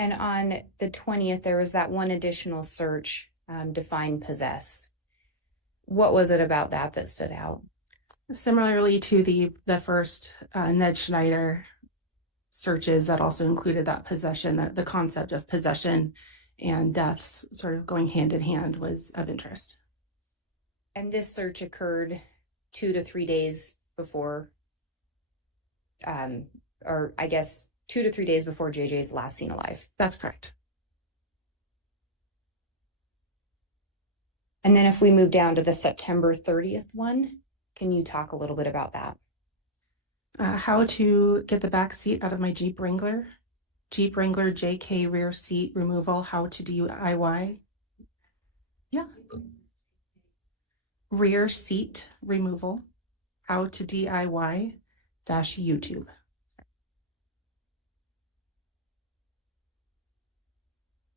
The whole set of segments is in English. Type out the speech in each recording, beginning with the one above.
And on the 20th, there was that one additional search, defined possess. What was it about that stood out? Similarly to the first Ned Schneider searches that also included that possession, that the concept of possession and deaths sort of going hand in hand was of interest. And this search occurred 2 to 3 days before, or I guess 2 to 3 days before JJ's last seen alive. That's correct. And then if we move down to the September 30th one, can you talk a little bit about that? How to get the back seat out of my Jeep Wrangler. Jeep Wrangler JK rear seat removal, how to DIY. Yeah. Rear seat removal, how to DIY -YouTube.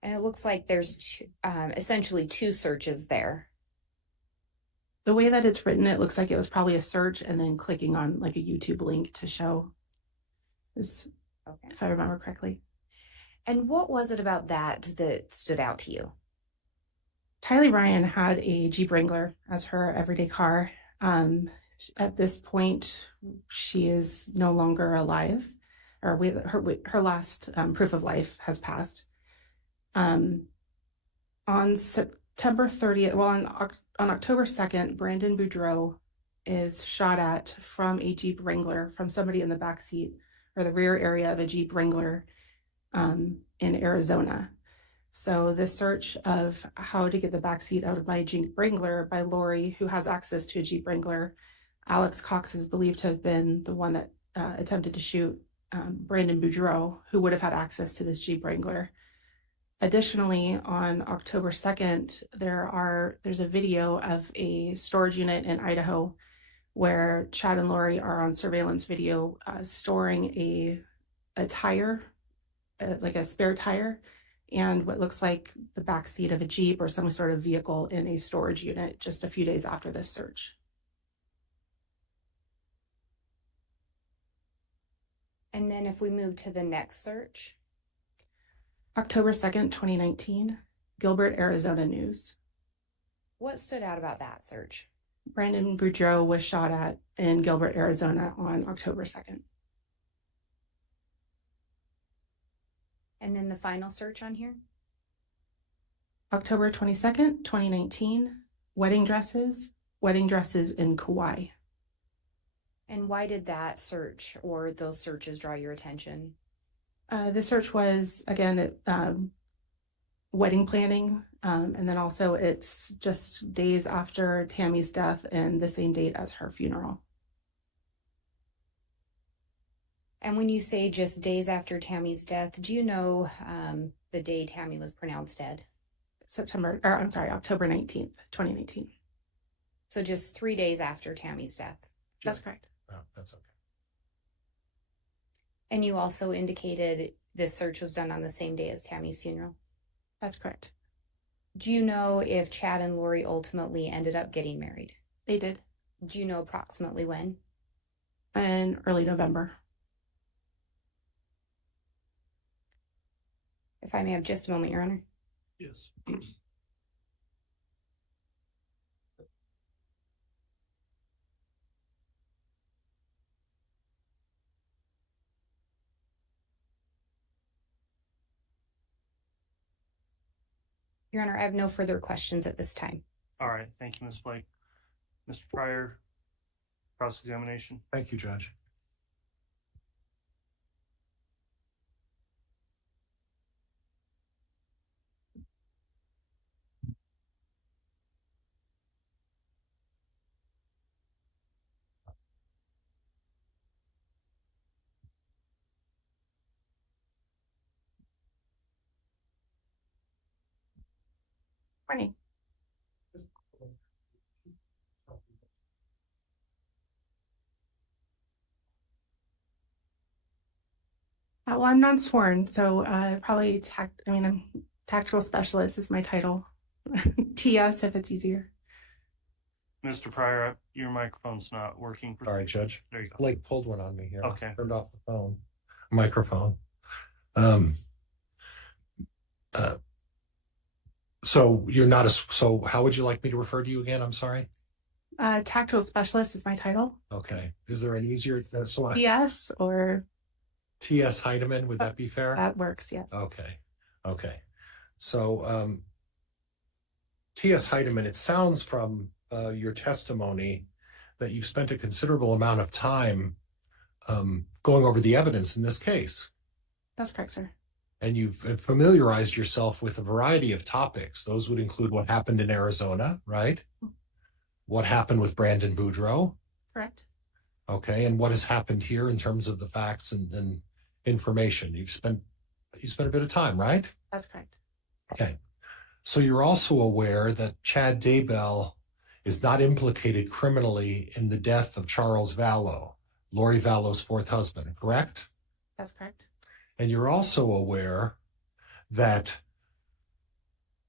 And it looks like there's essentially 2 searches there. The way that it's written, it looks like it was probably a search and then clicking on like a YouTube link to show this, okay, if I remember correctly. And what was it about that stood out to you? Tylee Ryan had a Jeep Wrangler as her everyday car. At this point, she is no longer alive, or her last proof of life has passed. On September 30th, well, on October 2nd, Brandon Boudreaux is shot at from a Jeep Wrangler, from somebody in the back seat or the rear area of a Jeep Wrangler in Arizona. So the search of how to get the back seat out of my Jeep Wrangler by Lori, who has access to a Jeep Wrangler. Alex Cox is believed to have been the one that attempted to shoot Brandon Boudreaux, who would have had access to this Jeep Wrangler. Additionally, on October 2nd, there's a video of a storage unit in Idaho where Chad and Lori are on surveillance video storing a tire, like a spare tire, and what looks like the back seat of a Jeep or some sort of vehicle in a storage unit just a few days after this search. And then if we move to the next search. October 2nd, 2019, Gilbert, Arizona News. What stood out about that search? Brandon Boudreaux was shot at in Gilbert, Arizona on October 2nd. And then the final search on here? October 22nd, 2019, wedding dresses in Kauai. And why did that search or those searches draw your attention? The search was, again, wedding planning, and then also it's just days after Tammy's death and the same date as her funeral. And when you say just days after Tammy's death, do you know the day Tammy was pronounced dead? October 19th, 2019. So just 3 days after Tammy's death? That's correct. Oh, that's okay. And you also indicated this search was done on the same day as Tammy's funeral? That's correct. Do you know if Chad and Lori ultimately ended up getting married? They did. Do you know approximately when? In early November. If I may have just a moment, Your Honor. Yes. Your Honor, I have no further questions at this time. All right, thank you, Ms. Blake. Mr. Pryor, cross-examination. Thank you, Judge. Morning. Well, I'm non-sworn, so probably I'm tactical specialist is my title. TS if it's easier. Mr. Pryor, your microphone's not working. All right, Judge. There you go. Blake pulled one on me here. Okay. Turned off the microphone. So you're not so how would you like me to refer to you again? I'm sorry. Tactile specialist is my title. Okay. Is there an easier, Yes, or T.S. Heidemann, would that be fair? that works, yes. Okay. Okay. So, T.S. Heidemann, it sounds from your testimony that you've spent a considerable amount of time going over the evidence in this case. That's correct, sir. And you've familiarized yourself with a variety of topics. Those would include what happened in Arizona, right? What happened with Brandon Boudreaux. Correct. Okay, and what has happened here in terms of the facts and information. You spent a bit of time, right? That's correct. Okay. So you're also aware that Chad Daybell is not implicated criminally in the death of Charles Vallow, Lori Vallow's fourth husband, correct? That's correct. And you're also aware that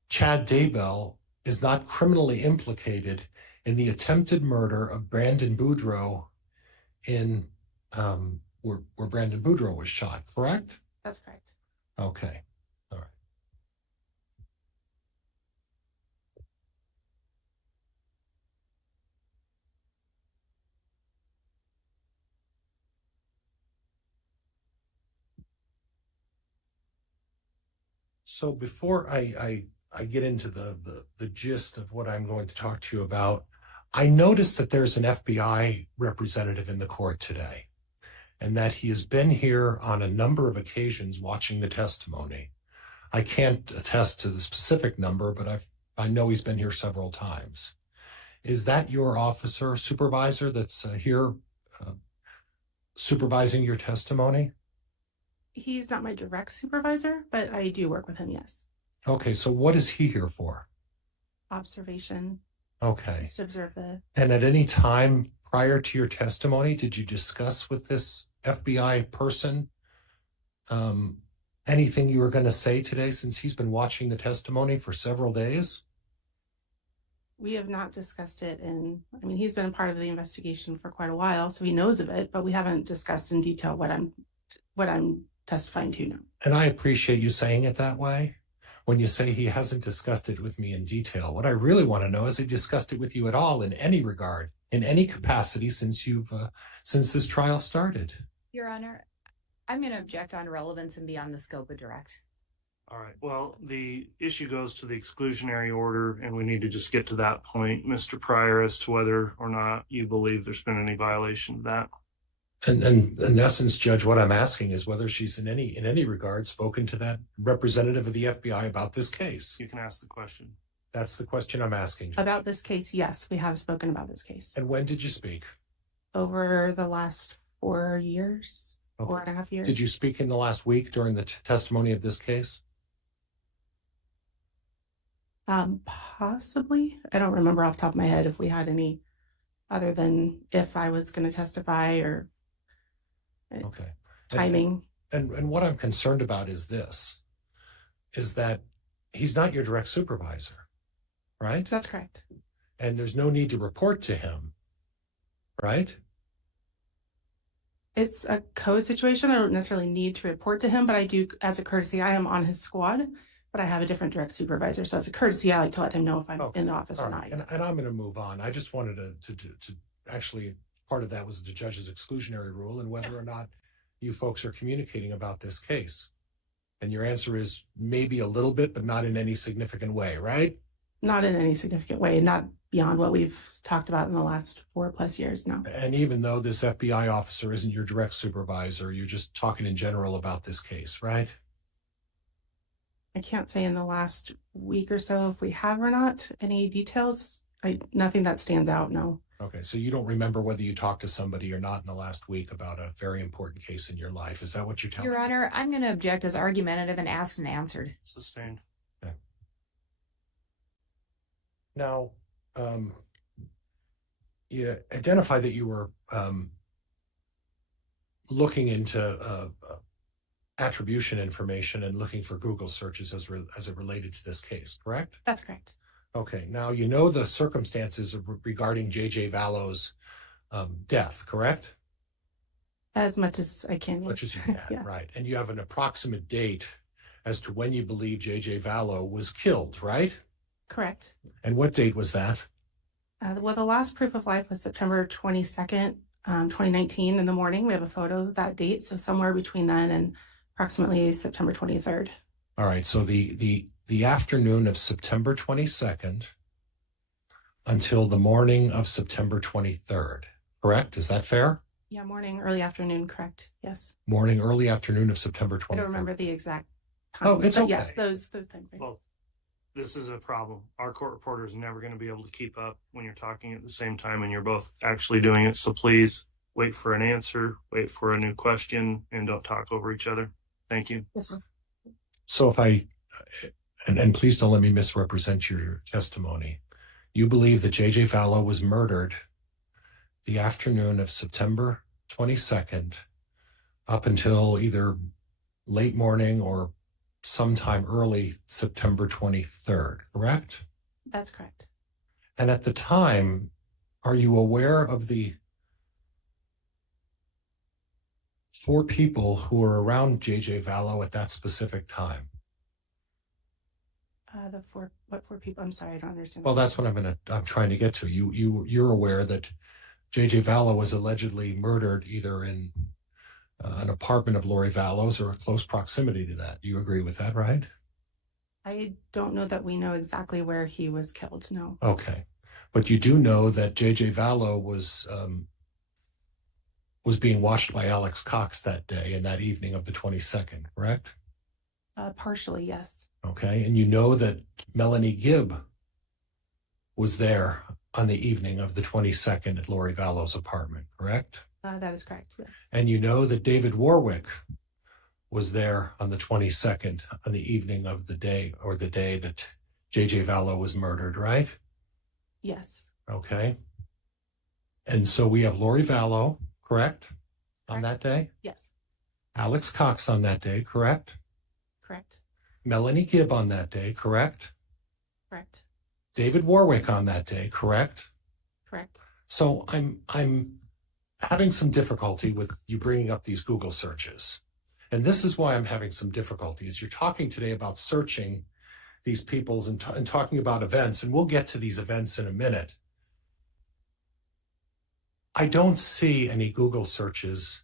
Chad Daybell is not criminally implicated in the attempted murder of Brandon Boudreaux in where Brandon Boudreaux was shot, correct? That's correct. Okay. All right. So before I get into the gist of what I'm going to talk to you about, I noticed that there's an FBI representative in the court today, and that he has been here on a number of occasions watching the testimony. I can't attest to the specific number, but I know he's been here several times. Is that your officer supervisor that's here supervising your testimony? He's not my direct supervisor, but I do work with him, yes. Okay, so what is he here for? Observation. Okay. Just to observe the... And at any time prior to your testimony, did you discuss with this FBI person anything you were going to say today, since he's been watching the testimony for several days? We have not discussed it he's been part of the investigation for quite a while, so he knows of it, but we haven't discussed in detail what I'm testifying to now. And I appreciate you saying it that way. When you say he hasn't discussed it with me in detail, what I really want to know is, he discussed it with you at all in any regard, in any capacity, since this trial started? Your Honor, I'm going to object on relevance and beyond the scope of direct. All right. Well, the issue goes to the exclusionary order, and we need to just get to that point, Mr. Pryor, as to whether or not you believe there's been any violation of that. And in essence, Judge, what I'm asking is whether she's in any regard spoken to that representative of the FBI about this case. You can ask the question. That's the question I'm asking. Judge. About this case, yes, we have spoken about this case. And when did you speak? Over the last 4 years, Okay. 4.5 years. Did you speak in the last week during the testimony of this case? Possibly. I don't remember off the top of my head if we had any, other than if I was going to testify or Okay. timing. And what I'm concerned about is that he's not your direct supervisor, right? That's correct. And there's no need to report to him, right? It's a co-situation. I don't necessarily need to report to him, but I do, as a courtesy, I am on his squad, but I have a different direct supervisor. So as a courtesy, I like to let him know if I'm in the office or not. And I'm going to move on. I just wanted to actually, part of that was the judge's exclusionary rule, and whether or not you folks are communicating about this case. And your answer is maybe a little bit, but not in any significant way, right? Not in any significant way, not beyond what we've talked about in the last 4+ years, no. And even though this FBI officer isn't your direct supervisor, you're just talking in general about this case, right? I can't say in the last week or so if we have or not. Any details? Nothing that stands out, no. Okay, so you don't remember whether you talked to somebody or not in the last week about a very important case in your life. Is that what you're telling me? Your Honor, I'm going to object as argumentative and asked and answered. Sustained. Okay. Now, you identify that you were looking into attribution information and looking for Google searches as it related to this case, correct? That's correct. Okay, now you know the circumstances regarding J.J. Vallow's death, correct? As much as I can. Much as you can, Yeah. right. And you have an approximate date as to when you believe J.J. Vallow was killed, right? Correct. And what date was that? Well, the last proof of life was September 22nd, 2019 in the morning. We have a photo of that date. So somewhere between then and approximately September 23rd. All right. So the afternoon of September 22nd until the morning of September 23rd, correct? Is that fair? Yeah, morning, early afternoon, correct. Yes. Morning, early afternoon of September 23rd. I don't remember the exact time. Oh, it's but okay. Yes, those time frames. Well, this is a problem. Our court reporter is never going to be able to keep up when you're talking at the same time and you're both actually doing it. So please wait for an answer, wait for a new question, and don't talk over each other. Thank you. Yes, sir. So if and please don't let me misrepresent your testimony. You believe that J.J. Vallow was murdered the afternoon of September 22nd up until either late morning or sometime early September 23rd, correct? That's correct. And at the time, are you aware of the 4 people who were around J.J. Vallow at that specific time? What 4 people? I'm sorry, I don't understand. Well, that's what I'm trying to get to. You're aware that J.J. Vallow was allegedly murdered either in an apartment of Lori Vallow's or a close proximity to that. You agree with that, right? I don't know that we know exactly where he was killed. No. Okay. But you do know that J.J. Vallow was being watched by Alex Cox that day and that evening of the 22nd, correct? Partially, yes. Okay. And you know that Melanie Gibb was there on the evening of the 22nd at Lori Vallow's apartment, correct? That is correct, yes. And you know that David Warwick was there on the 22nd on the evening of the day or the day that J.J. Vallow was murdered, right? Yes. Okay. And so we have Lori Vallow, correct? On that day? Yes. Alex Cox on that day, correct? Correct. Melanie Gibb on that day, correct? Correct. David Warwick on that day, correct? Correct. So I'm having some difficulty with you bringing up these Google searches. And this is why I'm having some difficulties. You're talking today about searching these people's and talking about events, and we'll get to these events in a minute. I don't see any Google searches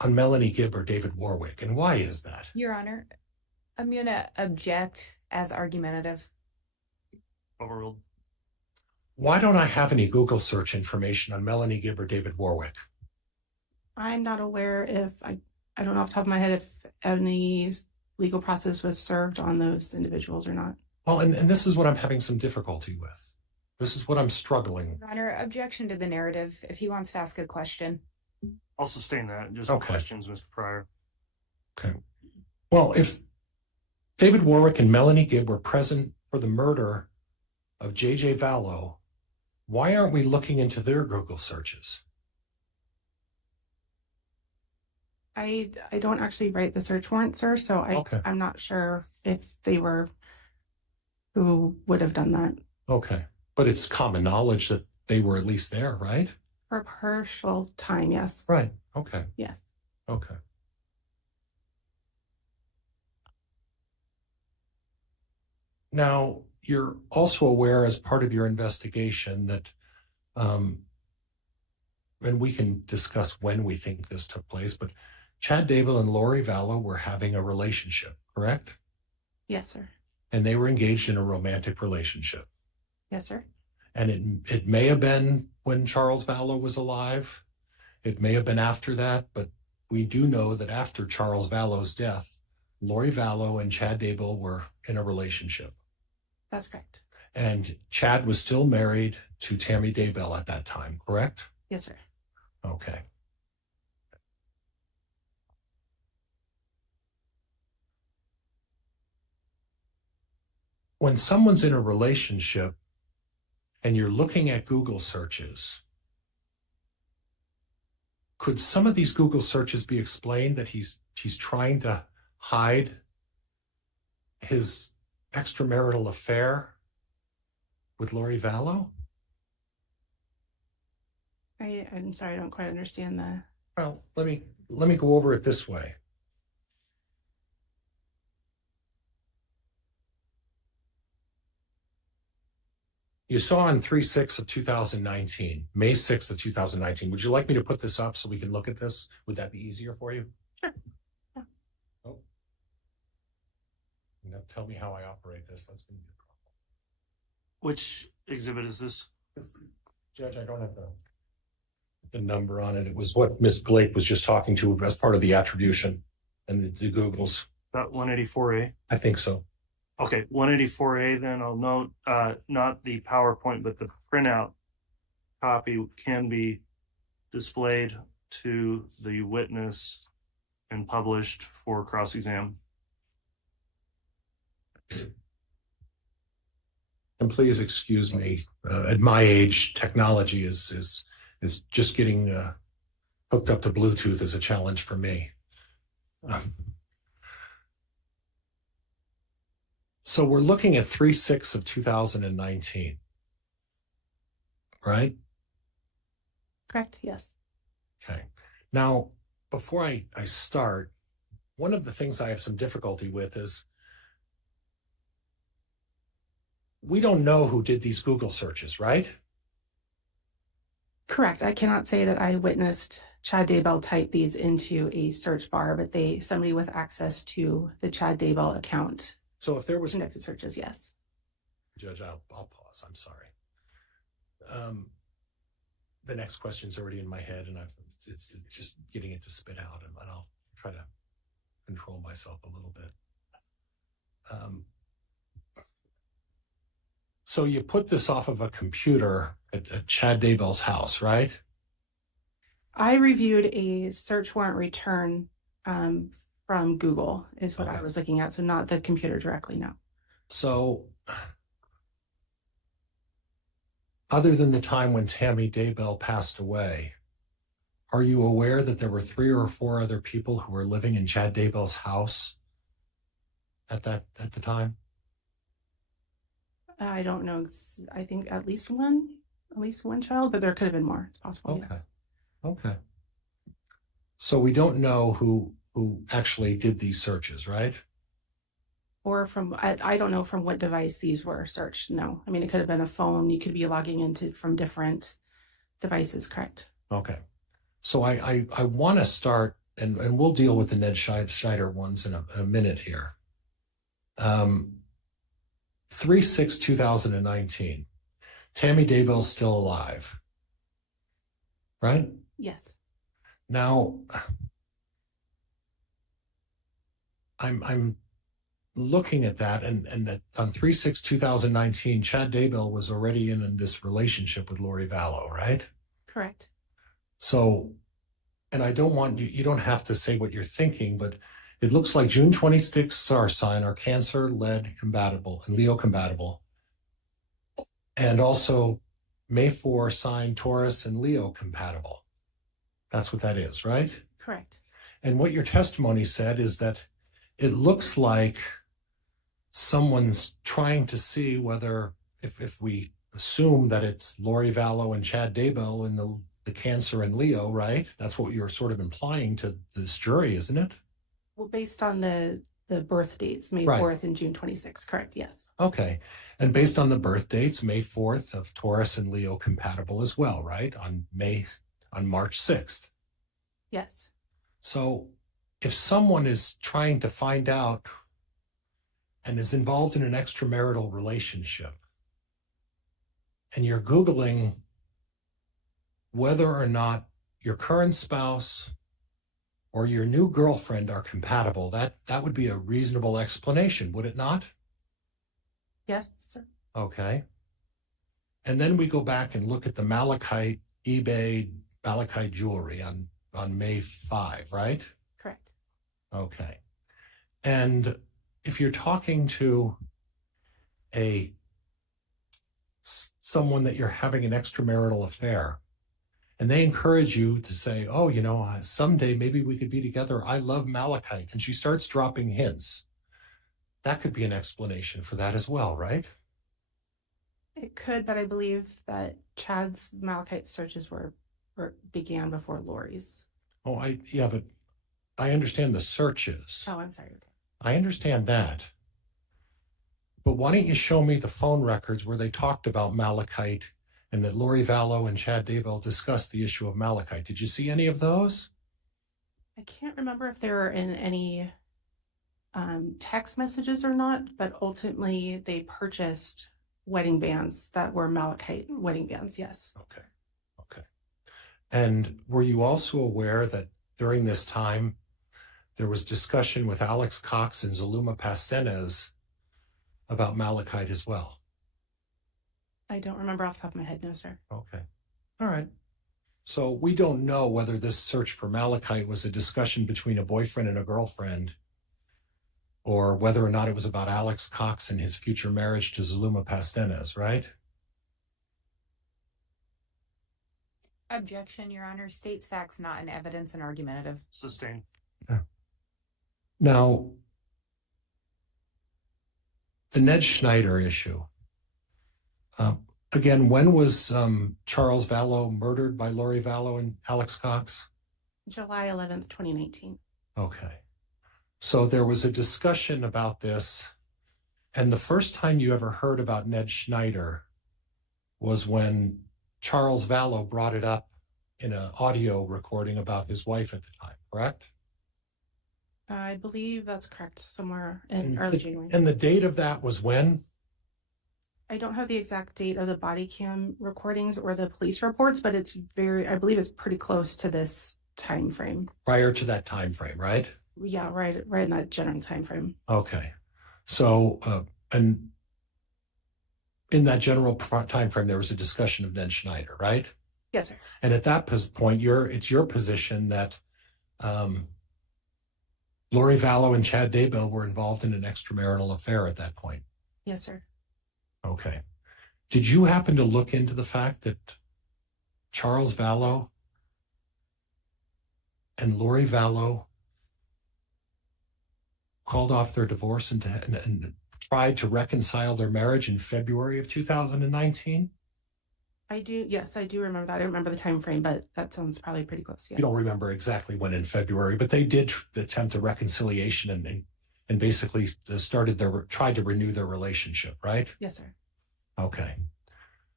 on Melanie Gibb or David Warwick. And why is that? Your Honor, I'm going to object as argumentative. Overruled. Why don't I have any Google search information on Melanie Gibb or David Warwick? I'm not aware if, I don't know off the top of my head if any legal process was served on those individuals or not. Well, and this is what I'm having some difficulty with. This is what I'm struggling with. Your Honor, objection to the narrative. If he wants to ask a question. I'll sustain that. Just Okay. questions, Mr. Pryor. Okay. Well, if David Warwick and Melanie Gibb were present for the murder of J.J. Vallow, why aren't we looking into their Google searches? I don't actually write the search warrant, sir, so Okay. I'm not sure if they were who would have done that. Okay. But it's common knowledge that they were at least there, right? For a partial time, yes. Right. Okay. Yes. Okay. Now, you're also aware as part of your investigation that, and we can discuss when we think this took place, but Chad Daybell and Lori Vallow were having a relationship, correct? Yes, sir. And they were engaged in a romantic relationship. Yes, sir. And it may have been when Charles Vallow was alive. It may have been after that, but we do know that after Charles Vallow's death, Lori Vallow and Chad Daybell were in a relationship. That's correct. And Chad was still married to Tammy Daybell at that time, correct? Yes, sir. Okay. When someone's in a relationship and you're looking at Google searches, could some of these Google searches be explained that he's trying to hide his extramarital affair with Lori Vallow? I'm sorry, I don't quite understand the. Well, let me go over it this way. You saw on 3/6 of 2019, May 6th of 2019. Would you like me to put this up so we can look at this? Would that be easier for you? Sure. Yeah. Oh. Now tell me how I operate this. That's going to be a problem. Which exhibit is this? Judge, I don't have the number on it. It was what Miss Blake was just talking to as part of the attribution and the Googles. That 184A? I think so. Okay, 184A, then I'll note, not the PowerPoint, but the printout copy can be displayed to the witness and published for cross-exam. And please excuse me. At my age, technology is just getting hooked up to Bluetooth is a challenge for me. So we're looking at 3/6 of 2019, right? Correct. Yes. Okay. Now, before I start, one of the things I have some difficulty with is we don't know who did these Google searches, right? Correct. I cannot say that I witnessed Chad Daybell type these into a search bar, but somebody with access to the Chad Daybell account So if there was conducted searches, yes. Judge, I'll pause. I'm sorry. The next question's already in my head, and it's just getting it to spit out, and I'll try to control myself a little bit. So you put this off of a computer at Chad Daybell's house, right? I reviewed a search warrant return from Google is what Okay. I was looking at. So not the computer directly, no. So other than the time when Tammy Daybell passed away, are you aware that there were 3 or 4 other people who were living in Chad Daybell's house at the time? I don't know. I think at least one child, but there could have been more. It's possible. Okay. Yes. Okay. So we don't know who actually did these searches, right? Or I don't know from what device these were searched. No, I mean, it could have been a phone. You could be logging into from different devices. Correct. Okay. So I want to start, and we'll deal with the Ned Schneider ones in a minute here. 3/6/2019. Tammy Daybell's still alive, right? Yes. Now, I'm looking at that, and on 3/6/2019, Chad Daybell was already in this relationship with Lori Vallow, right? Correct. So, and I don't want you don't have to say what you're thinking, but it looks like June 26th star sign are Cancer, Lead compatible, and Leo compatible. And also May 4 sign Taurus and Leo compatible. That's what that is, right? Correct. And what your testimony said is that it looks like someone's trying to see whether, if we assume that it's Lori Vallow and Chad Daybell in the Cancer and Leo, right? That's what you're sort of implying to this jury, isn't it? Well, based on the birth dates, May Right. 4th and June 26th. Correct. Yes. Okay. And based on the birth dates, May 4th of Taurus and Leo compatible as well, right? On March 6th. Yes. So if someone is trying to find out and is involved in an extramarital relationship, and you're Googling whether or not your current spouse or your new girlfriend are compatible, that would be a reasonable explanation, would it not? Yes, sir. Okay. And then we go back and look at the malachite, eBay malachite jewelry on May 5, right? Correct. Okay. And if you're talking to someone that you're having an extramarital affair, and they encourage you to say, oh, someday maybe we could be together. I love malachite. And she starts dropping hints. That could be an explanation for that as well, right? It could, but I believe that Chad's malachite searches began before Lori's. Oh, but I understand the searches. Oh, I'm sorry. Okay. I understand that. But why don't you show me the phone records where they talked about malachite and that Lori Vallow and Chad Daybell discussed the issue of malachite? Did you see any of those? I can't remember if they were in any text messages or not, but ultimately they purchased wedding bands that were malachite wedding bands. Yes. Okay. Okay. And were you also aware that during this time there was discussion with Alex Cox and Zulema Pastenes about malachite as well? I don't remember off the top of my head. No, sir. Okay. All right. So we don't know whether this search for malachite was a discussion between a boyfriend and a girlfriend, or whether or not it was about Alex Cox and his future marriage to Zulema Pastenes, right? Objection, Your Honor. States facts, not in evidence and argumentative. Sustained. Yeah. Now, the Ned Schneider issue. Again, when was Charles Vallow murdered by Lori Vallow and Alex Cox? July 11th, 2019. Okay. So there was a discussion about this, and the first time you ever heard about Ned Schneider was when Charles Vallow brought it up in an audio recording about his wife at the time, correct? I believe that's correct, somewhere in early January. And the date of that was when? I don't have the exact date of the body cam recordings or the police reports, but it's I believe it's pretty close to this time frame. Prior to that time frame, right? Yeah, right in that general time frame. Okay. So, and in that general time frame, there was a discussion of Ned Schneider, right? Yes, sir. And at that point, it's your position that Lori Vallow and Chad Daybell were involved in an extramarital affair at that point. Yes, sir. Okay. Did you happen to look into the fact that Charles Vallow and Lori Vallow called off their divorce and tried to reconcile their marriage in February of 2019? Yes, I do remember that. I don't remember the time frame, but that sounds probably pretty close. Yeah. You don't remember exactly when in February, but they did attempt a reconciliation and basically tried to renew their relationship, right? Yes, sir. Okay.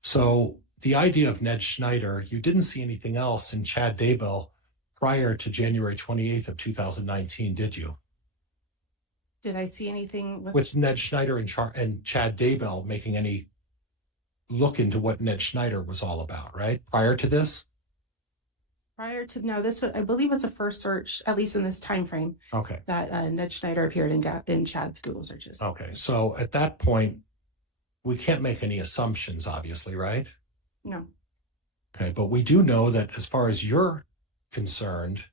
So the idea of Ned Schneider, you didn't see anything else in Chad Daybell prior to January 28th of 2019, did you? Did I see anything with Ned Schneider and Chad Daybell making any look into what Ned Schneider was all about, right? Prior to this? No, this was, I believe, was the first search, at least in this time frame. Okay. That Ned Schneider appeared in Chad's Google searches. Okay. So at that point, we can't make any assumptions, obviously, right? No. Okay. But we do know that as far as you're concerned,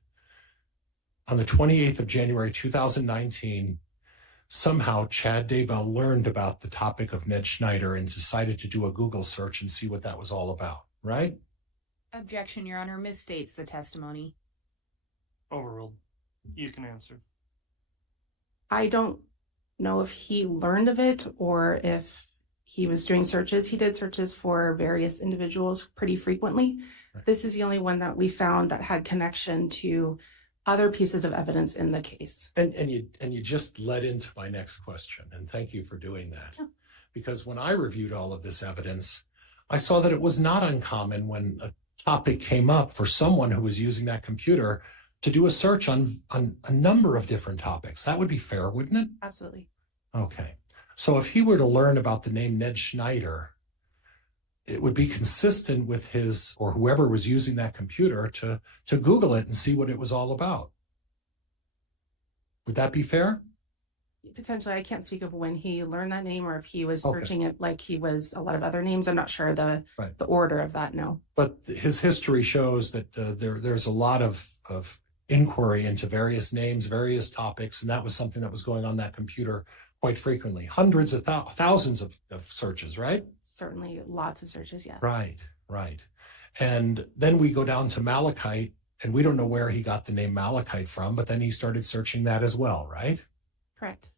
on the 28th of January, 2019, somehow Chad Daybell learned about the topic of Ned Schneider and decided to do a Google search and see what that was all about, right? Objection, Your Honor. Misstates the testimony. Overruled. You can answer. I don't know if he learned of it or if he was doing searches. He did searches for various individuals pretty frequently. Right. This is the only one that we found that had connection to other pieces of evidence in the case. And you just led into my next question, and thank you for doing that. Yeah. Because when I reviewed all of this evidence, I saw that it was not uncommon when a topic came up for someone who was using that computer to do a search on a number of different topics. That would be fair, wouldn't it? Absolutely. Okay. So if he were to learn about the name Ned Schneider, it would be consistent with his or whoever was using that computer to Google it and see what it was all about. Would that be fair? Potentially. I can't speak of when he learned that name or if he was searching it like he was a lot of other names. I'm not sure the order of that, no. But his history shows that there's a lot of inquiry into various names, various topics, and that was something that was going on that computer quite frequently. Hundreds of thousands of searches, right? Certainly lots of searches, yes. Right. And then we go down to malachite, and we don't know where he got the name malachite from, but then he started searching that as well, right? Correct.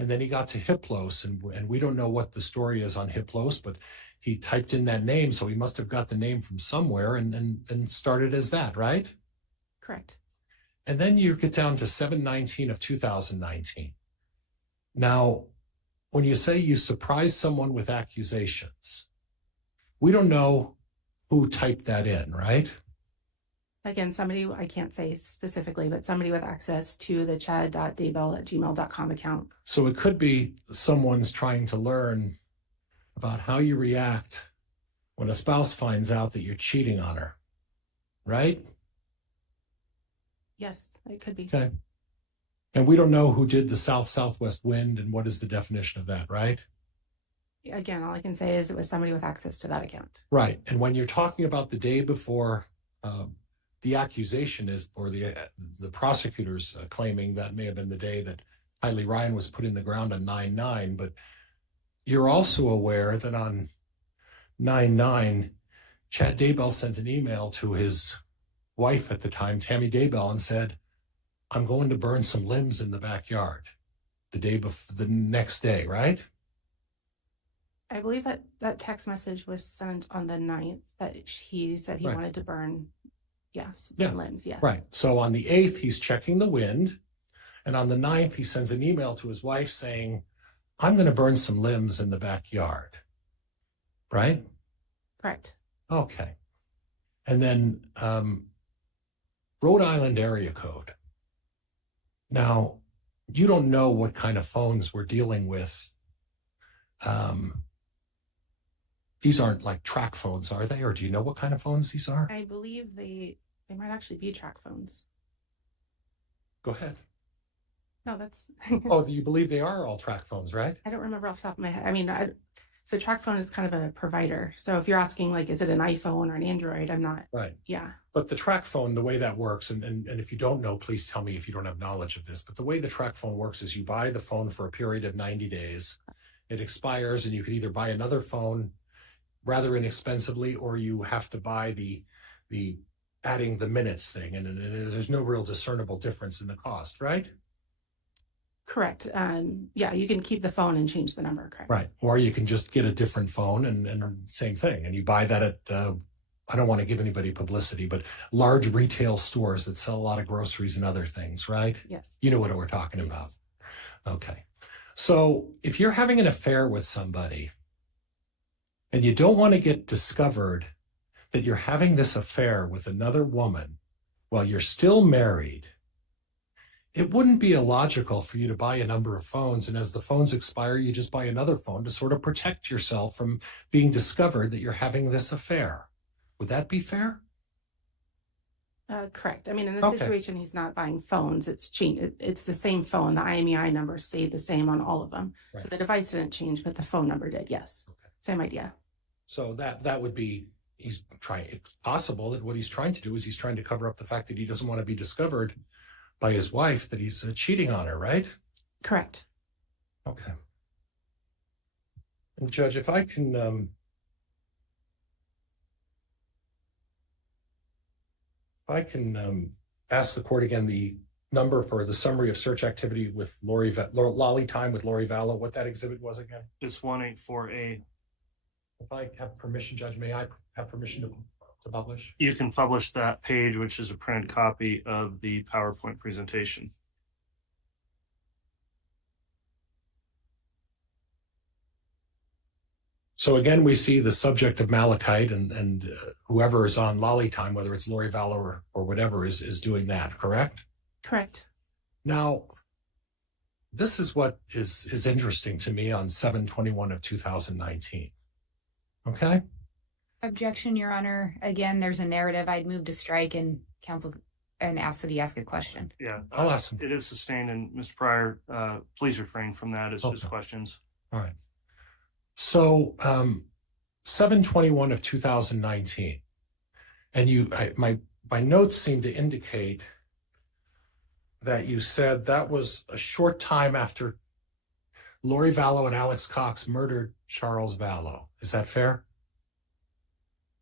And then he got to Hiplos, and we don't know what the story is on Hiplos, but he typed in that name, so he must have got the name from somewhere and started as that, right? Correct. And then you get down to 7/19 of 2019. Now, when you say you surprise someone with accusations, we don't know who typed that in, right? Again, somebody, I can't say specifically, but somebody with access to the chad.daybell@gmail.com account. So it could be someone's trying to learn about how you react when a spouse finds out that you're cheating on her, right? Yes, it could be. Okay. And we don't know who did the south-southwest wind and what is the definition of that, right? Again, all I can say is it was somebody with access to that account. Right. And when you're talking about the day before the accusation is, or the prosecutors claiming that may have been the day that Kylie Ryan was put in the ground on 9/9, but you're also aware that on 9/9, Chad Daybell sent an email to his wife at the time, Tammy Daybell, and said, I'm going to burn some limbs in the backyard the next day, right? I believe that that text message was sent on the 9th that he said he Right. wanted to burn, yes, Yeah. limbs, yeah. Right. So on the 8th, he's checking the wind. And on the 9th, he sends an email to his wife saying, I'm going to burn some limbs in the backyard. Right? Correct. Okay. And then Rhode Island area code. Now, you don't know what kind of phones we're dealing with. These aren't like track phones, are they? Or do you know what kind of phones these are? I believe they might actually be track phones. Go ahead. No, that's Oh, you believe they are all track phones, right? I don't remember off the top of my head. I mean, so track phone is kind of a provider. So if you're asking like, is it an iPhone or an Android? I'm not. Right. Yeah. But the track phone, the way that works, and if you don't know, please tell me if you don't have knowledge of this, but the way the track phone works is you buy the phone for a period of 90 days. It expires and you can either buy another phone rather inexpensively, or you have to buy the adding the minutes thing. And there's no real discernible difference in the cost, right? Correct. Yeah, you can keep the phone and change the number. Correct. Right. Or you can just get a different phone and same thing. And you buy that at, I don't want to give anybody publicity, but large retail stores that sell a lot of groceries and other things, right? Yes. You know what we're talking Yes. about. Okay. So if you're having an affair with somebody and you don't want to get discovered that you're having this affair with another woman while you're still married, it wouldn't be illogical for you to buy a number of phones. And as the phones expire, you just buy another phone to sort of protect yourself from being discovered that you're having this affair. Would that be fair? Correct. I mean, in this Okay. situation, he's not buying phones. It's changed. It's the same phone. The IMEI number stayed the same on all of them. So Right. the device didn't change, but the phone number did. Yes. Okay. Same idea. So that would be, it's possible that what he's trying to do is he's trying to cover up the fact that he doesn't want to be discovered by his wife that he's cheating on her, right? Correct. Okay. And Judge, if I can ask the court again the number for the summary of search activity with Lolly time with Lori Vallow, what that exhibit was again? It's 184A. If I have permission, Judge, may I have permission to publish? You can publish that page, which is a printed copy of the PowerPoint presentation. So again, we see the subject of Malachite and whoever is on Lolly time, whether it's Lori Vallow or whatever, is doing that, correct? Correct. Now, this is what is interesting to me on 7/21 of 2019. Okay? Objection, Your Honor. Again, there's a narrative. I'd move to strike and counsel and ask that he ask a question. Yeah, I'll ask him. it is sustained, and Mr. Pryor, please refrain from that as Okay. questions. All right. So 7/21 of 2019, and my notes seem to indicate that you said that was a short time after Lori Vallow and Alex Cox murdered Charles Vallow. Is that fair?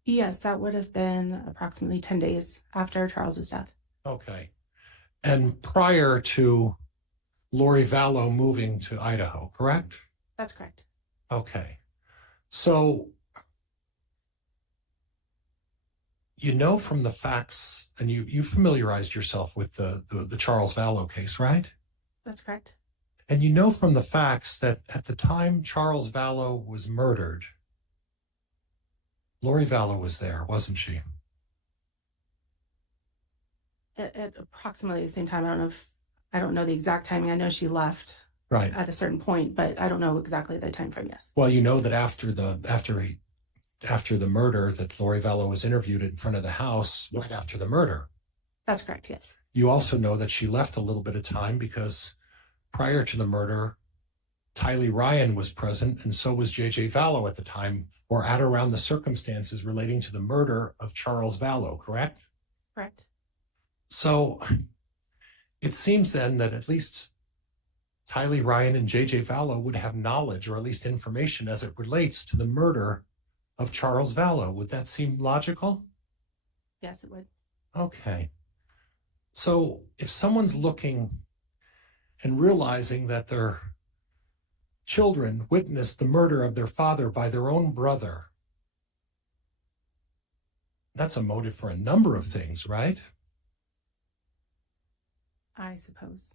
Yes, that would have been approximately 10 days after Charles's death. Okay. And prior to Lori Vallow moving to Idaho, correct? That's correct. Okay. So, you know from the facts, and you familiarized yourself with the Charles Vallow case, right? That's correct. And you know from the facts that at the time Charles Vallow was murdered, Lori Vallow was there, wasn't she? At approximately the same time. I don't know the exact timing. I know she left Right. at a certain point, but I don't know exactly the time frame. Yes. Well, you know that after the murder, that Lori Vallow was interviewed in front of the house right after the murder. That's correct. Yes. You also know that she left a little bit of time because prior to the murder, Tylee Ryan was present, and so was J.J. Vallow at the time, or at around the circumstances relating to the murder of Charles Vallow, correct? Correct. So it seems then that at least Tylee Ryan and J.J. Vallow would have knowledge, or at least information, as it relates to the murder of Charles Vallow. Would that seem logical? Yes, it would. Okay. So if someone's looking and realizing that their children witnessed the murder of their father by their own brother, that's a motive for a number of things, right? I suppose.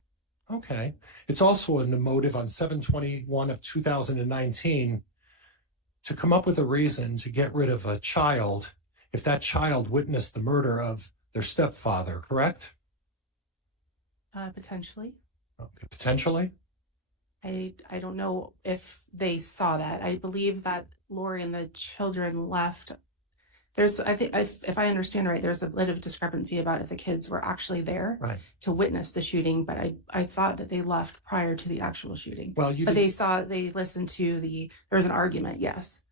Okay. It's also a motive on 7/21 of 2019 to come up with a reason to get rid of a child if that child witnessed the murder of their stepfather, correct? Potentially. Okay. Potentially? I don't know if they saw that. I believe that Lori and the children left. I think if I understand right, there's a bit of discrepancy about if the kids were actually there to witness the shooting, but I thought that they left prior to the actual shooting. Well, they listened to there was an argument, yes.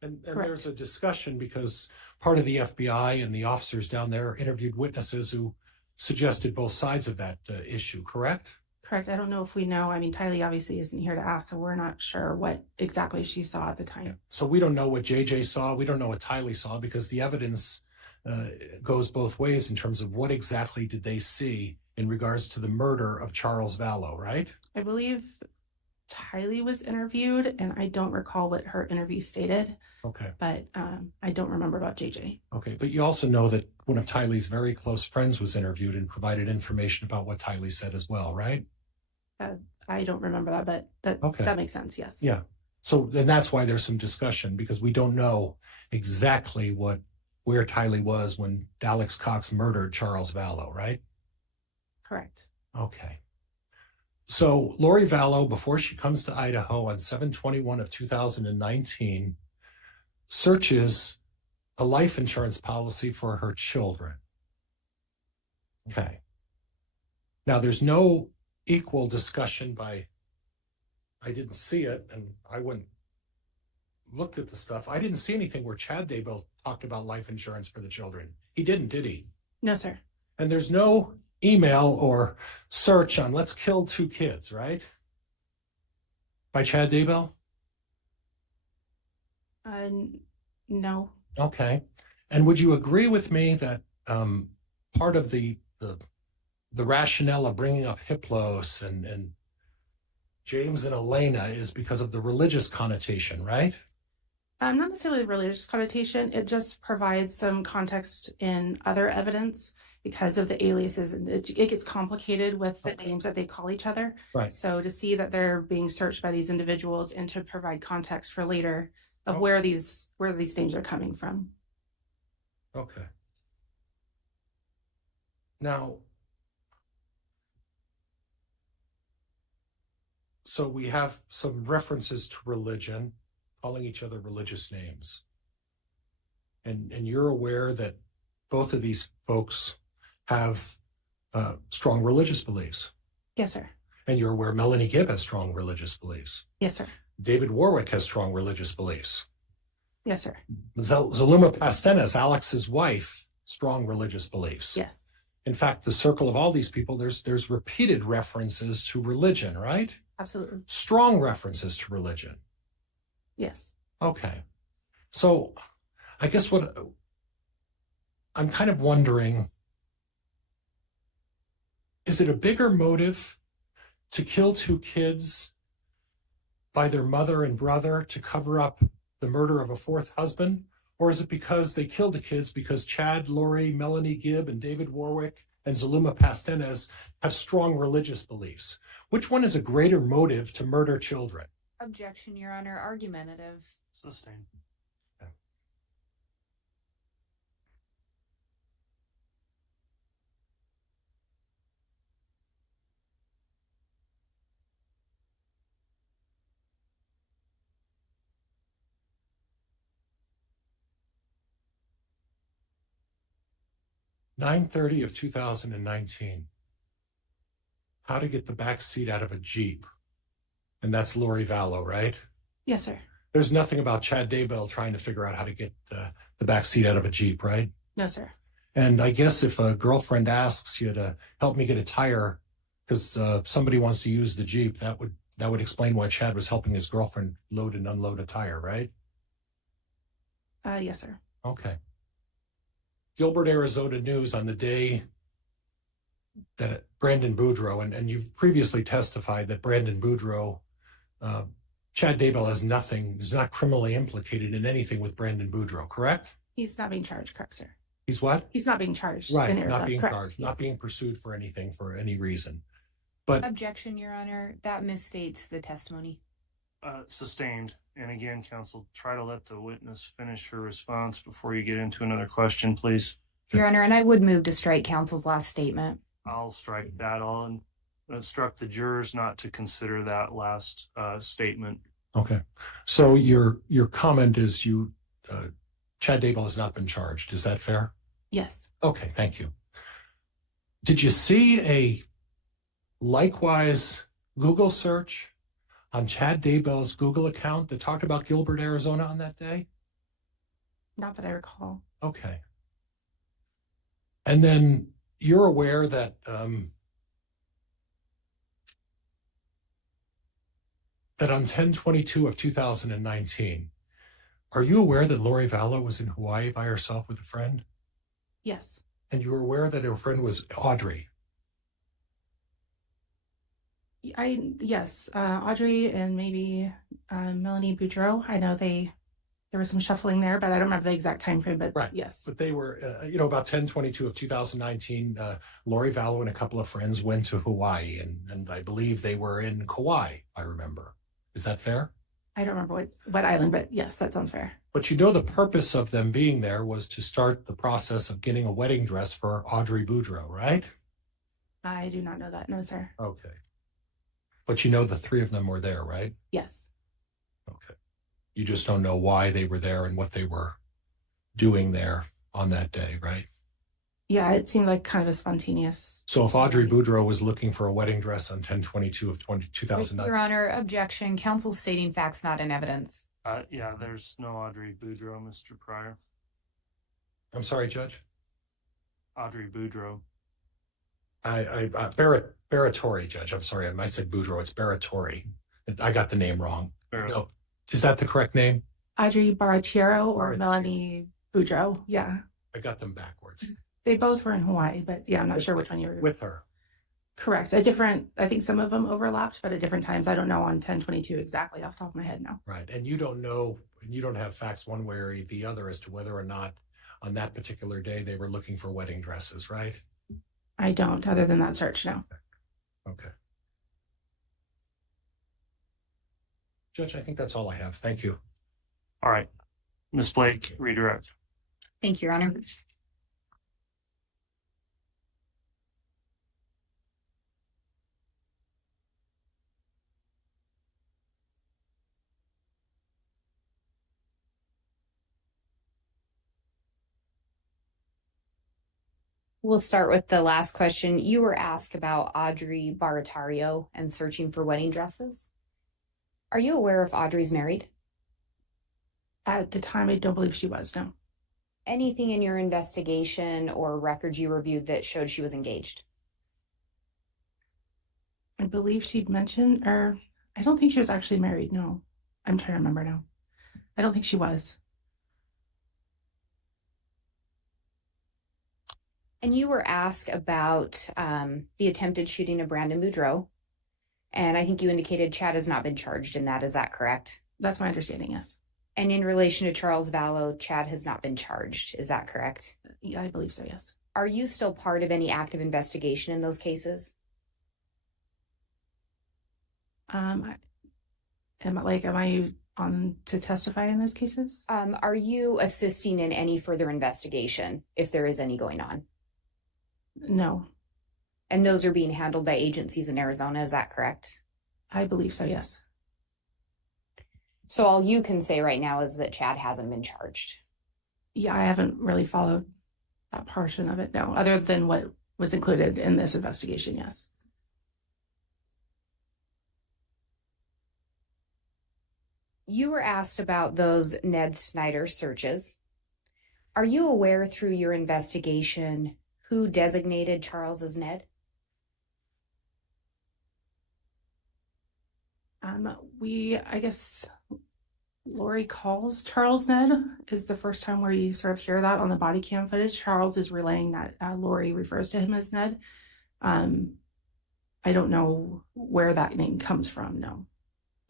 And there's a discussion because part of the FBI and the officers down there interviewed witnesses who suggested both sides of that issue, correct? Correct. I don't know if we know. I mean, Tylee obviously isn't here to ask, so we're not sure what exactly she saw at the time. Yeah. So we don't know what JJ saw. We don't know what Tylee saw because the evidence goes both ways in terms of what exactly did they see in regards to the murder of Charles Vallow, right? I believe Tylee was interviewed, and I don't recall what her interview stated. Okay. But I don't remember about JJ. Okay. But you also know that one of Tylee's very close friends was interviewed and provided information about what Tylee said as well, right? I don't remember that, but that makes sense. Yes. Yeah. So then that's why there's some discussion because we don't know exactly where Tylee was when Dallas Cox murdered Charles Vallow, right? Correct. Okay. So Lori Vallow, before she comes to Idaho on 7/21 of 2019, searches a life insurance policy for her children. Okay. Now there's no equal discussion I didn't see it, and I went looked at the stuff. I didn't see anything where Chad Daybell talked about life insurance for the children. He didn't, did he? No, sir. And there's no email or search on let's kill 2 kids, right? By Chad Daybell? No. Okay. And would you agree with me that part of the rationale of bringing up Hiplos and James and Elena is because of the religious connotation, right? Not necessarily the religious connotation. It just provides some context in other evidence because of the aliases, and it gets complicated with the names that they call each other. Right. So to see that they're being searched by these individuals and to provide context for later of where these names are coming from. Okay. Now, so we have some references to religion, calling each other religious names. And you're aware that both of these folks have strong religious beliefs. Yes, sir. And you're aware Melanie Gibb has strong religious beliefs. Yes, sir. David Warwick has strong religious beliefs. Yes, sir. Zulema Pastenes, Alex's wife, strong religious beliefs. Yes. In fact, the circle of all these people, there's repeated references to religion, right? Absolutely. Strong references to religion. Yes. Okay. So I guess what I'm kind of wondering, is it a bigger motive to kill 2 kids by their mother and brother to cover up the murder of a 4th husband? Or is it because they killed the kids because Chad, Lori, Melanie Gibb, and David Warwick and Zulema Pastenes have strong religious beliefs. Which one is a greater motive to murder children? Objection, Your Honor. Argumentative. Sustained. 9:30 of 2019. How to get the back seat out of a Jeep. And that's Lori Vallow, right? Yes, sir. There's nothing about Chad Daybell trying to figure out how to get the back seat out of a Jeep, right? No, sir. And I guess if a girlfriend asks you to help me get a tire because somebody wants to use the Jeep, that would explain why Chad was helping his girlfriend load and unload a tire, right? Yes, sir. Okay. Gilbert, Arizona News on the day that Brandon Boudreaux, and you've previously testified that Brandon Boudreaux, Chad Daybell is not criminally implicated in anything with Brandon Boudreaux, correct? He's not being charged, correct, sir. He's what? He's not being charged. Right, in not being correct, charged, yes. not being pursued for anything for any reason. But Objection, Your Honor. That misstates the testimony. Sustained. And again, counsel, try to let the witness finish her response before you get into another question, please. Your Honor, and I would move to strike counsel's last statement. I'll strike that on. Instruct the jurors not to consider that last statement. okay. So your comment is Chad Daybell has not been charged. Is that fair? Yes. Okay, thank you. Did you see a likewise Google search on Chad Daybell's Google account that talked about Gilbert, Arizona on that day? Not that I recall. Okay. And then you're aware that that on 10/22 of 2019, are you aware that Lori Vallow was in Hawaii by herself with a friend? Yes. And you were aware that her friend was Audrey? Yes. Audrey and maybe Melanie Boudreaux. I know there was some shuffling there, but I don't remember the exact time frame. But Right. yes. But they were, about 10/22 of 2019, Lori Vallow and a couple of friends went to Hawaii, and I believe they were in Kauai, I remember. Is that fair? I don't remember what island, but yes, that sounds fair. But the purpose of them being there was to start the process of getting a wedding dress for Audrey Boudreaux, right? I do not know that. No, sir. Okay. But the three of them were there, right? Yes. Okay. You just don't know why they were there and what they were doing there on that day, right? Yeah, it seemed like kind of a spontaneous. So if Audrey Boudreaux was looking for a wedding dress on 10/22 of 2009. Your Honor, objection. Counsel stating facts not in evidence. Yeah, there's no Audrey Boudreaux, Mr. Pryor. I'm sorry, Judge. Audrey Boudreaux. Baratori, Judge. I'm sorry. I said Boudreaux. It's Baratori. I got the name wrong. No. Is that the correct name? Audrey Baratiero or Baratiero. Melanie Boudreaux. Yeah. I got them backwards. They both were in Hawaii, but yeah, I'm not sure which one you were. With her. Correct. I think some of them overlapped, but at different times. I don't know on 10/22 exactly off the top of my head now. Right. And you don't know, and you don't have facts one way or the other as to whether or not on that particular day they were looking for wedding dresses, right? I don't, other than that search, no. Okay. Judge, I think that's all I have. Thank you. All right. Ms. Blake, redirect. Thank you, Your Honor. We'll start with the last question. You were asked about Audrey Baratario and searching for wedding dresses. Are you aware if Audrey's married? At the time, I don't believe she was, no. Anything in your investigation or records you reviewed that showed she was engaged? I believe she'd mentioned, or I don't think she was actually married, no. I'm trying to remember now. I don't think she was. And you were asked about the attempted shooting of Brandon Boudreaux. And I think you indicated Chad has not been charged in that. Is that correct? That's my understanding, yes. And in relation to Charles Vallow, Chad has not been charged. Is that correct? Yeah, I believe so, yes. Are you still part of any active investigation in those cases? Am I on to testify in those cases? Are you assisting in any further investigation, if there is any going on? No, And those are being handled by agencies in Arizona, is that correct? I believe so, yes. So all you can say right now is that Chad hasn't been charged. Yeah, I haven't really followed that portion of it, no, other than what was included in this investigation, yes. You were asked about those Ned Snyder searches. Are you aware through your investigation who designated Charles as Ned? I guess Lori calls Charles Ned is the first time where you sort of hear that on the body cam footage. Charles is relaying that Lori refers to him as Ned. I don't know where that name comes from, no.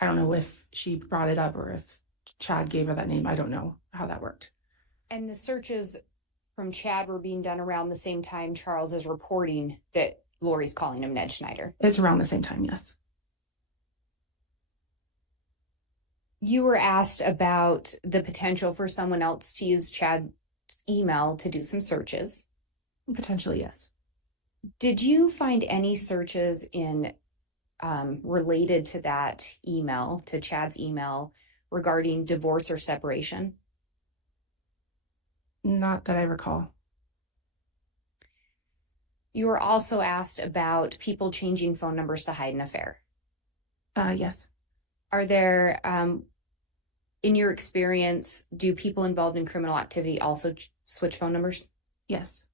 I don't know if she brought it up or if Chad gave her that name. I don't know how that worked. And the searches from Chad were being done around the same time Charles is reporting that Lori's calling him Ned Schneider. It's around the same time, yes. You were asked about the potential for someone else to use Chad's email to do some searches. Potentially, yes. Did you find any searches in related to that email, to Chad's email, regarding divorce or separation? Not that I recall. You were also asked about people changing phone numbers to hide an affair. Yes. Are there, in your experience, do people involved in criminal activity also switch phone numbers? Yes.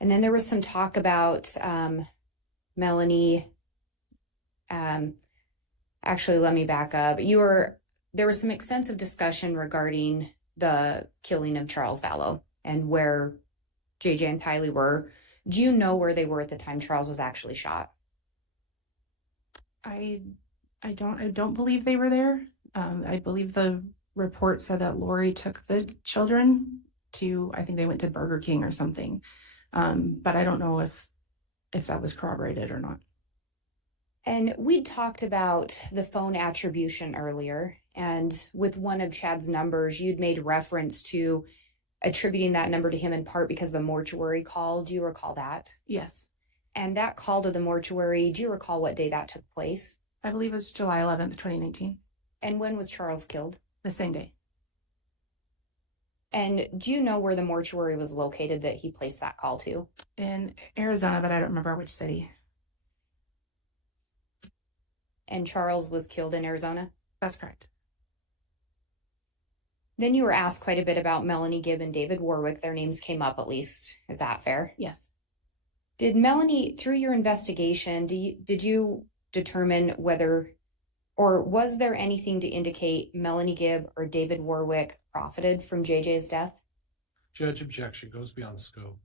And then there was some talk about Melanie. Actually, let me back up. There was some extensive discussion regarding the killing of Charles Vallow and where JJ and Kylie were. Do you know where they were at the time Charles was actually shot? I don't believe they were there. I believe the report said that Lori took the children to, I think they went to Burger King or something. But I don't know if that was corroborated or not. And we talked about the phone attribution earlier, and with one of Chad's numbers, you'd made reference to attributing that number to him in part because of the mortuary call. Do you recall that? Yes. And that call to the mortuary, do you recall what day that took place? I believe it was July 11th, 2019. And when was Charles killed? The same day. And do you know where the mortuary was located that he placed that call to? In Arizona, but I don't remember which city. And Charles was killed in Arizona? That's correct. Then you were asked quite a bit about Melanie Gibb and David Warwick. Their names came up at least. Is that fair? Yes. Did Melanie, through your investigation, did you determine whether, or was there anything to indicate Melanie Gibb or David Warwick profited from JJ's death? Judge, objection goes beyond scope.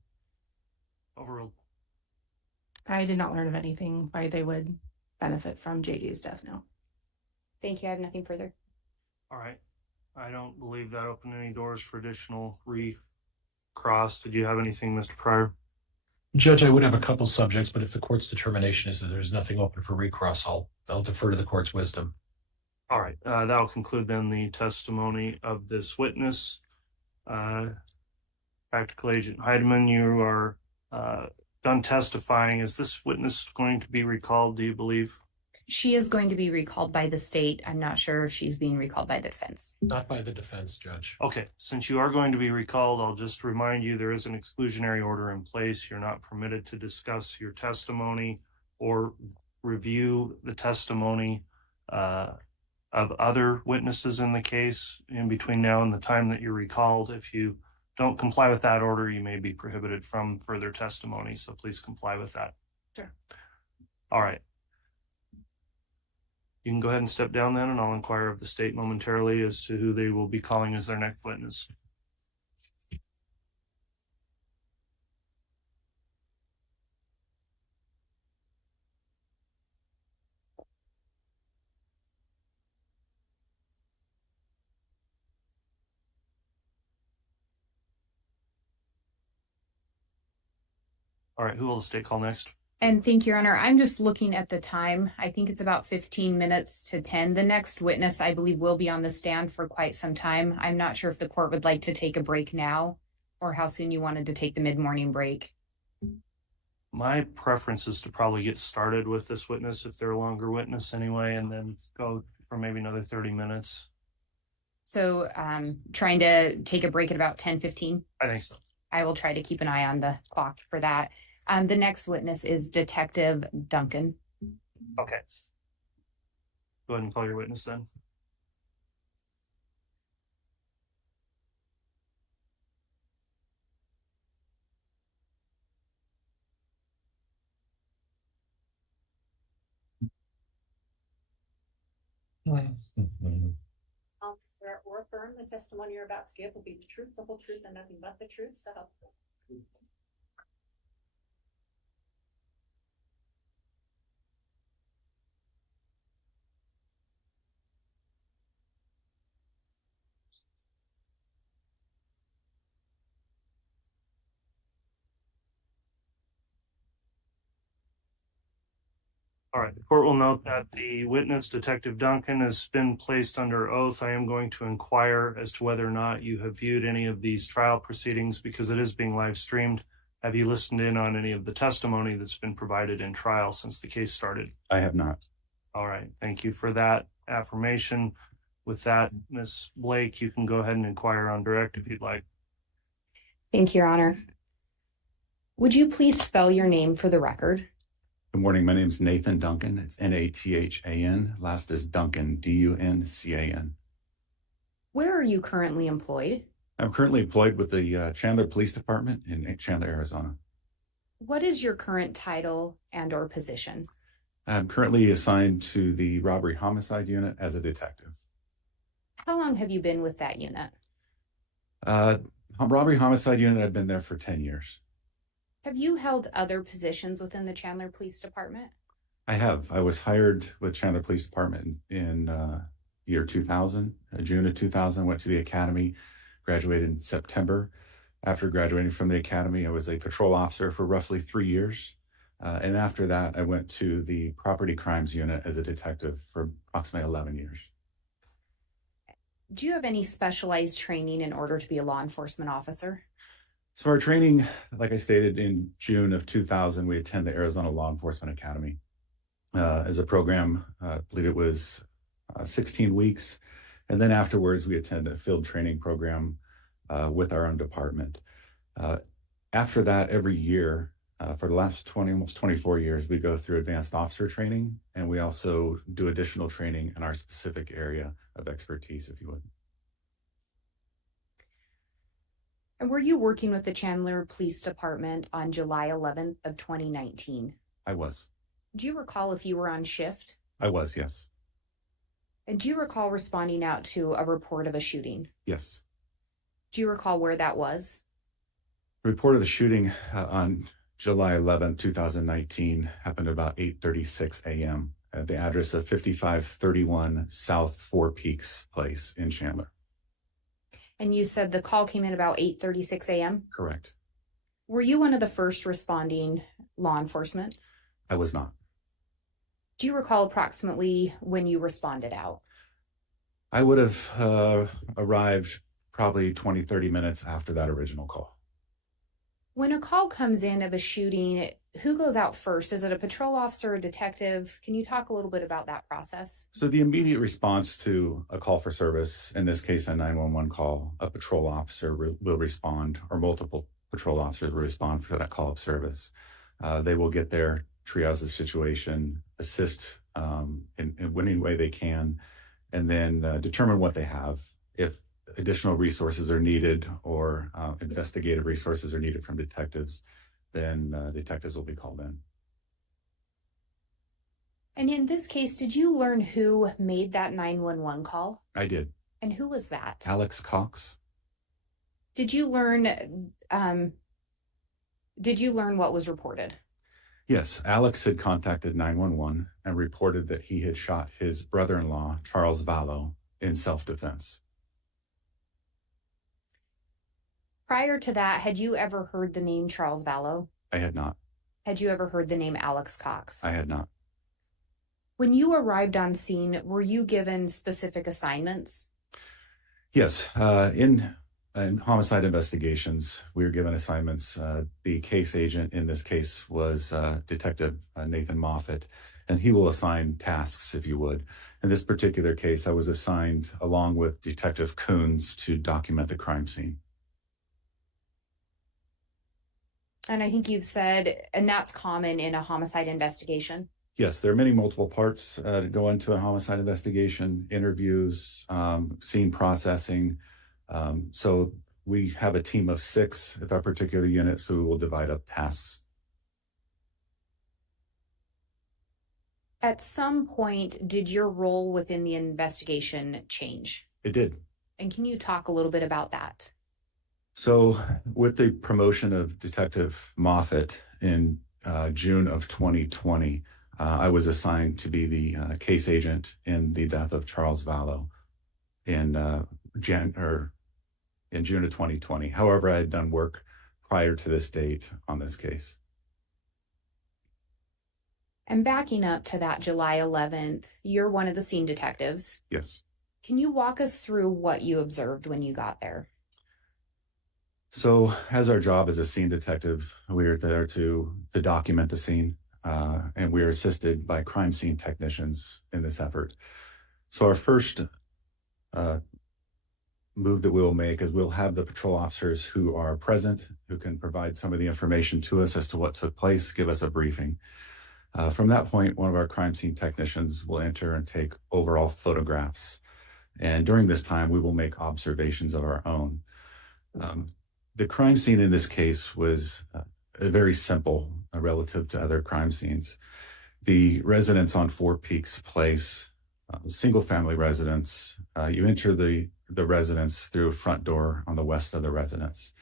Overruled. I did not learn of anything why they would benefit from JJ's death, no. Thank you. I have nothing further. All right. I don't believe that opened any doors for additional recross. Did you have anything, Mr. Pryor? Judge, I would have a couple subjects, but if the court's determination is that there's nothing open for recross, I'll defer to the court's wisdom. All right. That'll conclude then the testimony of this witness. Practical Agent Heidemann, you are done testifying. Is this witness going to be recalled, do you believe? She is going to be recalled by the state. I'm not sure if she's being recalled by the defense. Not by the defense, Judge. Okay, since you are going to be recalled, I'll just remind you there is an exclusionary order in place. You're not permitted to discuss your testimony or review the testimony of other witnesses in the case in between now and the time that you're recalled. If you don't comply with that order, you may be prohibited from further testimony, so please comply with that. Sure. All right. You can go ahead and step down then, and I'll inquire of the state momentarily as to who they will be calling as their next witness. All right, who will the state call next? And thank you, Your Honor. I'm just looking at the time. I think it's about 15 minutes to 10. The next witness, I believe, will be on the stand for quite some time. I'm not sure if the court would like to take a break now or how soon you wanted to take the mid-morning break. My preference is to probably get started with this witness if they're a longer witness anyway, and then go for maybe another 30 minutes. So trying to take a break at about 10:15. I think so. I will try to keep an eye on the clock for that. The next witness is Detective Duncan. Okay. Go ahead and call your witness then. Swear or affirm the testimony you're about to give will be the truth, the whole truth, and nothing but the truth. So help you. All right, the court will note that the witness, Detective Duncan, has been placed under oath. I am going to inquire as to whether or not you have viewed any of these trial proceedings because it is being live streamed. Have you listened in on any of the testimony that's been provided in trial since the case started? I have not. All right, thank you for that affirmation. With that, Ms. Blake, you can go ahead and inquire on direct if you'd like. Thank you, Your Honor. Would you please spell your name for the record? Good morning. My name is Nathan Duncan. It's Nathan. Last is Duncan, Duncan. Where are you currently employed? I'm currently employed with the Chandler Police Department in Chandler, Arizona. What is your current title and or position? I'm currently assigned to the robbery homicide unit as a detective. How long have you been with that unit? Robbery homicide unit, I've been there for 10 years. Have you held other positions within the Chandler Police Department? I have. I was hired with Chandler Police Department in year 2000, June of 2000, went to the academy, graduated in September. After graduating from the academy, I was a patrol officer for roughly 3 years. And after that, I went to the property crimes unit as a detective for approximately 11 years. Do you have any specialized training in order to be a law enforcement officer? So our training, like I stated, in June of 2000, we attend the Arizona Law Enforcement Academy as a program. I believe it was 16 weeks. And then afterwards, we attend a field training program with our own department. After that, every year, for the last almost 24 years, we go through advanced officer training, and we also do additional training in our specific area of expertise, if you would. And were you working with the Chandler Police Department on July 11th of 2019? I was. Do you recall if you were on shift? I was, yes. And do you recall responding out to a report of a shooting? Yes. Do you recall where that was? The report of the shooting on July 11, 2019 happened at about 8:36 a.m. at the address of 5531 South Four Peaks Place in Chandler. And you said the call came in about 8:36 a.m.? Correct. Were you one of the first responding law enforcement? I was not. Do you recall approximately when you responded out? I would have arrived probably 20, 30 minutes after that original call. When a call comes in of a shooting, who goes out first? Is it a patrol officer or a detective? Can you talk a little bit about that process? So the immediate response to a call for service, in this case a 911 call, a patrol officer will respond, or multiple patrol officers will respond for that call of service. They will get there, triage the situation, assist in any way they can, and then determine what they have. If additional resources are needed or investigative resources are needed from detectives, then detectives will be called in. And in this case, did you learn who made that 911 call? I did. And who was that? Alex Cox. Did you learn what was reported? Yes, Alex had contacted 911 and reported that he had shot his brother-in-law, Charles Vallow, in self-defense. Prior to that, had you ever heard the name Charles Vallow? I had not. Had you ever heard the name Alex Cox? I had not. When you arrived on scene, were you given specific assignments? Yes, in homicide investigations, we were given assignments. The case agent in this case was Detective Nathan Moffat, and he will assign tasks, if you would. In this particular case, I was assigned, along with Detective Coons, to document the crime scene. And I think you've said, and that's common in a homicide investigation. Yes, there are many multiple parts to go into a homicide investigation: interviews, scene processing. So we have a team of 6 at our particular unit, so we will divide up tasks. At some point, did your role within the investigation change? It did. And can you talk a little bit about that? So with the promotion of Detective Moffat in June of 2020, I was assigned to be the case agent in the death of Charles Vallow in June of 2020. However, I had done work prior to this date on this case. And backing up to that July 11th, you're one of the scene detectives. Yes. Can you walk us through what you observed when you got there? So as our job as a scene detective, we are there to document the scene, and we are assisted by crime scene technicians in this effort. So our first move that we will make is we'll have the patrol officers who are present, who can provide some of the information to us as to what took place, give us a briefing. From that point, one of our crime scene technicians will enter and take overall photographs. And during this time, we will make observations of our own. The crime scene in this case was very simple relative to other crime scenes. The residence on Fort Peaks Place, single family residence. You enter the residence through a front door on the west of the residence.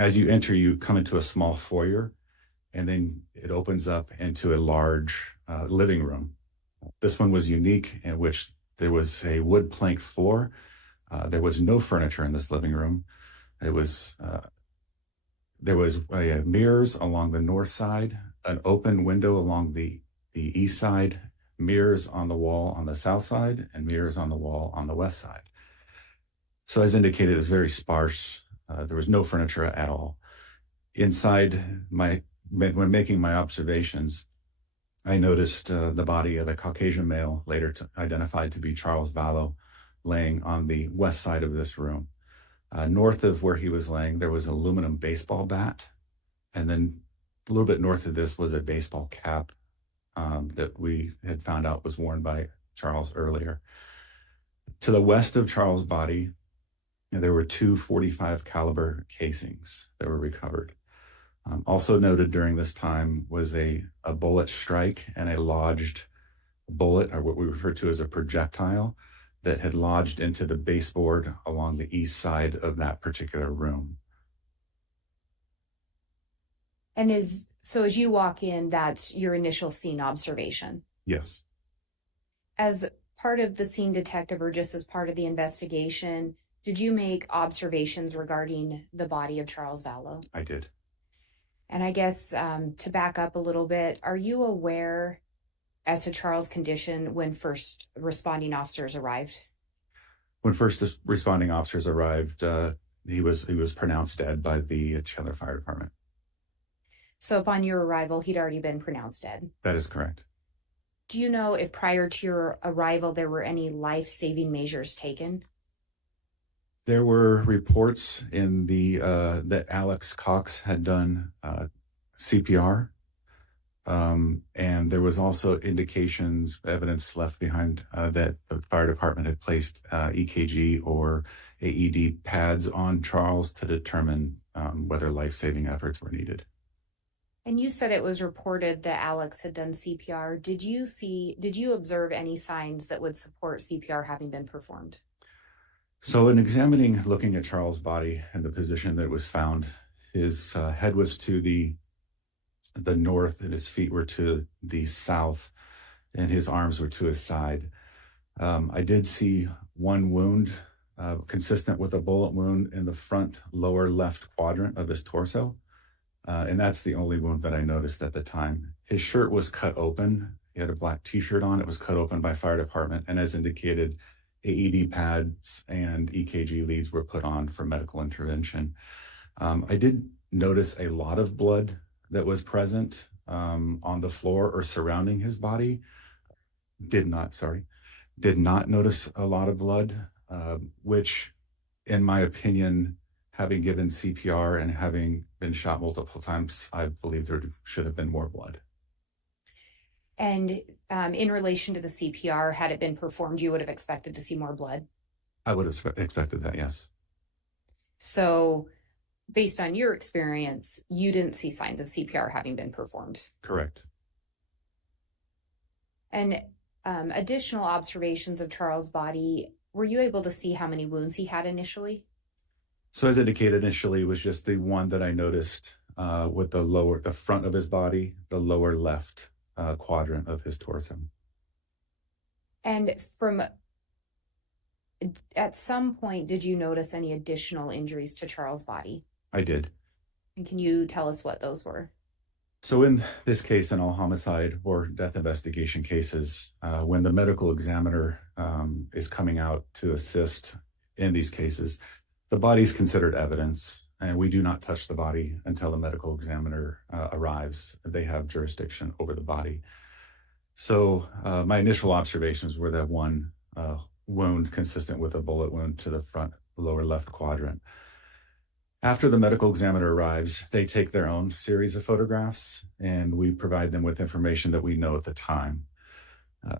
As you enter, you come into a small foyer, and then it opens up into a large living room. This one was unique, in which there was a wood plank floor. There was no furniture in this living room. There was mirrors along the north side, an open window along the east side, mirrors on the wall on the south side, and mirrors on the wall on the west side. So as indicated, it was very sparse. There was no furniture at all. Inside, when making my observations, I noticed the body of a Caucasian male, later identified to be Charles Vallow, laying on the west side of this room. North of where he was laying, there was an aluminum baseball bat. And then a little bit north of this was a baseball cap that we had found out was worn by Charles earlier. To the west of Charles' body, there were 2 .45 caliber casings that were recovered. Also noted during this time was a bullet strike and a lodged bullet, or what we refer to as a projectile, that had lodged into the baseboard along the east side of that particular room. And as you walk in, that's your initial scene observation? Yes. As part of the scene detective, or just as part of the investigation, did you make observations regarding the body of Charles Vallow? I did. And I guess to back up a little bit, are you aware as to Charles' condition when first responding officers arrived? When first responding officers arrived, he was pronounced dead by the Chandler Fire Department. So upon your arrival, he'd already been pronounced dead? That is correct. Do you know if prior to your arrival there were any life-saving measures taken? There were reports in that Alex Cox had done CPR. And there was also evidence left behind that the fire department had placed EKG or AED pads on Charles to determine whether life-saving efforts were needed. And you said it was reported that Alex had done CPR. Did you observe any signs that would support CPR having been performed? So in looking at Charles' body and the position that it was found, his head was to the north and his feet were to the south and his arms were to his side. I did see one wound consistent with a bullet wound in the front lower left quadrant of his torso. And that's the only wound that I noticed at the time. His shirt was cut open. He had a black t-shirt on. It was cut open by fire department. And as indicated, AED pads and EKG leads were put on for medical intervention. I did notice a lot of blood that was present on the floor or surrounding his body. Did not notice a lot of blood, which in my opinion, having given CPR and having been shot multiple times, I believe there should have been more blood. And in relation to the CPR, had it been performed, you would have expected to see more blood? I would have expected that, yes. So based on your experience, you didn't see signs of CPR having been performed? Correct. And additional observations of Charles' body, were you able to see how many wounds he had initially? So as indicated initially, it was just the one that I noticed with the front of his body, the lower left quadrant of his torso. And at some point, did you notice any additional injuries to Charles' body? I did. And can you tell us what those were? So in this case, in all homicide or death investigation cases, when the medical examiner is coming out to assist in these cases, the body is considered evidence, and we do not touch the body until the medical examiner arrives. They have jurisdiction over the body. So my initial observations were that one wound consistent with a bullet wound to the front lower left quadrant. After the medical examiner arrives, they take their own series of photographs, and we provide them with information that we know at the time.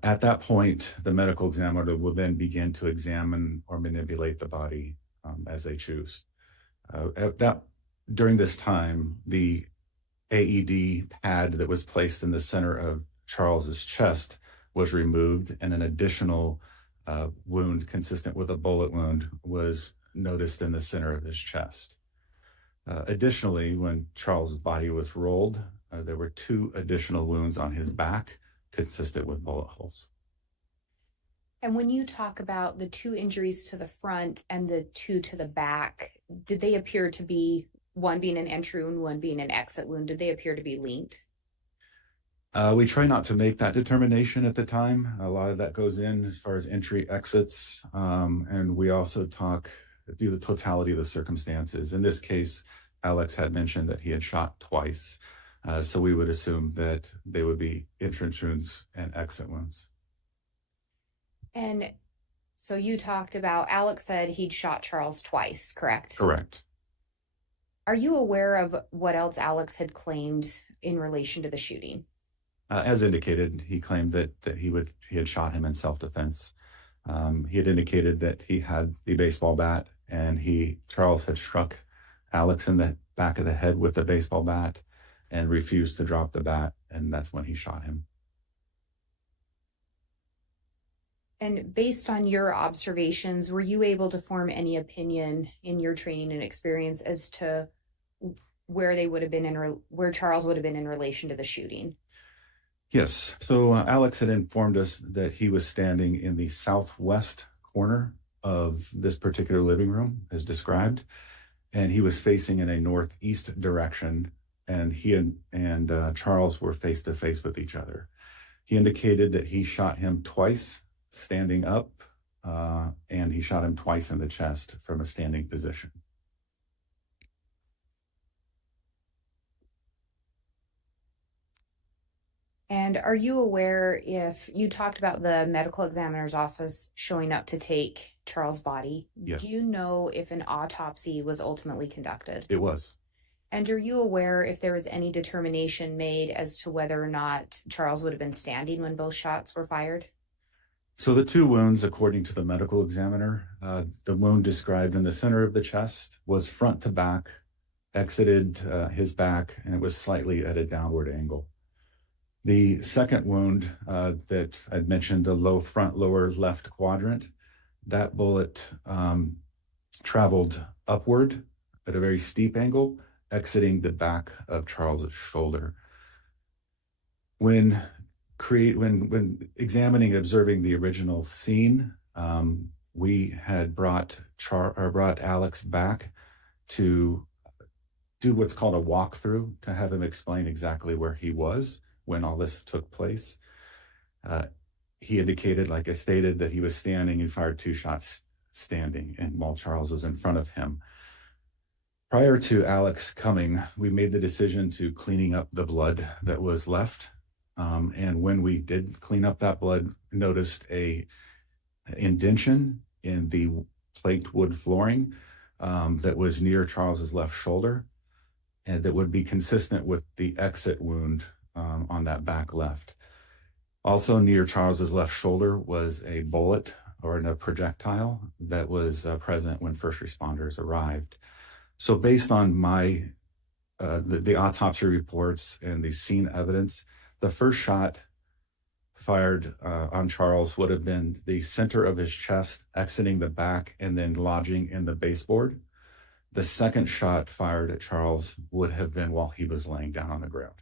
At that point, the medical examiner will then begin to examine or manipulate the body as they choose. During this time, the AED pad that was placed in the center of Charles's chest was removed, and an additional wound consistent with a bullet wound was noticed in the center of his chest. Additionally, when Charles's body was rolled, there were 2 additional wounds on his back consistent with bullet holes. And when you talk about the 2 injuries to the front and the 2 to the back, did they appear to be, one being an entry wound, one being an exit wound, did they appear to be linked? We try not to make that determination at the time. A lot of that goes in as far as entry, exits, and we also talk through the totality of the circumstances. In this case, Alex had mentioned that he had shot twice, so we would assume that they would be entrance wounds and exit wounds. And so you talked about, Alex said he'd shot Charles twice, correct? Correct. Are you aware of what else Alex had claimed in relation to the shooting? As indicated, he claimed that he had shot him in self-defense. He had indicated that he had the baseball bat, and Charles had struck Alex in the back of the head with the baseball bat and refused to drop the bat, and that's when he shot him. And based on your observations, were you able to form any opinion in your training and experience as to where they would have been where Charles would have been in relation to the shooting? Yes. So Alex had informed us that he was standing in the southwest corner of this particular living room, as described, and he was facing in a northeast direction, and he and Charles were face to face with each other. He indicated that he shot him twice standing up, and he shot him twice in the chest from a standing position. And are you aware, if you talked about the medical examiner's office showing up to take Charles' body? Yes. Do you know if an autopsy was ultimately conducted? It was. And are you aware if there was any determination made as to whether or not Charles would have been standing when both shots were fired? So the 2 wounds, according to the medical examiner, the wound described in the center of the chest was front to back, exited his back, and it was slightly at a downward angle. The second wound that I'd mentioned, the lower left quadrant, that bullet traveled upward at a very steep angle, exiting the back of Charles's shoulder. When examining and observing the original scene, we had brought Alex back to do what's called a walkthrough to have him explain exactly where he was when all this took place. He indicated, like I stated, that he was standing and fired 2 shots standing, and while Charles was in front of him. Prior to Alex coming, we made the decision to cleaning up the blood that was left. And when we did clean up that blood, noticed a indention in the plate wood flooring that was near Charles's left shoulder, and that would be consistent with the exit wound on that back left. Also near Charles's left shoulder was a bullet or a projectile that was present when first responders arrived. So based on the autopsy reports and the scene evidence, the first shot fired on Charles would have been the center of his chest, exiting the back and then lodging in the baseboard. The second shot fired at Charles would have been while he was laying down on the ground.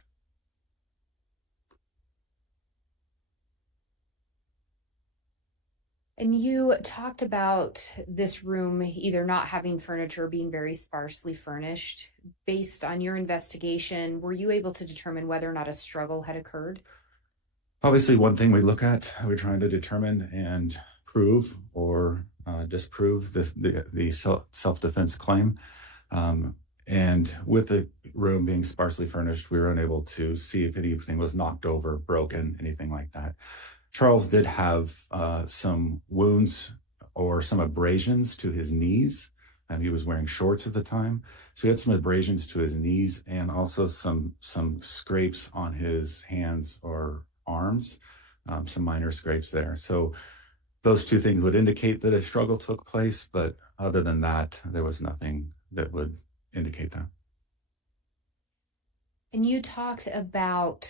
And you talked about this room either not having furniture, being very sparsely furnished. Based on your investigation, were you able to determine whether or not a struggle had occurred? Obviously, one thing we look at, we're trying to determine and prove or disprove the self-defense claim. And with the room being sparsely furnished, we were unable to see if anything was knocked over, broken, anything like that. Charles did have some wounds or some abrasions to his knees. He was wearing shorts at the time. So he had some abrasions to his knees and also some scrapes on his hands or arms, some minor scrapes there. So those 2 things would indicate that a struggle took place, but other than that, there was nothing that would indicate that. And you talked about,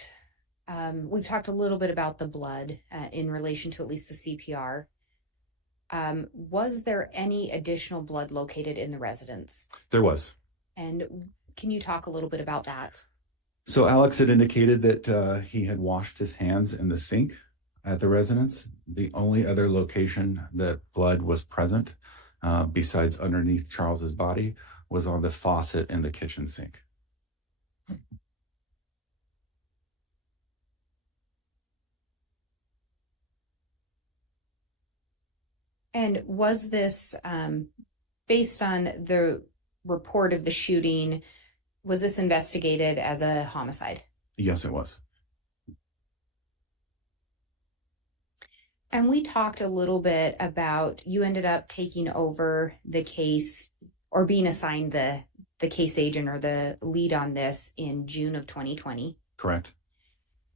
we've talked a little bit about the blood in relation to at least the CPR. Was there any additional blood located in the residence? There was. And can you talk a little bit about that? So Alex had indicated that he had washed his hands in the sink at the residence. The only other location that blood was present, besides underneath Charles's body, was on the faucet in the kitchen sink. And was this, based on the report of the shooting, was this investigated as a homicide? Yes, it was. And we talked a little bit about, you ended up taking over the case or being assigned the case agent or the lead on this in June of 2020. Correct.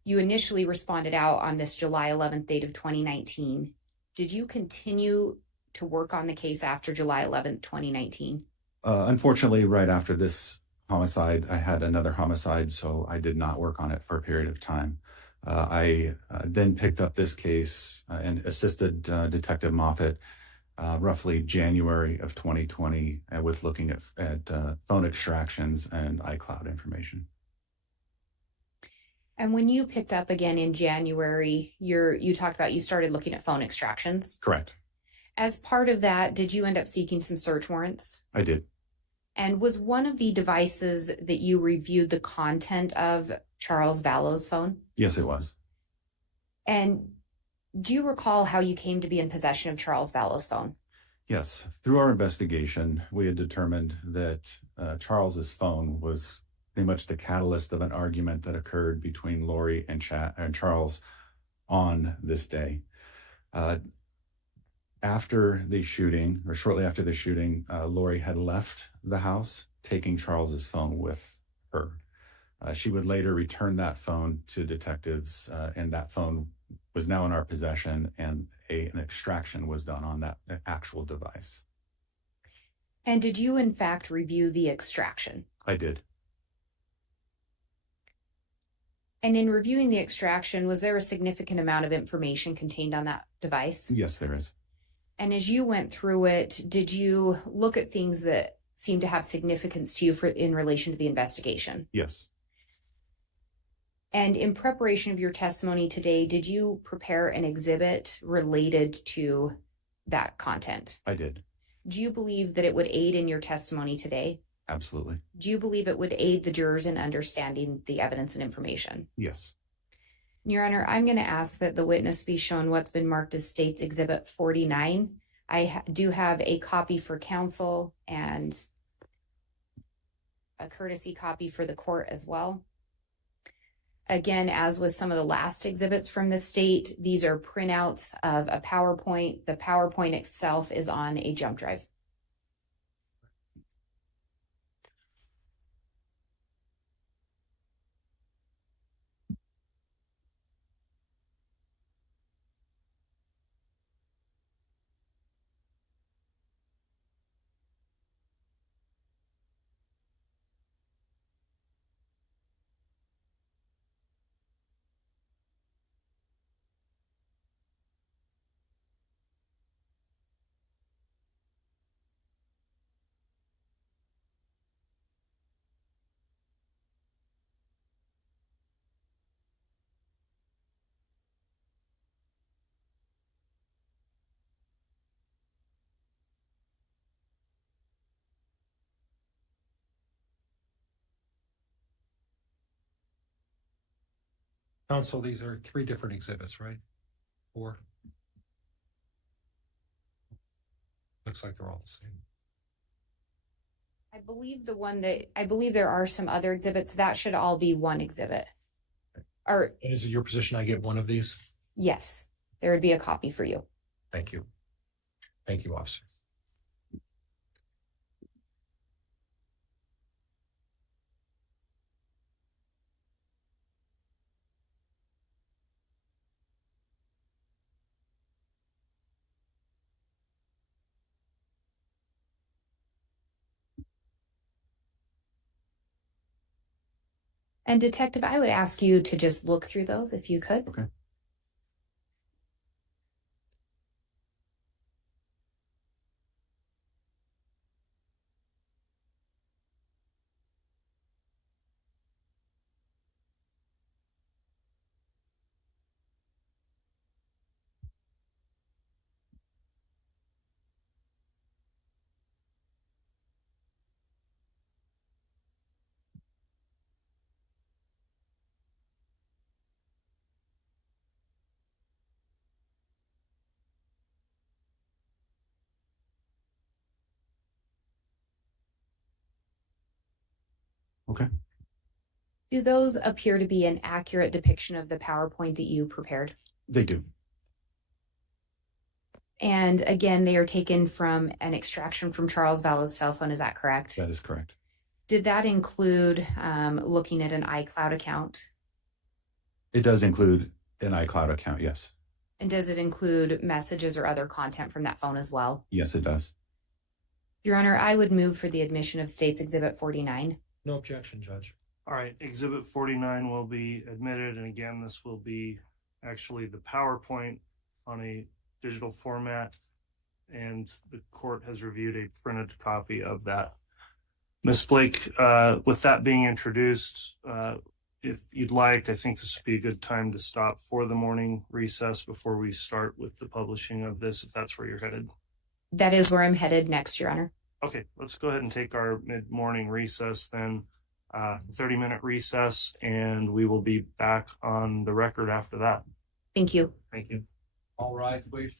You initially responded out on this July 11th date of 2019. Did you continue to work on the case after July 11th, 2019? Unfortunately, right after this homicide, I had another homicide, so I did not work on it for a period of time. I then picked up this case and assisted Detective Moffat roughly January of 2020 with looking at phone extractions and iCloud information. And when you picked up again in January, you talked about you started looking at phone extractions. Correct. As part of that, did you end up seeking some search warrants? I did. And was one of the devices that you reviewed the content of Charles Vallow's phone? Yes, it was. And do you recall how you came to be in possession of Charles Vallow's phone? Yes. Through our investigation, we had determined that Charles's phone was pretty much the catalyst of an argument that occurred between Lori and Charles on this day. After the shooting, or shortly after the shooting, Lori had left the house, taking Charles's phone with her. She would later return that phone to detectives, and that phone was now in our possession, and an extraction was done on that actual device. And did you, in fact, review the extraction? I did. And in reviewing the extraction, was there a significant amount of information contained on that device? Yes, there is. And as you went through it, did you look at things that seemed to have significance to you in relation to the investigation? Yes. And in preparation of your testimony today, did you prepare an exhibit related to that content? I did. Do you believe that it would aid in your testimony today? Absolutely. Do you believe it would aid the jurors in understanding the evidence and information? Yes. Your Honor, I'm going to ask that the witness be shown what's been marked as State's Exhibit 49. I do have a copy for counsel and a courtesy copy for the court as well. Again, as with some of the last exhibits from the state, these are printouts of a PowerPoint. The PowerPoint itself is on a jump drive. Counsel, these are 3 different exhibits, right? 4. Looks like they're all the same. I believe there are some other exhibits. That should all be one exhibit. Or And is it your position I get one of these? yes, there would be a copy for you. Thank you. Thank you, officer. And Detective, I would ask you to just look through those if you could. Okay. Okay. Do those appear to be an accurate depiction of the PowerPoint that you prepared? They do. And again, they are taken from an extraction from Charles Vallow's cell phone. Is that correct? That is correct. Did that include looking at an iCloud account? It does include an iCloud account, yes. And does it include messages or other content from that phone as well? Yes, it does. Your Honor, I would move for the admission of State's Exhibit 49. No objection, Judge. All right, Exhibit 49 will be admitted, and again, this will be actually the PowerPoint on a digital format, and the court has reviewed a printed copy of that. Ms. Blake, with that being introduced, if you'd like, I think this would be a good time to stop for the morning recess before we start with the publishing of this, if that's where you're headed. That is where I'm headed next, Your Honor. Okay, let's go ahead and take our mid-morning recess then, 30-minute recess, and we will be back on the record after that. Thank you. Thank you. All rise, please.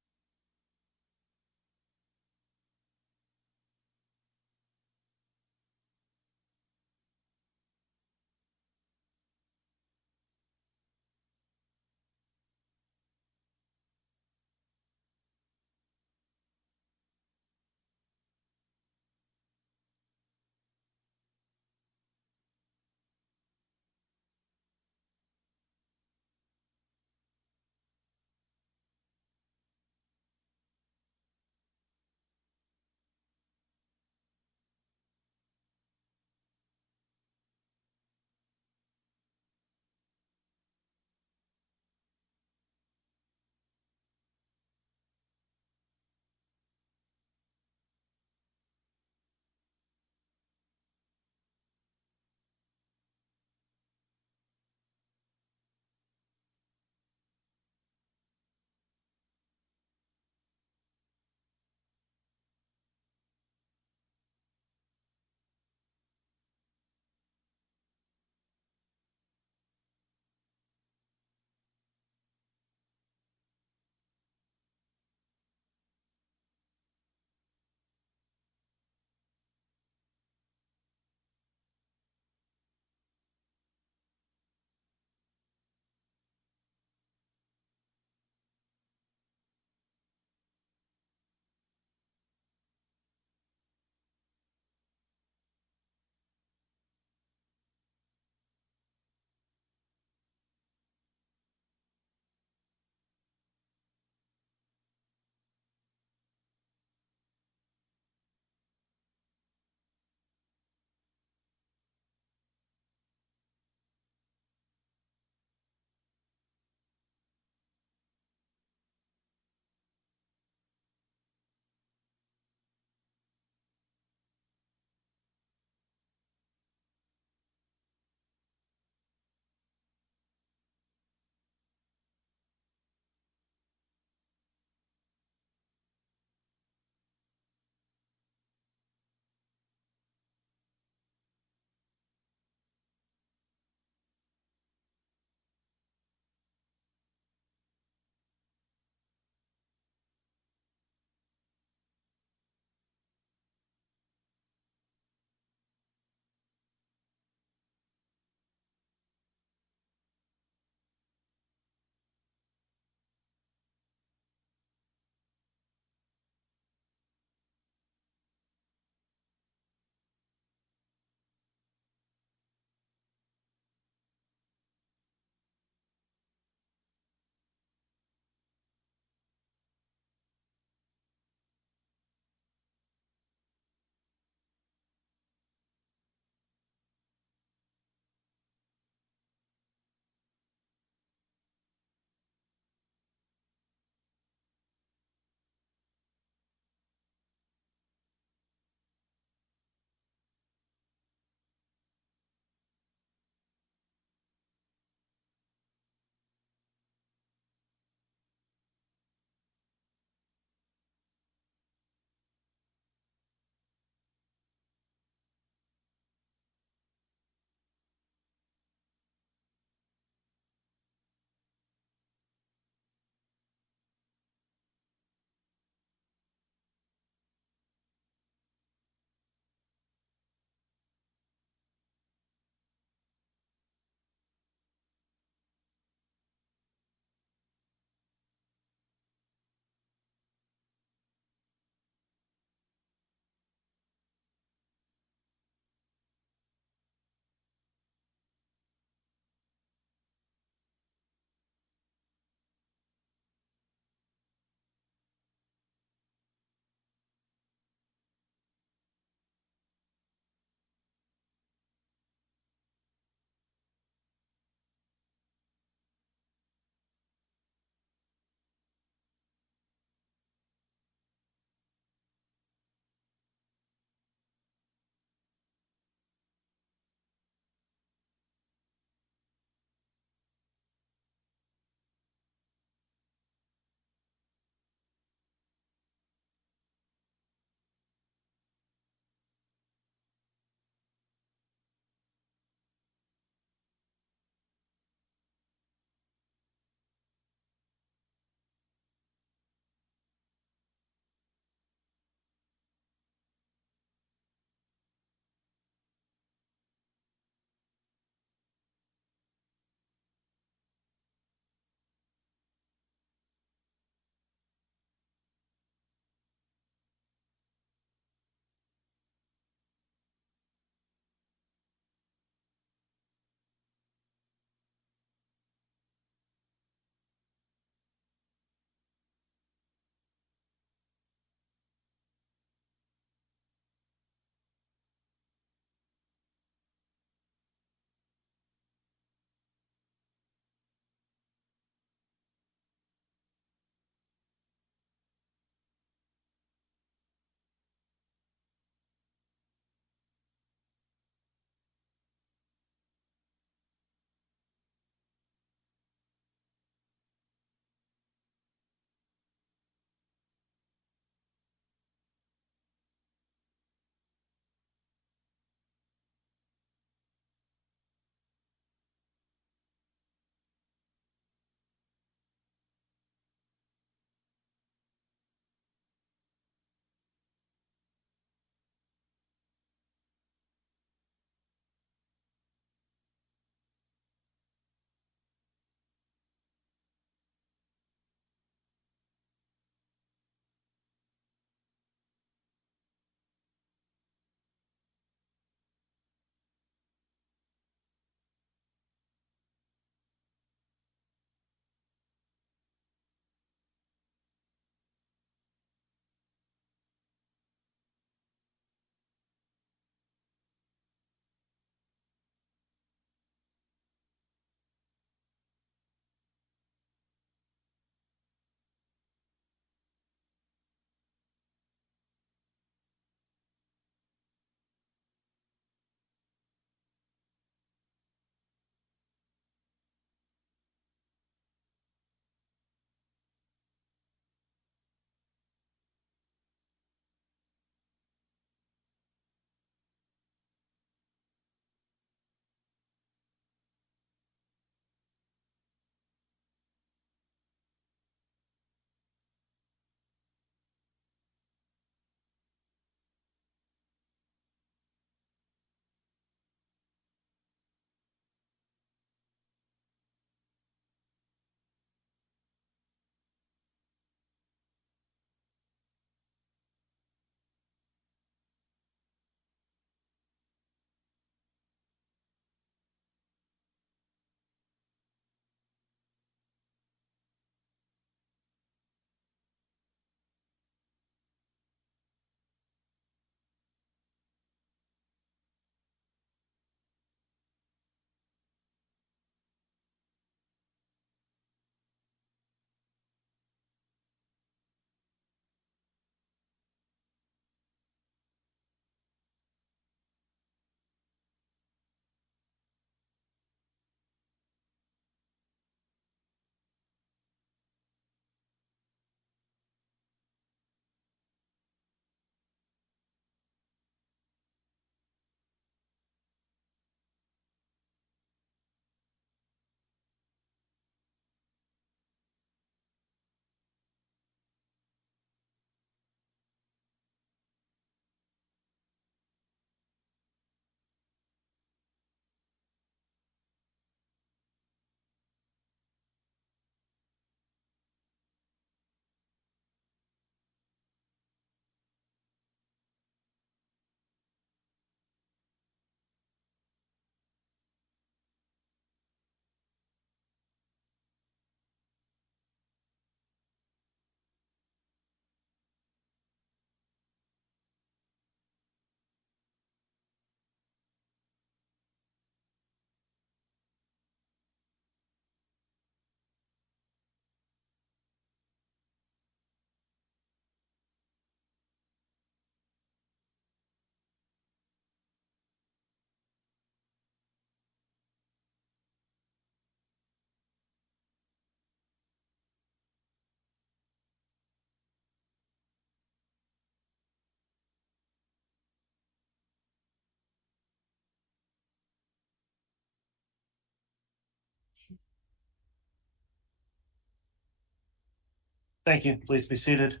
Thank you. Please be seated.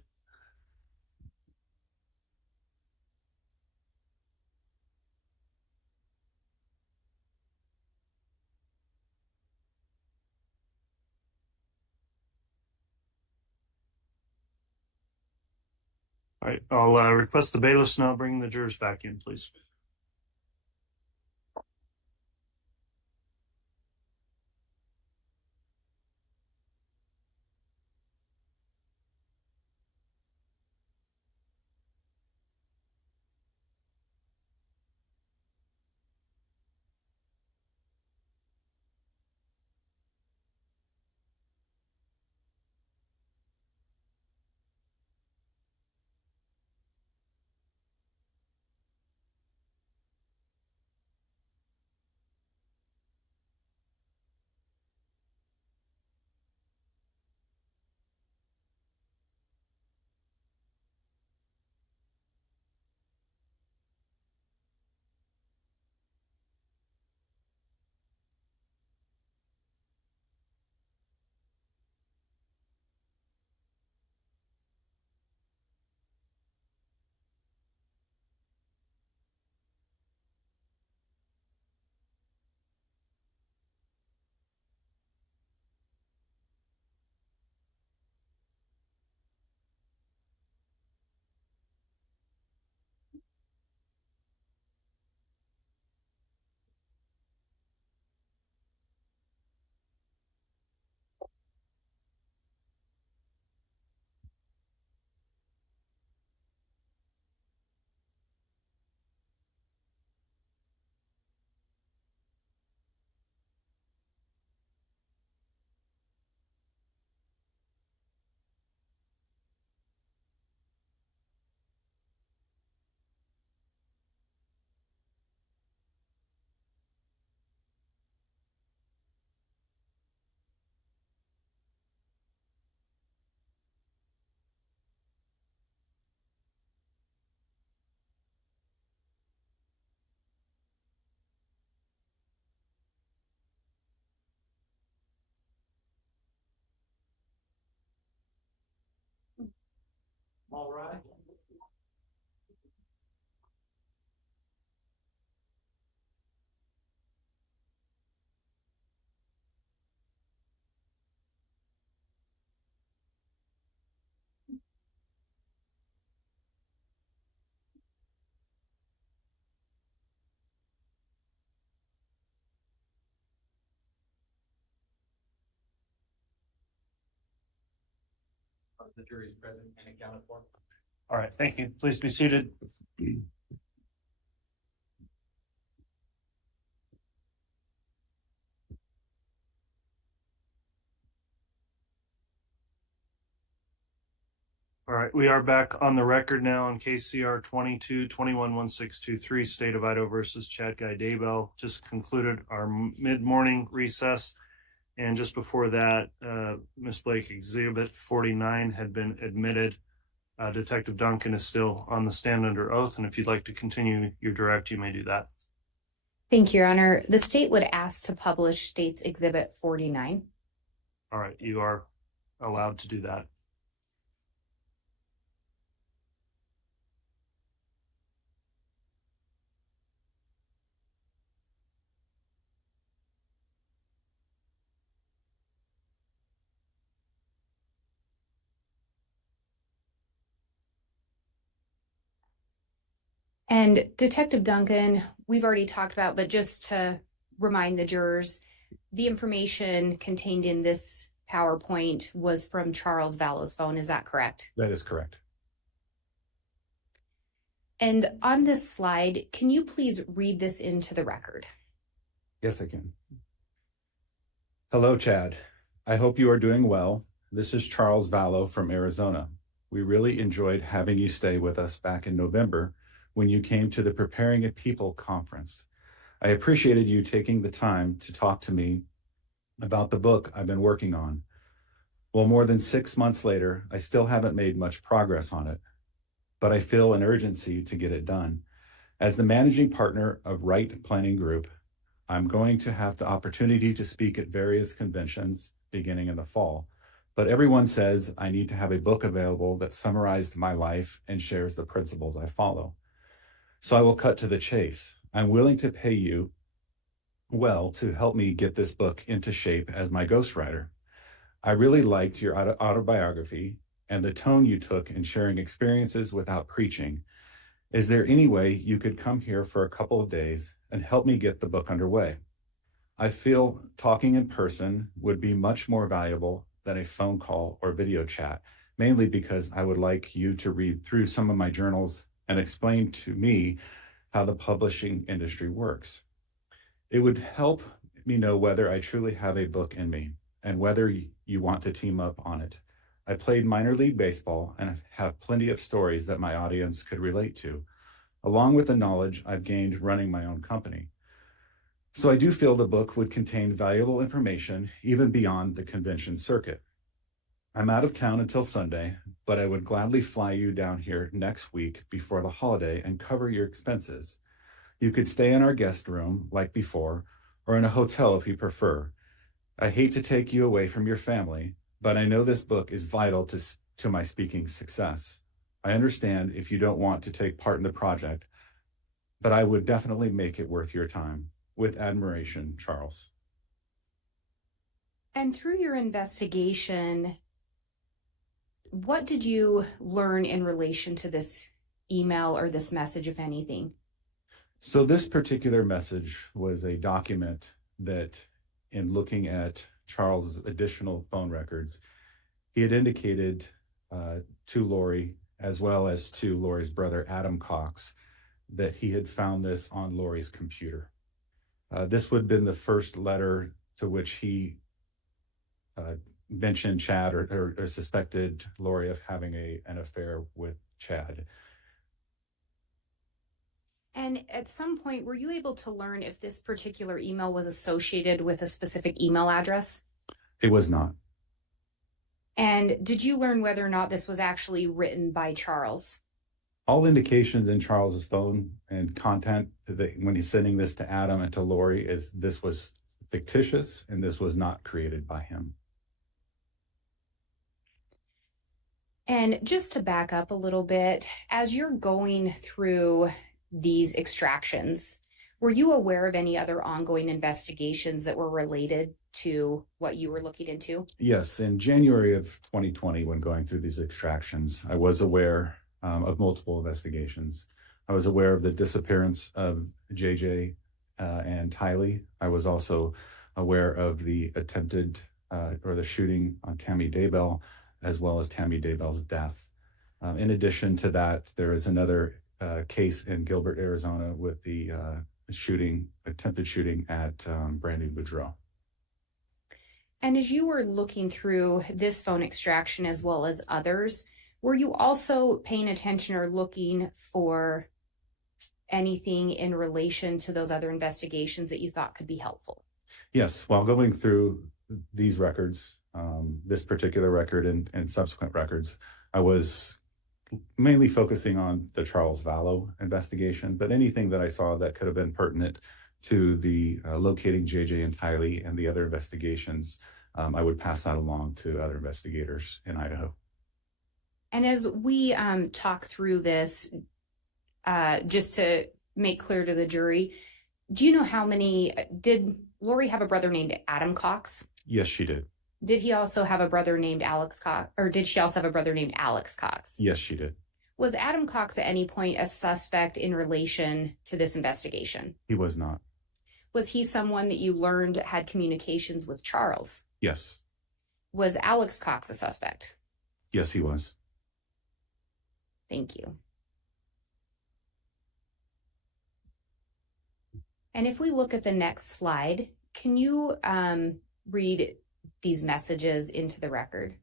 All right, I'll request the bailiffs now bring the jurors back in, please. All right. The jury is present and accounted for. All right, thank you. Please be seated. All right, we are back on the record now on KCR 22-21-1623, State of Idaho versus Chad Daybell. Just concluded our mid-morning recess. And just before that, Ms. Blake, Exhibit 49 had been admitted. Detective Duncan is still on the stand under oath, and if you'd like to continue your direct, you may do that. Thank you, Your Honor. The state would ask to publish State's Exhibit 49. All right, you are allowed to do that. And Detective Duncan, we've already talked about, but just to remind the jurors, the information contained in this PowerPoint was from Charles Vallow's phone. Is that correct? That is correct. And on this slide, can you please read this into the record? Yes, I can. Hello, Chad. I hope you are doing well. This is Charles Vallow from Arizona. We really enjoyed having you stay with us back in November when you came to the Preparing a People conference. I appreciated you taking the time to talk to me about the book I've been working on. Well, more than 6 months later, I still haven't made much progress on it, but I feel an urgency to get it done. As the managing partner of Right Planning Group, I'm going to have the opportunity to speak at various conventions beginning in the fall, but everyone says I need to have a book available that summarized my life and shares the principles I follow. So I will cut to the chase. I'm willing to pay you well to help me get this book into shape as my ghostwriter. I really liked your autobiography and the tone you took in sharing experiences without preaching. Is there any way you could come here for a couple of days and help me get the book underway? I feel talking in person would be much more valuable than a phone call or video chat, mainly because I would like you to read through some of my journals and explain to me how the publishing industry works. It would help me know whether I truly have a book in me and whether you want to team up on it. I played minor league baseball and have plenty of stories that my audience could relate to, along with the knowledge I've gained running my own company. So I do feel the book would contain valuable information even beyond the convention circuit. I'm out of town until Sunday, but I would gladly fly you down here next week before the holiday and cover your expenses. You could stay in our guest room like before, or in a hotel if you prefer. I hate to take you away from your family, but I know this book is vital to my speaking success. I understand if you don't want to take part in the project, but I would definitely make it worth your time. With admiration, Charles. And through your investigation, what did you learn in relation to this email or this message, if anything? So this particular message was a document that, in looking at Charles's additional phone records, he had indicated to Lori, as well as to Lori's brother, Adam Cox, that he had found this on Lori's computer. This would have been the first letter to which he mentioned Chad or suspected Lori of having an affair with Chad. And at some point, were you able to learn if this particular email was associated with a specific email address? It was not. And did you learn whether or not this was actually written by Charles? All indications in Charles's phone and content that when he's sending this to Adam and to Lori is this was fictitious and this was not created by him. And just to back up a little bit, as you're going through these extractions, were you aware of any other ongoing investigations that were related to what you were looking into? Yes, in January of 2020, when going through these extractions, I was aware of multiple investigations. I was aware of the disappearance of JJ and Tylee. I was also aware of the attempted or the shooting on Tammy Daybell, as well as Tammy Daybell's death. In addition to that, there is another case in Gilbert, Arizona, with the attempted shooting at Brandon Boudreaux. And as you were looking through this phone extraction as well as others, were you also paying attention or looking for anything in relation to those other investigations that you thought could be helpful? Yes, while going through these records, this particular record and subsequent records, I was mainly focusing on the Charles Vallow investigation, but anything that I saw that could have been pertinent to the locating JJ and Tylee and the other investigations, I would pass that along to other investigators in Idaho. And as we talk through this, just to make clear to the jury, do you know did Lori have a brother named Adam Cox? Yes, she did. Did he also have a brother named Alex Cox, or did she also have a brother named Alex Cox? Yes, she did. Was Adam Cox at any point a suspect in relation to this investigation? He was not. Was he someone that you learned had communications with Charles? Yes. Was Alex Cox a suspect? Yes, he was. Thank you. And if we look at the next slide, can you read these messages into the record?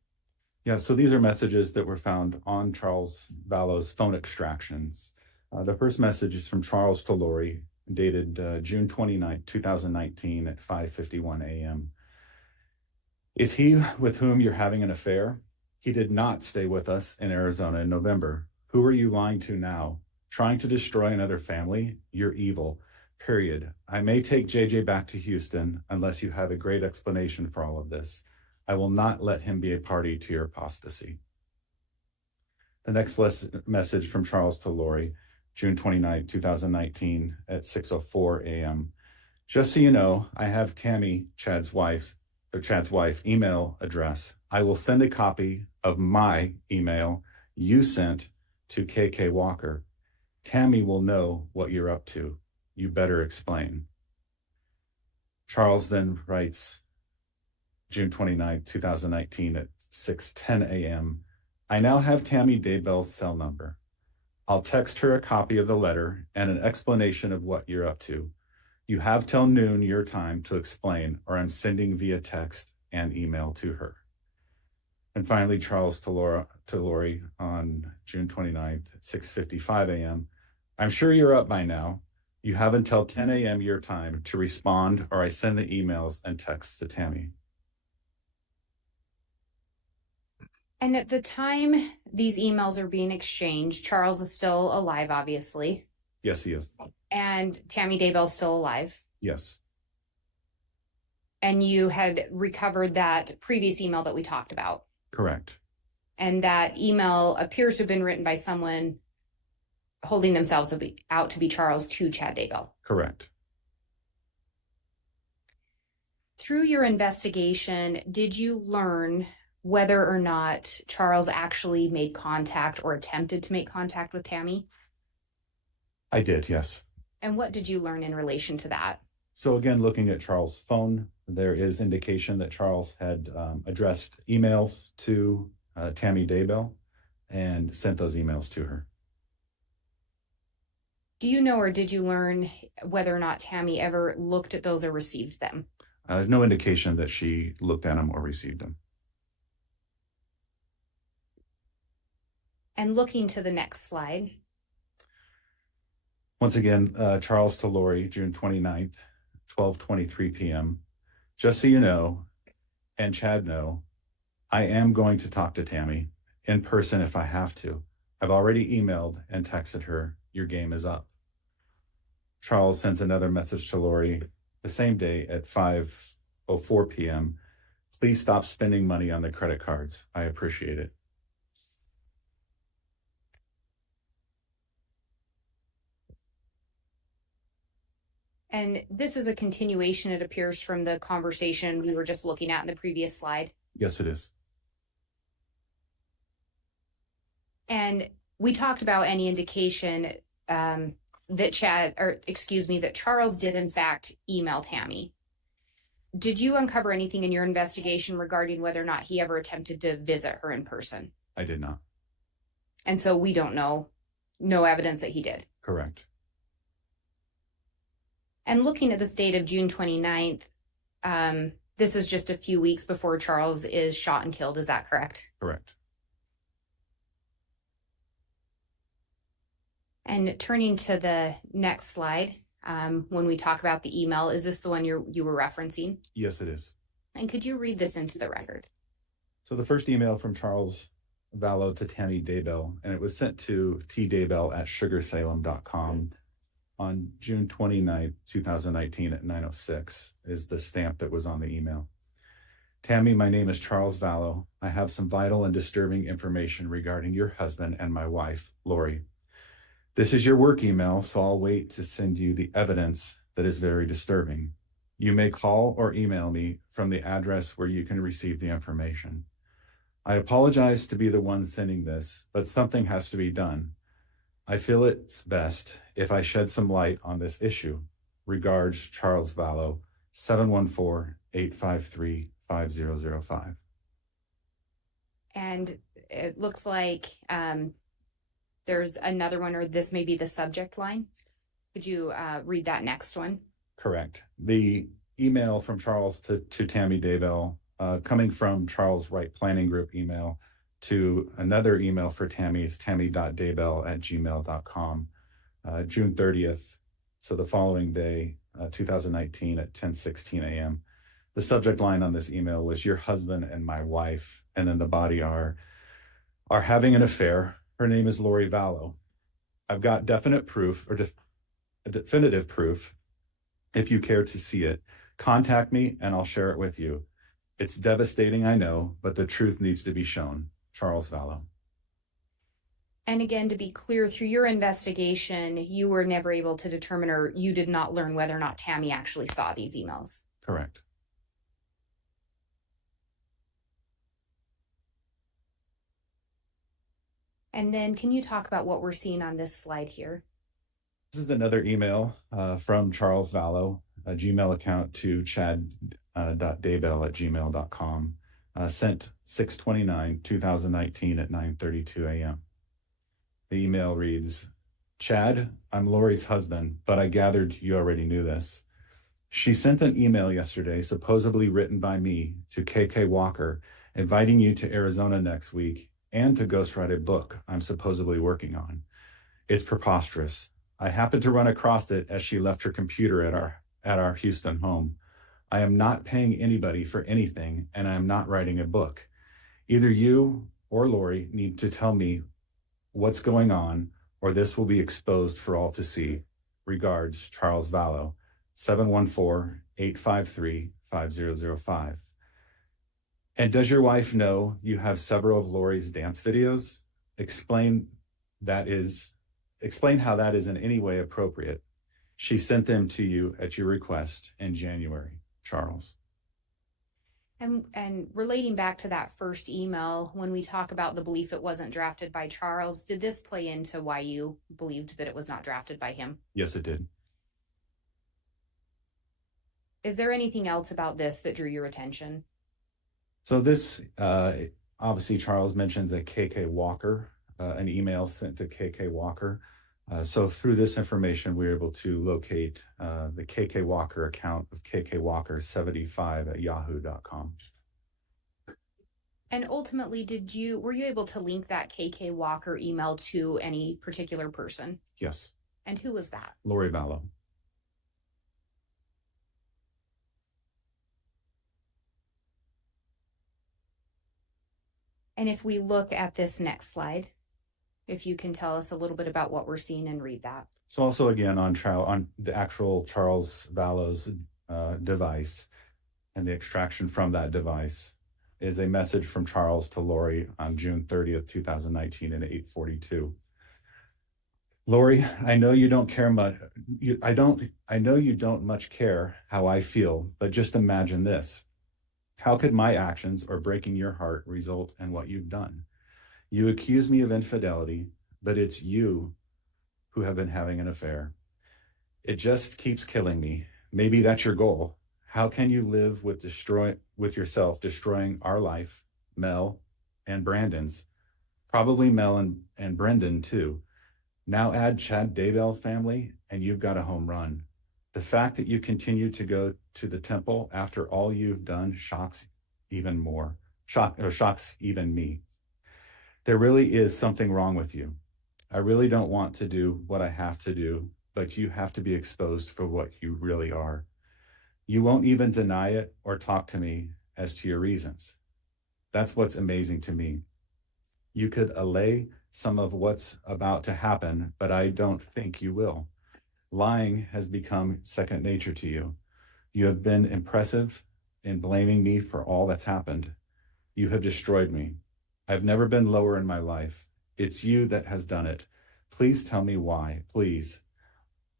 Yeah, so these are messages that were found on Charles Vallow's phone extractions. The first message is from Charles to Lori, dated June 29, 2019 at 5:51 a.m. Is he with whom you're having an affair? He did not stay with us in Arizona in November. Who are you lying to now? Trying to destroy another family? You're evil. period. I may take JJ back to Houston unless you have a great explanation for all of this. I will not let him be a party to your apostasy. The next message from Charles to Lori, June 29, 2019 at 6:04 a.m. Just so you know, I have Tammy, Chad's wife, email address. I will send a copy of my email you sent to KK Walker. Tammy will know what you're up to. You better explain. Charles then writes, June 29, 2019 at 6:10 a.m. I now have Tammy Daybell's cell number. I'll text her a copy of the letter and an explanation of what you're up to. You have till noon your time to explain, or I'm sending via text and email to her. And finally, Charles to Lori on June 29th at 6:55 a.m. I'm sure you're up by now. You have until 10 a.m. your time to respond, or I send the emails and texts to Tammy. And at the time these emails are being exchanged, Charles is still alive, obviously. Yes, he is. And Tammy Daybell's still alive. Yes. And you had recovered that previous email that we talked about. Correct. And that email appears to have been written by someone holding themselves out to be Charles to Chad Daybell. Correct. Through your investigation, did you learn whether or not Charles actually made contact or attempted to make contact with Tammy? I did, yes. And what did you learn in relation to that? So again, looking at Charles' phone, there is indication that Charles had addressed emails to Tammy Daybell and sent those emails to her. Do you know, or did you learn whether or not Tammy ever looked at those or received them? No indication that she looked at them or received them. And looking to the next slide. Once again, Charles to Lori, June 29th, 12:23 p.m. Just so you know, and Chad know, I am going to talk to Tammy in person if I have to. I've already emailed and texted her, your game is up. Charles sends another message to Lori the same day at 5:04 p.m. Please stop spending money on the credit cards. I appreciate it. And this is a continuation, it appears, from the conversation we were just looking at in the previous slide. Yes, it is. And we talked about any indication that Charles did in fact email Tammy. Did you uncover anything in your investigation regarding whether or not he ever attempted to visit her in person? I did not. And so we don't know, no evidence that he did. Correct. And looking at this date of June 29th, this is just a few weeks before Charles is shot and killed. Is that correct? Correct. And turning to the next slide, when we talk about the email, is this the one you were referencing? Yes, it is. And could you read this into the record? So the first email from Charles Vallow to Tammy Daybell, and it was sent to tdaybell@sugarsalem.com on June 29th, 2019 at 9:06 is the stamp that was on the email. Tammy, my name is Charles Vallow. I have some vital and disturbing information regarding your husband and my wife, Lori. This is your work email, so I'll wait to send you the evidence that is very disturbing. You may call or email me from the address where you can receive the information. I apologize to be the one sending this, but something has to be done. I feel it's best if I shed some light on this issue. Regards, Charles Vallow, 714-853-5005. And it looks like there's another one, or this may be the subject line. Could you read that next one? Correct. The email from Charles to Tammy Daybell, coming from Charles Wright Planning Group email to another email for Tammy is tammy.daybell@gmail.com, June 30th. So the following day, 2019 at 10:16 a.m. The subject line on this email was your husband and my wife. And then the body are having an affair. Her name is Lori Vallow. I've got definite proof or definitive proof If you care to see it, contact me and I'll share it with you. It's devastating, I know, but the truth needs to be shown. Charles Vallow. And again, to be clear, through your investigation, you were never able to determine, or you did not learn whether or not Tammy actually saw these emails. Correct. And then can you talk about what we're seeing on this slide here? This is another email from Charles Vallow, a Gmail account to chad.daybell@gmail.com, sent 6/29/2019 at 9:32 a.m. The email reads, Chad, I'm Lori's husband, but I gathered you already knew this. She sent an email yesterday, supposedly written by me, to KK Walker, inviting you to Arizona next week and to ghostwrite a book I'm supposedly working on. It's preposterous. I happened to run across it as she left her computer at our Houston home. I am not paying anybody for anything, and I am not writing a book. Either you or Lori need to tell me what's going on, or this will be exposed for all to see. Regards, Charles Vallow, 714-853-5005. And does your wife know you have several of Lori's dance videos? Explain how that is in any way appropriate. She sent them to you at your request in January, Charles. And relating back to that first email, when we talk about the belief it wasn't drafted by Charles, did this play into why you believed that it was not drafted by him? Yes, it did. Is there anything else about this that drew your attention? So this, obviously, Charles mentions a KK Walker, an email sent to KK Walker. So through this information, we were able to locate the KK Walker account of KK Walker 75 at yahoo.com. And ultimately, were you able to link that KK Walker email to any particular person? Yes. And who was that? Lori Vallow. And if we look at this next slide, if you can tell us a little bit about what we're seeing and read that. So also again on the actual Charles Vallow's device, and the extraction from that device is a message from Charles to Lori on June 30th, 2019 at 8:42. Lori, I know you don't care much. I know you don't much care how I feel, but just imagine this. How could my actions or breaking your heart result in what you've done? You accuse me of infidelity, but it's you who have been having an affair. It just keeps killing me. Maybe that's your goal. How can you live with yourself destroying our life, Mel and Brandon's, probably Mel and Brendan too. Now add Chad Daybell family and you've got a home run. The fact that you continue to go to the temple after all you've done shocks even me. There really is something wrong with you. I really don't want to do what I have to do, but you have to be exposed for what you really are. You won't even deny it or talk to me as to your reasons. That's what's amazing to me. You could allay some of what's about to happen, but I don't think you will. Lying has become second nature to you. You have been impressive in blaming me for all that's happened. You have destroyed me. I've never been lower in my life. It's you that has done it. Please tell me why, please.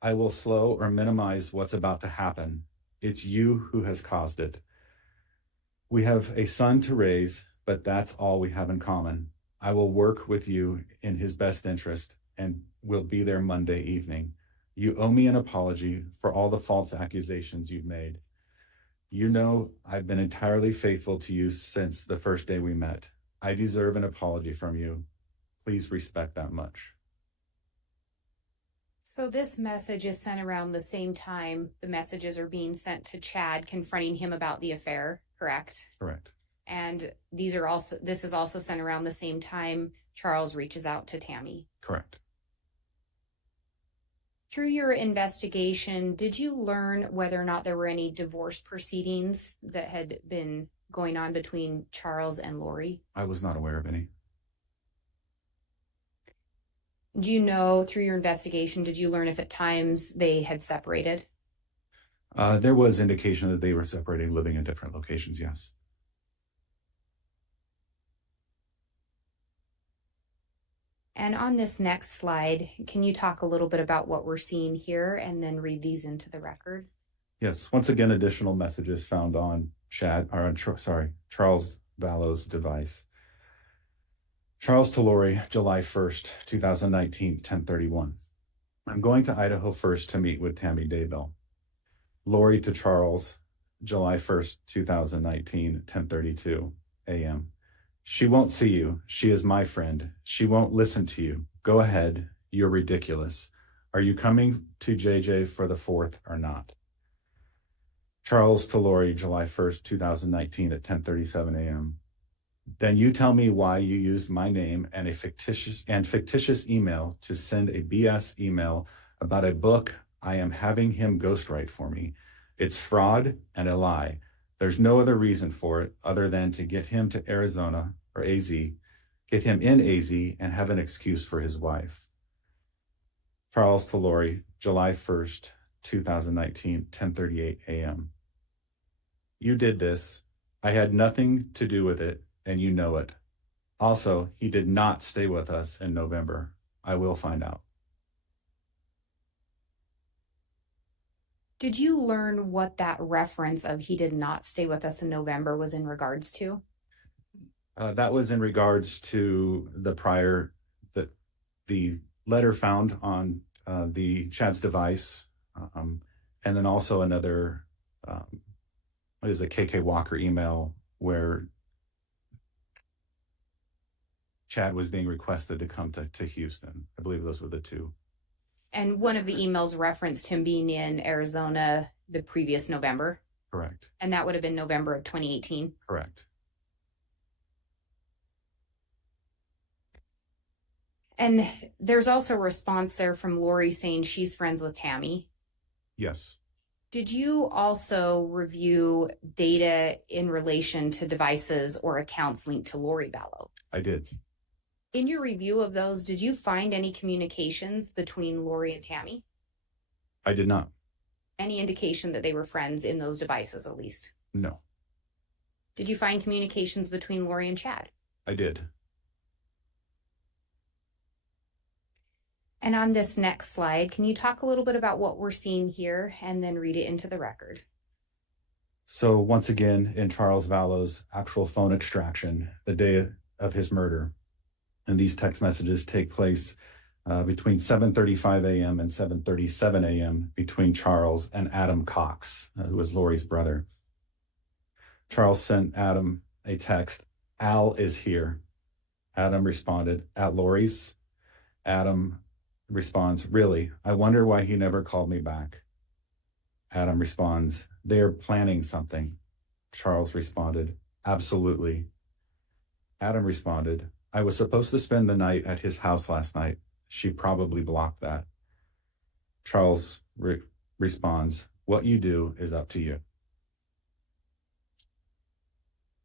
I will slow or minimize what's about to happen. It's you who has caused it. We have a son to raise, but that's all we have in common. I will work with you in his best interest and will be there Monday evening. You owe me an apology for all the false accusations you've made. You know I've been entirely faithful to you since the first day we met. I deserve an apology from you. Please respect that much. So this message is sent around the same time the messages are being sent to Chad confronting him about the affair, correct? Correct. And this is also sent around the same time Charles reaches out to Tammy. Correct. Through your investigation, did you learn whether or not there were any divorce proceedings that had been going on between Charles and Lori? I was not aware of any. Do you know, through your investigation, did you learn if at times they had separated? There was indication that they were separating, living in different locations, yes. And on this next slide, can you talk a little bit about what we're seeing here and then read these into the record? Yes, once again, additional messages found on Charles Vallow's device. Charles to Lori, July 1st, 2019, 10:31. I'm going to Idaho first to meet with Tammy Daybell. Lori to Charles, July 1st, 2019, 10:32 a.m. She won't see you. She is my friend. She won't listen to you. Go ahead. You're ridiculous. Are you coming to JJ for the 4th or not? Charles to Lori, July 1st, 2019 at 10:37 a.m. Then you tell me why you used my name and a fictitious email to send a BS email about a book I am having him ghostwrite for me. It's fraud and a lie. There's no other reason for it other than to get him to Arizona or AZ, get him in AZ and have an excuse for his wife. Charles to Lori, July 1st, 2019, 10:38 a.m. You did this. I had nothing to do with it, and you know it. Also, he did not stay with us in November. I will find out. Did you learn what that reference of he did not stay with us in November was in regards to? That was in regards to the letter found on the Chad's device, and then also another, what is a KK Walker email where Chad was being requested to come to Houston. I believe those were the two. And one of the emails referenced him being in Arizona the previous November. Correct. And that would have been November of 2018. Correct. And there's also a response there from Lori saying she's friends with Tammy. Yes. Did you also review data in relation to devices or accounts linked to Lori Vallow? I did. In your review of those, did you find any communications between Lori and Tammy? I did not. Any indication that they were friends in those devices, at least? No. Did you find communications between Lori and Chad? I did. And on this next slide, can you talk a little bit about what we're seeing here and then read it into the record? So once again, in Charles Vallow's actual phone extraction, the day of his murder, and these text messages take place between 7:35 a.m. and 7:37 a.m. between Charles and Adam Cox, who was Lori's brother. Charles sent Adam a text, "Al is here." Adam responded, "At Lori's?" Adam responds, "Really? I wonder why he never called me back." Adam responds, "They are planning something." Charles responded, "Absolutely." Adam responded, "I was supposed to spend the night at his house last night. She probably blocked that." Charles responds, "What you do is up to you."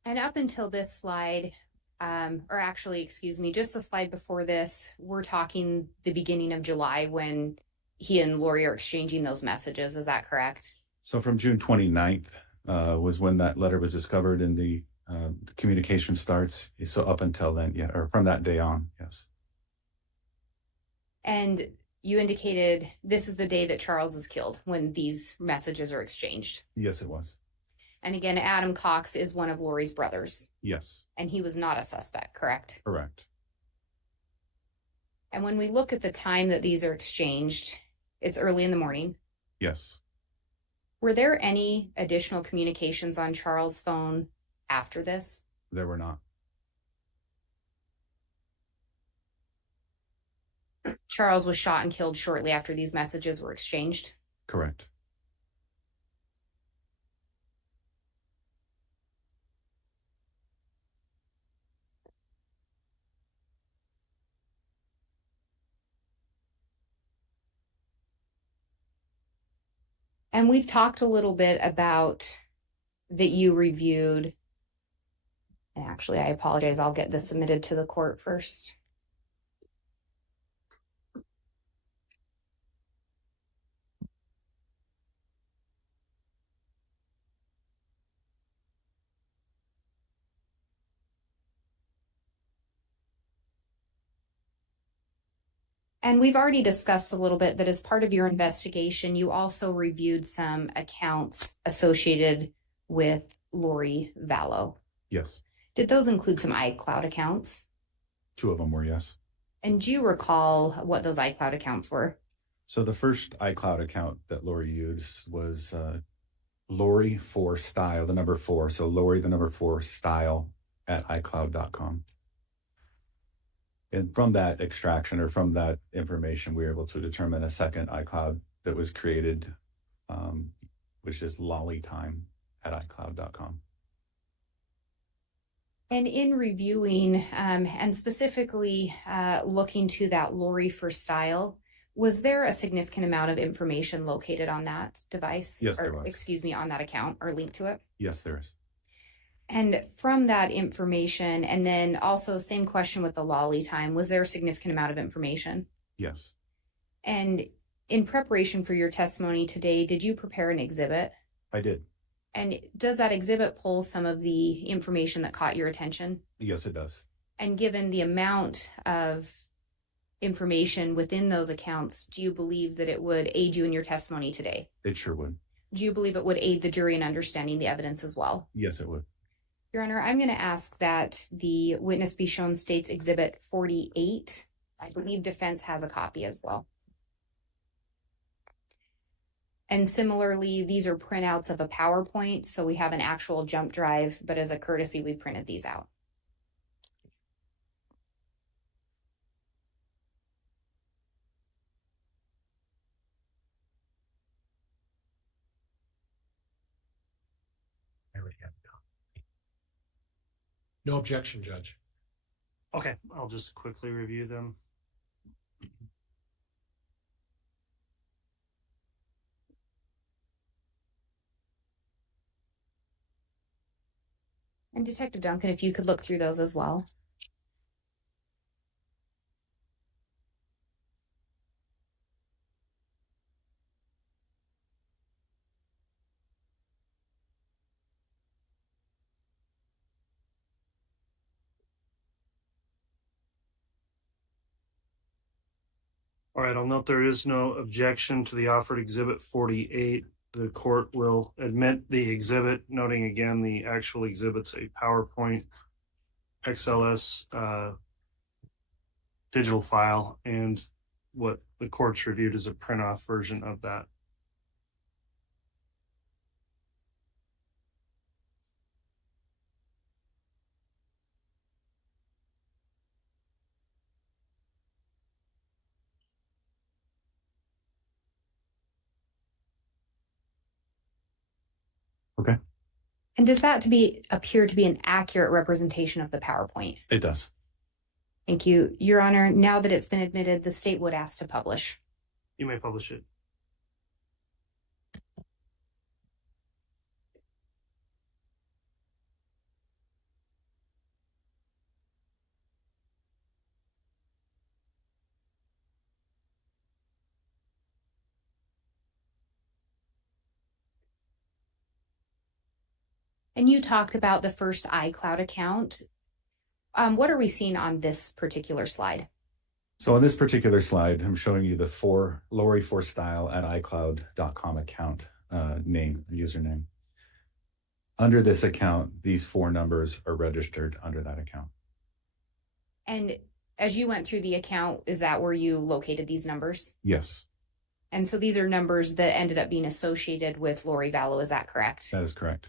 And up until this slide, or actually, excuse me, just the slide before this, we're talking the beginning of July when he and Lori are exchanging those messages. Is that correct? So from June 29th was when that letter was discovered and the communication starts. So up until then, yeah, or from that day on, yes. And you indicated this is the day that Charles is killed when these messages are exchanged. Yes, it was. And again, Adam Cox is one of Lori's brothers. Yes. And he was not a suspect, correct? Correct. And when we look at the time that these are exchanged, it's early in the morning. Yes. Were there any additional communications on Charles' phone after this? There were not. Charles was shot and killed shortly after these messages were exchanged. Correct. And we've talked a little bit about that you reviewed. And actually, I apologize. I'll get this submitted to the court first. And we've already discussed a little bit that as part of your investigation, you also reviewed some accounts associated with Lori Vallow. Yes. Did those include some iCloud accounts? 2 of them were, yes. And do you recall what those iCloud accounts were? So the first iCloud account that Lori used was Lori for style, the number 4. So Lori, the number 4 style at iCloud.com. And from that extraction or from that information, we were able to determine a second iCloud that was created, which is lollytime at iCloud.com. And in reviewing and specifically looking to that Lori for style, was there a significant amount of information located on that device? Yes, there was. Excuse me, on that account or linked to it? Yes, there is. And from that information, and then also same question with the lolly time, was there a significant amount of information? Yes. And in preparation for your testimony today, did you prepare an exhibit? I did. And does that exhibit pull some of the information that caught your attention? Yes, it does. And given the amount of information within those accounts, do you believe that it would aid you in your testimony today? It sure would. Do you believe it would aid the jury in understanding the evidence as well? Yes, it would. Your Honor, I'm going to ask that the witness be shown State's Exhibit 48. I believe defense has a copy as well. And similarly, these are printouts of a PowerPoint, so we have an actual jump drive, but as a courtesy, we printed these out. I already have a copy. No objection, Judge. Okay, I'll just quickly review them. And Detective Duncan, if you could look through those as well. All right, I'll note there is no objection to the offered Exhibit 48. The court will admit the exhibit, noting again the actual exhibit's a PowerPoint XLS digital file, and what the court's reviewed is a print-off version of that. Okay. And does that appear to be an accurate representation of the PowerPoint? It does. Thank you. Your Honor, now that it's been admitted, the state would ask to publish. You may publish it. And you talked about the first iCloud account. What are we seeing on this particular slide? So on this particular slide, I'm showing you the Lori for style at iCloud.com account username. Under this account, these 4 numbers are registered under that account. And as you went through the account, is that where you located these numbers? Yes. And so these are numbers that ended up being associated with Lori Vallow, is that correct? That is correct.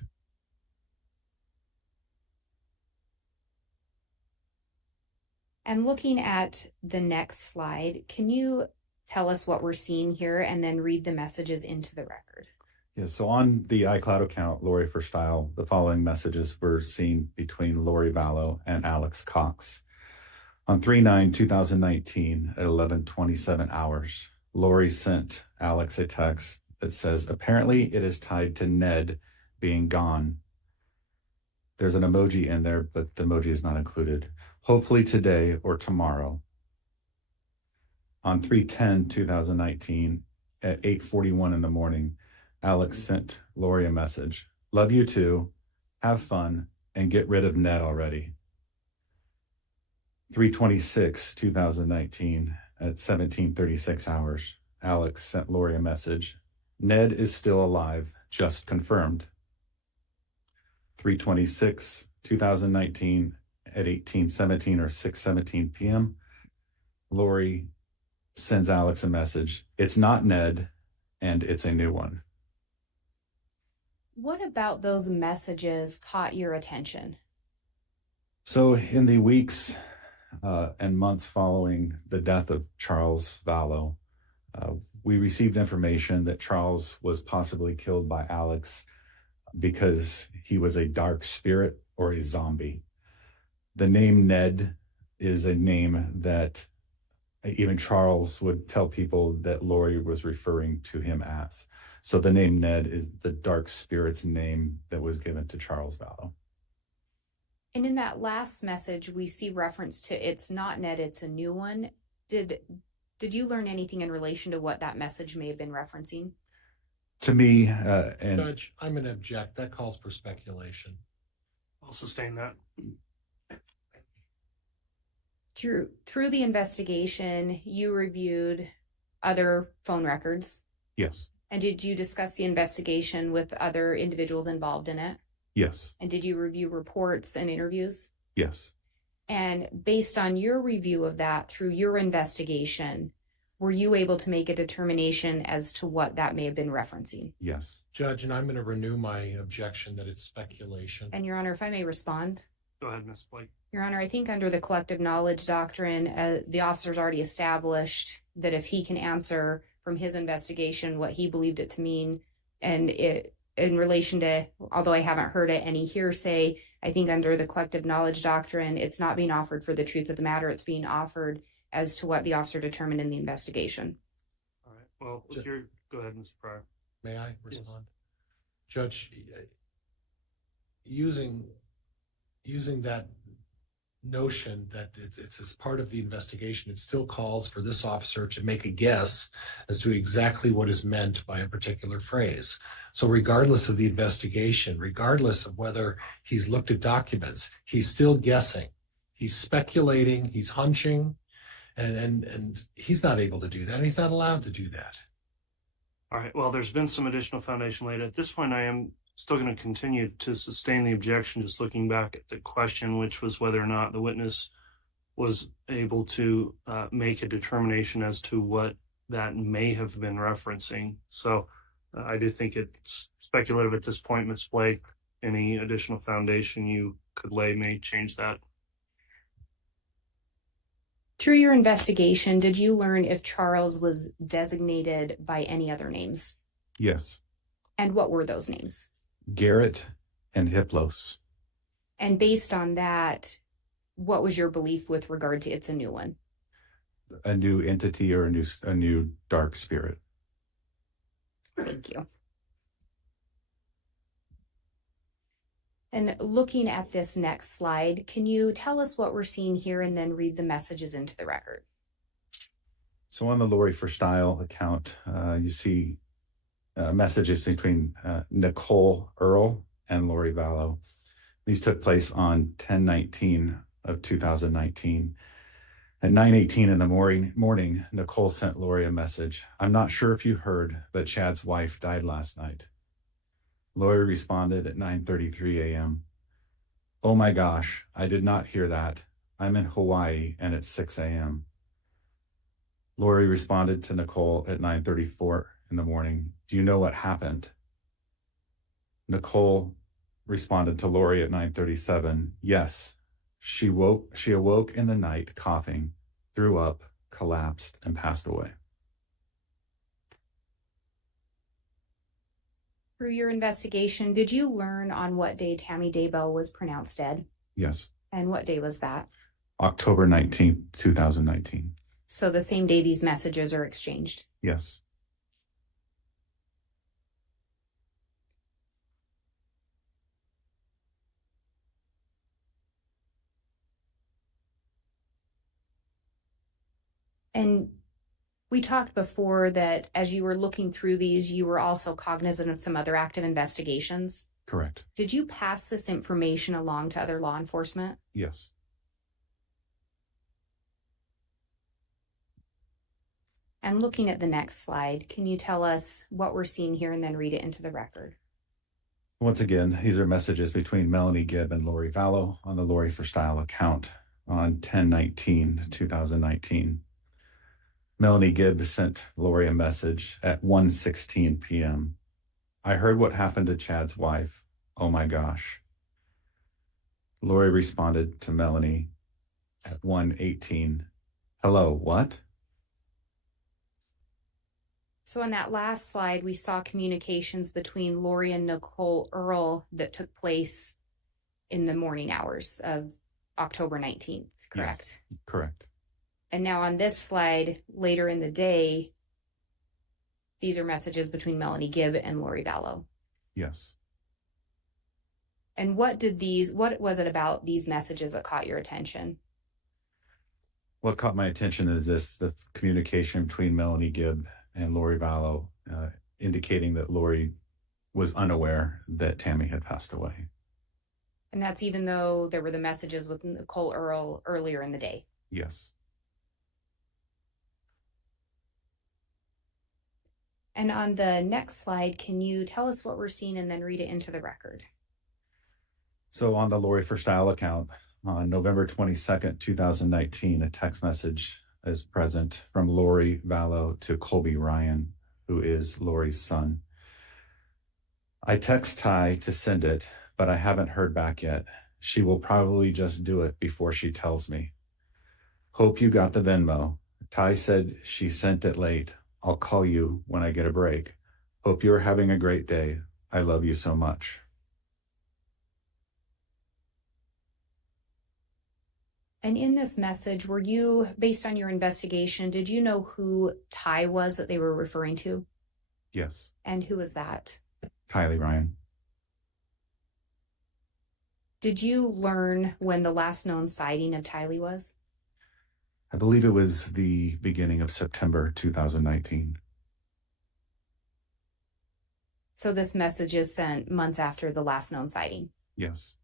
And looking at the next slide, can you tell us what we're seeing here and then read the messages into the record? Yeah, so on the iCloud account, Lori for style, the following messages were seen between Lori Vallow and Alex Cox. On 3/9/2019 at 11:27 hours, Lori sent Alex a text that says, apparently it is tied to Ned being gone. There's an emoji in there, but the emoji is not included. Hopefully today or tomorrow. On 3/10/2019 at 8:41 in the morning, Alex sent Lori a message. Love you too. Have fun and get rid of Ned already. 3/26/2019, at 17:36 hours, Alex sent Lori a message. Ned is still alive, just confirmed. 3:26, 2019 at 18:17 or 6:17 p.m. Lori sends Alex a message. It's not Ned, and it's a new one. What about those messages caught your attention? So in the weeks and months following the death of Charles Vallow, we received information that Charles was possibly killed by Alex because he was a dark spirit or a zombie. The name Ned is a name that even Charles would tell people that Lori was referring to him as. So the name Ned is the dark spirit's name that was given to Charles Vallow. And in that last message, we see reference to it's not Ned, it's a new one. Did you learn anything in relation to what that message may have been referencing? To me, and Judge, I'm going to object. That calls for speculation. I'll sustain that. Through the investigation, you reviewed other phone records. yes, And did you discuss the investigation with other individuals involved in it? yes, And did you review reports and interviews? yes, And based on your review of that through your investigation, were you able to make a determination as to what that may have been referencing? yes. Judge, and I'm going to renew my objection that it's speculation. And Your Honor, if I may respond. Go ahead, Ms. Blake. Your Honor, I think under the collective knowledge doctrine, the officer's already established that if he can answer from his investigation what he believed it to mean, and it in relation to, although I haven't heard it, any hearsay, I think under the collective knowledge doctrine, it's not being offered for the truth of the matter. It's being offered as to what the officer determined in the investigation. All right. Well, go ahead, Mr. Pryor. May I respond? Yes. Judge, using that notion that it's as part of the investigation, it still calls for this officer to make a guess as to exactly what is meant by a particular phrase. So regardless of the investigation, regardless of whether he's looked at documents, he's still guessing. He's speculating, he's hunching, and he's not able to do that, and he's not allowed to do that. All right. Well, there's been some additional foundation laid. At this point, I am still going to continue to sustain the objection, just looking back at the question, which was whether or not the witness was able to make a determination as to what that may have been referencing. So I do think it's speculative at this point, Ms. Blake. Any additional foundation you could lay may change that. Through your investigation, did you learn if Charles was designated by any other names? Yes. And what were those names? Garrett and Hiplos. And based on that, what was your belief with regard to it's a new one? A new entity or a new dark spirit. Thank you. And looking at this next slide, can you tell us what we're seeing here and then read the messages into the record? So on the Lori for Style account, you see messages between Nicole Earl and Lori Vallow. These took place on 10/19 of 2019. At 9:18 in the morning, Nicole sent Lori a message. I'm not sure if you heard, but Chad's wife died last night. Lori responded at 9:33 a.m. Oh my gosh, I did not hear that. I'm in Hawaii and it's 6 a.m. Lori responded to Nicole at 9:34 in the morning. Do you know what happened? Nicole responded to Lori at 9:37. Yes, she awoke in the night coughing, threw up, collapsed, and passed away. Through your investigation, did you learn on what day Tammy Daybell was pronounced dead? Yes. And what day was that? October 19th, 2019. So the same day these messages are exchanged. Yes. And we talked before that as you were looking through these, you were also cognizant of some other active investigations. Correct. Did you pass this information along to other law enforcement? Yes. And looking at the next slide, can you tell us what we're seeing here and then read it into the record? Once again, these are messages between Melanie Gibb and Lori Vallow on the Lori for Style account on 10/19/2019. Melanie Gibb sent Lori a message at 1:16 p.m. I heard what happened to Chad's wife. Oh my gosh. Lori responded to Melanie at 1:18. Hello, what? So on that last slide, we saw communications between Lori and Nicole Earl that took place in the morning hours of October 19th, correct? Yes, correct. And now on this slide, later in the day, these are messages between Melanie Gibb and Lori Vallow. Yes. And what was it about these messages that caught your attention? What caught my attention is the communication between Melanie Gibb and Lori Vallow, indicating that Lori was unaware that Tammy had passed away. And that's even though there were the messages with Nicole Earl earlier in the day. Yes. And on the next slide, can you tell us what we're seeing and then read it into the record? So on the Lori for Style account, on November 22nd, 2019, a text message is present from Lori Vallow to Colby Ryan, who is Lori's son. I text Ty to send it, but I haven't heard back yet. She will probably just do it before she tells me. Hope you got the Venmo. Ty said she sent it late. I'll call you when I get a break. Hope you're having a great day. I love you so much. And in this message, were you, based on your investigation, did you know who Ty was that they were referring to? Yes. And who was that? Kylie Ryan. Did you learn when the last known sighting of Tylee was? I believe it was the beginning of September 2019. So this message is sent months after the last known sighting. Yes.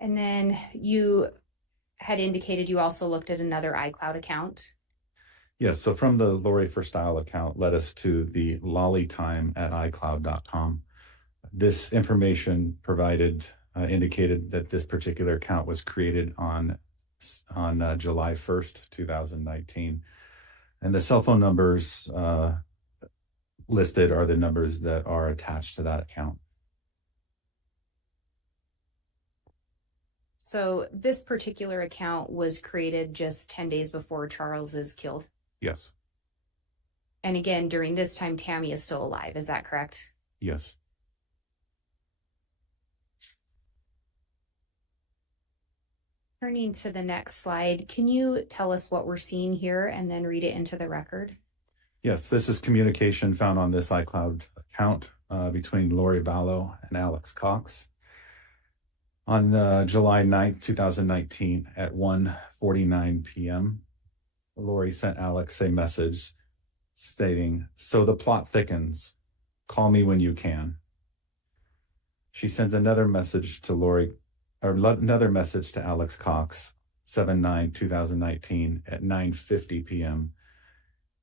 And then you had indicated you also looked at another iCloud account. Yes, so from the Lori for Style account led us to the lollytime@icloud.com. This information provided indicated that this particular account was created on July 1st, 2019. And the cell phone numbers listed are the numbers that are attached to that account. So this particular account was created just 10 days before Charles is killed. Yes. And again, during this time, Tammy is still alive. Is that correct? Yes. Turning to the next slide, can you tell us what we're seeing here and then read it into the record? Yes, this is communication found on this iCloud account between Lori Vallow and Alex Cox. On July 9th, 2019 at 1:49 p.m., Lori sent Alex a message stating, "So the plot thickens. Call me when you can." She sends another message to another message to Alex Cox, 7/9/2019 at 9:50 p.m.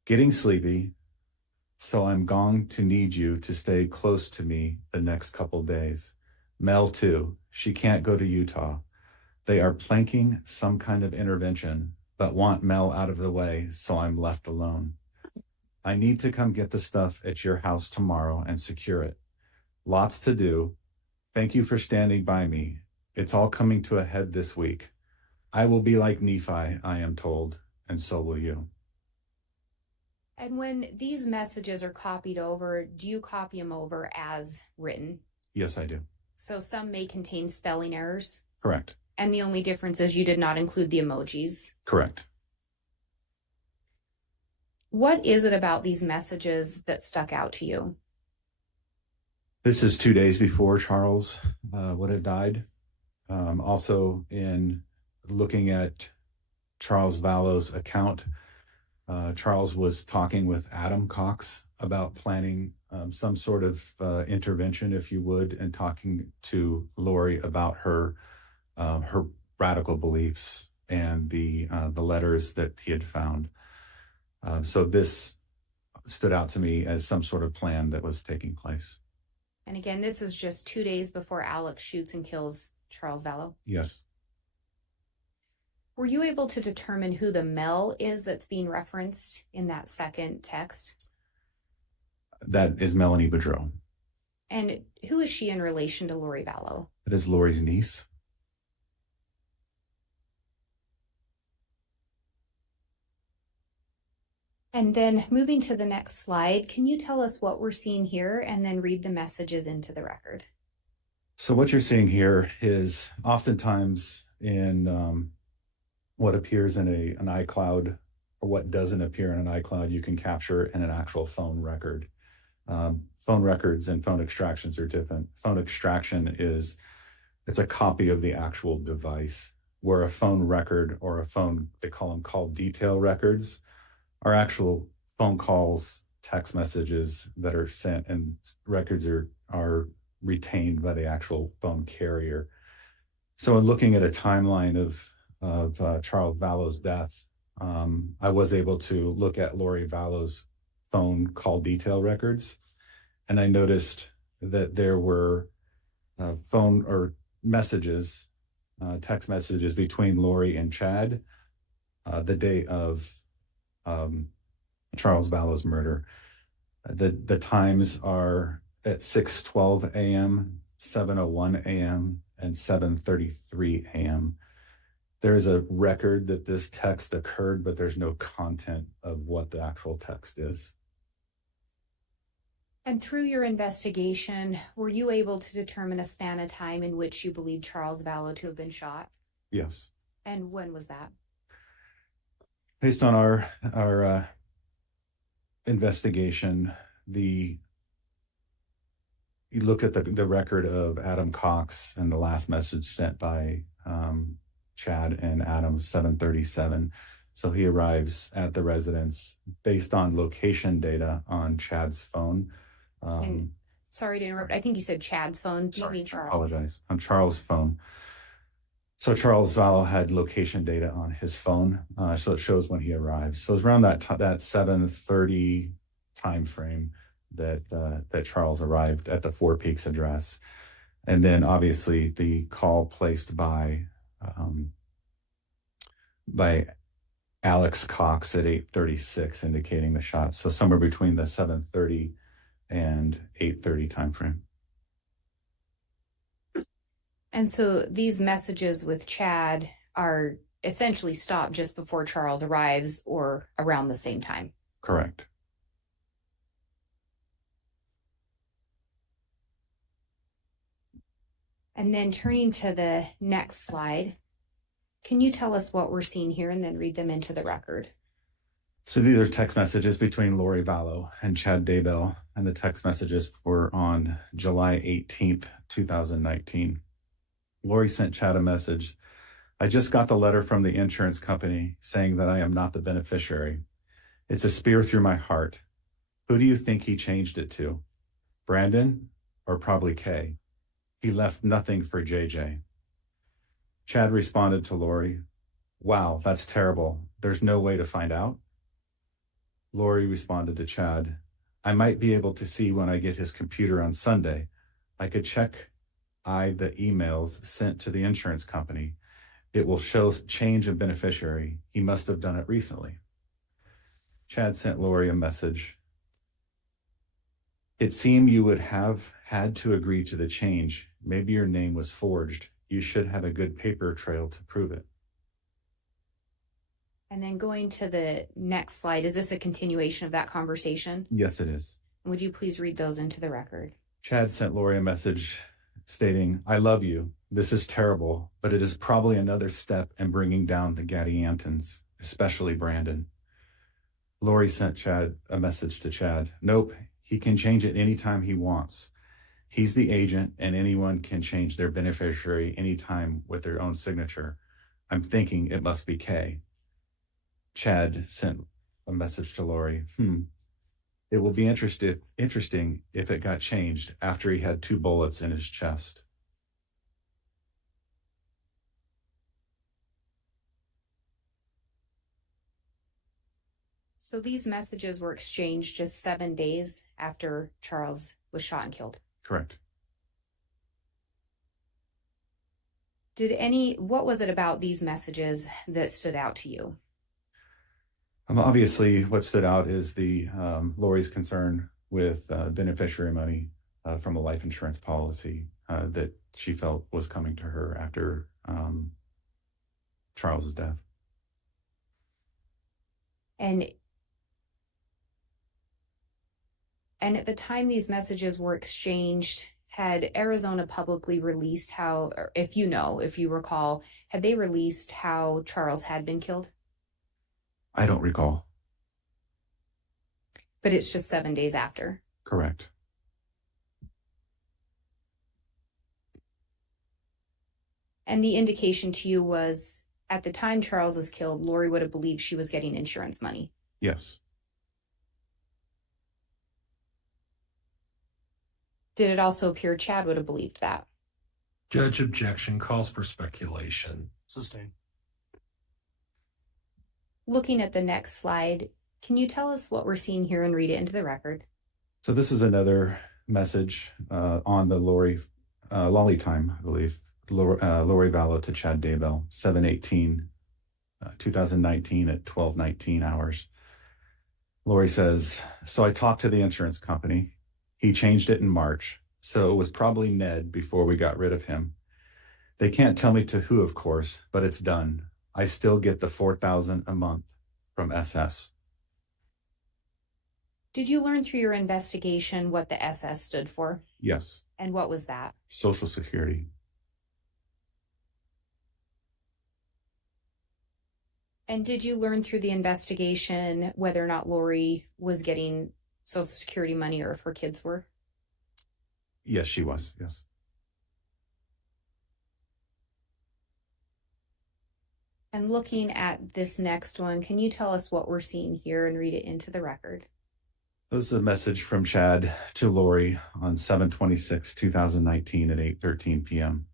Getting sleepy, so I'm going to need you to stay close to me the next couple days. Mel too. She can't go to Utah. They are planking some kind of intervention, but want Mel out of the way, so I'm left alone. I need to come get the stuff at your house tomorrow and secure it. Lots to do. Thank you for standing by me. It's all coming to a head this week. I will be like Nephi, I am told, and so will you. And when these messages are copied over, do you copy them over as written? Yes, I do. So some may contain spelling errors. Correct. And the only difference is you did not include the emojis. Correct. What is it about these messages that stuck out to you? This is 2 days before Charles would have died. Also, in looking at Charles Vallow's account, Charles was talking with Adam Cox about planning some sort of intervention, if you would, in talking to Lori about her radical beliefs and the letters that he had found. So this stood out to me as some sort of plan that was taking place. And again, this is just 2 days before Alex shoots and kills Charles Vallow. Yes. Were you able to determine who the Mel is that's being referenced in that second text? That is Melanie Boudreau. And who is she in relation to Lori Vallow? That is Lori's niece. And then moving to the next slide, can you tell us what we're seeing here and then read the messages into the record? So what you're seeing here is oftentimes in what appears in an iCloud, or what doesn't appear in an iCloud, you can capture in an actual phone record. Phone records and phone extractions are different. Phone extraction it's a copy of the actual device, where a phone record or a phone, they call them call detail records, are actual phone calls, text messages that are sent, and records are retained by the actual phone carrier. So in looking at a timeline of Charles Vallow's death, I was able to look at Lori Vallow's phone call detail records, and I noticed that there were phone or messages, text messages between Lori and Chad the day of Charles Vallow's murder. The times are at 6:12 a.m., 7:01 a.m., and 7:33 a.m. There's a record that this text occurred, but there's no content of what the actual text is. And through your investigation, were you able to determine a span of time in which you believe Charles Vallow to have been shot? Yes. And when was that? Based on our investigation, you look at the record of Adam Cox and the last message sent by Chad and Adam, 7:37. So he arrives at the residence based on location data on Chad's phone. And sorry to interrupt. I think you said Chad's phone. Do you mean Charles? I apologize. On Charles' phone. So Charles Vallow had location data on his phone, so it shows when he arrives. So it's around that 7:30 time frame that Charles arrived at the Four Peaks address, and then obviously the call placed by Alex Cox at 8:36 indicating the shots. So somewhere between the 7:30 and 8:30 time frame. And so these messages with Chad are essentially stopped just before Charles arrives or around the same time. Correct. And then turning to the next slide, can you tell us what we're seeing here and then read them into the record? So these are text messages between Lori Vallow and Chad Daybell, and the text messages were on July 18th, 2019. Lori sent Chad a message. I just got the letter from the insurance company saying that I am not the beneficiary. It's a spear through my heart. Who do you think he changed it to? Brandon or probably Kay? He left nothing for JJ. Chad responded to Lori, wow, that's terrible. There's no way to find out. Lori responded to Chad, I might be able to see when I get his computer on Sunday. I could check the emails sent to the insurance company. It will show change in beneficiary. He must have done it recently. Chad sent Lori a message. It seemed you would have had to agree to the change. Maybe your name was forged. You should have a good paper trail to prove it. And then going to the next slide, is this a continuation of that conversation? Yes, it is. Would you please read those into the record? Chad sent Lori a message stating, I love you. This is terrible, but it is probably another step in bringing down the Gadiantons, especially Brandon. Lori sent Chad a message to Chad. Nope, he can change it anytime he wants. He's the agent, and anyone can change their beneficiary anytime with their own signature. I'm thinking it must be Kay. Chad sent a message to Lori. It will be interesting if it got changed after he had 2 bullets in his chest. So these messages were exchanged just 7 days after Charles was shot and killed. Correct. What was it about these messages that stood out to you? Obviously, what stood out is the Lori's concern with beneficiary money from a life insurance policy that she felt was coming to her after Charles's death. And at the time these messages were exchanged, had Arizona publicly released how, or if you recall, had they released how Charles had been killed? I don't recall. But it's just 7 days after. Correct. And the indication to you was at the time Charles was killed, Lori would have believed she was getting insurance money. Yes. Did it also appear Chad would have believed that? Judge objection calls for speculation. Sustained. Looking at the next slide, can you tell us what we're seeing here and read it into the record? So this is another message on the Lori Lolly time, I believe. Lori Vallow to Chad Daybell, 7/18/2019 at 12:19 hours. Lori says, so I talked to the insurance company. He changed it in March, so it was probably Ned before we got rid of him. They can't tell me to who, of course, but it's done. I still get the $4,000 a month from SS. Did you learn through your investigation what the SS stood for? Yes. And what was that? Social Security. And did you learn through the investigation whether or not Lori was getting Social Security money or if her kids were? Yes, she was. Yes. And looking at this next one, can you tell us what we're seeing here and read it into the record? This is a message from Chad to Lori on 7/26/2019 at 8:13 p.m.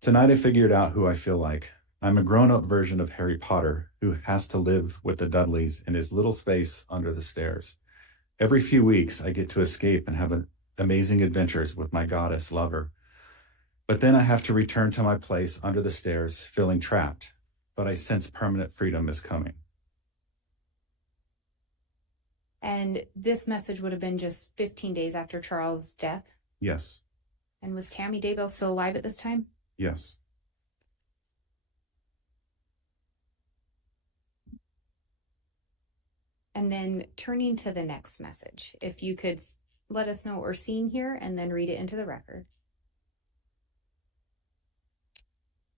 Tonight I figured out who I feel like. I'm a grown-up version of Harry Potter who has to live with the Dudleys in his little space under the stairs. Every few weeks I get to escape and have amazing adventures with my goddess lover. But then I have to return to my place under the stairs feeling trapped, but I sense permanent freedom is coming. And this message would have been just 15 days after Charles' death? Yes. And was Tammy Daybell still alive at this time? Yes. And then turning to the next message, if you could let us know what we're seeing here and then read it into the record.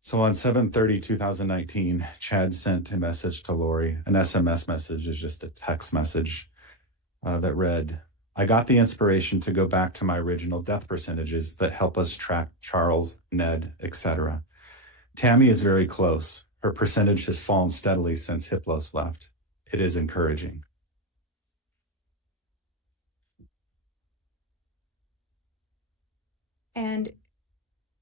So on 7/30/2019, Chad sent a message to Lori. An SMS message is just a text message that read, I got the inspiration to go back to my original death percentages that help us track Charles, Ned, etc. Tammy is very close. Her percentage has fallen steadily since Hiplos left. It is encouraging. And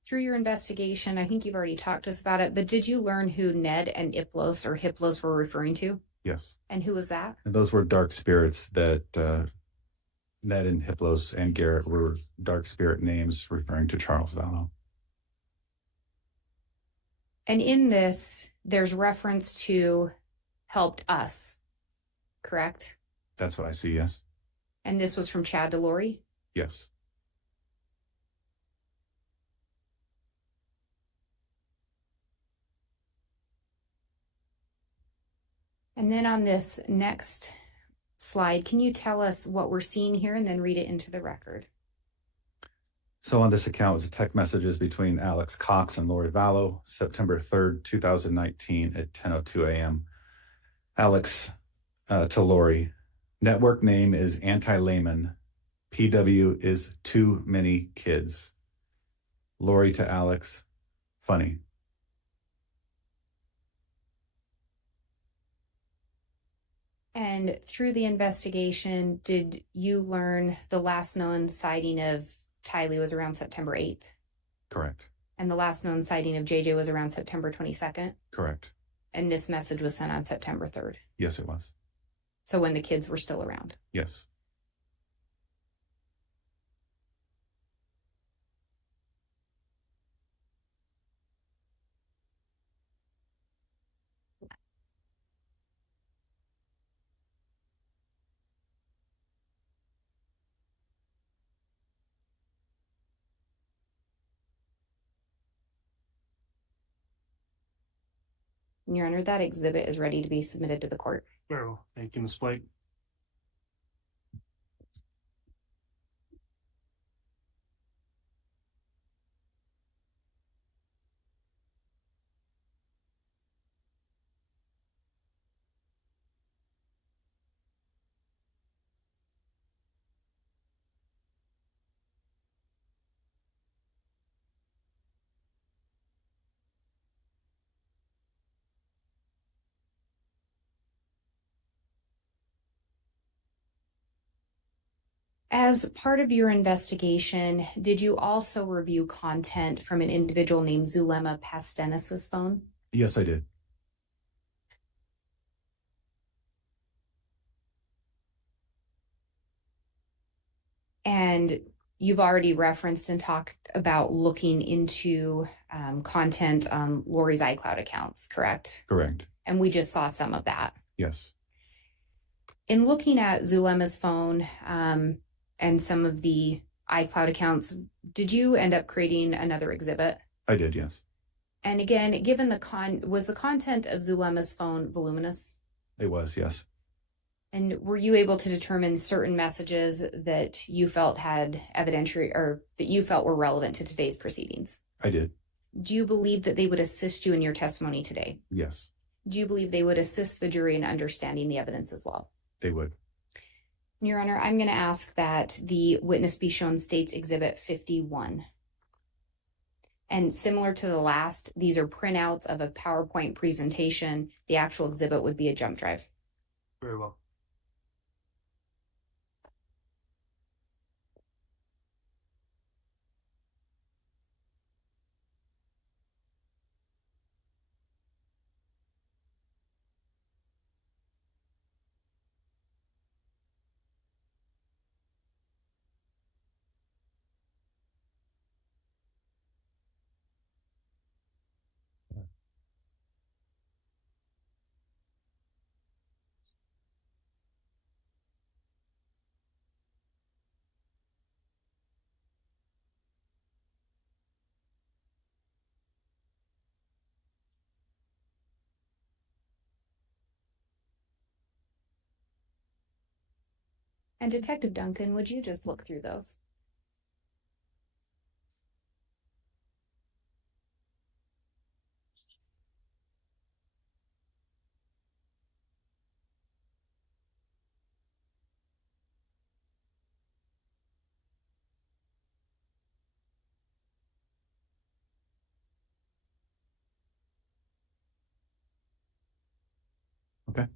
through your investigation, I think you've already talked to us about it, but did you learn who Ned and Hiplos were referring to? Yes. And who was that? And those were dark spirits that Ned and Hiplos and Garrett were dark spirit names referring to Charles Vallow. And in this, there's reference to helped us, correct? That's what I see, yes. And this was from Chad to Lori? Yes. And then on this next slide, can you tell us what we're seeing here and then read it into the record? So on this account was a text messages between Alex Cox and Lori Vallow, September 3rd, 2019 at 10:02 a.m. Alex to Lori, network name is Anti-Layman. PW is too many kids. Lori to Alex, funny. And through the investigation, did you learn the last known sighting of Tylee was around September 8th? Correct. And the last known sighting of JJ was around September 22nd? Correct. And this message was sent on September 3rd? Yes, it was. So when the kids were still around? Yes. Your Honor, that exhibit is ready to be submitted to the court. Very well. Thank you, Ms. Blake. As part of your investigation, did you also review content from an individual named Zulema Pastenes' phone? Yes, I did. And you've already referenced and talked about looking into content on Lori's iCloud accounts, correct? Correct. And we just saw some of that. Yes. In looking at Zulema's phone and some of the iCloud accounts, did you end up creating another exhibit? I did, yes. And again, given was the content of Zulema's phone voluminous? It was, yes. And were you able to determine certain messages that you felt had evidentiary or that you felt were relevant to today's proceedings? I did. Do you believe that they would assist you in your testimony today? Yes, Do you believe they would assist the jury in understanding the evidence as well? they would. Your Honor, I'm going to ask that the witness be shown State's Exhibit 51. And similar to the last, these are printouts of a PowerPoint presentation. The actual exhibit would be a jump drive. Very well. And Detective Duncan, would you just look through those? Okay.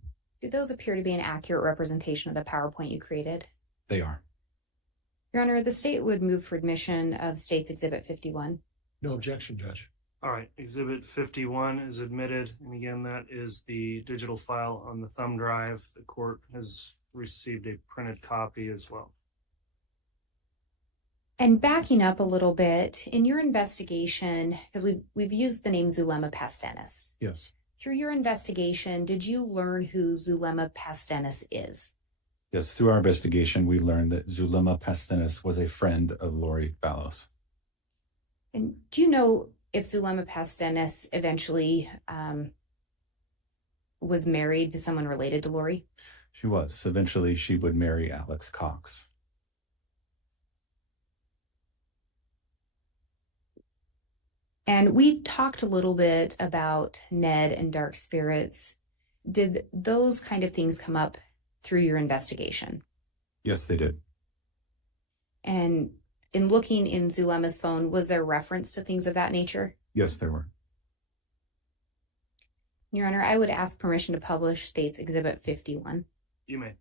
Do those appear to be an accurate representation of the PowerPoint you created? They are. Your Honor, the state would move for admission of State's Exhibit 51. No objection, Judge. All right, Exhibit 51 is admitted. And again, that is the digital file on the thumb drive. The court has received a printed copy as well. And backing up a little bit, in your investigation, because we've used the name Zulema Pastenes. Yes. Through your investigation, did you learn who Zulema Pastenes is? Yes, through our investigation, we learned that Zulema Pastenes was a friend of Lori Vallows. And do you know if Zulema Pastenes eventually was married to someone related to Lori? She was. Eventually, she would marry Alex Cox. And we talked a little bit about Ned and dark spirits. Did those kind of things come up through your investigation? Yes, they did. And in looking in Zulema's phone, was there reference to things of that nature? Yes, there were. Your Honor, I would ask permission to publish State's Exhibit 51. You may.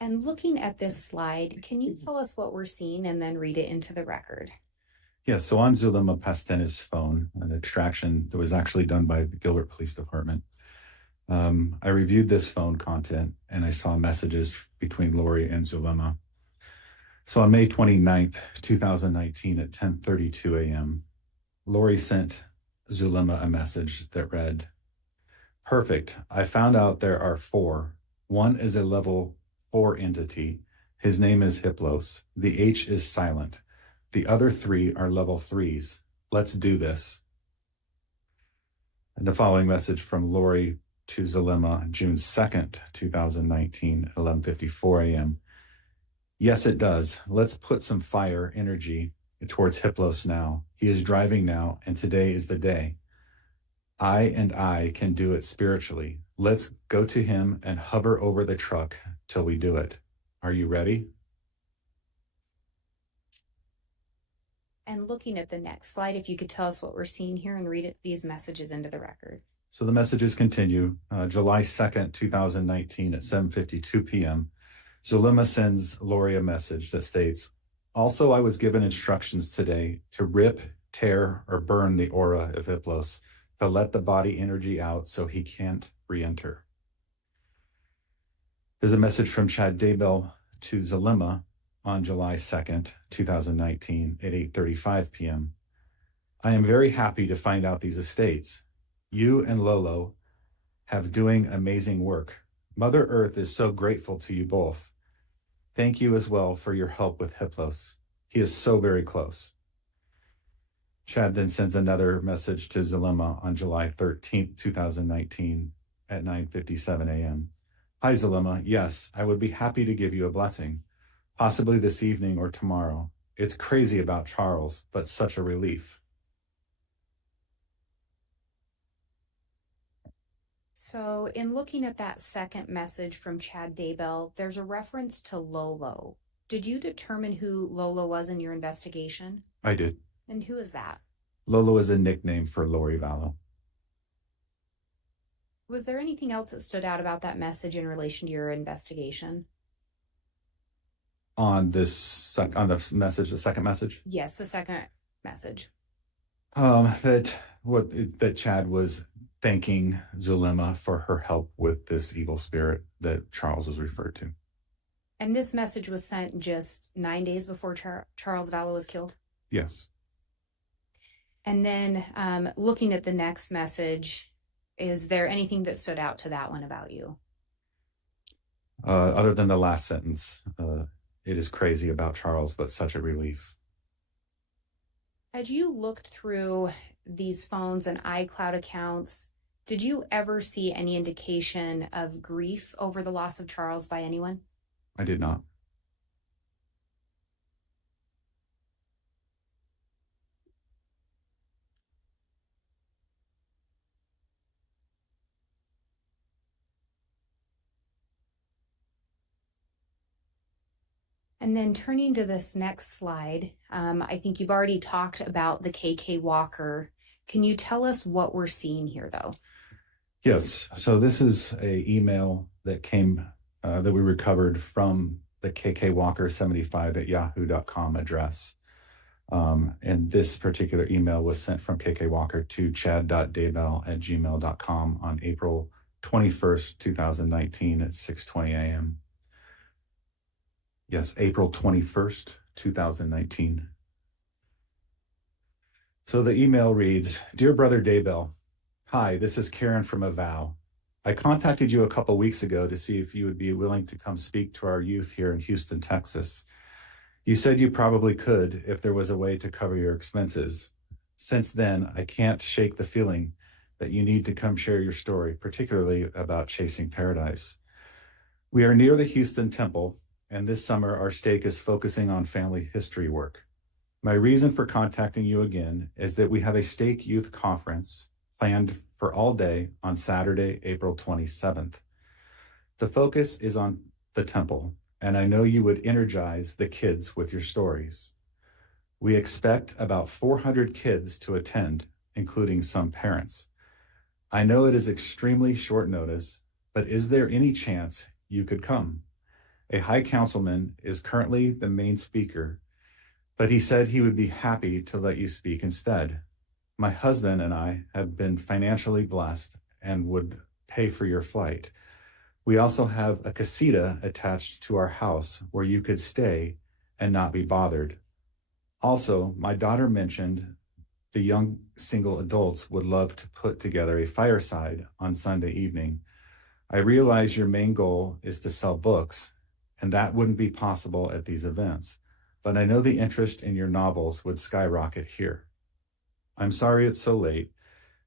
And looking at this slide, can you tell us what we're seeing and then read it into the record? Yes, so on Zulema Pastenes' phone, an extraction that was actually done by the Gilbert Police Department. I reviewed this phone content and I saw messages between Lori and Zulema. So on May 29th, 2019 at 10:32 a.m., Lori sent Zulema a message that read, "Perfect. I found out there are 4. One is a level 4 entity. His name is Hiplos. The H is silent. The other 3 are level 3s. Let's do this." And the following message from Lori to Zulema, June 2nd, 2019, 11:54 a.m. "Yes, it does. Let's put some fire energy towards Hiplos now. He is driving now, and today is the day. I can do it spiritually. Let's go to him and hover over the truck till we do it. Are you ready?" And looking at the next slide, if you could tell us what we're seeing here and read these messages into the record. So the messages continue. July 2nd, 2019 at 7:52 p.m. Zulema sends Lori a message that states, "Also, I was given instructions today to rip, tear, or burn the aura of Hiplos to let the body energy out so he can't re-enter." There's a message from Chad Daybell to Zulema on July 2nd, 2019 at 8:35 p.m. "I am very happy to find out these estates. You and Lolo have doing amazing work. Mother Earth is so grateful to you both. Thank you as well for your help with Hiplos. He is so very close." Chad then sends another message to Zulema on July 13th, 2019 at 9:57 a.m. "Hi, Zulema. Yes, I would be happy to give you a blessing, possibly this evening or tomorrow. It's crazy about Charles, but such a relief." So in looking at that second message from Chad Daybell, there's a reference to Lolo. Did you determine who Lolo was in your investigation? I did. And who is that? Lolo is a nickname for Lori Vallow. Was there anything else that stood out about that message in relation to your investigation? On the message, the second message? Yes, the second message. That Chad was thanking Zulema for her help with this evil spirit that Charles was referred to. And this message was sent just 9 days before Charles Vallow was killed? Yes. And then looking at the next message, is there anything that stood out to that one about you? Other than the last sentence, it is crazy about Charles, but such a relief. As you looked through these phones and iCloud accounts, did you ever see any indication of grief over the loss of Charles by anyone? I did not. And then turning to this next slide, I think you've already talked about the KK Walker. Can you tell us what we're seeing here, though? Yes. So this is an email that came, that we recovered from the kkwalker75@yahoo.com address. And this particular email was sent from KK Walker to chad.daybell@gmail.com on April 21st, 2019 at 6:20 a.m. Yes, April 21st, 2019. So the email reads, "Dear Brother Daybell, hi, this is Karen from Avow. I contacted you a couple weeks ago to see if you would be willing to come speak to our youth here in Houston, Texas. You said you probably could if there was a way to cover your expenses. Since then, I can't shake the feeling that you need to come share your story, particularly about chasing paradise. We are near the Houston Temple, and this summer our stake is focusing on family history work. My reason for contacting you again is that we have a stake youth conference planned for all day on Saturday, April 27th. The focus is on the temple. and I know you would energize the kids with your stories. We expect about 400 kids to attend, including some parents. I know it is extremely short notice, but is there any chance you could come? A high councilman is currently the main speaker, but he said he would be happy to let you speak instead. My husband and I have been financially blessed and would pay for your flight. We also have a casita attached to our house where you could stay and not be bothered. Also, my daughter mentioned the young single adults would love to put together a fireside on Sunday evening. I realize your main goal is to sell books, and that wouldn't be possible at these events, but I know the interest in your novels would skyrocket here. I'm sorry it's so late.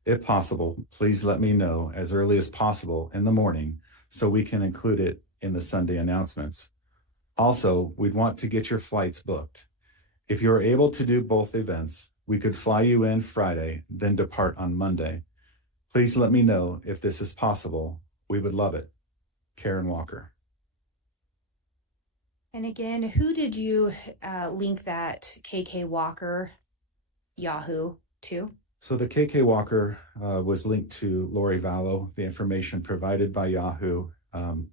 If possible, please let me know as early as possible in the morning so we can include it in the Sunday announcements. Also, we'd want to get your flights booked. If you are able to do both events, we could fly you in Friday, then depart on Monday. Please let me know if this is possible. We would love it. Karen Walker. And again, who did you link that KK Walker Yahoo to? So the KK Walker was linked to Lori Vallow. The information provided by Yahoo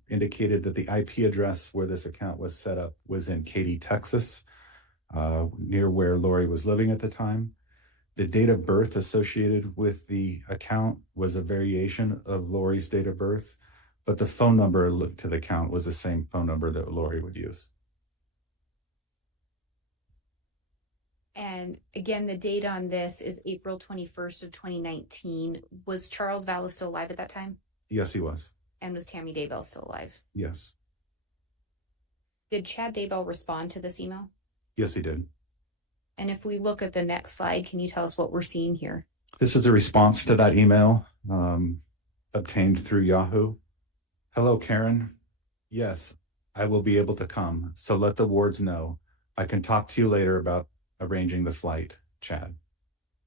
indicated that the IP address where this account was set up was in Katy, Texas, near where Lori was living at the time. The date of birth associated with the account was a variation of Lori's date of birth, but the phone number linked to the account was the same phone number that Lori would use. And again, the date on this is April 21st of 2019. Was Charles Vallow still alive at that time? Yes, he was. And was Tammy Daybell still alive? Yes. Did Chad Daybell respond to this email? Yes, he did. And if we look at the next slide, can you tell us what we're seeing here? This is a response to that email obtained through Yahoo. Hello, Karen. Yes, I will be able to come. So let the wards know. I can talk to you later about arranging the flight, Chad.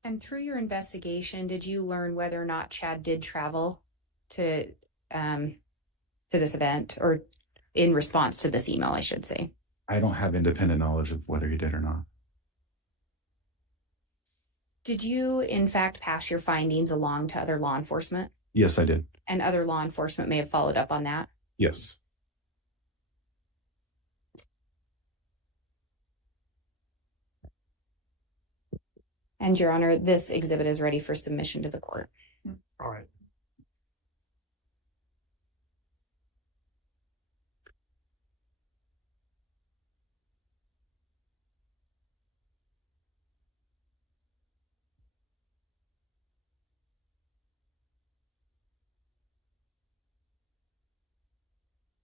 And through your investigation, did you learn whether or not Chad did travel to this event, or in response to this email, I should say? I don't have independent knowledge of whether he did or not. Did you, in fact, pass your findings along to other law enforcement? Yes, I did. And other law enforcement may have followed up on that? Yes. And Your Honor, this exhibit is ready for submission to the court. All right.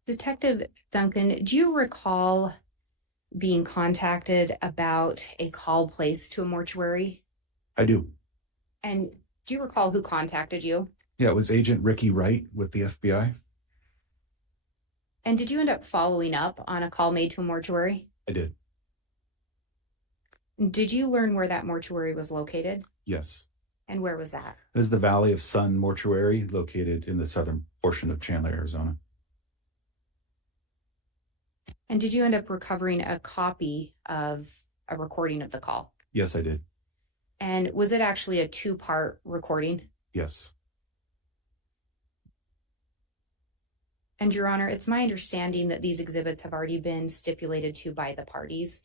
Detective Duncan, do you recall being contacted about a call placed to a mortuary? I do. And do you recall who contacted you? Yeah, it was Agent Ricky Wright with the FBI. And did you end up following up on a call made to a mortuary? I did. Did you learn where that mortuary was located? Yes. And where was that? It is the Valley of Sun Mortuary, located in the southern portion of Chandler, Arizona. And did you end up recovering a copy of a recording of the call? Yes, I did. And was it actually a two-part recording? Yes. And Your Honor, it's my understanding that these exhibits have already been stipulated to by the parties.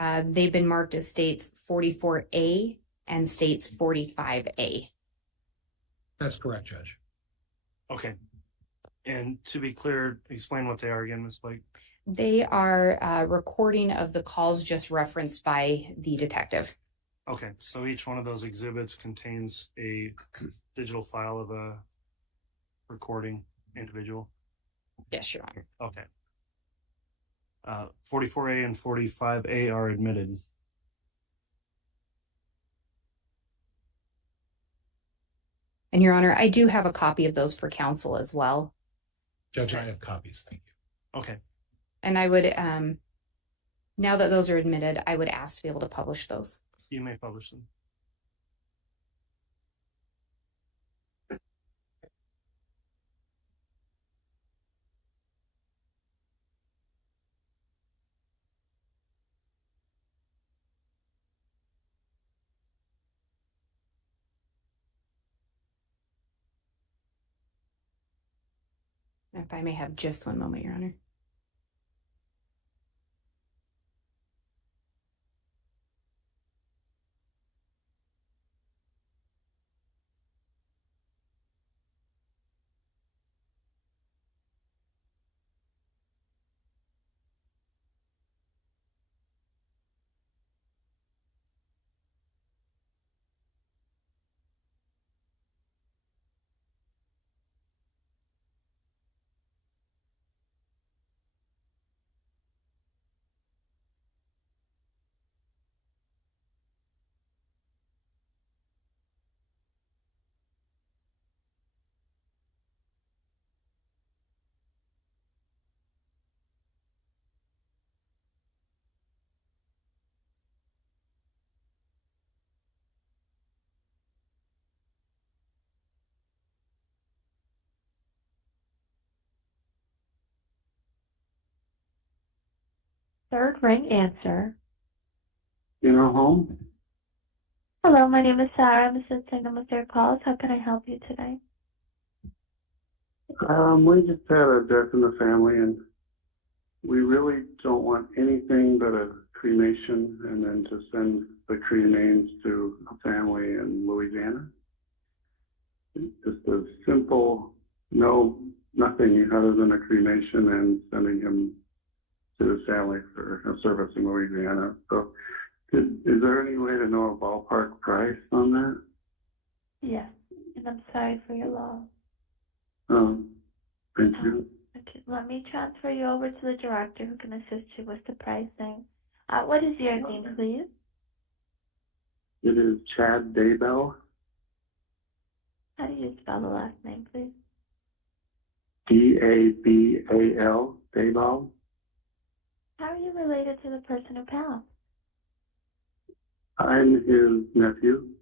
They've been marked as states 44A and states 45A. That's correct, Judge. Okay. And to be clear, explain what they are again, Ms. Blake. They are a recording of the calls just referenced by the detective. Okay, so each one of those exhibits contains a digital file of a recording individual. Yes, Your Honor. Okay. 44A and 45A are admitted. And Your Honor, I do have a copy of those for counsel as well. Judge, I have copies. Thank you. Okay. And I would, now that those are admitted, I would ask to be able to publish those. You may publish them. If I may have just one moment, Your Honor. Third ring answer. Funeral home. Hello, my name is Sarah. I'm assisting them with their calls. How can I help you today? We just had a death in the family, and we really don't want anything but a cremation, and then to send the cremains to a family in Louisiana. Just a simple, nothing other than a cremation and sending him to his family for a service in Louisiana. So, is there any way to know a ballpark price on that? Yes, and I'm sorry for your loss. Thank you. Okay, let me transfer you over to the director who can assist you with the pricing. What is your name, please? It is Chad Daybell. How do you spell the last name, please? Dabal, Daybell. How are you related to the person who passed? I'm his nephew.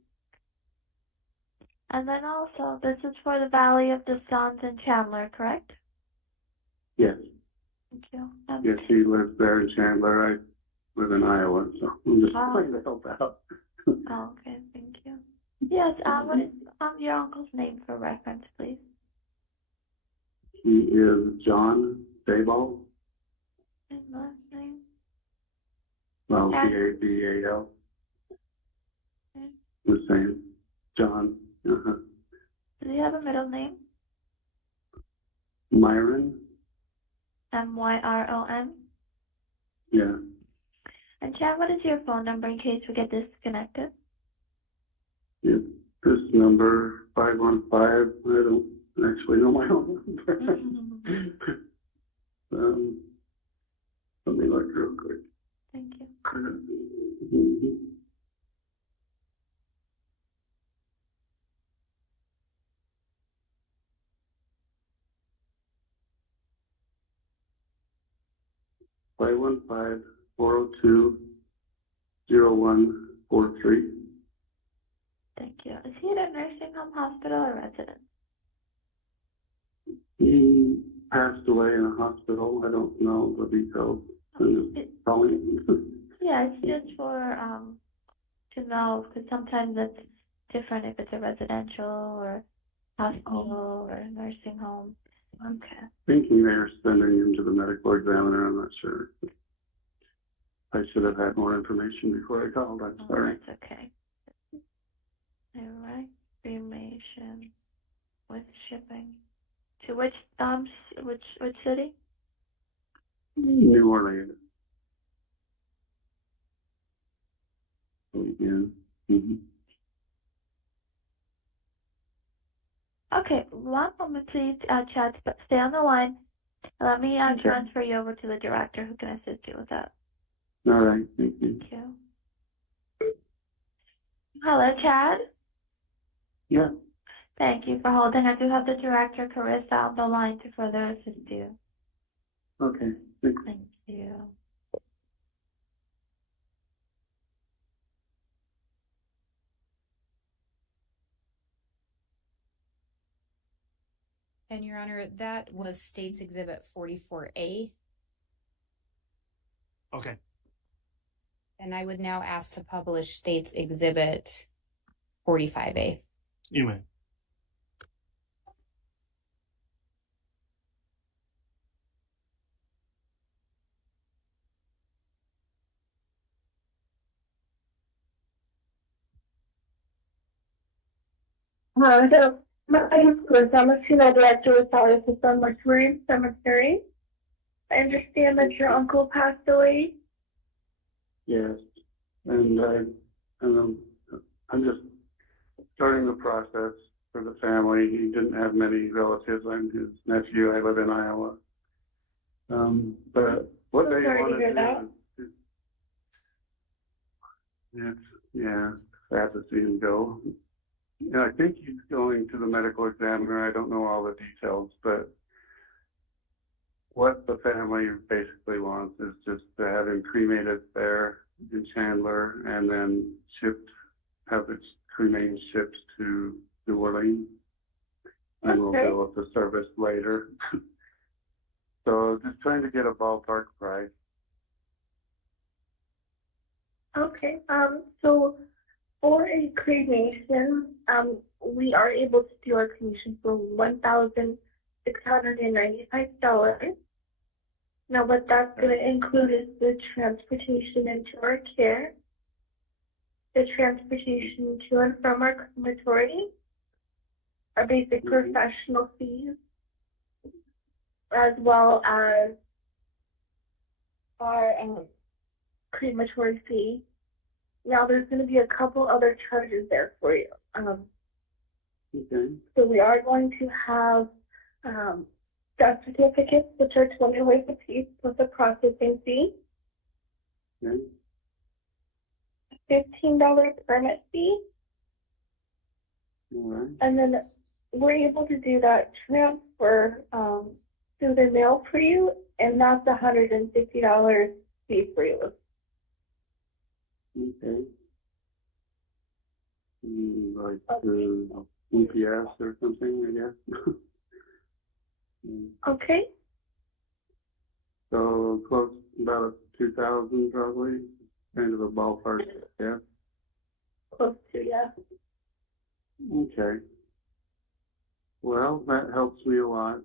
And then also, this is for the Valley of the Suns in Chandler, correct? Yes. Thank you. Yes, he lives there in Chandler. I live in Iowa, so I'm just trying to help out. Oh, okay, thank you. Yes, what is your uncle's name for reference, please? He is John Daybell. And last name? Well, Dabal. Okay. The same. John. Does he have a middle name? Myron. M-Y-R-O-N? Yeah. And Chad, what is your phone number in case we get disconnected? It's this number, 515. I don't actually know my own number. Let me look real quick. Thank you. Mm-hmm. 515-402-0143. Thank you. Is he at a nursing home, hospital, or residence? He passed away in a hospital. I don't know the details. I'm just calling. Yeah, it's just for to know, because sometimes it's different if it's a residential or hospital or nursing home. Okay. Thinking they're sending him to the medical examiner. I'm not sure. I should have had more information before I called. I'm sorry. That's okay. All right. Cremation with shipping. To which city? New Orleans. Yeah. Mm-hmm. Okay, one moment please, Chad, stay on the line. Let me transfer you over to the director who can assist you with that. All right, thank you. Thank you. Hello, Chad? Yeah. Thank you for holding. I do have the director, Carissa, on the line to further assist you. Okay, thanks. Thank you. And Your Honor, that was State's Exhibit 44A. Okay. And I would now ask to publish State's Exhibit 45A. You may. So my name is Chris. I'm a senior director with Solid System Mortuary Cemetery. I understand that your uncle passed away. Yes, and I'm just starting the process for the family. He didn't have many relatives. I'm his nephew. I live in Iowa. But what they Sorry to want hear to that. do is, yeah, sad to see him go. Yeah, I think he's going to the medical examiner. I don't know all the details, but what the family basically wants is just to have him cremated there in Chandler and then have its cremains shipped to New Orleans. And we'll Okay. bill up the service later. So just trying to get a ballpark price. Okay. So for a cremation, we are able to do our cremation for $1,695. Now, what that's going to include is the transportation into our care, the transportation to and from our crematory, our basic professional fees, as well as our crematory fee. Now, there's going to be a couple other charges there for you. Okay. So we are going to have death certificates, which are $20 a piece, plus a processing fee, Okay. $15 permit fee, All right. and then we're able to do that transfer through the mail for you, and that's $150 fee for you. Okay. Like UPS or something, I guess. Okay, So close, about 2,000 probably, kind of a ballpark, yeah. close to, yeah. Okay. Well, that helps me a lot.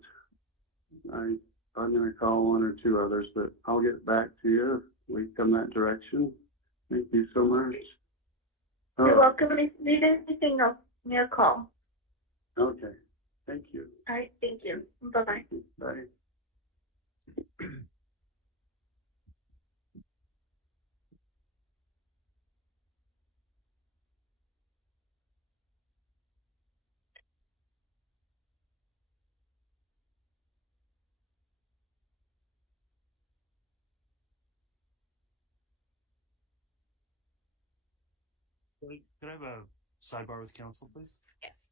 I'm going to call one or two others, but I'll get back to you if we come that direction. Thank you so much. You're Oh, welcome. If you need anything else, give me a call. okay. Thank you. All right, thank you. Bye-bye. Bye. Could I have a sidebar with council, please? Yes.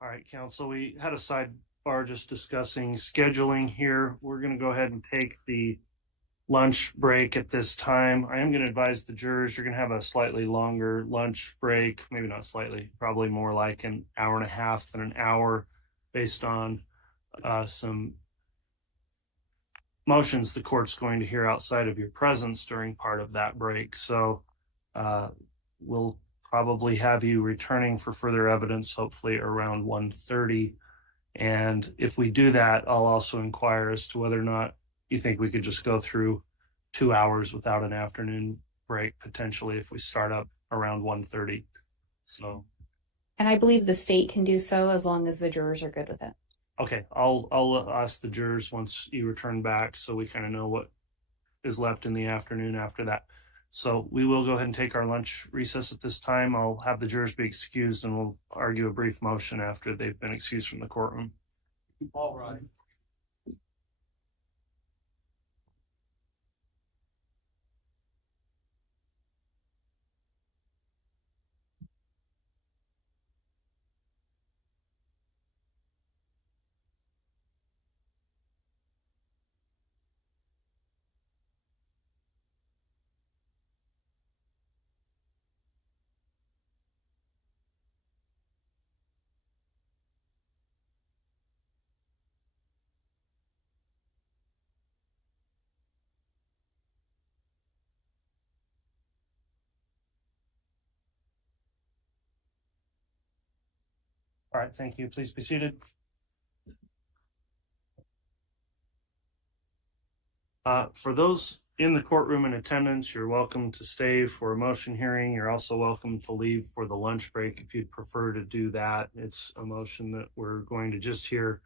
All right, council, we had a sidebar just discussing scheduling here. We're going to go ahead and take the lunch break at this time. I am going to advise the jurors you're going to have a slightly longer lunch break, maybe not slightly, probably more like an hour and a half than an hour, based on some motions the court's going to hear outside of your presence during part of that break. So we'll probably have you returning for further evidence, hopefully around 1:30. And if we do that, I'll also inquire as to whether or not you think we could just go through 2 hours without an afternoon break, potentially, if we start up around 1:30. So. And I believe the state can do so as long as the jurors are good with it. Okay, I'll ask the jurors once you return back, so we kind of know what is left in the afternoon after that. So we will go ahead and take our lunch recess at this time. I'll have the jurors be excused, and we'll argue a brief motion after they've been excused from the courtroom. All right. All right, thank you. Please be seated. For those in the courtroom in attendance, you're welcome to stay for a motion hearing. You're also welcome to leave for the lunch break if you'd prefer to do that. It's a motion that we're going to just hear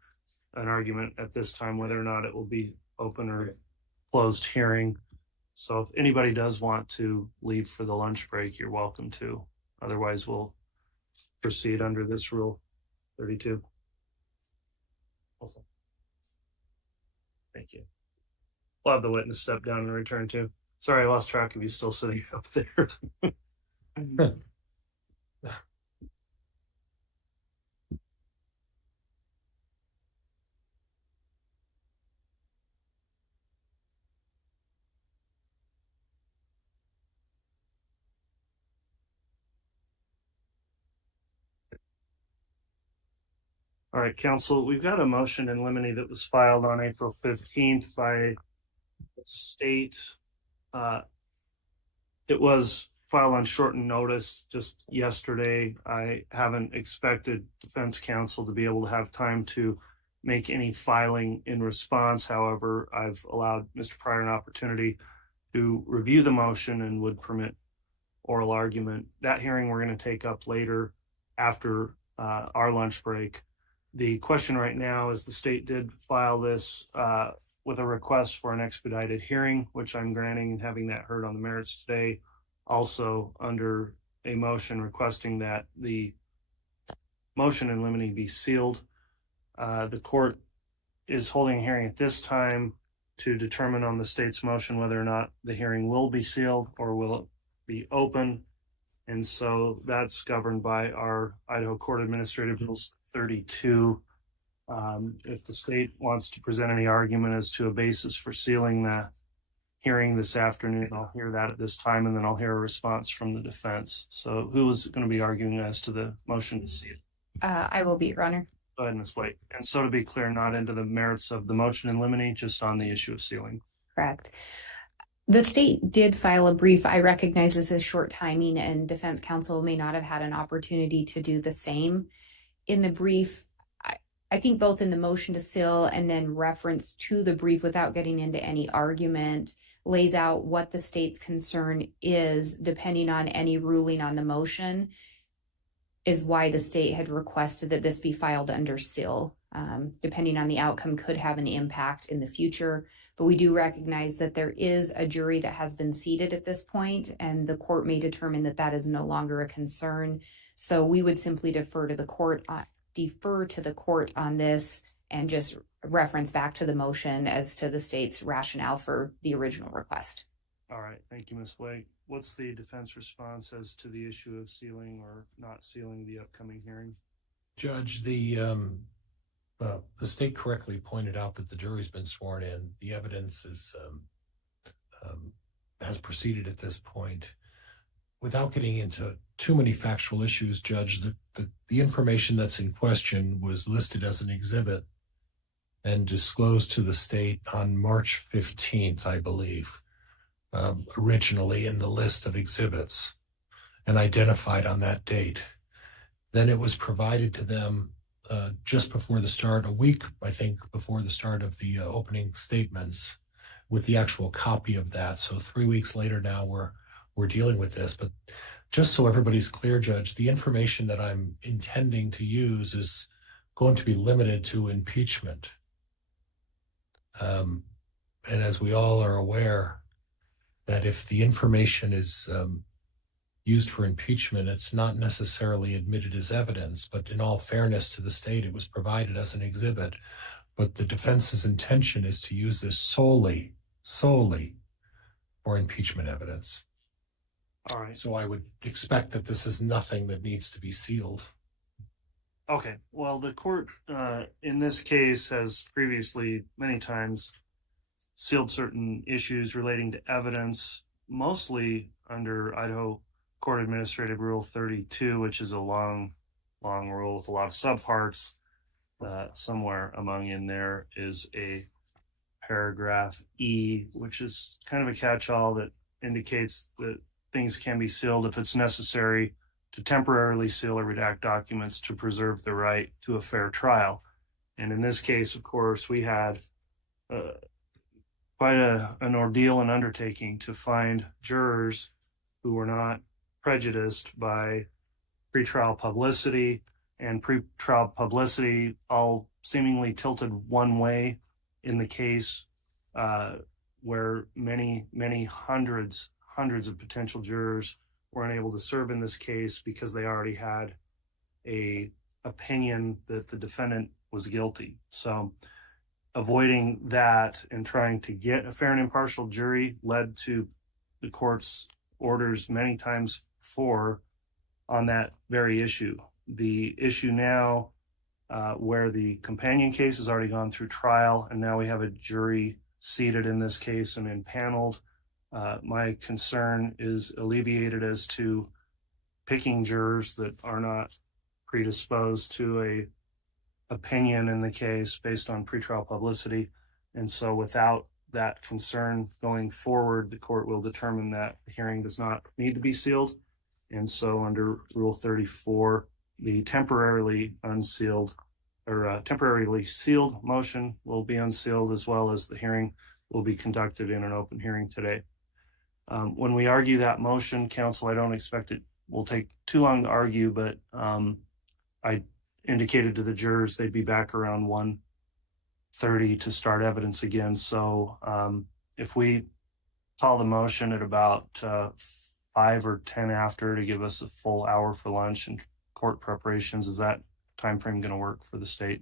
an argument at this time, whether or not it will be open or closed hearing. So if anybody does want to leave for the lunch break, you're welcome to. Otherwise, we'll proceed under this rule 32. Awesome. Thank you. We'll have the witness step down and return too. Sorry, I lost track of you still sitting up there. All right, counsel, we've got a motion in limine that was filed on April 15th by the state. It was filed on shortened notice just yesterday. I haven't expected defense counsel to be able to have time to make any filing in response. However, I've allowed Mr. Pryor an opportunity to review the motion and would permit oral argument. That hearing we're going to take up later after our lunch break. The question right now is the state did file this with a request for an expedited hearing, which I'm granting and having that heard on the merits today. Also under a motion requesting that the motion in limine be sealed. The court is holding a hearing at this time to determine on the state's motion whether or not the hearing will be sealed or will it be open. And so that's governed by our Idaho Court Administrative Rules 32. If the state wants to present any argument as to a basis for sealing that hearing this afternoon, I'll hear that at this time, and then I'll hear a response from the defense. So who is going to be arguing as to the motion to seal? I will be, Your Honor. Go ahead, Ms. White. And so to be clear, not into the merits of the motion in limine, just on the issue of sealing. Correct. The state did file a brief. I recognize this is short timing and defense counsel may not have had an opportunity to do the same. In the brief, I think both in the motion to seal and then reference to the brief without getting into any argument lays out what the state's concern is depending on any ruling on the motion is why the state had requested that this be filed under seal. Depending on the outcome could have an impact in the future, but we do recognize that there is a jury that has been seated at this point and the court may determine that that is no longer a concern. So we would simply defer to the court on this and just reference back to the motion as to the state's rationale for the original request. All right, thank you, Ms. Blake. What's the defense response as to the issue of sealing or not sealing the upcoming hearing? Judge, the state correctly pointed out that the jury's been sworn in. The evidence is has proceeded at this point. Without getting into too many factual issues, Judge, the information that's in question was listed as an exhibit and disclosed to the state on March 15th, I believe, originally in the list of exhibits and identified on that date. Then it was provided to them just before the start, a week, I think, before the start of the opening statements with the actual copy of that. So 3 weeks later now we're dealing with this. But just so everybody's clear, Judge, the information that I'm intending to use is going to be limited to impeachment. And as we all are aware, that if the information is used for impeachment, it's not necessarily admitted as evidence, but in all fairness to the state, it was provided as an exhibit. But the defense's intention is to use this solely for impeachment evidence. All right. So I would expect that this is nothing that needs to be sealed. Okay. Well, the court in this case has previously many times sealed certain issues relating to evidence, mostly under Idaho Court Administrative Rule 32, which is a long rule with a lot of subparts. Somewhere among in there is a paragraph E, which is kind of a catch-all that indicates that things can be sealed if it's necessary to temporarily seal or redact documents to preserve the right to a fair trial. And in this case, of course, we had quite an ordeal and undertaking to find jurors who were not prejudiced by pretrial publicity, and pretrial publicity all seemingly tilted one way in the case, where many hundreds of potential jurors were unable to serve in this case because they already had a opinion that the defendant was guilty. So avoiding that and trying to get a fair and impartial jury led to the court's orders many times before on that very issue. The issue now, where the companion case has already gone through trial, and now we have a jury seated in this case and impaneled, my concern is alleviated as to picking jurors that are not predisposed to a opinion in the case based on pretrial publicity. And so without that concern going forward, the court will determine that the hearing does not need to be sealed. And so under Rule 34, the temporarily unsealed or temporarily sealed motion will be unsealed, as well as the hearing will be conducted in an open hearing today. When we argue that motion, counsel, I don't expect it will take too long to argue, but I indicated to the jurors they'd be back around 1:30 to start evidence again. So if we call the motion at about 5 or 10 after to give us a full hour for lunch and court preparations, is that time frame going to work for the state?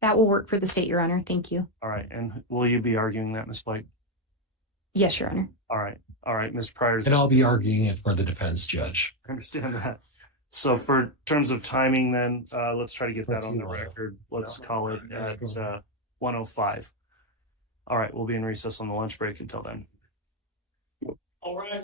That will work for the state, Your Honor. Thank you. All right. And will you be arguing that, Ms. Blake? Yes, Your Honor. All right, Ms. Pryor. And I'll be arguing it for the defense, Judge. I understand that. So for terms of timing, then let's try to get that on the record. Let's call it at 1:05. All right, we'll be in recess on the lunch break until then. All right.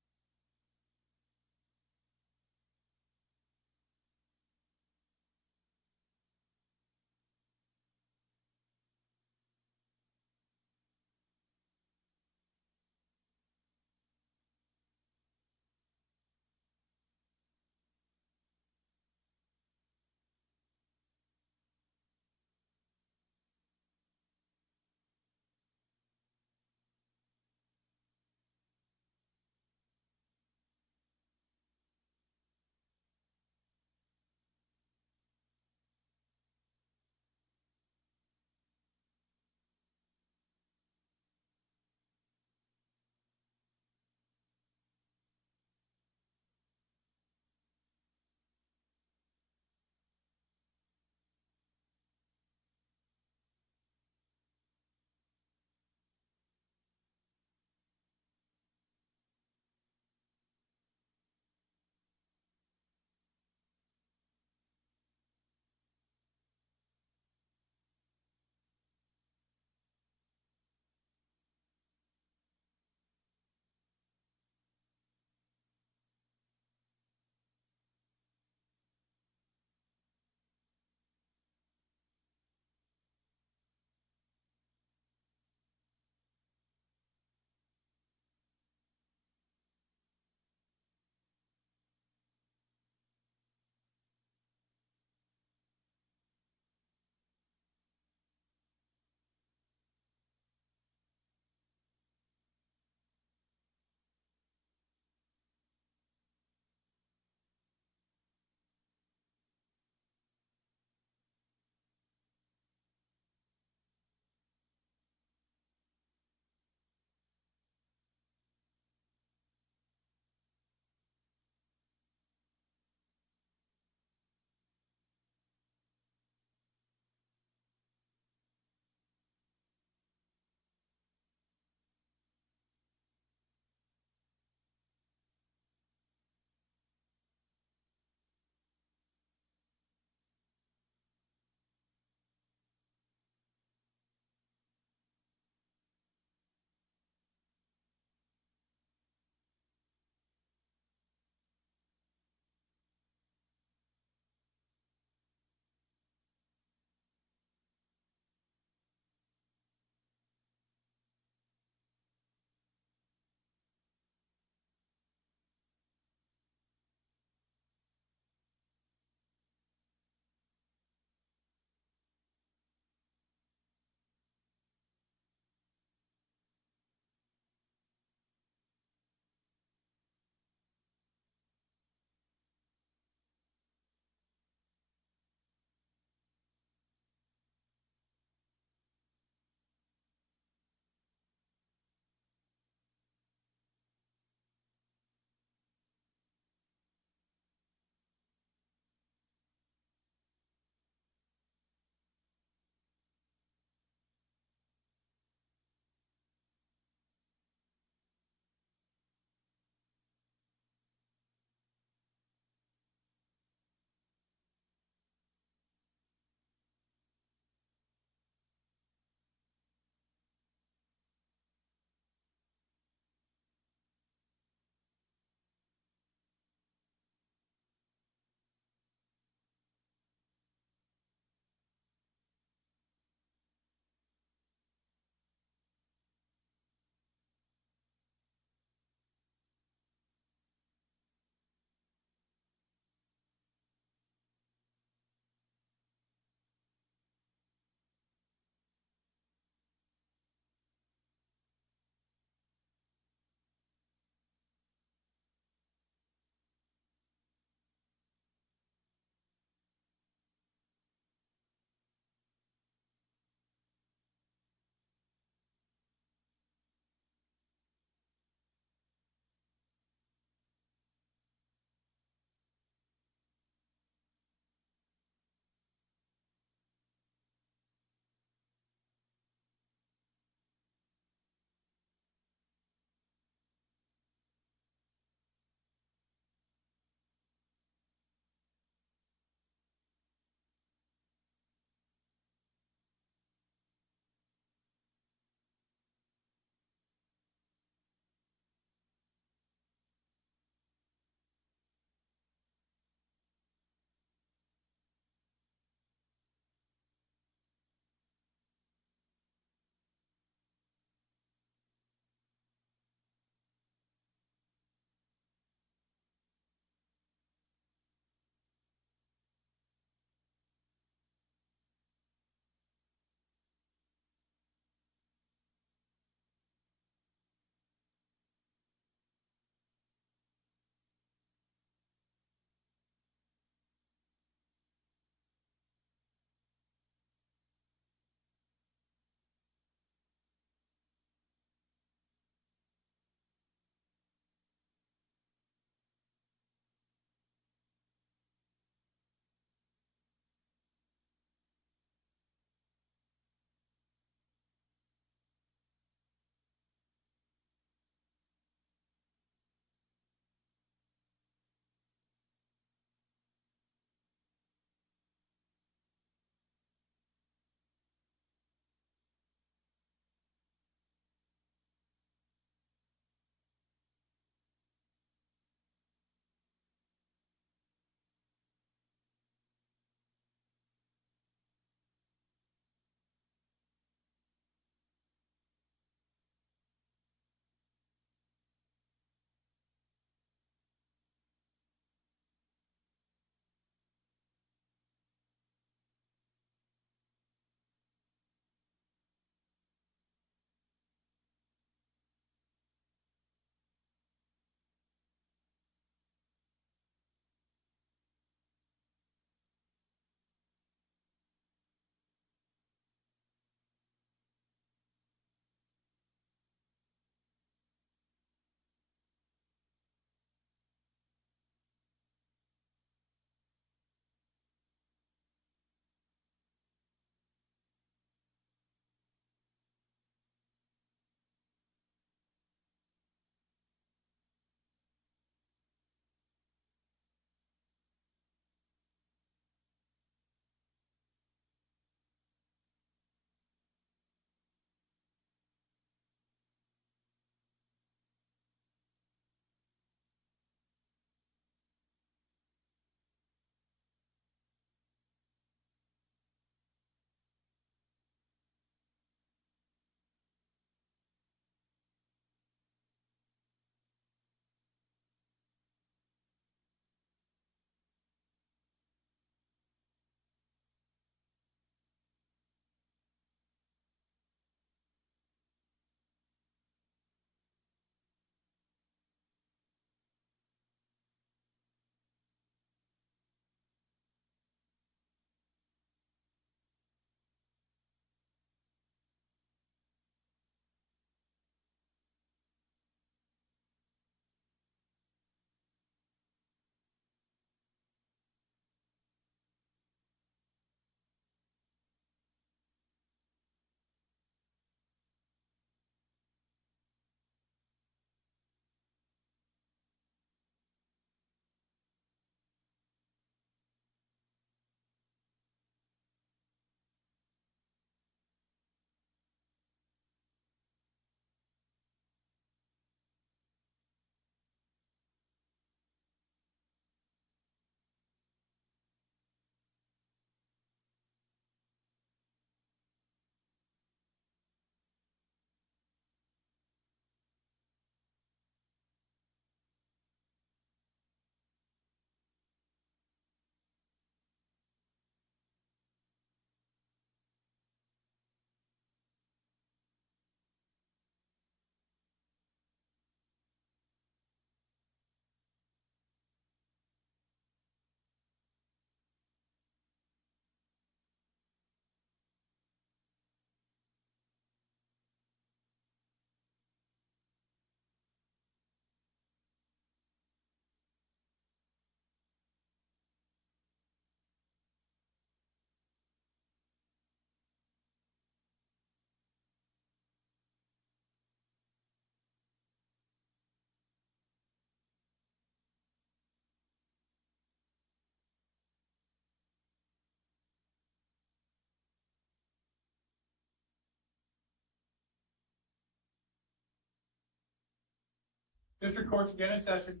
District Court's again in session.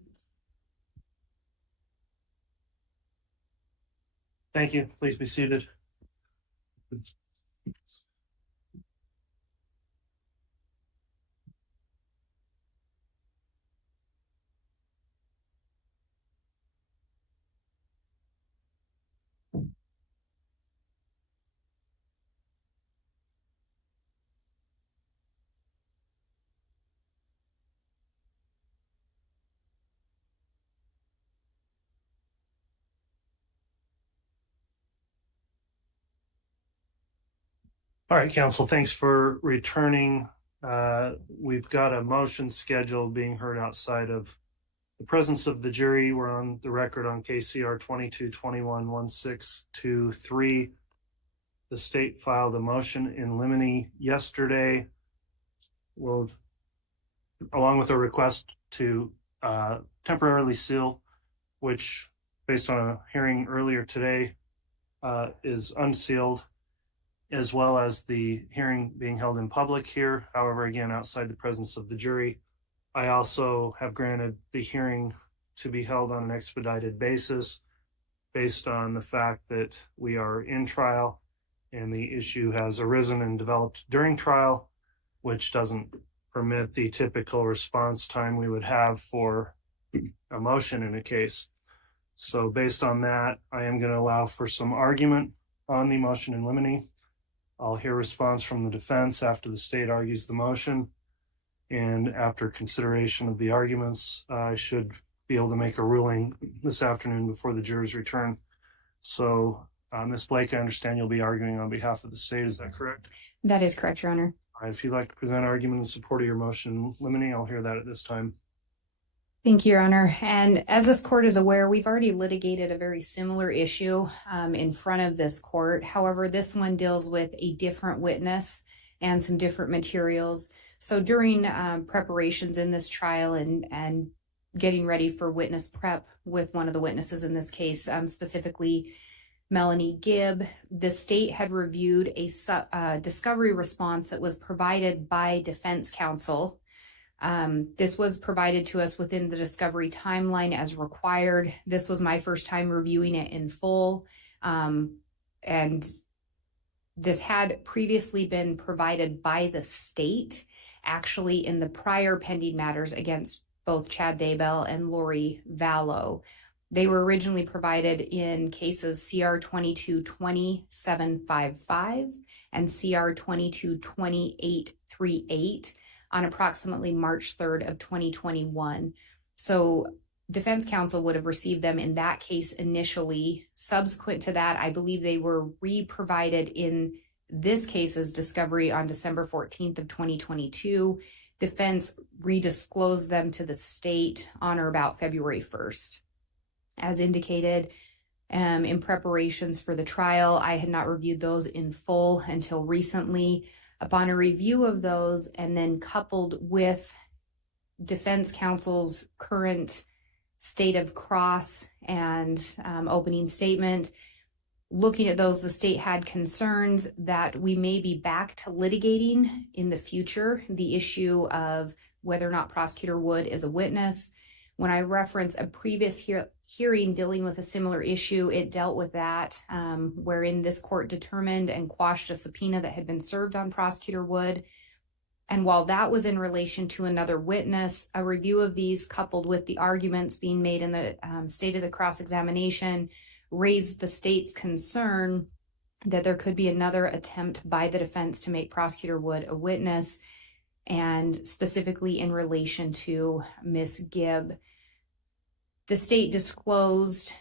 Thank you. Please be seated. All right, counsel, thanks for returning. We've got a motion scheduled being heard outside of the presence of the jury. We're on the record on KCR 22-21-1623. The state filed a motion in limine yesterday. Along with a request to temporarily seal, which based on a hearing earlier today is unsealed, as well as the hearing being held in public here. However, again, outside the presence of the jury. I also have granted the hearing to be held on an expedited basis based on the fact that we are in trial and the issue has arisen and developed during trial, which doesn't permit the typical response time we would have for a motion in a case. So based on that, I am going to allow for some argument on the motion in limine. I'll hear response from the defense after the state argues the motion. And after consideration of the arguments, I should be able to make a ruling this afternoon before the jurors return. So, Ms. Blake, I understand you'll be arguing on behalf of the state. Is that correct? That is correct, Your Honor. All right, if you'd like to present argument in support of your motion limine, I'll hear that at this time. Thank you, Your Honor. And as this court is aware, we've already litigated a very similar issue in front of this court. However, this one deals with a different witness and some different materials. So during preparations in this trial and getting ready for witness prep with one of the witnesses in this case, specifically Melanie Gibb, the state had reviewed a discovery response that was provided by defense counsel. This was provided to us within the discovery timeline as required. This was my first time reviewing it in full. And this had previously been provided by the state, actually in the prior pending matters against both Chad Daybell and Lori Vallow. They were originally provided in cases CR 22-20-755 and CR 22-2838 on approximately March 3rd of 2021. So defense counsel would have received them in that case initially. Subsequent to that, I believe they were re-provided in this case's discovery on December 14th of 2022. Defense redisclosed them to the state on or about February 1st. As indicated, in preparations for the trial, I had not reviewed those in full until recently. Upon a review of those and then coupled with defense counsel's current state of cross and opening statement, looking at those, the state had concerns that we may be back to litigating in the future the issue of whether or not Prosecutor Wood is a witness. When I reference a previous hearing dealing with a similar issue, it dealt with that, wherein this court determined and quashed a subpoena that had been served on Prosecutor Wood. And while that was in relation to another witness, a review of these coupled with the arguments being made in the state of the cross-examination raised the state's concern that there could be another attempt by the defense to make Prosecutor Wood a witness, and specifically in relation to Ms. Gibb. The state disclosed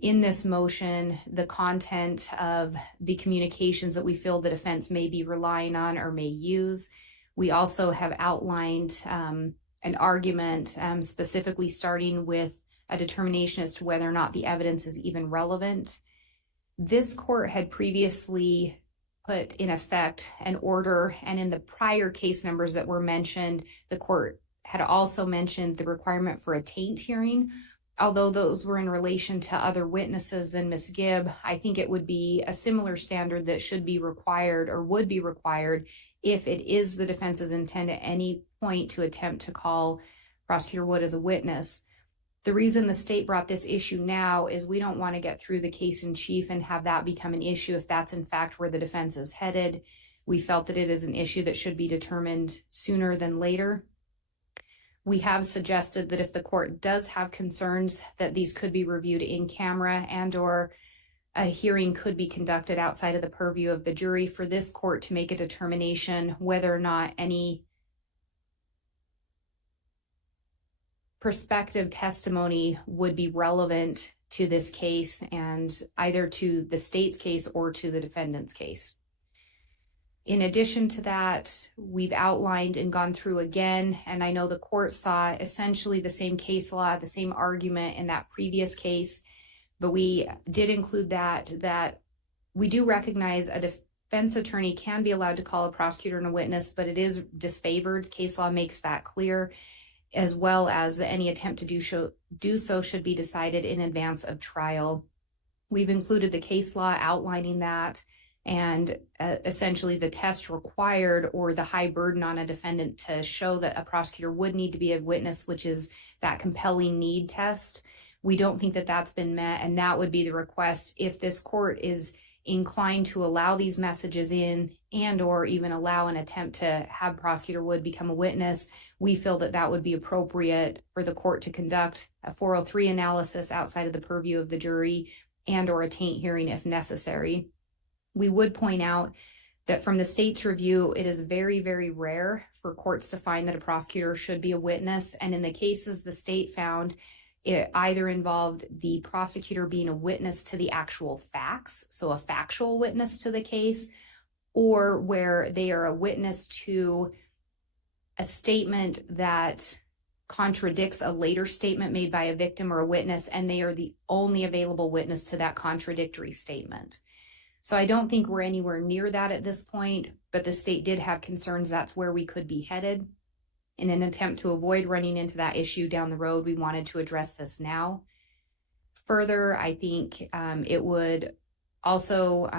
in this motion the content of the communications that we feel the defense may be relying on or may use. We also have outlined an argument specifically starting with a determination as to whether or not the evidence is even relevant. This court had previously put in effect an order, and in the prior case numbers that were mentioned, the court had also mentioned the requirement for a taint hearing. Although those were in relation to other witnesses than Ms. Gibb, I think it would be a similar standard that should be required or would be required if it is the defense's intent at any point to attempt to call Prosecutor Wood as a witness. The reason the state brought this issue now is we don't want to get through the case in chief and have that become an issue if that's in fact where the defense is headed. We felt that it is an issue that should be determined sooner than later. We have suggested that if the court does have concerns that these could be reviewed in camera and or a hearing could be conducted outside of the purview of the jury, for this court to make a determination whether or not any prospective testimony would be relevant to this case and either to the state's case or to the defendant's case. In addition to that, we've outlined and gone through again, and I know the court saw essentially the same case law, the same argument in that previous case, but we did include that we do recognize a defense attorney can be allowed to call a prosecutor and a witness, but it is disfavored. Case law makes that clear, as well as that any attempt to do so should be decided in advance of trial. We've included the case law outlining that and essentially the test required or the high burden on a defendant to show that a prosecutor would need to be a witness, which is that compelling need test. We don't think that that's been met, and that would be the request if this court is inclined to allow these messages in and or even allow an attempt to have prosecutor Wood become a witness. We feel that that would be appropriate for the court to conduct a 403 analysis outside of the purview of the jury and or a taint hearing if necessary. We would point out that from the state's review, it is very, very rare for courts to find that a prosecutor should be a witness. And in the cases the state found, it either involved the prosecutor being a witness to the actual facts, so a factual witness to the case, or where they are a witness to a statement that contradicts a later statement made by a victim or a witness, and they are the only available witness to that contradictory statement. So I don't think we're anywhere near that at this point, but the state did have concerns that's where we could be headed. In an attempt to avoid running into that issue down the road, we wanted to address this now. Further, I think it would also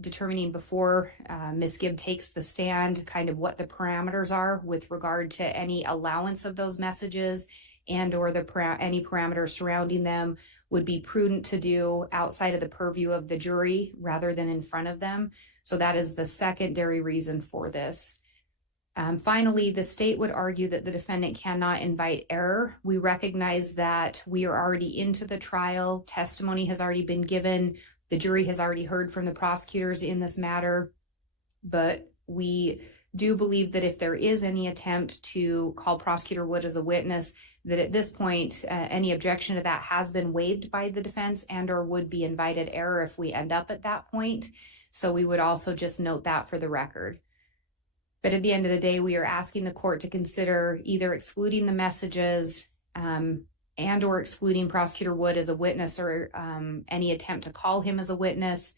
determining before Ms. Gibb takes the stand kind of what the parameters are with regard to any allowance of those messages and or any parameters surrounding them would be prudent to do outside of the purview of the jury rather than in front of them. So that is the secondary reason for this. Finally, the state would argue that the defendant cannot invite error. We recognize that we are already into the trial. Testimony has already been given. The jury has already heard from the prosecutors in this matter. But we do believe that if there is any attempt to call Prosecutor Wood as a witness, that at this point, any objection to that has been waived by the defense and or would be invited error if we end up at that point. So we would also just note that for the record. But at the end of the day, we are asking the court to consider either excluding the messages and or excluding Prosecutor Wood as a witness or any attempt to call him as a witness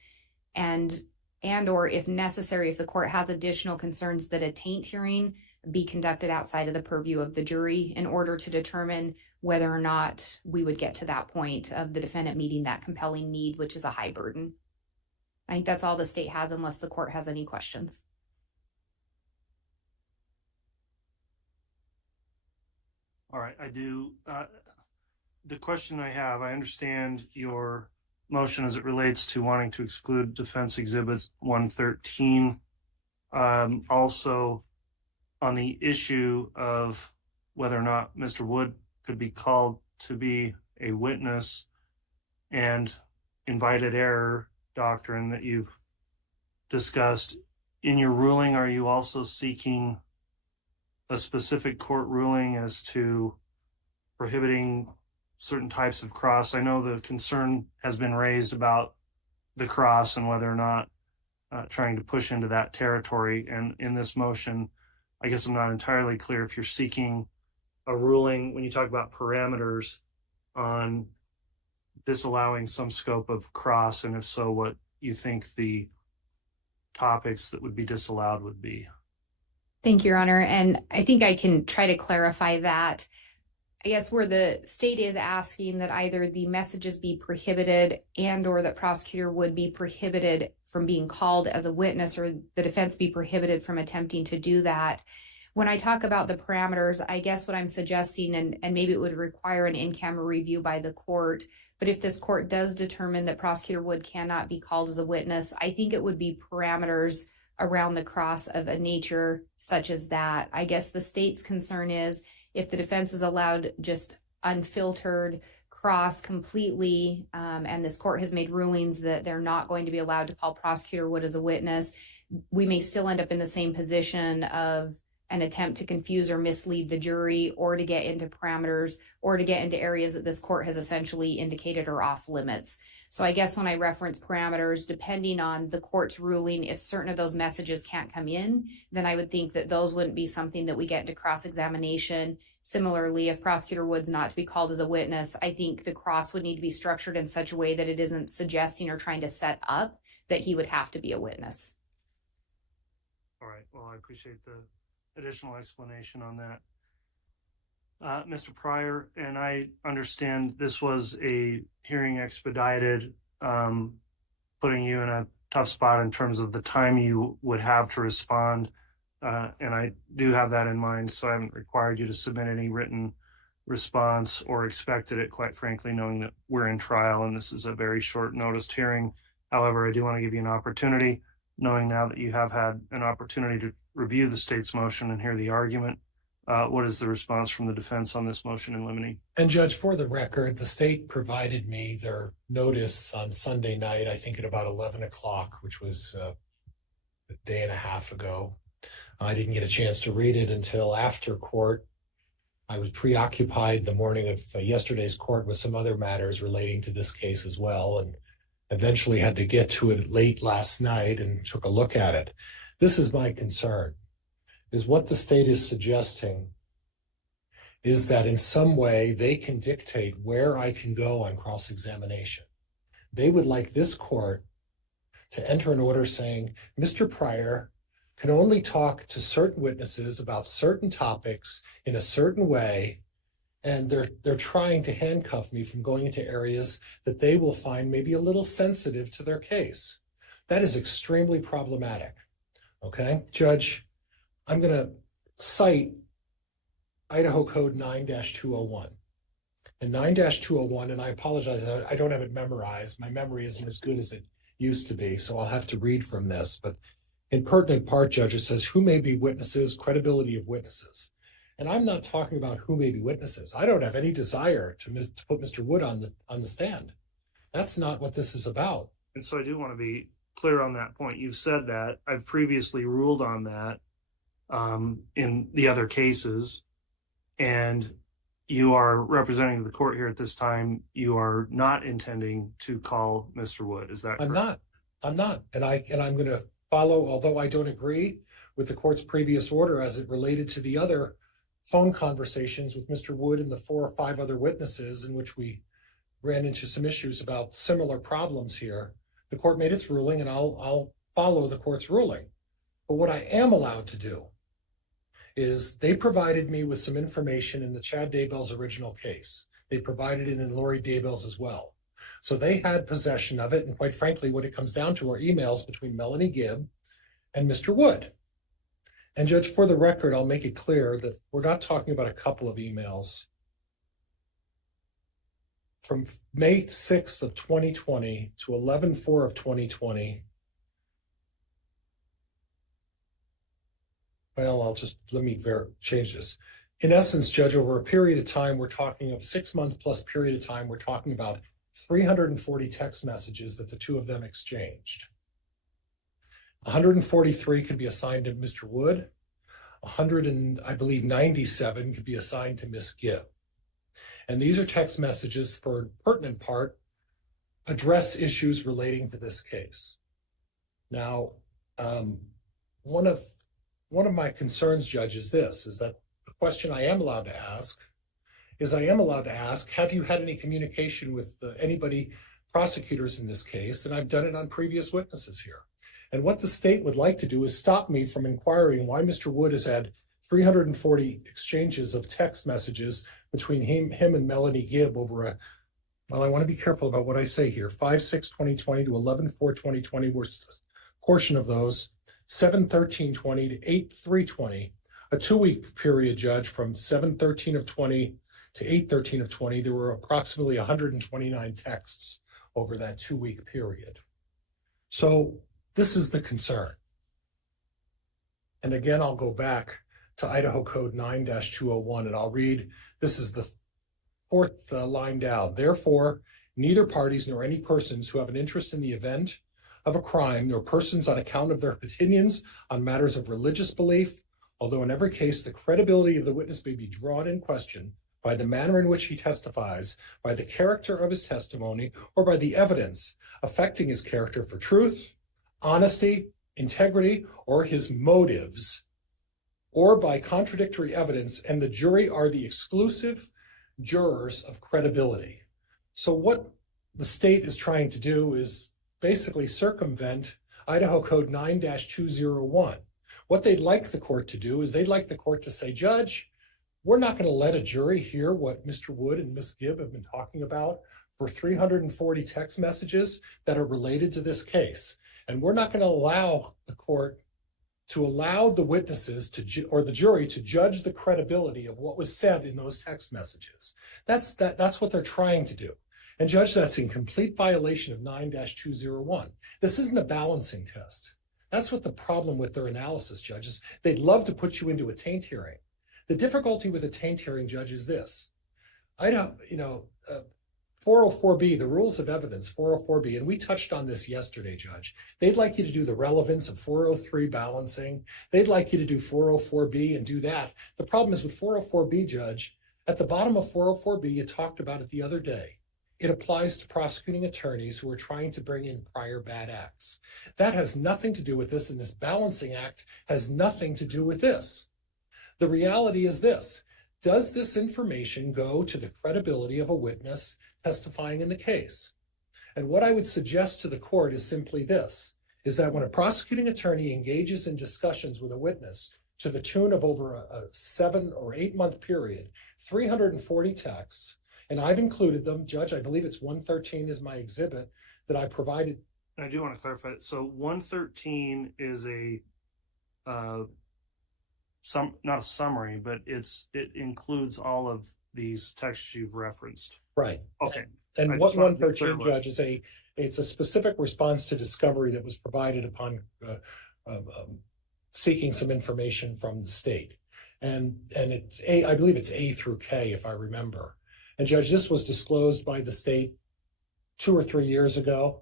and or if necessary, if the court has additional concerns, that a taint hearing be conducted outside of the purview of the jury in order to determine whether or not we would get to that point of the defendant meeting that compelling need, which is a high burden. I think that's all the state has unless the court has any questions. All right, I do. The question I have, I understand your motion as it relates to wanting to exclude defense exhibits 113. Also, on the issue of whether or not Mr. Wood could be called to be a witness and invited error doctrine that you've discussed, in your ruling, are you also seeking a specific court ruling as to prohibiting certain types of cross? I know the concern has been raised about the cross and whether or not trying to push into that territory. And in this motion, I guess I'm not entirely clear if you're seeking a ruling when you talk about parameters on disallowing some scope of cross, and if so, what you think the topics that would be disallowed would be. Thank you, Your Honor. And I think I can try to clarify that. I guess where the state is asking that either the messages be prohibited and or that prosecutor would be prohibited from being called as a witness or the defense be prohibited from attempting to do that. When I talk about the parameters, I guess what I'm suggesting, and maybe it would require an in-camera review by the court, but if this court does determine that Prosecutor Wood cannot be called as a witness, I think it would be parameters around the cross of a nature such as that. I guess the state's concern is if the defense is allowed just unfiltered cross completely, and this court has made rulings that they're not going to be allowed to call Prosecutor Wood as a witness, we may still end up in the same position of an attempt to confuse or mislead the jury, or to get into parameters, or to get into areas that this court has essentially indicated are off limits. So I guess when I reference parameters, depending on the court's ruling, if certain of those messages can't come in, then I would think that those wouldn't be something that we get into cross-examination. Similarly, if Prosecutor Wood's not to be called as a witness, I think the cross would need to be structured in such a way that it isn't suggesting or trying to set up that he would have to be a witness. All right. Well, I appreciate the additional explanation on that. Mr. Pryor, and I understand this was a hearing expedited, putting you in a tough spot in terms of the time you would have to respond. And I do have that in mind, so I haven't required you to submit any written response or expected it, quite frankly, knowing that we're in trial and this is a very short noticed hearing. However, I do want to give you an opportunity, knowing now that you have had an opportunity to review the state's motion and hear the argument. What is the response from the defense on this motion in limine? And Judge, for the record, the state provided me their notice on Sunday night, I think at about 11 o'clock, which was a day and a half ago. I didn't get a chance to read it until after court. I was preoccupied the morning of yesterday's court with some other matters relating to this case as well, and eventually had to get to it late last night and took a look at it. This is my concern, is what the state is suggesting is that in some way they can dictate where I can go on cross-examination. They would like this court to enter an order saying, Mr. Pryor can only talk to certain witnesses about certain topics in a certain way, and they're trying to handcuff me from going into areas that they will find maybe a little sensitive to their case. That is extremely problematic. Okay, Judge, I'm going to cite Idaho Code 9-201. And 9-201, and I apologize, I don't have it memorized. My memory isn't as good as it used to be, so I'll have to read from this. But in pertinent part, Judge, it says, who may be witnesses, credibility of witnesses. And I'm not talking about who may be witnesses. I don't have any desire to put Mr. Wood on the stand. That's not what this is about. And so I do want to be clear on that point. You've said that. I've previously ruled on that in the other cases, and you are representing the court here at this time. You are not intending to call Mr. Wood. Is that correct? I'm not. And I'm going to follow, although I don't agree with the court's previous order as it related to the other phone conversations with Mr. Wood and the 4 or 5 other witnesses in which we ran into some issues about similar problems here. The court made its ruling, and I'll follow the court's ruling. But what I am allowed to do is they provided me with some information in the Chad Daybell's original case. They provided it in Lori Daybell's as well. So they had possession of it, and quite frankly, what it comes down to are emails between Melanie Gibb and Mr. Wood. And Judge, for the record, I'll make it clear that we're not talking about a couple of emails. From May 6th of 2020 to 11/4 of 2020, well, let me change this. In essence, Judge, over a period of time, we're talking of 6 month plus period of time, we're talking about 340 text messages that the two of them exchanged. 143 could be assigned to Mr. Wood. 97 could be assigned to Ms. Gibb. And these are text messages for pertinent part address issues relating to this case. Now, one of my concerns, Judge, is that the question I am allowed to ask is have you had any communication with anybody, prosecutors in this case? And I've done it on previous witnesses here. And what the state would like to do is stop me from inquiring why Mr. Wood has had 340 exchanges of text messages between him and Melanie Gibb over I want to be careful about what I say here, 5/6/2020 to 11/4/2020 were a portion of those, 7/13/20 to 8/3/20 a 2-week period, Judge, from 7/13 of 20 to 8/13 of 20, there were approximately 129 texts over that 2-week period. So this is the concern. And again, I'll go back to Idaho Code 9-201, and I'll read, this is the fourth line down. Therefore, neither parties nor any persons who have an interest in the event of a crime, nor persons on account of their opinions on matters of religious belief, although in every case the credibility of the witness may be drawn in question by the manner in which he testifies, by the character of his testimony, or by the evidence affecting his character for truth, honesty, integrity, or his motives, or by contradictory evidence, and the jury are the exclusive jurors of credibility. So what the state is trying to do is basically circumvent Idaho Code 9-201. What they'd like the court to do is they'd like the court to say, Judge, we're not going to let a jury hear what Mr. Wood and Ms. Gibb have been talking about for 340 text messages that are related to this case. And we're not going to allow the court to allow the witnesses to or the jury to judge the credibility of what was said in those text messages. That's what they're trying to do. And Judge, that's in complete violation of 9-201. This isn't a balancing test. That's what the problem with their analysis, judges. They'd love to put you into a taint hearing. The difficulty with a taint hearing, Judge, is this. 404B, the rules of evidence, 404B, and we touched on this yesterday, Judge. They'd like you to do the relevance of 403 balancing. They'd like you to do 404B and do that. The problem is with 404B, Judge, at the bottom of 404B, you talked about it the other day. It applies to prosecuting attorneys who are trying to bring in prior bad acts. That has nothing to do with this, and this balancing act has nothing to do with this. The reality is this. Does this information go to the credibility of a witness testifying in the case? And what I would suggest to the court is simply this, is that when a prosecuting attorney engages in discussions with a witness to the tune of over a 7 or 8 month period, 340 texts, and I've included them, Judge, I believe it's 113 is my exhibit that I provided. I do want to clarify. So 113 is not a summary, but it includes all of these texts you've referenced. Right. Okay. And what 113, Judge, is it's a specific response to discovery that was provided upon seeking some information from the state. And it's I believe it's A through K, if I remember. And Judge, this was disclosed by the state 2 or 3 years ago.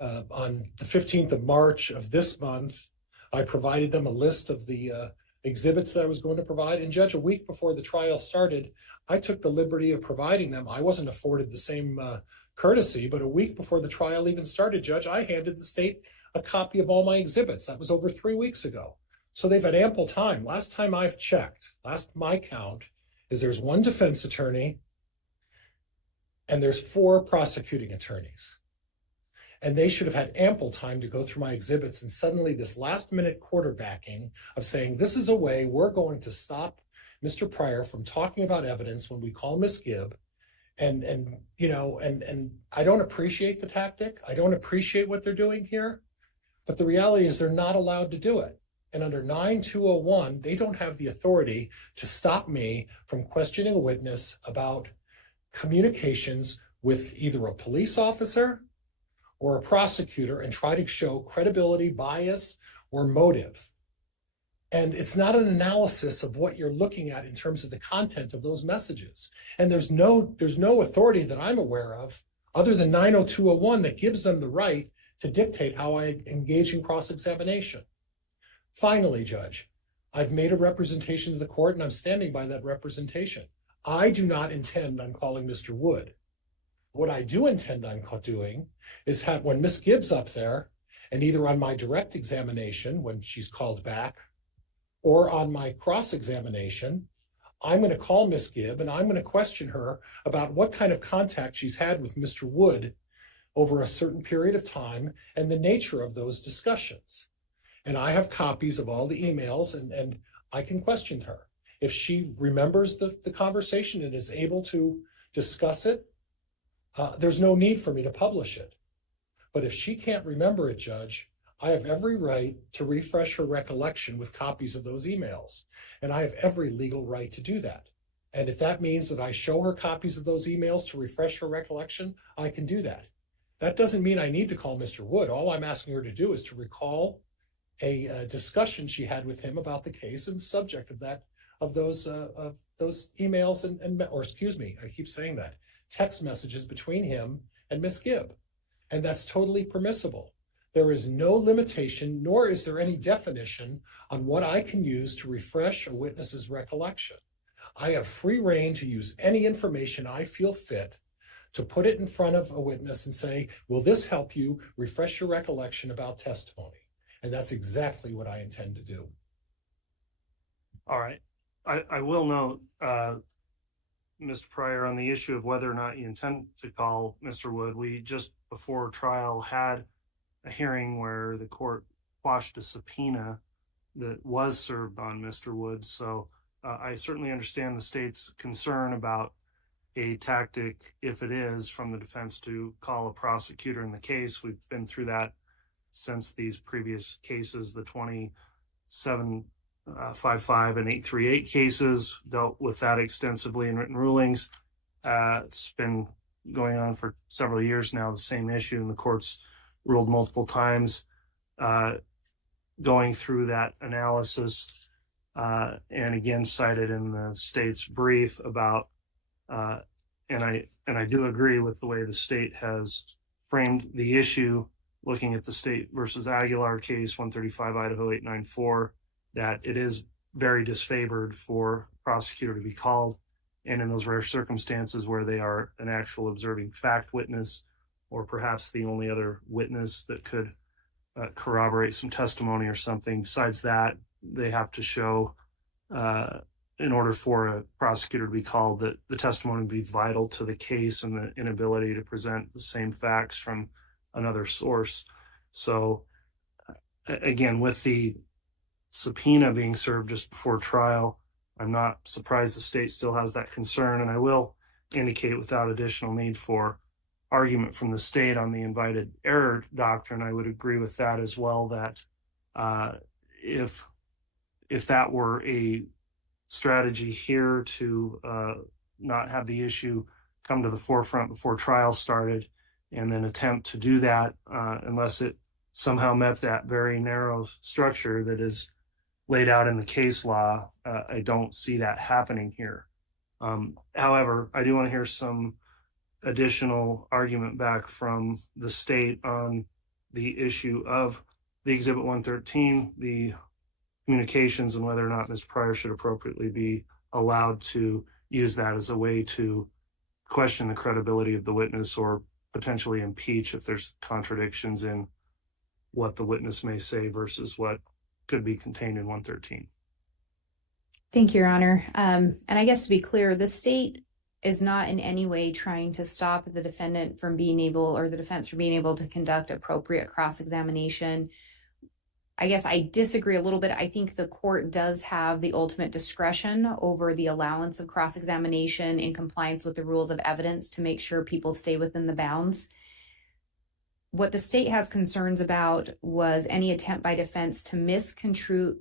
On the 15th of March of this month, I provided them a list of the exhibits that I was going to provide. And Judge, a week before the trial started, I took the liberty of providing them. I wasn't afforded the same courtesy, but a week before the trial even started, Judge, I handed the state a copy of all my exhibits. That was over 3 weeks ago. So they've had ample time. Last time I've checked, my count is there's 1 defense attorney and there's 4 prosecuting attorneys. And they should have had ample time to go through my exhibits, and suddenly this last minute quarterbacking of saying, this is a way we're going to stop Mr. Pryor from talking about evidence when we call Miss Gibb. And I don't appreciate the tactic. I don't appreciate what they're doing here, but the reality is they're not allowed to do it. And under 9-201, they don't have the authority to stop me from questioning a witness about communications with either a police officer or a prosecutor and try to show credibility, bias, or motive. And it's not an analysis of what you're looking at in terms of the content of those messages. And there's no authority that I'm aware of other than 90201 that gives them the right to dictate how I engage in cross-examination. Finally, Judge, I've made a representation to the court and I'm standing by that representation. I do not intend on calling Mr. Wood. What I do intend on doing is have, when Miss Gibb's up there, and either on my direct examination when she's called back, or on my cross-examination, I'm going to call Miss Gibb and I'm going to question her about what kind of contact she's had with Mr. Wood over a certain period of time and the nature of those discussions. And I have copies of all the emails and I can question her. If she remembers the conversation and is able to discuss it, there's no need for me to publish it. But if she can't remember it, Judge, I have every right to refresh her recollection with copies of those emails, and I have every legal right to do that. And if that means that I show her copies of those emails to refresh her recollection, I can do that. That doesn't mean I need to call Mr. Wood. All I'm asking her to do is to recall a discussion she had with him about the case and the subject of those emails or excuse me, I keep saying that, text messages between him and Miss Gibb. And that's totally permissible. There is no limitation, nor is there any definition on what I can use to refresh a witness's recollection. I have free rein to use any information I feel fit to put it in front of a witness and say, will this help you refresh your recollection about testimony? And that's exactly what I intend to do. All right. I will note, Mr. Pryor, on the issue of whether or not you intend to call Mr. Wood, we just before trial had a hearing where the court quashed a subpoena that was served on Mr. Wood. So I certainly understand the state's concern about a tactic, if it is, from the defense to call a prosecutor in the case. We've been through that since these previous cases, the 2755 and 838 cases dealt with that extensively in written rulings. It's been going on for several years now, the same issue, and the court's ruled multiple times. Going through that analysis, and again cited in the state's brief about, and I do agree with the way the state has framed the issue, looking at the State versus Aguilar case, 135 Idaho 894, that it is very disfavored for a prosecutor to be called. And in those rare circumstances where they are an actual observing fact witness, or perhaps the only other witness that could corroborate some testimony or something, besides that, they have to show, in order for a prosecutor to be called, that the testimony would be vital to the case and the inability to present the same facts from another source. So again, with the subpoena being served just before trial, I'm not surprised the state still has that concern. And I will indicate, without additional need for argument from the state on the invited error doctrine, I would agree with that as well, that if that were a strategy here to not have the issue come to the forefront before trial started, and then attempt to do that unless it somehow met that very narrow structure that is laid out in the case law, I don't see that happening here. However, I do want to hear some additional argument back from the state on the issue of the Exhibit 113, the communications, and whether or not Ms. Pryor should appropriately be allowed to use that as a way to question the credibility of the witness or potentially impeach if there's contradictions in what the witness may say versus what could be contained in 113. Thank you, Your Honor. And I guess to be clear, the state is not in any way trying to stop the defendant from being able, or the defense from being able, to conduct appropriate cross-examination. I guess I disagree a little bit. I think the court does have the ultimate discretion over the allowance of cross-examination in compliance with the rules of evidence to make sure people stay within the bounds. What the state has concerns about was any attempt by defense to misconstrue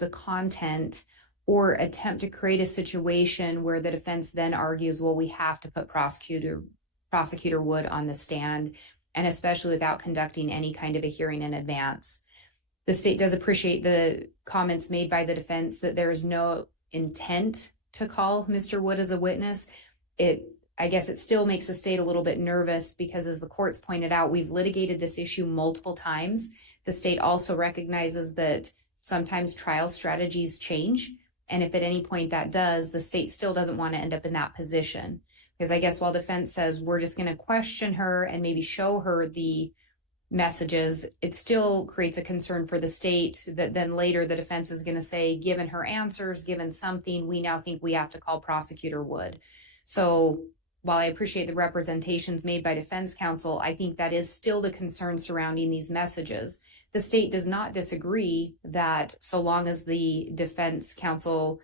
the content, or attempt to create a situation where the defense then argues, well, we have to put Prosecutor Wood on the stand, and especially without conducting any kind of a hearing in advance. The state does appreciate the comments made by the defense that there is no intent to call Mr. Wood as a witness. I guess it still makes the state a little bit nervous because, as the courts pointed out, we've litigated this issue multiple times. The state also recognizes that sometimes trial strategies change. And if at any point that does, the state still doesn't want to end up in that position. Because I guess while defense says we're just going to question her and maybe show her the messages, it still creates a concern for the state that then later the defense is going to say, given her answers, given something, we now think we have to call Prosecutor Wood. So while I appreciate the representations made by defense counsel, I think that is still the concern surrounding these messages. The state does not disagree that so long as the defense counsel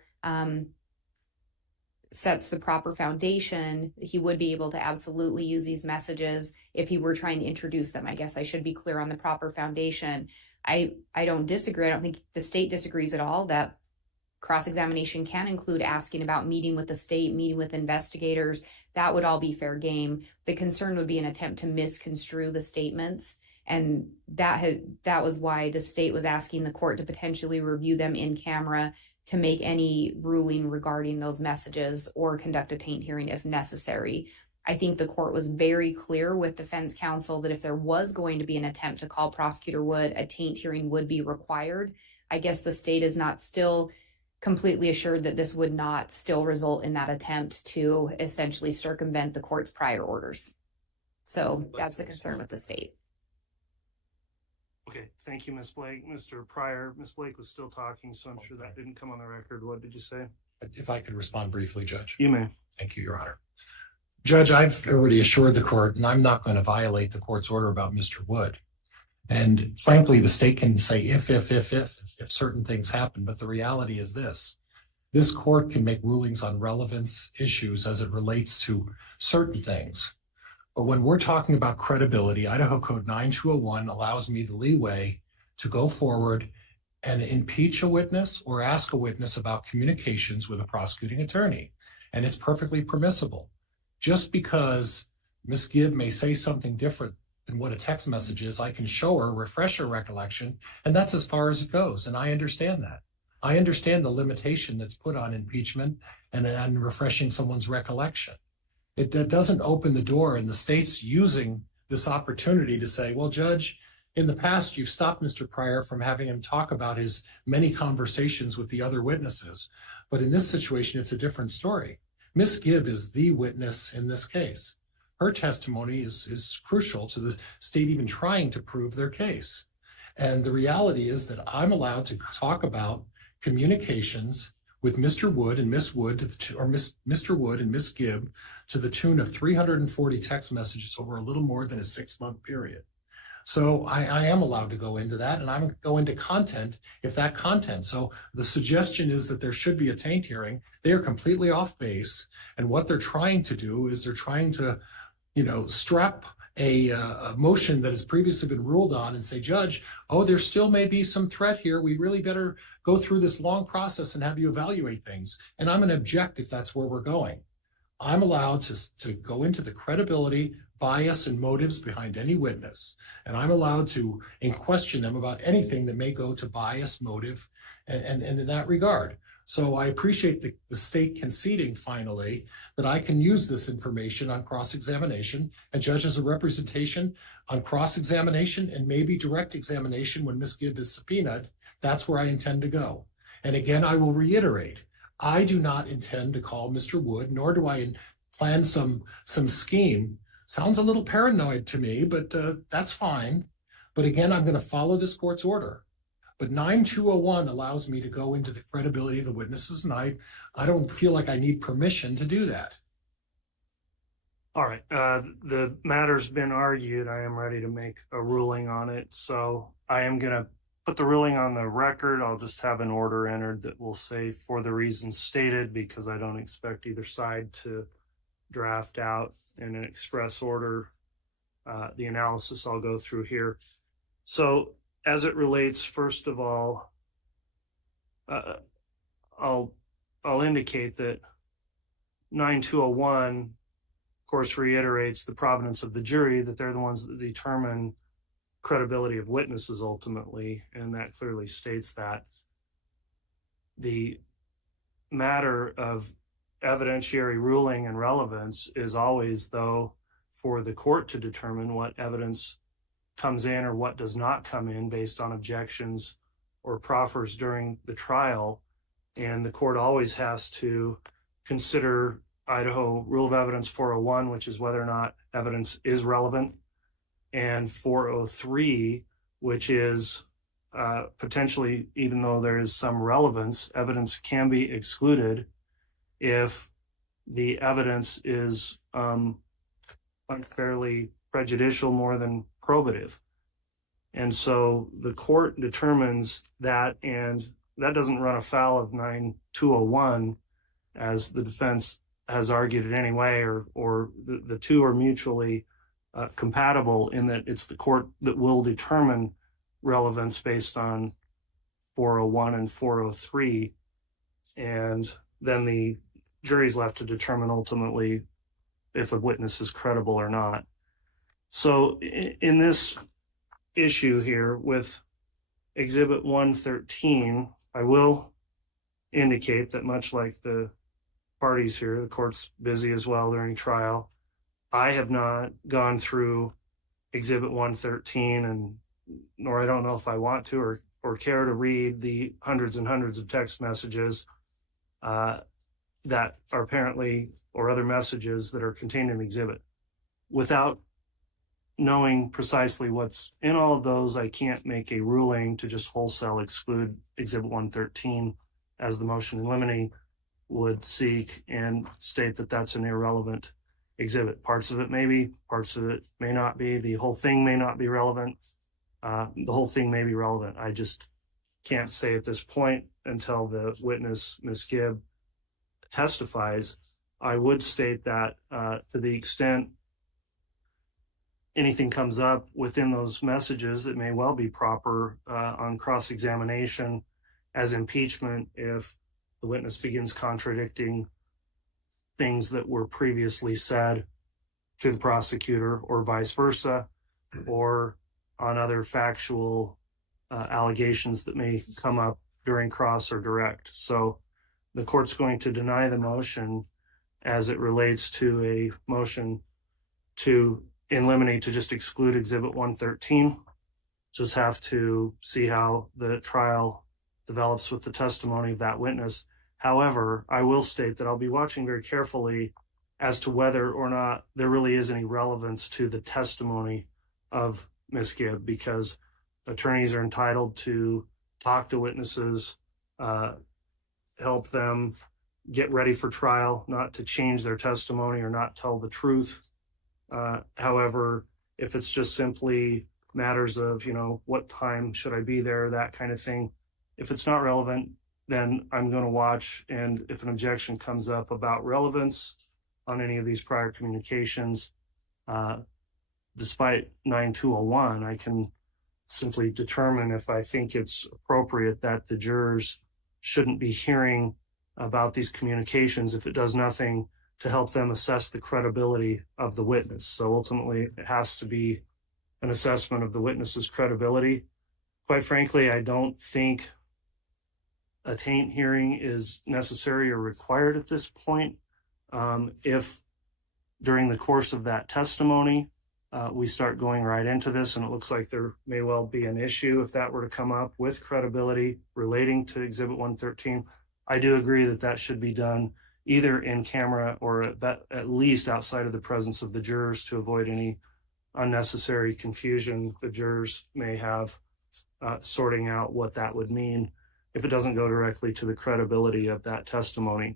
sets the proper foundation, he would be able to absolutely use these messages if he were trying to introduce them. I guess I should be clear on the proper foundation. I don't disagree. I don't think the state disagrees at all that cross-examination can include asking about meeting with the state, meeting with investigators. That would all be fair game. The concern would be an attempt to misconstrue the statements. And that was why the state was asking the court to potentially review them in camera to make any ruling regarding those messages or conduct a taint hearing if necessary. I think the court was very clear with defense counsel that if there was going to be an attempt to call Prosecutor Wood, a taint hearing would be required. I guess the state is not still completely assured that this would not still result in that attempt to essentially circumvent the court's prior orders. So that's the concern with the state. Okay, thank you, Ms. Blake. Mr. Pryor, Ms. Blake was still talking, so I'm sure that didn't come on the record. What did you say? If I could respond briefly, Judge. You may. Thank you, Your Honor. Judge, I've already assured the court, and I'm not going to violate the court's order about Mr. Wood. And frankly, the state can say if certain things happen, but the reality is this court can make rulings on relevance issues as it relates to certain things. But when we're talking about credibility, Idaho Code 9201 allows me the leeway to go forward and impeach a witness or ask a witness about communications with a prosecuting attorney. And it's perfectly permissible. Just because Ms. Gibb may say something different than what a text message is, I can show her, refresh her recollection, and that's as far as it goes. And I understand that. I understand the limitation that's put on impeachment and refreshing someone's recollection. It doesn't open the door, and the state's using this opportunity to say, well, Judge, in the past, you've stopped Mr. Pryor from having him talk about his many conversations with the other witnesses. But in this situation, it's a different story. Ms. Gibb is the witness in this case. Her testimony is crucial to the state even trying to prove their case. And the reality is that I'm allowed to talk about communications with Mr. Wood and Miss Wood, Mr. Wood and Miss Gibb to the tune of 340 text messages over a little more than a 6-month period. So I am allowed to go into that, and I'm going to go into content if that content. So the suggestion is that there should be a taint hearing. They are completely off base, and what they're trying to do is they're trying to, strap a motion that has previously been ruled on and say, Judge, oh, there still may be some threat here. We really better go through this long process and have you evaluate things. And I'm going to object if that's where we're going. I'm allowed to go into the credibility, bias, and motives behind any witness. And I'm allowed to question them about anything that may go to bias, motive, and in that regard. So I appreciate the state conceding finally that I can use this information on cross-examination, and Judge, as a representation on cross-examination and maybe direct examination when Ms. Gibb is subpoenaed, that's where I intend to go. And again, I will reiterate, I do not intend to call Mr. Wood, nor do I plan some scheme. Sounds a little paranoid to me, but that's fine. But again, I'm going to follow this court's order. But 9201 allows me to go into the credibility of the witnesses, and I don't feel like I need permission to do that. All right. The matter's been argued. I am ready to make a ruling on it. So I am going to put the ruling on the record. I'll just have an order entered that will say for the reasons stated, because I don't expect either side to draft out in an express order the analysis I'll go through here. So as it relates, first of all, I'll indicate that 9201, of course, reiterates the provenance of the jury, that they're the ones that determine credibility of witnesses ultimately, and that clearly states that. The matter of evidentiary ruling and relevance is always, though, for the court to determine what evidence comes in or what does not come in based on objections or proffers during the trial. And the court always has to consider Idaho Rule of Evidence 401, which is whether or not evidence is relevant, and 403, which is potentially, even though there is some relevance, evidence can be excluded if the evidence is unfairly prejudicial more than probative. And so the court determines that, and that doesn't run afoul of 9201, as the defense has argued it anyway, or the two are mutually compatible in that it's the court that will determine relevance based on 401 and 403, and then the jury's left to determine ultimately if a witness is credible or not. So in this issue here with Exhibit 113, I will indicate that much like the parties here, the court's busy as well during trial. I have not gone through Exhibit 113, and nor I don't know if I want to or care to read the hundreds and hundreds of text messages that are apparently, or other messages that are contained in the exhibit. Without knowing precisely what's in all of those, I can't make a ruling to just wholesale exclude Exhibit 113 as the motion in limine would seek and state that that's an irrelevant exhibit. Parts of it may be, parts of it may not be. The whole thing may not be relevant. The whole thing may be relevant. I just can't say at this point until the witness, Ms. Gibb, testifies. I would state that to the extent anything comes up within those messages that may well be proper on cross-examination as impeachment if the witness begins contradicting things that were previously said to the prosecutor or vice versa, or on other factual allegations that may come up during cross or direct. So the court's going to deny the motion as it relates to a motion to eliminate, to just exclude Exhibit 113. Just have to see how the trial develops with the testimony of that witness. However, I will state that I'll be watching very carefully as to whether or not there really is any relevance to the testimony of Ms. Gibb, because attorneys are entitled to talk to witnesses, help them get ready for trial, not to change their testimony or not tell the truth. However, if it's just simply matters of, what time should I be there, that kind of thing, if it's not relevant, then I'm going to watch. And if an objection comes up about relevance on any of these prior communications, despite 9201, I can simply determine if I think it's appropriate that the jurors shouldn't be hearing about these communications if it does nothing to help them assess the credibility of the witness. So ultimately, it has to be an assessment of the witness's credibility. Quite frankly, I don't think a taint hearing is necessary or required at this point. If during the course of that testimony, we start going right into this, and it looks like there may well be an issue if that were to come up with credibility relating to Exhibit 113, I do agree that that should be done either in camera or at least outside of the presence of the jurors to avoid any unnecessary confusion the jurors may have sorting out what that would mean if it doesn't go directly to the credibility of that testimony.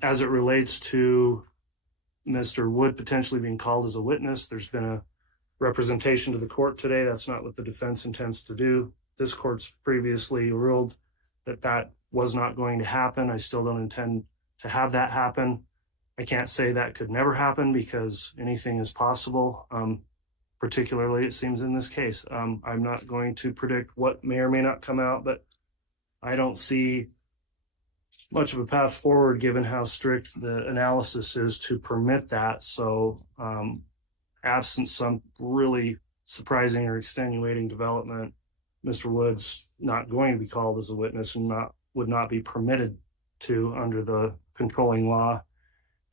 As it relates to Mr. Wood potentially being called as a witness, there's been a representation to the court today. That's not what the defense intends to do. This court's previously ruled that that was not going to happen. I still don't intend to have that happen. I can't say that could never happen because anything is possible. Particularly, it seems in this case. I'm not going to predict what may or may not come out, but I don't see much of a path forward given how strict the analysis is to permit that. So absent some really surprising or extenuating development, Mr. Wood's not going to be called as a witness and would not be permitted to under the controlling law.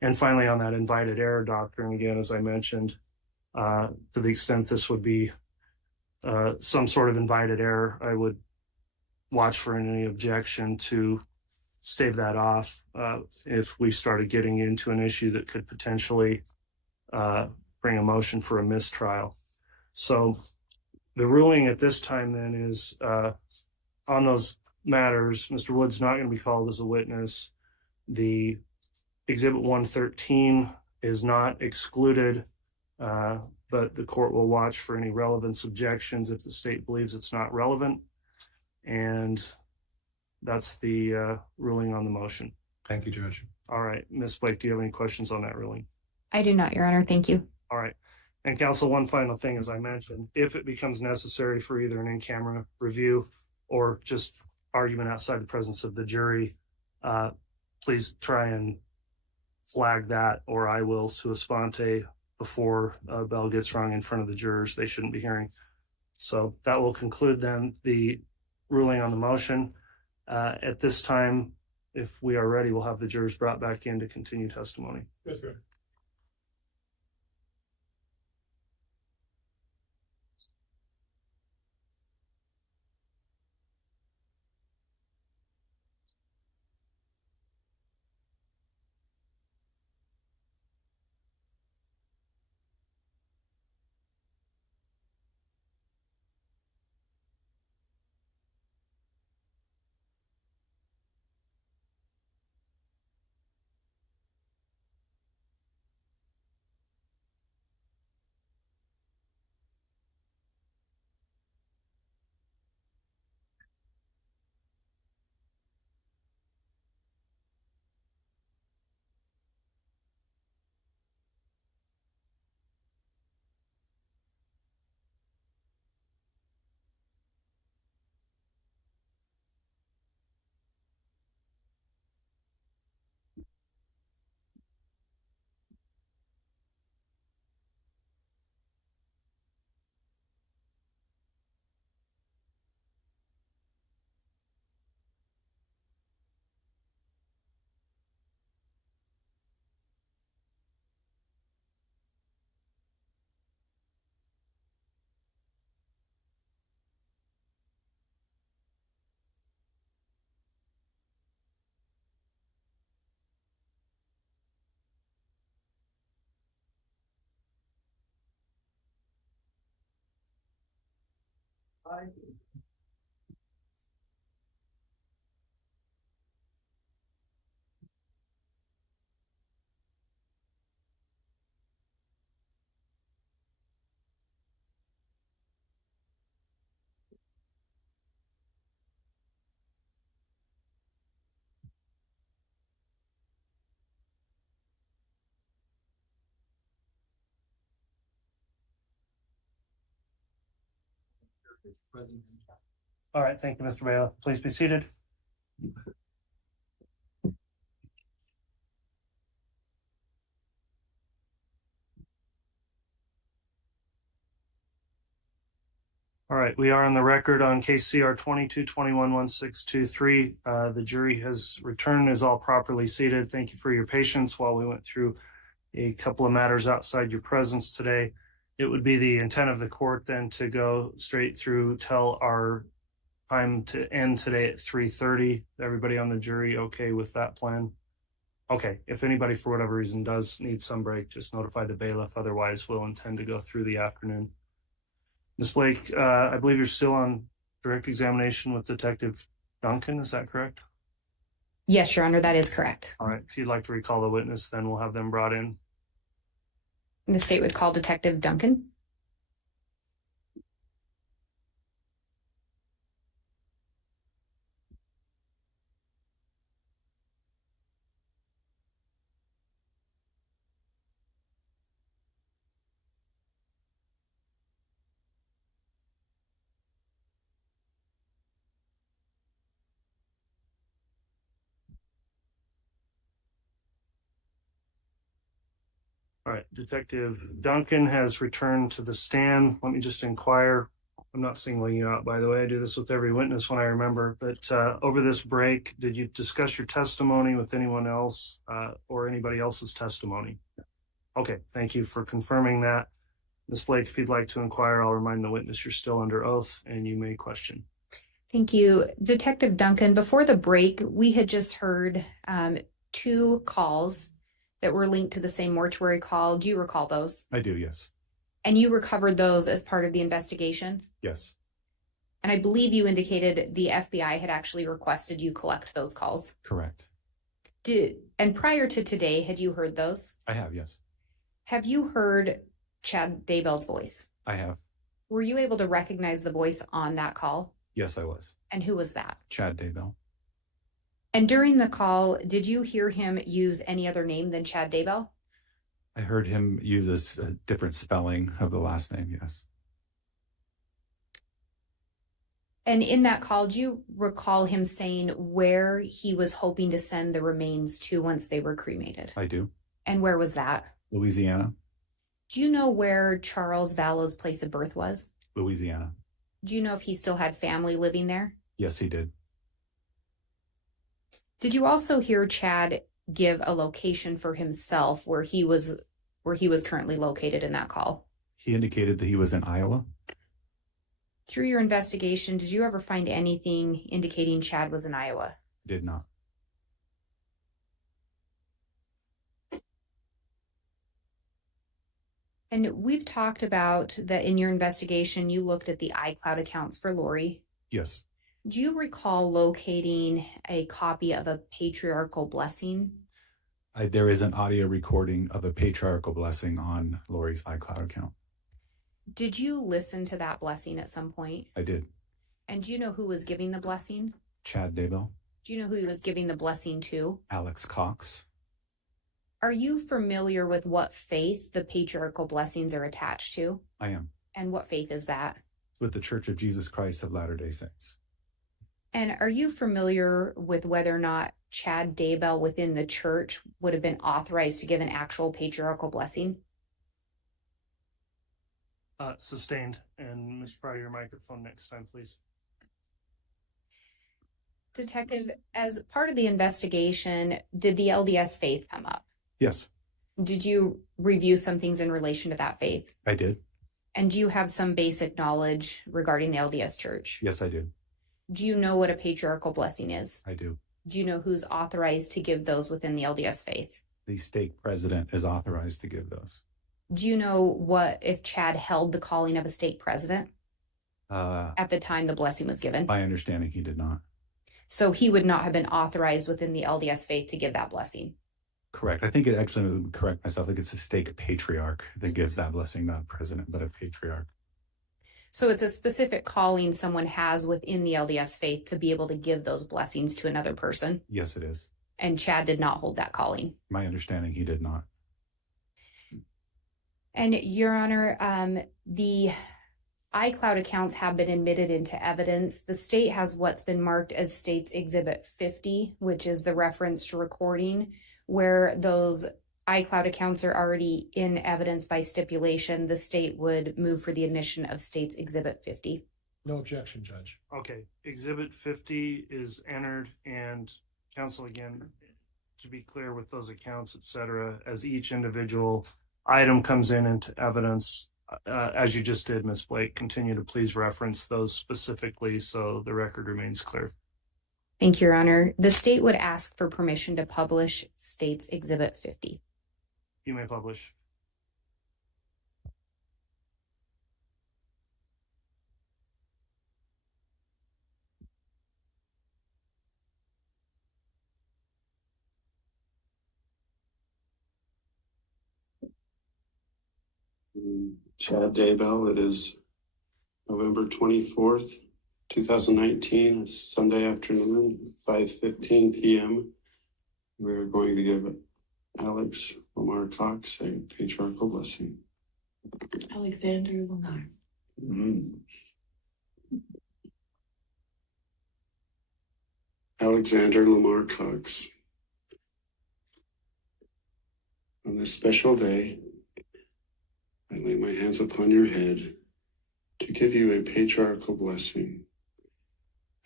And finally, on that invited error doctrine, again, as I mentioned, to the extent this would be some sort of invited error, I would watch for any objection to stave that off if we started getting into an issue that could potentially bring a motion for a mistrial. So the ruling at this time then is on those matters, Mr. Wood's not going to be called as a witness. The Exhibit 113 is not excluded, but the court will watch for any relevance objections if the state believes it's not relevant. And that's the ruling on the motion. Thank you, Judge. All right, Ms. Blake, do you have any questions on that ruling? I do not, Your Honor. Thank you. All right. And counsel, one final thing, as I mentioned, if it becomes necessary for either an in-camera review or just argument outside the presence of the jury, please try and flag that, or I will sua sponte before a bell gets rung in front of the jurors they shouldn't be hearing. So that will conclude then the ruling on the motion. At this time, if we are ready, we'll have the jurors brought back in to continue testimony. Yes, sir. All right, thank you, Mr. Bailiff. Please be seated. All right, we are on the record on case CR 22211623. The jury has returned, is all properly seated. Thank you for your patience while we went through a couple of matters outside your presence today. It would be the intent of the court then to go straight through till our time to end today at 3:30. Everybody on the jury okay with that plan? Okay, if anybody for whatever reason does need some break, just notify the bailiff. Otherwise, we'll intend to go through the afternoon. Ms. Blake, I believe you're still on direct examination with Detective Duncan. Is that correct? Yes, Your Honor, that is correct. All right. If you'd like to recall the witness, then we'll have them brought in. The state would call Detective Duncan. All right, Detective Duncan has returned to the stand. Let me just inquire. I'm not singling you out, by the way. I do this with every witness when I remember. But over this break, did you discuss your testimony with anyone else or anybody else's testimony? Okay, thank you for confirming that. Ms. Blake, if you'd like to inquire, I'll remind the witness you're still under oath and you may question. Thank you. Detective Duncan, before the break, we had just heard 2 calls that were linked to the same mortuary call. Do you recall those? I do, yes. And you recovered those as part of the investigation? Yes. And I believe you indicated the FBI had actually requested you collect those calls. Correct. And prior to today, had you heard those? I have, yes. Have you heard Chad Daybell's voice? I have. Were you able to recognize the voice on that call? Yes, I was. And who was that? Chad Daybell. And during the call, did you hear him use any other name than Chad Daybell? I heard him use a different spelling of the last name, yes. And in that call, do you recall him saying where he was hoping to send the remains to once they were cremated? I do. And where was that? Louisiana. Do you know where Charles Vallow's place of birth was? Louisiana. Do you know if he still had family living there? Yes, he did. Did you also hear Chad give a location for himself where he was currently located in that call? He indicated that he was in Iowa. Through your investigation, did you ever find anything indicating Chad was in Iowa? Did not. And we've talked about that in your investigation, you looked at the iCloud accounts for Lori. Yes. Do you recall locating a copy of a patriarchal blessing? There is an audio recording of a patriarchal blessing on Lori's iCloud account. Did you listen to that blessing at some point? I did. And do you know who was giving the blessing? Chad Daybell. Do you know who he was giving the blessing to? Alex Cox. Are you familiar with what faith the patriarchal blessings are attached to? I am. And what faith is that? With the Church of Jesus Christ of Latter-day Saints. And are you familiar with whether or not Chad Daybell within the church would have been authorized to give an actual patriarchal blessing? Sustained. And Ms. Pryor, your microphone next time, please. Detective, as part of the investigation, did the LDS faith come up? Yes. Did you review some things in relation to that faith? I did. And do you have some basic knowledge regarding the LDS church? Yes, I do. Do you know what a patriarchal blessing is? I do. Do you know who's authorized to give those within the LDS faith? The stake president is authorized to give those. Do you know what if Chad held the calling of a stake president at the time the blessing was given? My understanding, he did not. So he would not have been authorized within the LDS faith to give that blessing? Correct. I think it actually would correct myself. Like it's a stake patriarch that gives that blessing, not a president, but a patriarch. So it's a specific calling someone has within the LDS faith to be able to give those blessings to another person? Yes, it is. And Chad did not hold that calling? My understanding, he did not. And Your Honor, the iCloud accounts have been admitted into evidence. The state has what's been marked as State's Exhibit 50, which is the reference to recording, where those iCloud accounts are already in evidence by stipulation. The state would move for the admission of State's Exhibit 50. No objection, Judge. Okay, Exhibit 50 is entered, and counsel, again, to be clear with those accounts, et cetera, as each individual item comes in into evidence, as you just did, Ms. Blake, continue to please reference those specifically so the record remains clear. Thank you, Your Honor. The state would ask for permission to publish State's Exhibit 50. You may publish. Chad Daybell, it is November 24th, 2019, it's Sunday afternoon, 5:15 p.m. We're going to give Alex Lamar Cox a patriarchal blessing. Alexander Lamar. Alexander Lamar Cox. On this special day, I lay my hands upon your head to give you a patriarchal blessing.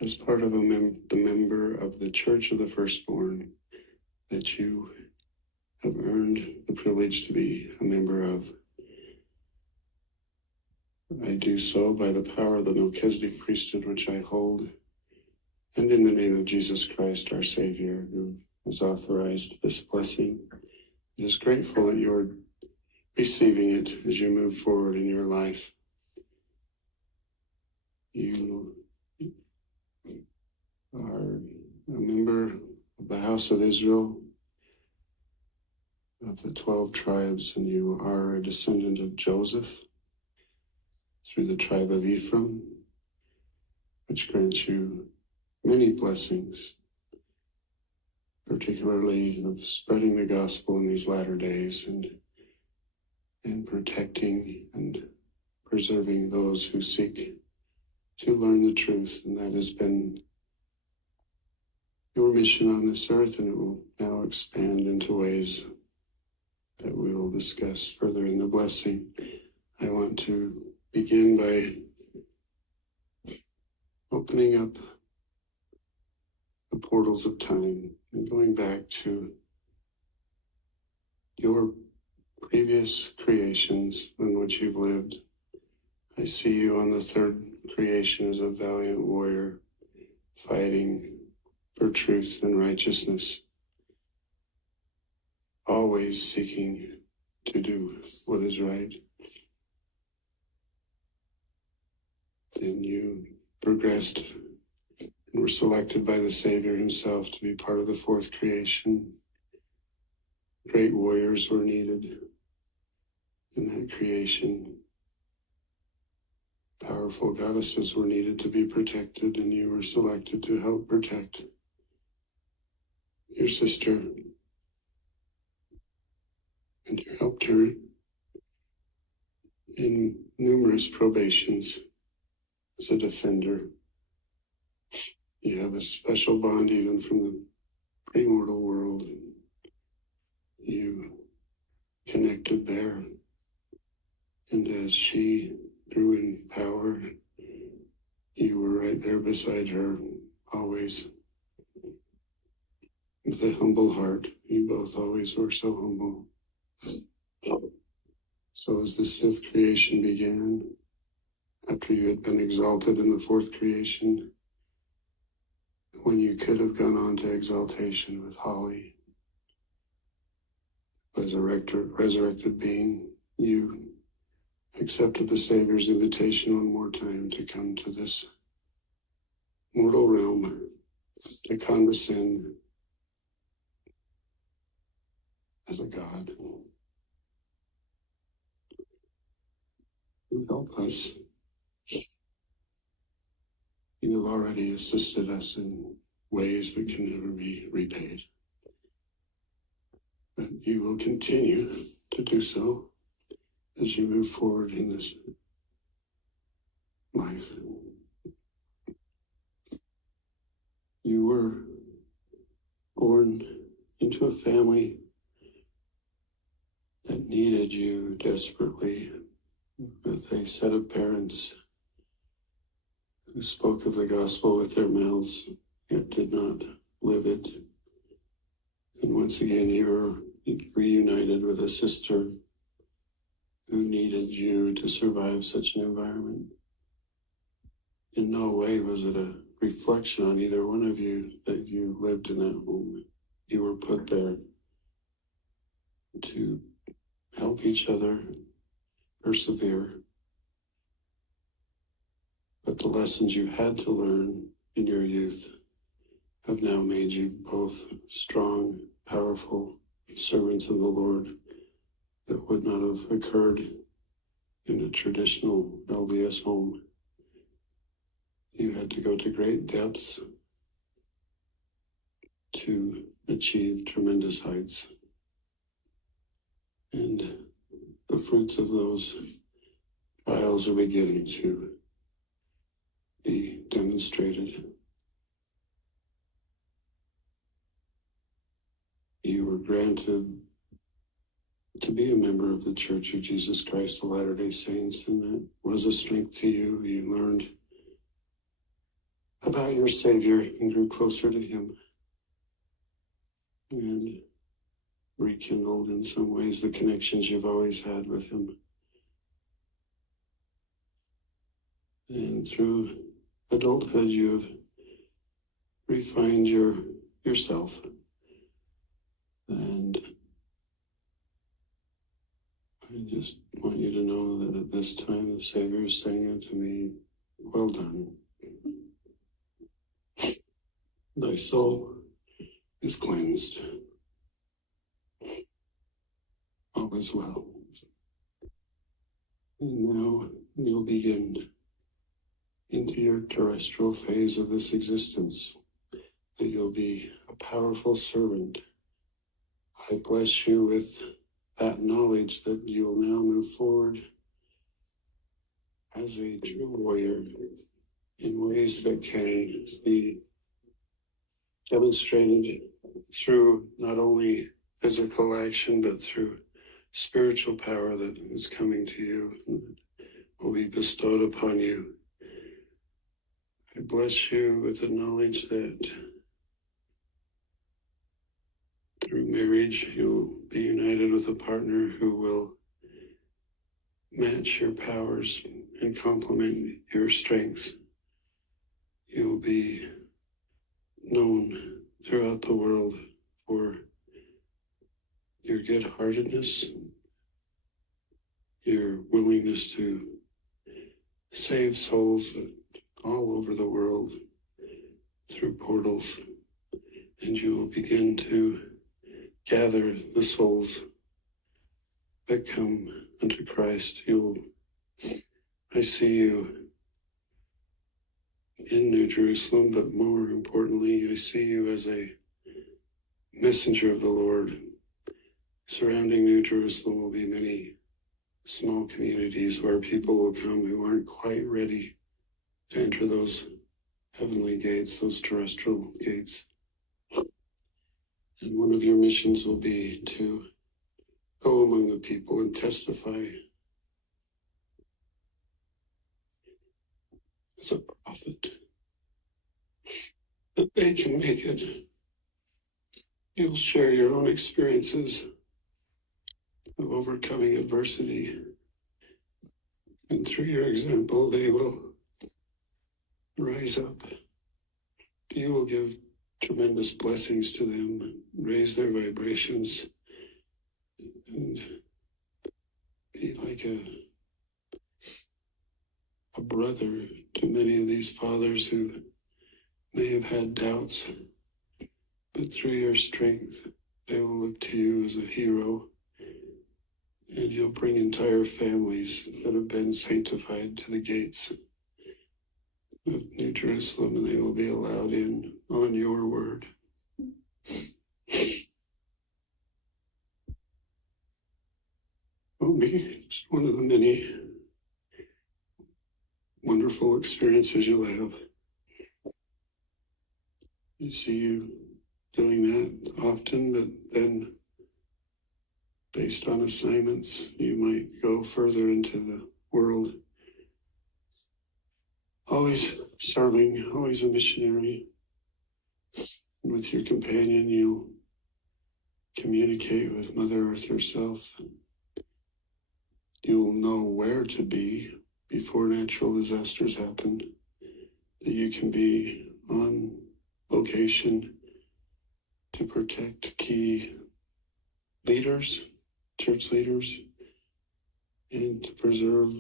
As part of the member of the Church of the Firstborn that you have earned the privilege to be a member of. I do so by the power of the Melchizedek priesthood which I hold, and in the name of Jesus Christ, our Savior, who has authorized this blessing. It is grateful that you're receiving it as you move forward in your life. You are a member of the House of Israel, of the 12 tribes, and you are a descendant of Joseph through the tribe of Ephraim, which grants you many blessings. particularly of spreading the gospel in these latter days and protecting and preserving those who seek to learn the truth. And that has been your mission on this earth, and it will now expand into ways that we will discuss further in the blessing. I want to begin by opening up the portals of time and going back to your previous creations in which you've lived. I see you on the third creation as a valiant warrior fighting for truth and righteousness, always seeking to do what is right. Then you progressed and were selected by the Savior himself to be part of the fourth creation. Great warriors were needed in that creation. Powerful goddesses were needed to be protected, and you were selected to help protect your sister. And you helped her in numerous probations as a defender. You have a special bond even from the premortal world. You connected there. And as she grew in power, you were right there beside her, always. With a humble heart. You both always were so humble. So as this fifth creation began, after you had been exalted in the fourth creation, when you could have gone on to exaltation with Holly, as a resurrected being, you accepted the Savior's invitation one more time to come to this mortal realm, to condescend as a God. You help us. You have already assisted us in ways that can never be repaid. But you will continue to do so as you move forward in this life. You were born into a family that needed you desperately, with a set of parents who spoke of the gospel with their mouths, yet did not live it. And once again, you were reunited with a sister who needed you to survive such an environment. In no way was it a reflection on either one of you that you lived in that home. You were put there to help each other persevere. But the lessons you had to learn in your youth have now made you both strong, powerful servants of the Lord that would not have occurred in a traditional LDS home. You had to go to great depths to achieve tremendous heights. And the fruits of those trials are beginning to be demonstrated. You were granted to be a member of the Church of Jesus Christ of Latter-day Saints, and that was a strength to you. You learned about your Savior and grew closer to him and rekindled in some ways the connections you've always had with him. And through adulthood, you've refined yourself. And I just want you to know that at this time the Savior is saying unto me, well done. Thy soul is cleansed. All is well. And now you'll begin into your terrestrial phase of this existence, that you'll be a powerful servant. I bless you with that knowledge that you will now move forward as a true warrior in ways that can be demonstrated through not only physical action, but through spiritual power that is coming to you and will be bestowed upon you. I bless you with the knowledge that through marriage, you'll be united with a partner who will match your powers and complement your strengths. You'll be known throughout the world for your good-heartedness, your willingness to save souls all over the world through portals, and you will begin to gather the souls that come unto Christ. I see you in New Jerusalem, but more importantly, I see you as a messenger of the Lord. Surrounding New Jerusalem will be many small communities where people will come who aren't quite ready to enter those heavenly gates, those terrestrial gates. And one of your missions will be to go among the people and testify as a prophet that they can make it. You'll share your own experiences of overcoming adversity, and through your example, they will rise up. You will give tremendous blessings to them, raise their vibrations, and be like a brother to many of these fathers who may have had doubts, but through your strength, they will look to you as a hero, and you'll bring entire families that have been sanctified to the gates of New Jerusalem, and they will be allowed in on your word. Will be just one of the many wonderful experiences you'll have. I see you doing that often, but then based on assignments, you might go further into the world. Always serving, always a missionary. And with your companion, you'll communicate with Mother Earth herself. You'll know where to be before natural disasters happen, that you can be on location to protect key leaders, church leaders, and to preserve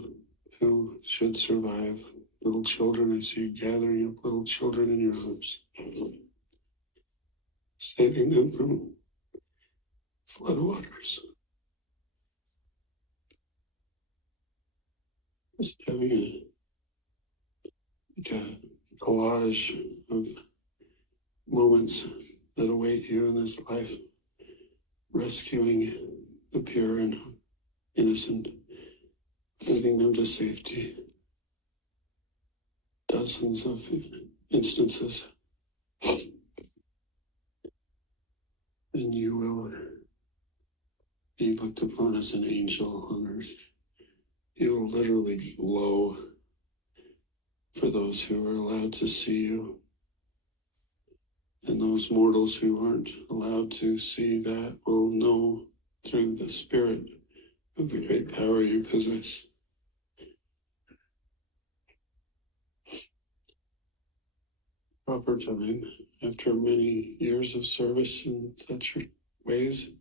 who should survive. Little children, I see you gathering up little children in your arms, saving them from floodwaters. Just having a collage of moments that await you in this life, rescuing the pure and innocent, leading them to safety. Dozens of instances. And you will be looked upon as an angel on earth. You'll literally glow for those who are allowed to see you. And those mortals who aren't allowed to see that will know through the spirit of the great power you possess. Proper time, after many years of service in such ways,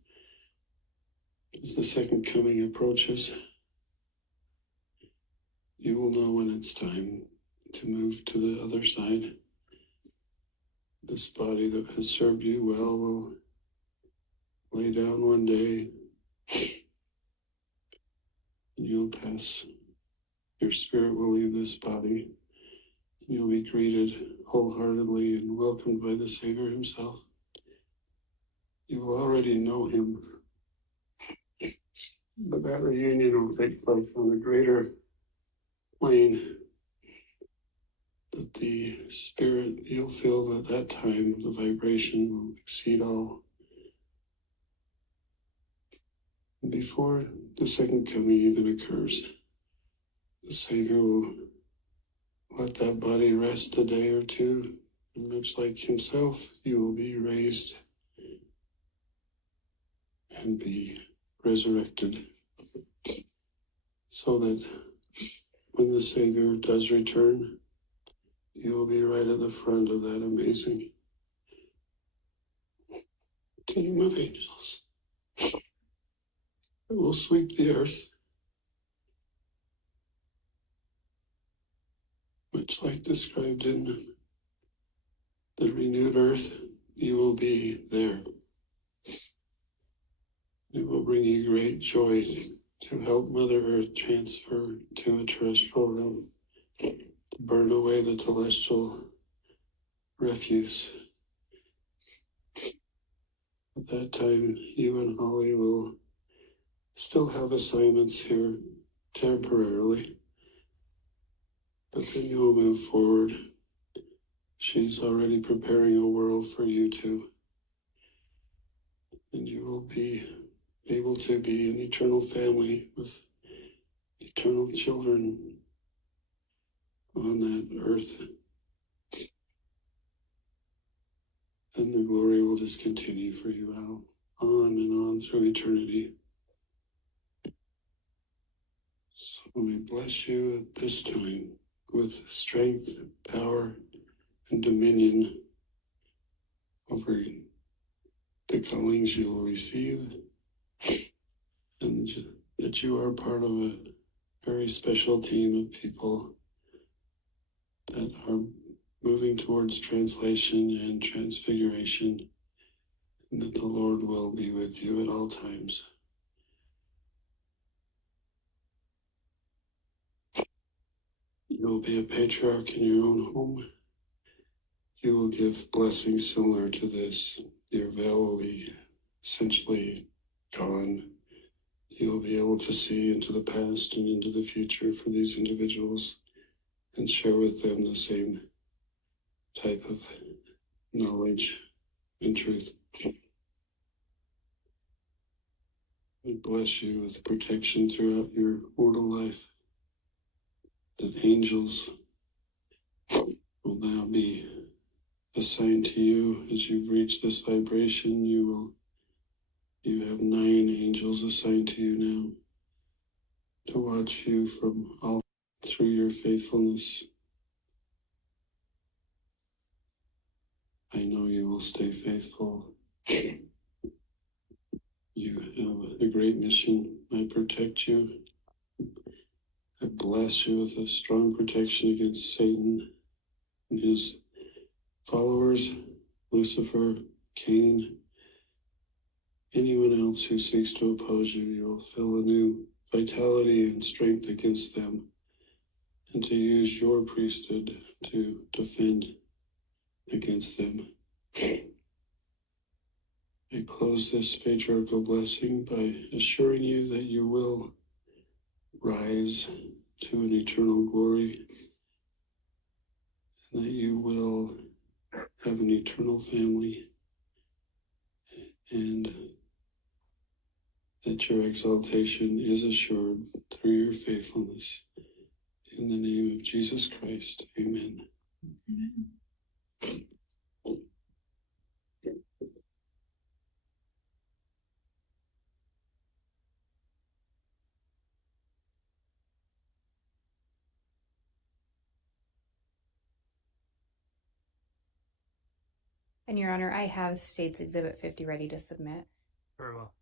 as the second coming approaches, you will know when it's time to move to the other side. This body that has served you well will lay down one day, and you'll pass. Your spirit will leave this body, and you'll be greeted wholeheartedly and welcomed by the Savior himself. You already know him. But that reunion will take place on a greater plane. That the spirit, you'll feel at that time, the vibration will exceed all. Before the second coming even occurs, the Savior will let that body rest a day or two, and much like himself, you will be raised and be resurrected, so that when the Savior does return, you will be right at the front of that amazing team of angels. It will sweep the earth, much like described in the renewed earth. You will be there. It will bring you great joy to help Mother Earth transfer to a terrestrial realm, to burn away the celestial refuse. At that time, you and Holly will still have assignments here temporarily, but then you will move forward. She's already preparing a world for you two, and you will be able to be an eternal family with eternal children on that earth. And the glory will just continue for you out, on and on through eternity. So we bless you at this time with strength, power, and dominion over the callings you will receive, and that you are part of a very special team of people that are moving towards translation and transfiguration, and that the Lord will be with you at all times. You will be a patriarch in your own home. You will give blessings similar to this. Your veil will be essentially gone. You will be able to see into the past and into the future for these individuals and share with them the same type of knowledge and truth. I bless you with protection throughout your mortal life, that angels will now be assigned to you as you've reached this vibration. You have 9 angels assigned to you now to watch you from all through your faithfulness. I know you will stay faithful. You have a great mission. I protect you. I bless you with a strong protection against Satan and his followers, Lucifer, Cain, anyone else who seeks to oppose you. You will feel a new vitality and strength against them, and to use your priesthood to defend against them. I close this patriarchal blessing by assuring you that you will rise to an eternal glory, and that you will have an eternal family, and that your exaltation is assured through your faithfulness. In the name of Jesus Christ, amen. Amen. And Your Honor, I have State's Exhibit 50 ready to submit. Very well.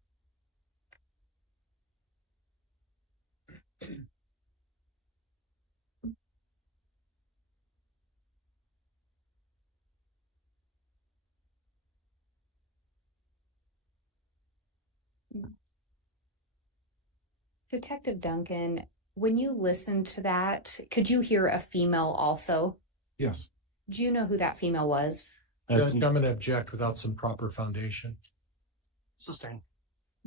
Detective Duncan, when you listened to that, could you hear a female also? Yes. Do you know who that female was? Judge, I'm going to object without some proper foundation. Sustain.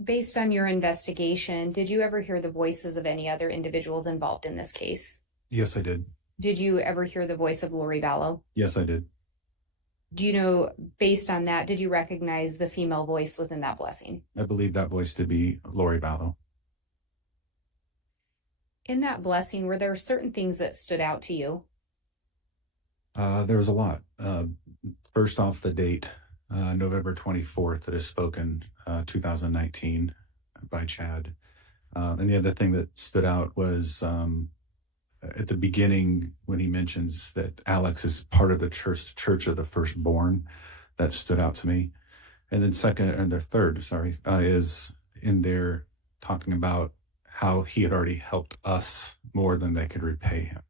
Based on your investigation, did you ever hear the voices of any other individuals involved in this case? Yes, I did. Did you ever hear the voice of Lori Vallow? Yes, I did. Do you know, based on that, did you recognize the female voice within that blessing? I believe that voice to be Lori Vallow. In that blessing, were there certain things that stood out to you? There was a lot. First off, the date, November 24th, that is spoken, 2019 by Chad. And the other thing that stood out was at the beginning when he mentions that Alex is part of the Church of the Firstborn. That stood out to me. And then third, is in there talking about how he had already helped us more than they could repay him.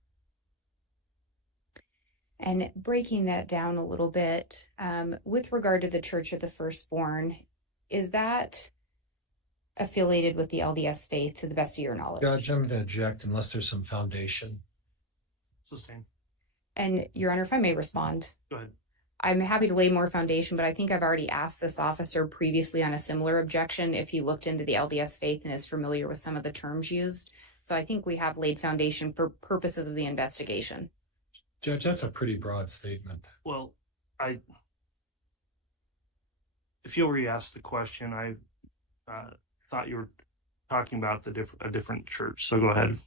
And breaking that down a little bit, with regard to the Church of the Firstborn, is that affiliated with the LDS faith to the best of your knowledge? Judge, I'm going to object unless there's some foundation. Sustain. And Your Honor, if I may respond. Go ahead. I'm happy to lay more foundation, but I think I've already asked this officer previously on a similar objection if he looked into the LDS faith and is familiar with some of the terms used. So I think we have laid foundation for purposes of the investigation. Judge, that's a pretty broad statement. Well, if you'll re-ask the question, I thought you were talking about a different church. So go ahead.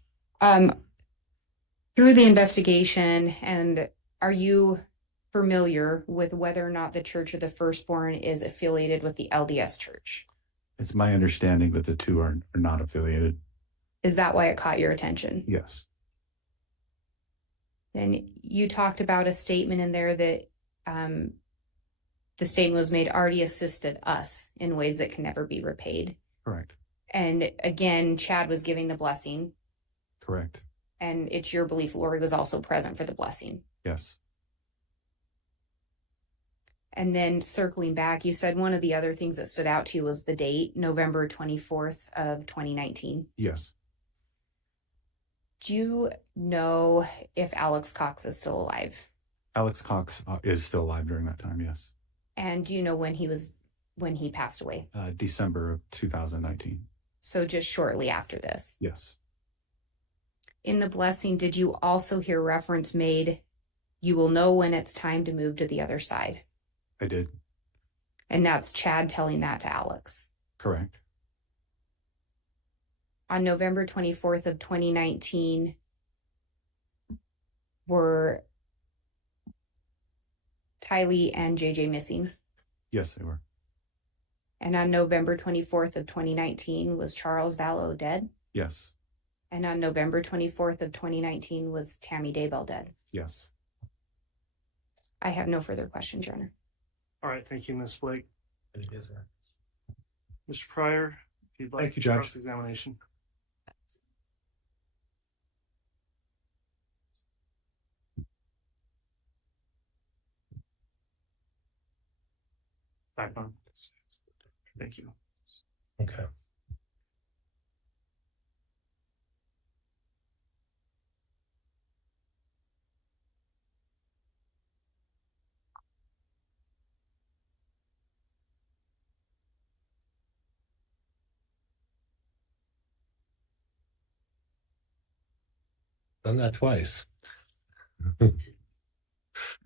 Through the investigation, and are you familiar with whether or not the Church of the Firstborn is affiliated with the LDS Church? It's my understanding that the two are not affiliated. Is that why it caught your attention? Yes. Then you talked about a statement in there that the statement was made, already assisted us in ways that can never be repaid. Correct. And again, Chad was giving the blessing. Correct. And it's your belief Lori was also present for the blessing. Yes. And then circling back, you said one of the other things that stood out to you was the date, November 24th of 2019. Yes. Do you know if Alex Cox is still alive? Alex Cox is still alive during that time, yes. And do you know when he passed away? December of 2019. So just shortly after this. Yes. In the blessing, did you also hear reference made, you will know when it's time to move to the other side? I did. And that's Chad telling that to Alex. Correct. On November 24th of 2019, were Tylee and JJ missing? Yes, they were. And on November 24th of 2019, was Charles Vallow dead? Yes. And on November 24th of 2019, was Tammy Daybell dead? Yes. I have no further questions, Your Honor. All right. Thank you, Ms. Blake. It is, right. Mr. Pryor, if you'd like Thank you, Judge. cross-examination. Back on. Thank you. Okay. Done that twice.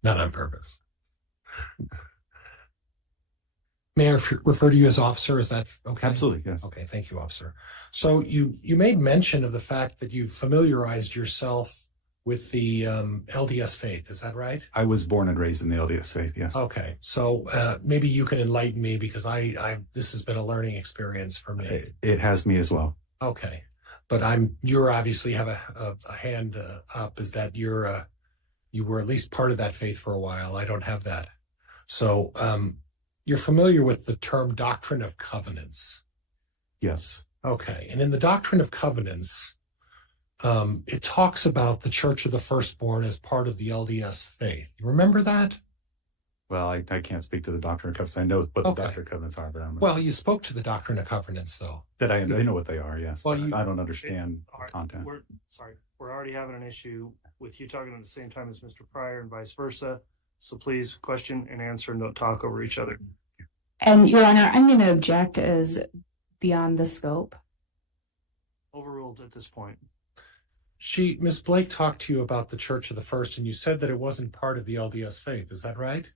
Not on purpose. May I refer to you as officer? Is that okay? Absolutely, yes. Okay, thank you, officer. So you made mention of the fact that you familiarized yourself with the LDS faith. Is that right? I was born and raised in the LDS faith, yes. Okay, so maybe you can enlighten me because this has been a learning experience for me. It has me as well. Okay, but you're obviously have a hand up. Is that you were at least part of that faith for a while? I don't have that. So you're familiar with the term doctrine of covenants? Yes. Okay, and in the doctrine of covenants, it talks about the Church of the Firstborn as part of the LDS faith. You remember that? Well, I can't speak to the doctrine of covenants. I know what the doctrine of covenants are, but I don't know. Well, you spoke to the doctrine of covenants, though. I know what they are, yes. Well, I don't understand the content. We're already having an issue with you talking at the same time as Mr. Pryor and vice versa. So please question and answer and don't talk over each other. And Your Honor, I'm going to object as beyond the scope. Overruled at this point. Ms. Blake talked to you about the Church of the First, and you said that it wasn't part of the LDS faith. Is that right?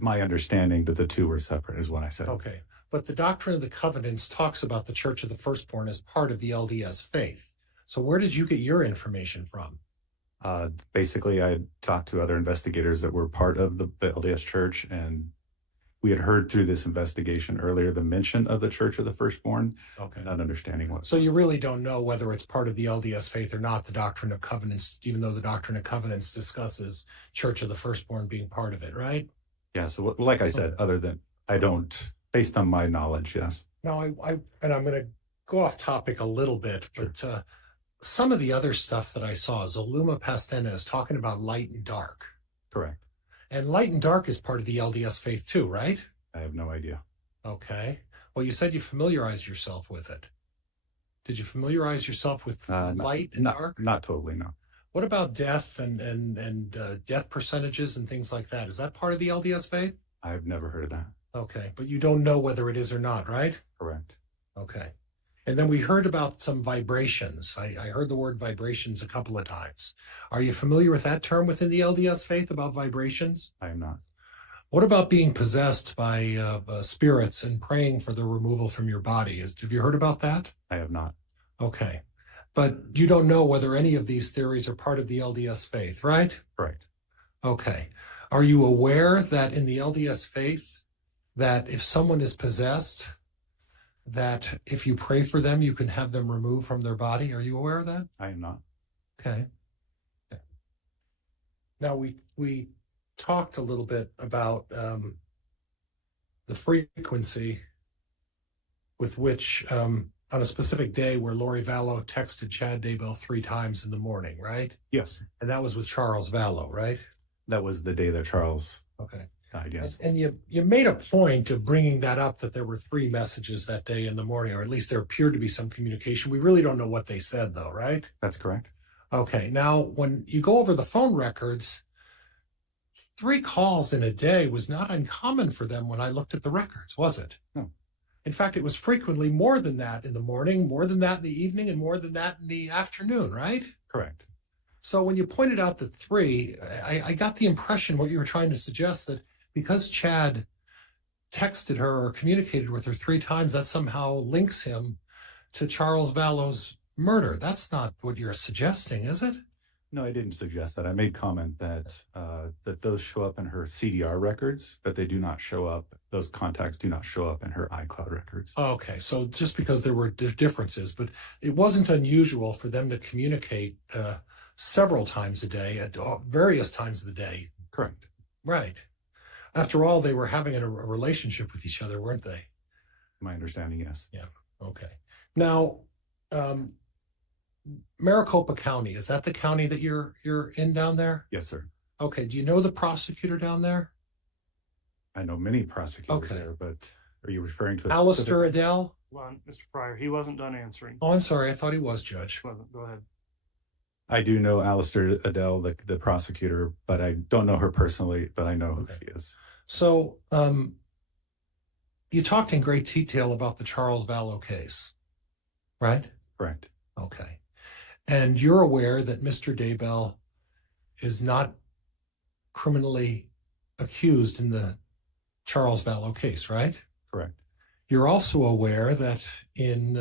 My understanding that the two were separate is what I said. Okay. But the Doctrine of the Covenants talks about the Church of the Firstborn as part of the LDS faith. So where did you get your information from? Basically, I talked to other investigators that were part of the LDS Church, and we had heard through this investigation earlier the mention of the Church of the Firstborn, not understanding what. So you really don't know whether it's part of the LDS faith or not, the Doctrine of Covenants, even though the Doctrine of Covenants discusses Church of the Firstborn being part of it, right? Yeah, so like I said, other than I don't, based on my knowledge, yes. Now, and I'm going to go off topic a little bit, but some of the other stuff that I saw, Zulema Pastenes talking about light and dark. Correct. And light and dark is part of the LDS faith too, right? I have no idea. Okay. Well, you said you familiarized yourself with it. Did you familiarize yourself with light and dark? Not totally, no. What about death and death percentages and things like that? Is that part of the LDS faith? I've never heard of that. Okay. But you don't know whether it is or not, right? Correct. Okay. And then we heard about some vibrations. I heard the word vibrations a couple of times. Are you familiar with that term within the LDS faith about vibrations? I am not. What about being possessed by spirits and praying for the removal from your body? Have you heard about that? I have not. Okay. But you don't know whether any of these theories are part of the LDS faith, right? Right. Okay. Are you aware that in the LDS faith, that if someone is possessed, that if you pray for them, you can have them removed from their body? Are you aware of that? I am not. Okay. Now, we talked a little bit about the frequency with which, on a specific day where Lori Vallow texted Chad Daybell 3 times in the morning, right? Yes. And that was with Charles Vallow, right? That was the day that Charles died, yes. And you made a point of bringing that up, that there were 3 messages that day in the morning, or at least there appeared to be some communication. We really don't know what they said, though, right? That's correct. Okay. Now, when you go over the phone records, 3 calls in a day was not uncommon for them when I looked at the records, was it? No. In fact, it was frequently more than that in the morning, more than that in the evening, and more than that in the afternoon, right? Correct. So when you pointed out the 3, I got the impression what you were trying to suggest, that because Chad texted her or communicated with her 3 times, that somehow links him to Charles Vallow's murder. That's not what you're suggesting, is it? No, I didn't suggest that. I made comment that that those show up in her CDR records, but they do not show up. Those contacts do not show up in her iCloud records. Okay, so just because there were differences, but it wasn't unusual for them to communicate several times a day at various times of the day. Correct. Right. After all, they were having a relationship with each other, weren't they? My understanding, yes. Yeah. Okay. Now, Maricopa County, is that the county that you're in down there? Yes, sir. Okay. Do you know the prosecutor down there? I know many prosecutors there, but are you referring to Alistair Adele? Hold on, Mr. Pryor, he wasn't done answering. Oh, I'm sorry. I thought he was, Judge. Go ahead. I do know Alistair Adele, the prosecutor, but I don't know her personally, but I know who she is. So you talked in great detail about the Charles Vallow case, right? Correct. Okay. And you're aware that Mr. Daybell is not criminally accused in the Charles Vallow case, right? Correct. You're also aware that in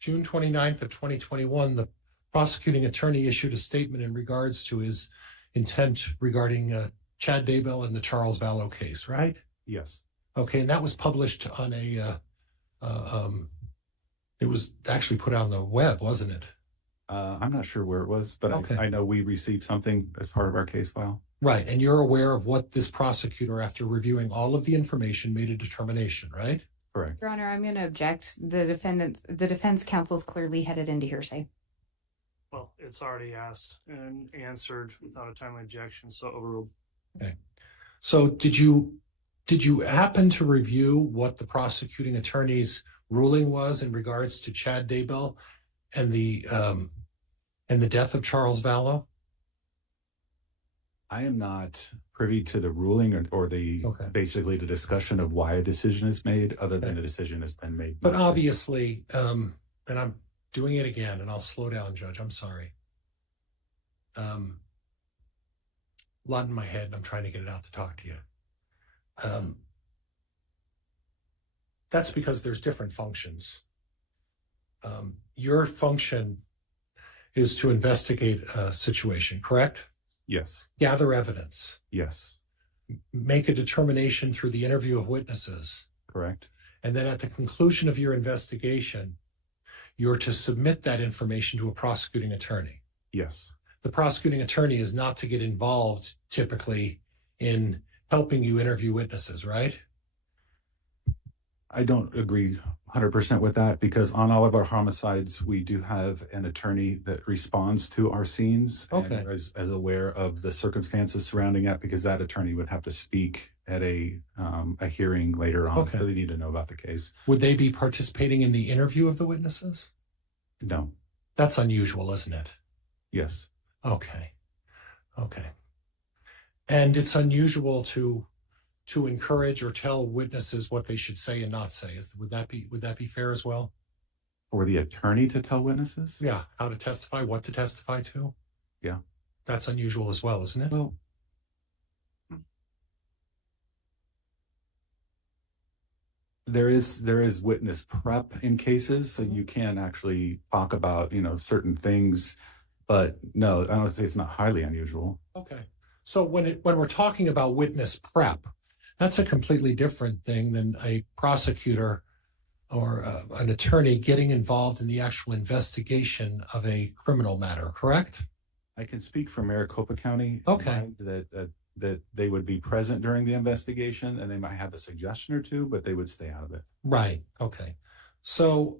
June 29th of 2021, the prosecuting attorney issued a statement in regards to his intent regarding Chad Daybell and the Charles Vallow case, right? Yes. Okay, and that was published on it was actually put on the web, wasn't it? I'm not sure where it was, but okay. I know we received something as part of our case file. Right, and you're aware of what this prosecutor, after reviewing all of the information, made a determination, right? Correct. Your Honor, I'm going to object. The defense counsel's clearly headed into hearsay. Well, it's already asked and answered without a timely objection, so overruled. Okay. So did you happen to review what the prosecuting attorney's ruling was in regards to Chad Daybell and the death of Charles Vallow? I am not privy to the ruling or the basically the discussion of why a decision is made, other than the decision has been made. But obviously, and I'm doing it again, and I'll slow down, Judge. I'm sorry. A lot in my head, and I'm trying to get it out to talk to you. That's because there's different functions. Your function is to investigate a situation, correct? Yes. Gather evidence. Yes. Make a determination through the interview of witnesses. Correct. And then at the conclusion of your investigation, you're to submit that information to a prosecuting attorney. Yes. The prosecuting attorney is not to get involved typically in helping you interview witnesses, right? I don't agree 100% with that, because on all of our homicides, we do have an attorney that responds to our scenes and is aware of the circumstances surrounding that, because that attorney would have to speak at a hearing later on. So they need to know about the case. Would they be participating in the interview of the witnesses? No. That's unusual, isn't it? Yes. Okay. And it's unusual to encourage or tell witnesses what they should say and not say. Would that be fair as well? For the attorney to tell witnesses? Yeah, how to testify, what to testify to. Yeah. That's unusual as well, isn't it? Well, there is witness prep in cases, so you can actually talk about, certain things, but no, I don't say it's not highly unusual. Okay. So when we're talking about witness prep, that's a completely different thing than a prosecutor or an attorney getting involved in the actual investigation of a criminal matter, correct? I can speak for Maricopa County. Okay. That they would be present during the investigation, and they might have a suggestion or two, but they would stay out of it. Right. Okay. So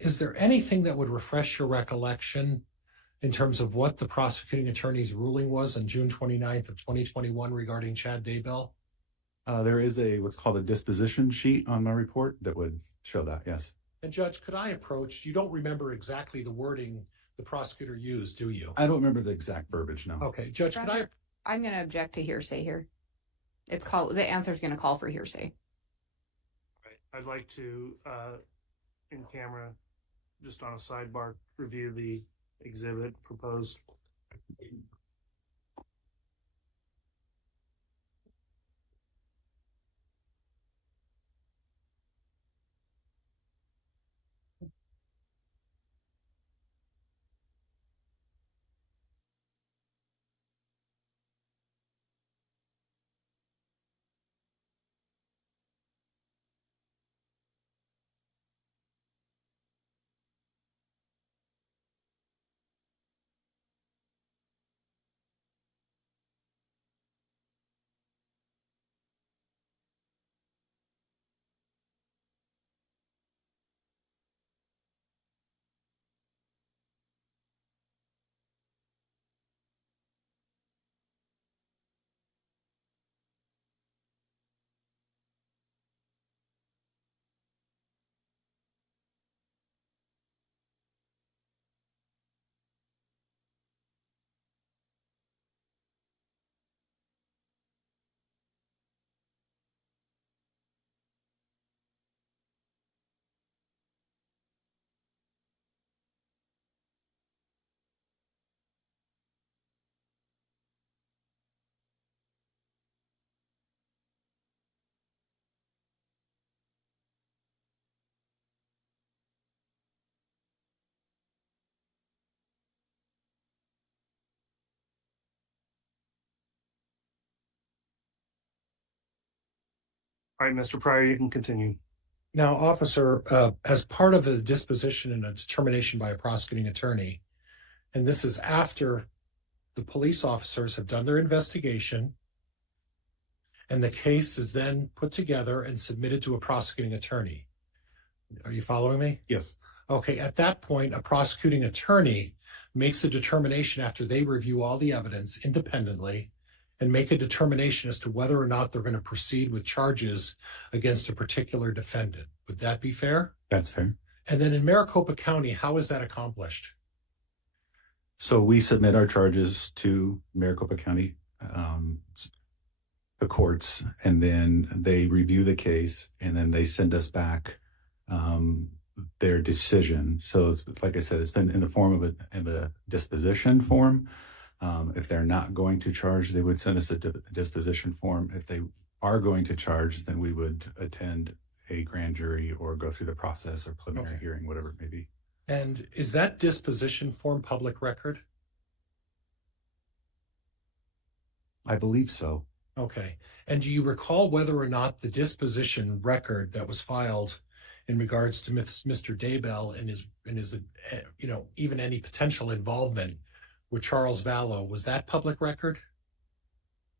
is there anything that would refresh your recollection in terms of what the prosecuting attorney's ruling was on June 29th of 2021 regarding Chad Daybell? There is what's called a disposition sheet on my report that would show that, yes. And Judge, could I approach, you don't remember exactly the wording the prosecutor used, do you? I don't remember the exact verbiage, no. Okay, Judge, I'm going to object to hearsay here. The answer is going to call for hearsay. Right. I'd like to, in camera, just on a sidebar, review the exhibit proposed. All right, Mr. Pryor, you can continue. Now, officer, as part of a disposition and a determination by a prosecuting attorney, and this is after the police officers have done their investigation, and the case is then put together and submitted to a prosecuting attorney. Are you following me? Yes. Okay, at that point, a prosecuting attorney makes a determination after they review all the evidence independently and make a determination as to whether or not they're going to proceed with charges against a particular defendant. Would that be fair? That's fair. And then in Maricopa County, how is that accomplished? So we submit our charges to Maricopa County the courts, and then they review the case, and then they send us back their decision. So it's, like I said, it's been in the form of a disposition form. If they're not going to charge, they would send us a disposition form. If they are going to charge, then we would attend a grand jury or go through the process or preliminary hearing, whatever it may be. And is that disposition form public record? I believe so. Okay. And do you recall whether or not the disposition record that was filed in regards to Mr. Daybell and his even any potential involvement with Charles Vallow, was that public record?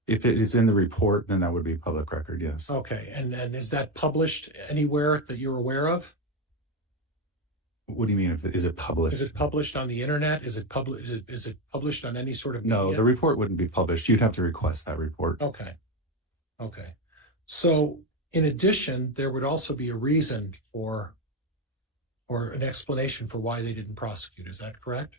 If it is in the report, then that would be public record, yes. Okay. And is that published anywhere that you're aware of? What do you mean? Is it published? Is it published on the internet? Is it published on any sort of media? No, the report wouldn't be published. You'd have to request that report. Okay. So in addition, there would also be a reason or an explanation for why they didn't prosecute. Is that correct?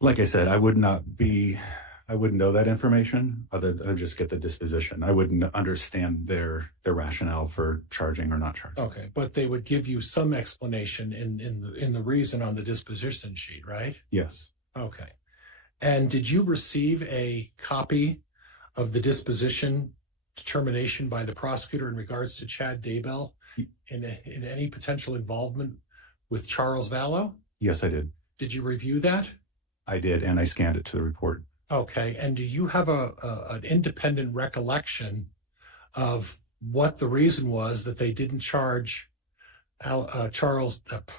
Like I said, I wouldn't know that information other than just get the disposition. I wouldn't understand their rationale for charging or not charging. Okay, but they would give you some explanation in the reason on the disposition sheet, right? Yes. Okay. And did you receive a copy of the disposition determination by the prosecutor in regards to Chad Daybell in any potential involvement with Charles Vallow? Yes, I did. Did you review that? I did, and I scanned it to the report. Okay, and do you have an independent recollection of what the reason was that they didn't charge Chad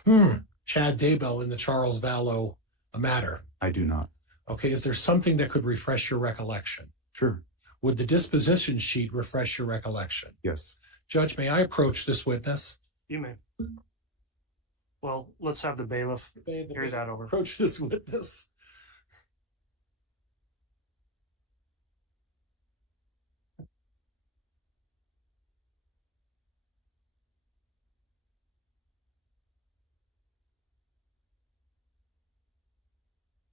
Daybell in the Charles Vallow matter? I do not. Okay, is there something that could refresh your recollection? Sure. Would the disposition sheet refresh your recollection? Yes. Judge, may I approach this witness? You may. Well, let's have the bailiff carry that over. Approach this witness.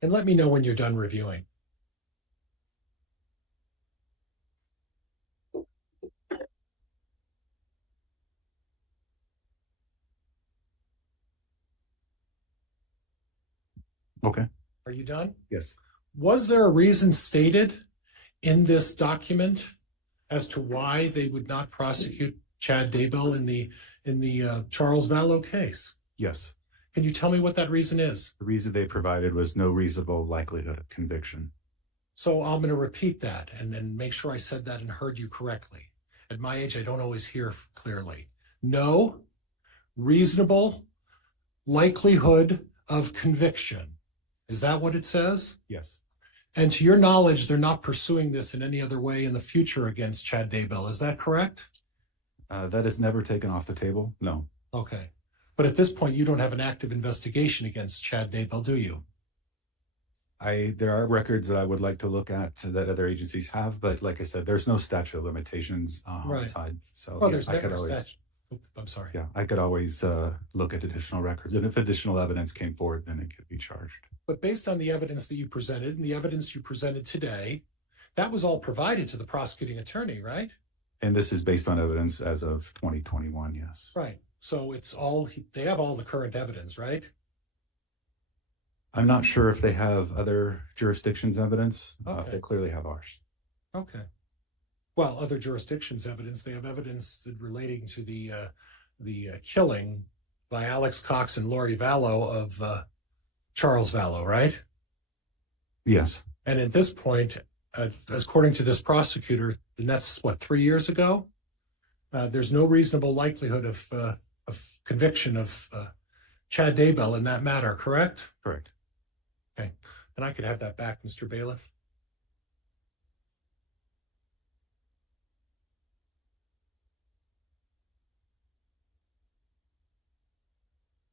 And let me know when you're done reviewing. Okay. Are you done? Yes. Was there a reason stated in this document as to why they would not prosecute Chad Daybell in the Charles Vallow case? Yes. Can you tell me what that reason is? The reason they provided was no reasonable likelihood of conviction. So I'm going to repeat that and make sure I said that and heard you correctly. At my age, I don't always hear clearly. No reasonable likelihood of conviction. Is that what it says? Yes. And to your knowledge, they're not pursuing this in any other way in the future against Chad Daybell. Is that correct? That is never taken off the table. No. Okay. But at this point, you don't have an active investigation against Chad Daybell, do you? There are records that I would like to look at that other agencies have, but like I said, there's no statute of limitations on the side. So well, yeah, there's I could never a always. statute. I'm sorry. Yeah, I could always look at additional records, and if additional evidence came forward, then it could be charged. But based on the evidence that you presented and the evidence you presented today, that was all provided to the prosecuting attorney, right? And this is based on evidence as of 2021, yes. Right. So it's all, they have all the current evidence, right? I'm not sure if they have other jurisdictions' evidence. Okay. They clearly have ours. Okay. Well, other jurisdictions' evidence, they have evidence relating to the killing by Alex Cox and Lori Vallow of Charles Vallow, right? Yes. And at this point, according to this prosecutor, and that's what, 3 years ago? There's no reasonable likelihood of conviction of Chad Daybell in that matter, correct? Correct. Okay. And I could have that back, Mr. Bailiff.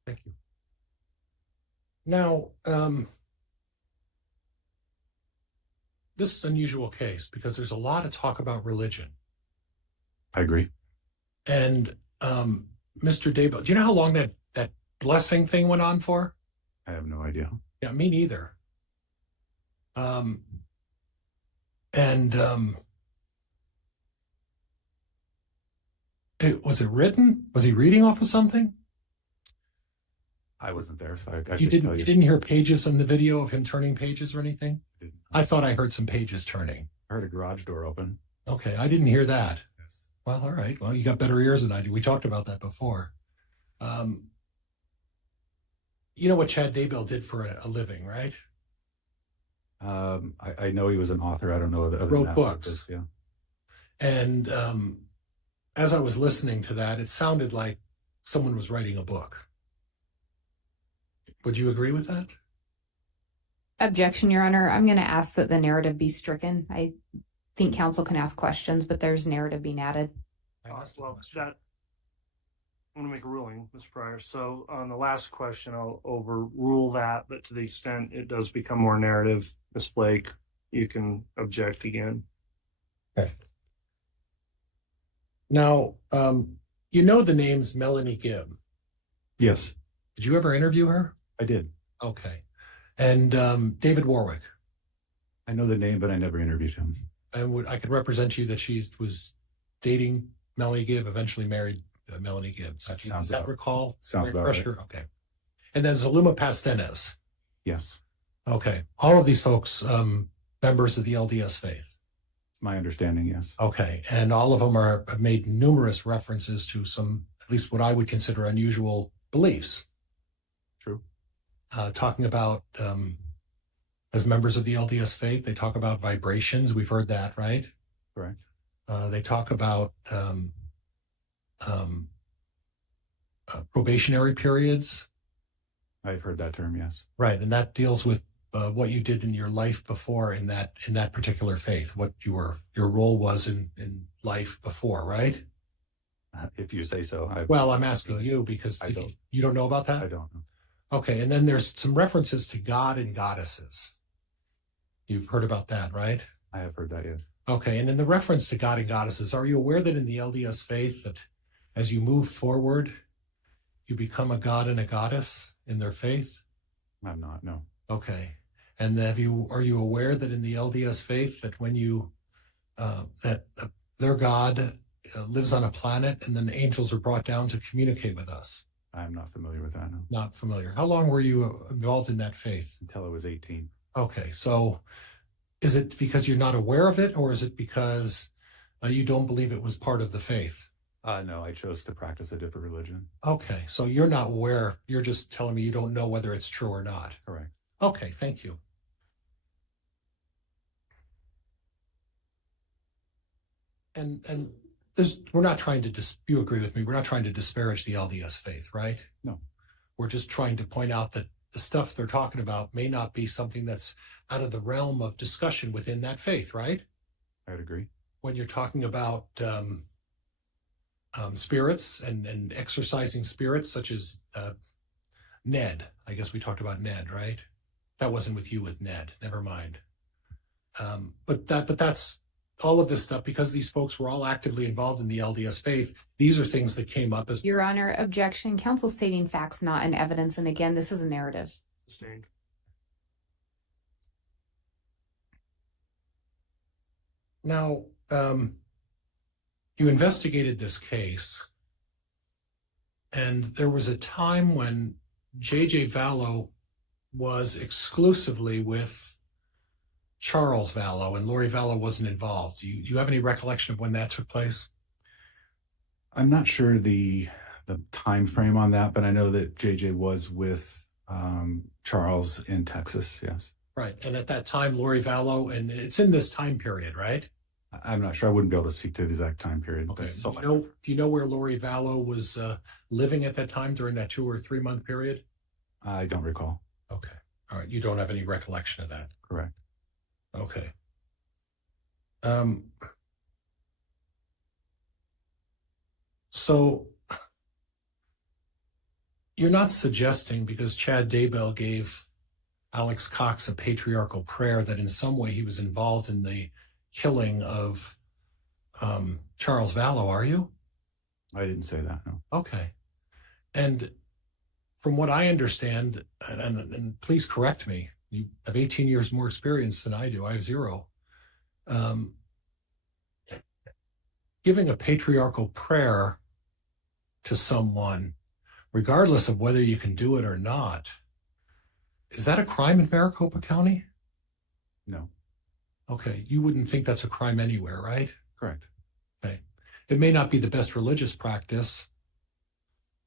Thank you. Now, this is an unusual case because there's a lot of talk about religion. I agree. And Mr. Daybell, do you know how long that blessing thing went on for? I have no idea. Yeah, me neither. And And was it written? Was he reading off of something? I wasn't there, so I You should tell you you. didn't hear pages in the video of him turning pages or anything? I thought I heard some pages turning. I heard a garage door open. Okay, I didn't hear that. Yes. Well, all right. Well, you got better ears than I do. We talked about that before. You know what Chad Daybell did for a living, right? I know he was an author. I don't know other Wrote than that, books. yeah. And as I was listening to that, it sounded like someone was writing a book. Would you agree with that? Objection, Your Honor. I'm going to ask that the narrative be stricken. I think counsel can ask questions, but there's narrative being added. Well, that I'm going to make a ruling, Mr. Pryor. So on the last question, I'll overrule that, but to the extent it does become more narrative, Ms. Blake, you can object again. Okay. Now, you know the name's Melanie Gibb. Yes, Did you ever interview her? I did. Okay. And David Warwick. I know the name, but I never interviewed him. And I could represent to you that she was dating Melanie Gibb, eventually married Melanie Gibb. So does that recall? Sounds about right. Okay. And then Zulema Pastenes. Yes. Okay. All of these folks, members of the LDS faith. It's my understanding, yes. Okay. And all of them have made numerous references to some, at least what I would consider unusual beliefs. True. Talking about, as members of the LDS faith, they talk about vibrations. We've heard that, right? Correct. They talk about probationary periods. I've heard that term, yes. Right. And that deals with what you did in your life before in that particular faith, what your role was in life before, right? If you say so. Well, I'm asking you because you don't know about that? I don't know. Okay. And then there's some references to God and goddesses. You've heard about that, right? I have heard that, yes. Okay. And in the reference to God and goddesses, are you aware that in the LDS faith that as you move forward, you become a god and a goddess in their faith? I'm not, no. Okay. And are you aware that in the LDS faith that when you their God lives on a planet and then angels are brought down to communicate with us? I'm not familiar with that, no. Not familiar. How long were you involved in that faith? Until I was 18. Okay. So is it because you're not aware of it, or is it because you don't believe it was part of the faith? No, I chose to practice a different religion. Okay. So you're not aware. You're just telling me you don't know whether it's true or not. Correct. Okay. Thank you. And we're not trying to you agree with me, we're not trying to disparage the LDS faith, right? No. We're just trying to point out that the stuff they're talking about may not be something that's out of the realm of discussion within that faith, right? I would agree. When you're talking about spirits and exercising spirits, such as Ned. I guess we talked about Ned, right? That wasn't with you with Ned. Never mind. But that's all of this stuff, because these folks were all actively involved in the LDS faith. These are things that came up as. Your Honor, objection. Counsel stating facts, not in evidence. And again, this is a narrative. Sustained. Now, you investigated this case, and there was a time when J.J. Vallow was exclusively with Charles Vallow, and Lori Vallow wasn't involved. Do you have any recollection of when that took place? I'm not sure the time frame on that, but I know that JJ was with Charles in Texas, yes. Right. And at that time, Lori Vallow, and it's in this time period, right? I'm not sure. I wouldn't be able to speak to the exact time period. Okay. So Do you know where Lori Vallow was living at that time during that 2 or 3 month period? I don't recall. Okay. All right. You don't have any recollection of that? Correct. Okay. So you're not suggesting, because Chad Daybell gave Alex Cox a patriarchal prayer, that in some way he was involved in the killing of Charles Vallow, are you? I didn't say that, no. Okay. And from what I understand, and please correct me, you have 18 years more experience than I do. I have 0. Giving a patriarchal prayer to someone, regardless of whether you can do it or not, is that a crime in Maricopa County? No. Okay, you wouldn't think that's a crime anywhere, right? Correct. Okay. It may not be the best religious practice.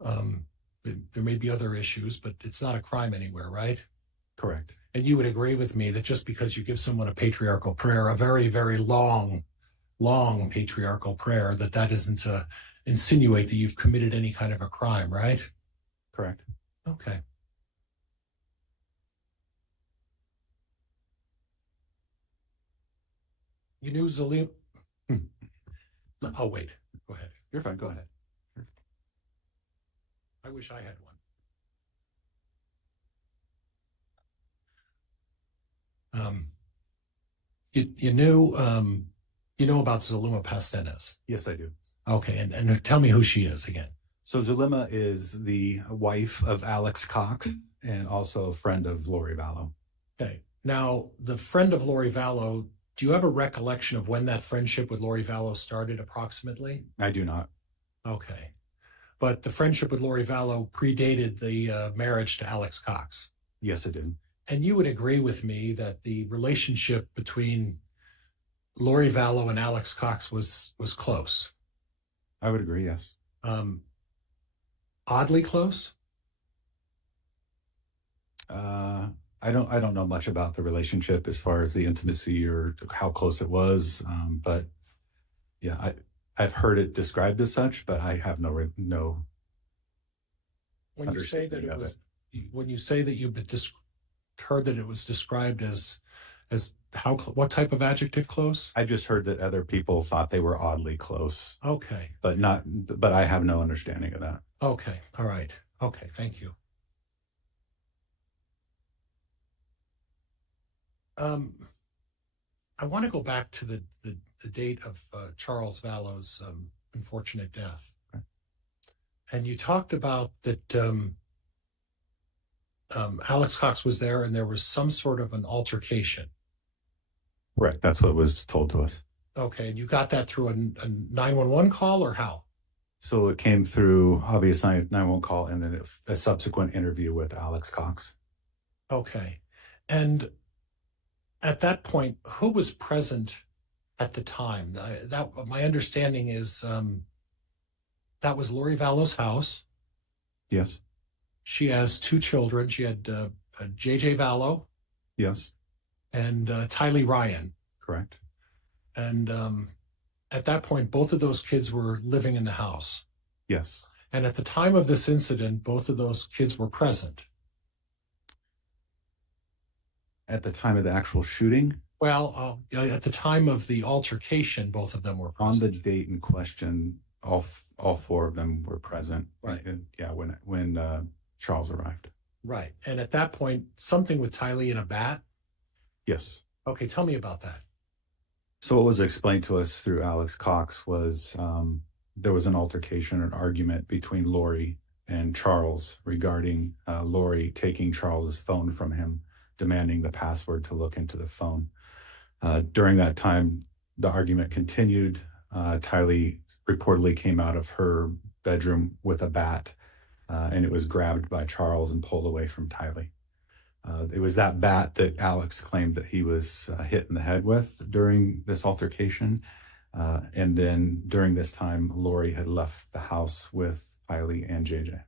There may be other issues, but it's not a crime anywhere, right? Correct. And you would agree with me that just because you give someone a patriarchal prayer, a very, very long patriarchal prayer, that isn't to insinuate that you've committed any kind of a crime, right? Correct. Okay. You knew Zulema? Oh, wait. Go ahead. You're fine. Go ahead. I wish I had one. You know about Zulema Pastenes? Yes, I do. Okay, and tell me who she is again. So Zulema is the wife of Alex Cox and also a friend of Lori Vallow. Okay. Now, the friend of Lori Vallow, do you have a recollection of when that friendship with Lori Vallow started approximately? I do not. Okay. But the friendship with Lori Vallow predated the marriage to Alex Cox. Yes, it did. And you would agree with me that the relationship between Lori Vallow and Alex Cox was close. I would agree, yes. Oddly close? I don't know much about the relationship as far as the intimacy or how close it was. But yeah, I've heard it described as such, but I have no when you say that it was, when you say that you've heard that it was described as how, what type of adjective close? I just heard that other people thought they were oddly close. Okay. But I have no understanding of that. Okay. All right. Okay. Thank you. I want to go back to the date of Charles Vallow's unfortunate death. Okay. And you talked about that Alex Cox was there and there was some sort of an altercation. Correct. That's what was told to us. Okay. And you got that through a 911 call or how? So it came through obvious 911 call and then a subsequent interview with Alex Cox. Okay. And at that point, who was present at the time? My understanding is that was Lori Vallow's house. Yes. She has two children. She had JJ Vallow. Yes. And Tylee Ryan. Correct. And at that point, both of those kids were living in the house. Yes. And at the time of this incident, both of those kids were present. At the time of the actual shooting? Well, at the time of the altercation, both of them were present. On the date in question, all four of them were present. Right. And, yeah, when Charles arrived. Right. And at that point, something with Tylee and a bat? Yes. Okay, tell me about that. So what was explained to us through Alex Cox was there was an altercation, an argument between Lori and Charles regarding Lori taking Charles's phone from him, demanding the password to look into the phone. During that time, the argument continued. Tylee reportedly came out of her bedroom with a bat, and it was grabbed by Charles and pulled away from Tylee. It was that bat that Alex claimed that he was hit in the head with during this altercation. And then during this time, Lori had left the house with Tylee and JJ.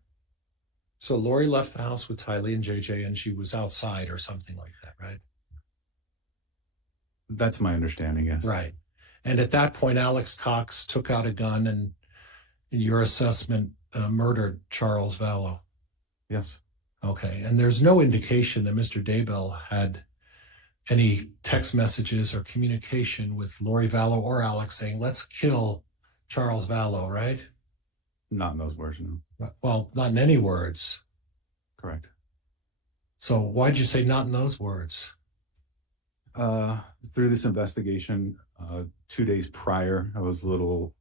So Lori left the house with Tylee and JJ and she was outside or something like that, right? That's my understanding, yes. Right. And at that point, Alex Cox took out a gun and, in your assessment, murdered Charles Vallow. Yes. Okay. And there's no indication that Mr. Daybell had any text messages or communication with Lori Vallow or Alex saying, let's kill Charles Vallow, right? Not in those words, no. Well, not in any words. Correct. So why'd you say not in those words? Through this investigation, 2 days prior,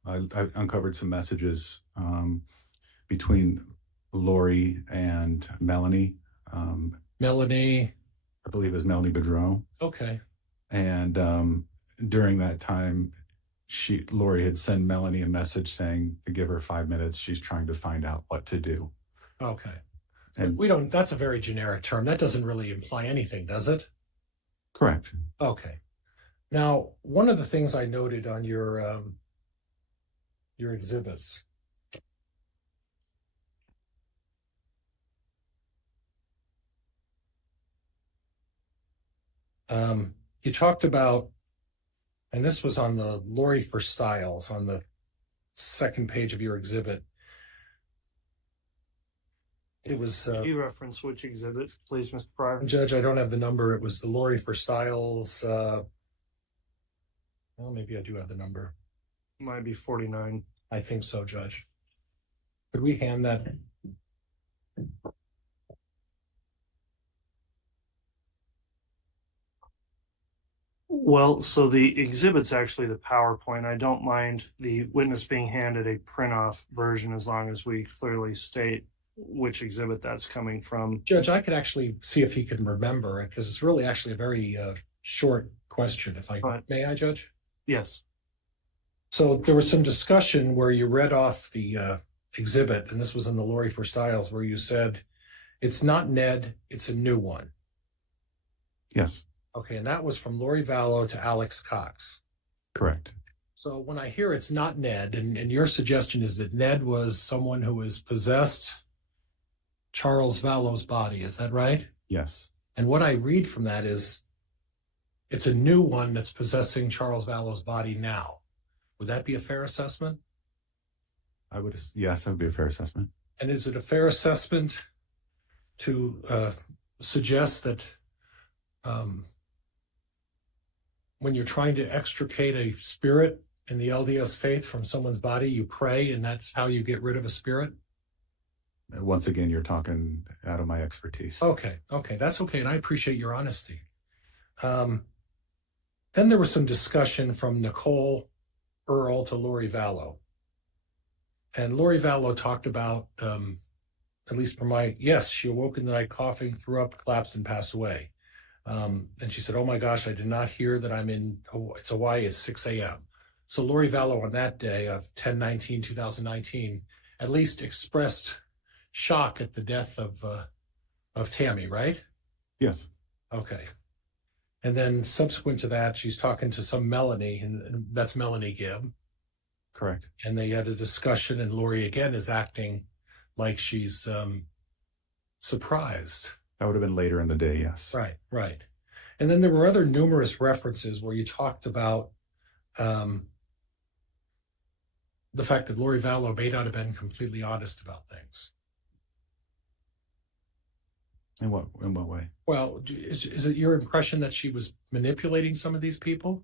I uncovered some messages between Lori and Melanie. Melanie? I believe it was Melanie Boudreau. Okay. And during that time, Lori had sent Melanie a message saying to give her 5 minutes. She's trying to find out what to do. Okay. And That's a very generic term. That doesn't really imply anything, does it? correct. Okay. Now, one of the things I noted on your exhibits, you talked about, and this was on the Lori for Styles on the second page of your exhibit. It was Can you reference which exhibit, please, Mr. Pryor? Judge, I don't have the number. It was the Lori for Styles. Well, maybe I do have the number. Might be 49. I think so, Judge. Could we hand that? Well, so the exhibit's actually the PowerPoint. I don't mind the witness being handed a print-off version as long as we clearly state which exhibit that's coming from. Judge, I could actually see if he can remember it because it's really actually a very short question. If I may, I, Judge? Yes. So there was some discussion where you read off the exhibit, and this was in the Lori for Styles, where you said, it's not Ned, it's a new one. Yes. Okay, and that was from Lori Vallow to Alex Cox. Correct. So when I hear it's not Ned, and your suggestion is that Ned was someone who has possessed Charles Vallow's body, is that right? Yes. And what I read from that is it's a new one that's possessing Charles Vallow's body now. Would that be a fair assessment? Yes, that would be a fair assessment. And is it a fair assessment to suggest that when you're trying to extricate a spirit in the LDS faith from someone's body, you pray, and that's how you get rid of a spirit? Once again, you're talking out of my expertise. Okay, that's okay, and I appreciate your honesty. Then there was some discussion from Nicole Earl to Lori Vallow. And Lori Vallow talked about, at least for she awoke in the night coughing, threw up, collapsed, and passed away. And she said, oh my gosh, I did not hear that it's Hawaii, it's 6 a.m. So Lori Vallow on that day of 10/19/2019 at least expressed shock at the death of Tammy, right? Yes. Okay. And then subsequent to that, she's talking to some Melanie, and that's Melanie Gibb. Correct. And they had a discussion, and Lori again is acting like she's surprised. That would have been later in the day, yes. Right. And then there were other numerous references where you talked about the fact that Lori Vallow may not have been completely honest about things. In what way? Well, is it your impression that she was manipulating some of these people?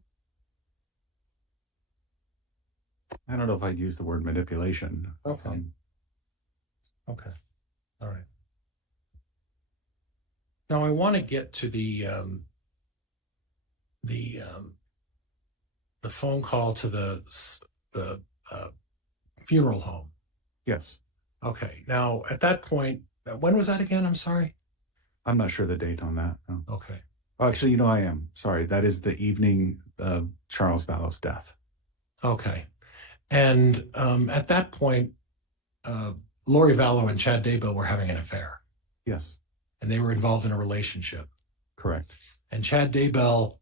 I don't know if I'd use the word manipulation. Okay. Okay. All right. Now I want to get to the phone call to the funeral home. Yes. Okay. Now at that point, when was that again? I'm sorry. I'm not sure the date on that. No. Okay. Oh, actually, I am. Sorry. That is the evening of Charles Vallow's death. Okay. And at that point, Lori Vallow and Chad Daybell were having an affair. Yes. And they were involved in a relationship. Correct. And Chad Daybell,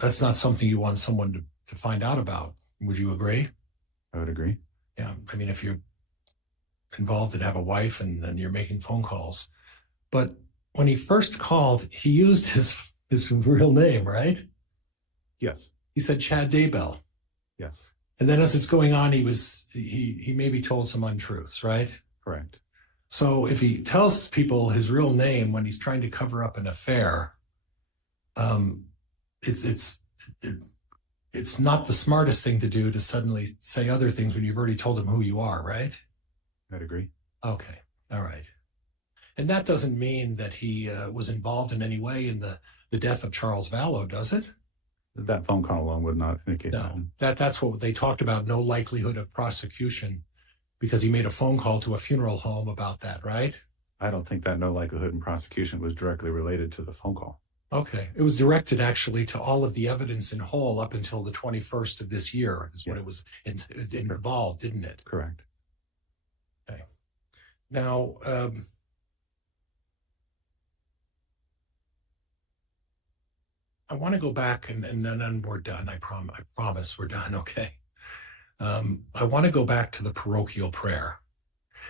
that's not something you want someone to find out about. Would you agree? I would agree. Yeah. I mean, if you're involved and have a wife and then you're making phone calls. But when he first called, he used his real name, right? Yes. He said Chad Daybell. Yes. And then as it's going on, he maybe told some untruths, right? Correct. So if he tells people his real name when he's trying to cover up an affair, it's not the smartest thing to do to suddenly say other things when you've already told him who you are, right? I'd agree. Okay. All right. And that doesn't mean that he was involved in any way in the death of Charles Vallow, does it? That phone call alone would not indicate that. That's what they talked about, no likelihood of prosecution, because he made a phone call to a funeral home about that, right? I don't think that no likelihood in prosecution was directly related to the phone call. Okay. It was directed actually to all of the evidence in whole up until the 21st of this year is when it was involved, didn't it? Correct. Okay. Now, I want to go back and then we're done. I promise we're done. Okay. I want to go back to the parochial prayer.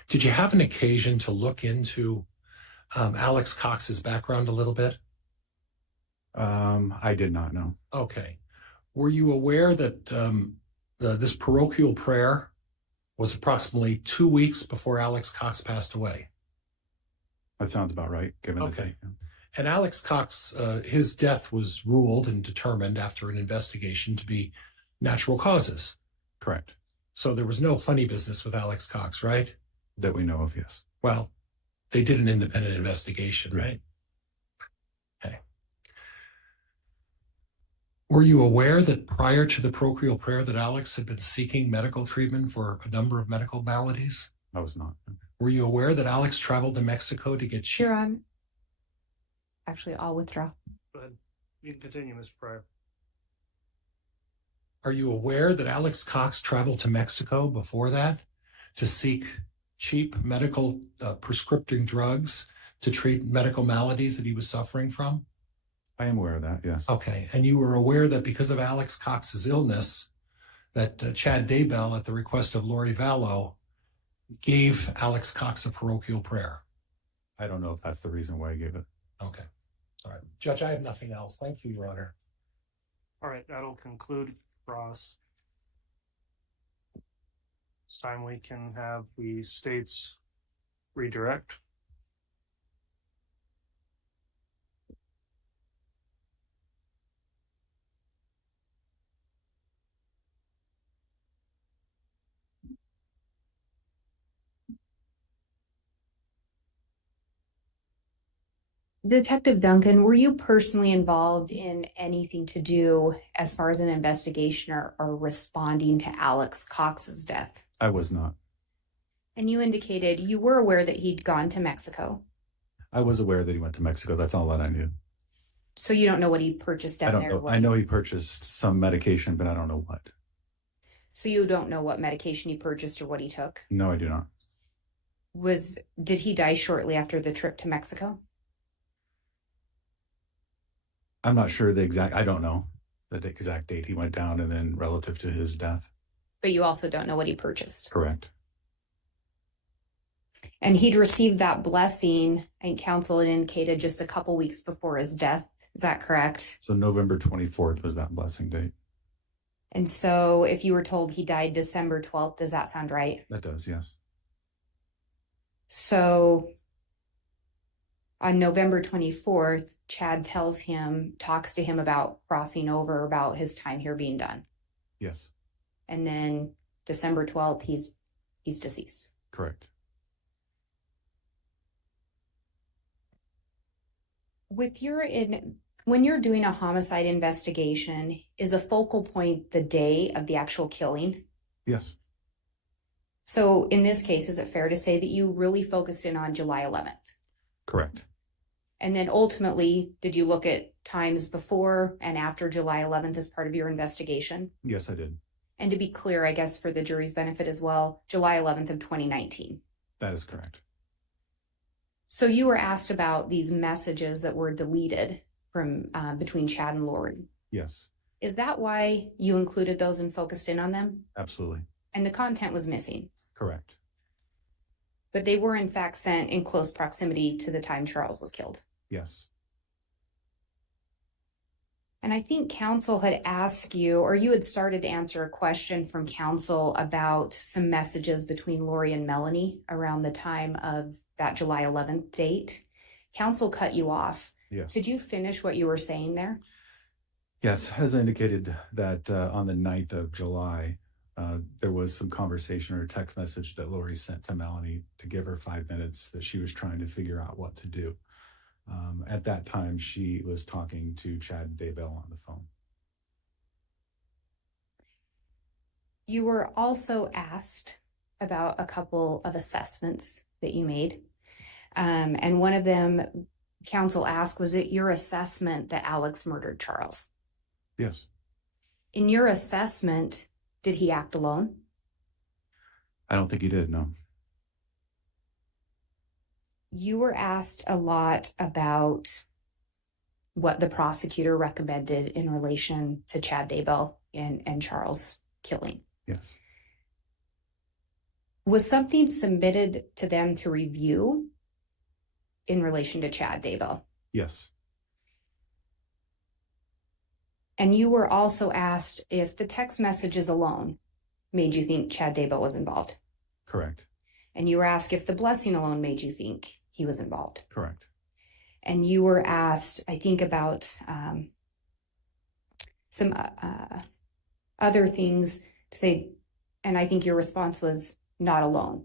Did you have an occasion to look into Alex Cox's background a little bit? I did not know. Okay. Were you aware that this parochial prayer was approximately 2 weeks before Alex Cox passed away? That sounds about right, given the date. And Alex Cox, his death was ruled and determined after an investigation to be natural causes. Correct. So there was no funny business with Alex Cox, right? That we know of, yes. Well, they did an independent investigation, right? Okay. Were you aware that prior to the parochial prayer that Alex had been seeking medical treatment for a number of medical maladies? I was not. Were you aware that Alex traveled to Mexico to get You're on. Actually, I'll withdraw. Go ahead. You can continue, Mr. Pryor. Are you aware that Alex Cox traveled to Mexico before that to seek cheap medical prescriptive drugs to treat medical maladies that he was suffering from? I am aware of that, yes. Okay. And you were aware that because of Alex Cox's illness, that Chad Daybell, at the request of Lori Vallow, gave Alex Cox a parochial prayer? I don't know if that's the reason why I gave it. Okay. All right. Judge, I have nothing else. Thank you, Your Honor. All right, that'll conclude Ross. It's time we can have the states redirect. Detective Duncan, were you personally involved in anything to do as far as an investigation or responding to Alex Cox's death? I was not. And you indicated you were aware that he'd gone to Mexico. I was aware that he went to Mexico. That's all that I knew. So you don't know what he purchased down there? I know he purchased some medication, but I don't know what. So you don't know what medication he purchased or what he took? No, I do not. Did he die shortly after the trip to Mexico? I'm not sure I don't know the exact date he went down and then relative to his death. But you also don't know what he purchased? Correct. And he'd received that blessing, and counsel had indicated, just a couple weeks before his death. Is that correct? So November 24th was that blessing date. And so if you were told he died December 12th, does that sound right? That does, yes. So on November 24th, Chad talks to him about crossing over, about his time here being done. Yes. And then December 12th, he's deceased. Correct. When you're doing a homicide investigation, is a focal point the day of the actual killing? Yes. So in this case, is it fair to say that you really focused in on July 11th? Correct. And then ultimately, did you look at times before and after July 11th as part of your investigation? Yes, I did. And to be clear, I guess for the jury's benefit as well, July 11th of 2019. That is correct. So you were asked about these messages that were deleted from between Chad and Lori. Yes. Is that why you included those and focused in on them? Absolutely. And the content was missing? Correct. But they were in fact sent in close proximity to the time Charles was killed? Yes. And I think counsel had asked you, or you had started to answer a question from counsel about some messages between Lori and Melanie around the time of that July 11th date. Counsel cut you off. Yes. Did you finish what you were saying there? Yes, as I indicated that on the 9th of July, there was some conversation or text message that Lori sent to Melanie to give her 5 minutes that she was trying to figure out what to do. At that time, she was talking to Chad Daybell on the phone. You were also asked about a couple of assessments that you made. And one of them counsel asked, was it your assessment that Alex murdered Charles? Yes. In your assessment, did he act alone? I don't think he did, no. You were asked a lot about what the prosecutor recommended in relation to Chad Daybell and Charles killing. Yes. Was something submitted to them to review in relation to Chad Daybell? Yes. And you were also asked if the text messages alone made you think Chad Daybell was involved. Correct. And you were asked if the blessing alone made you think he was involved. Correct. And you were asked, I think, about some other things to say, and I think your response was not alone.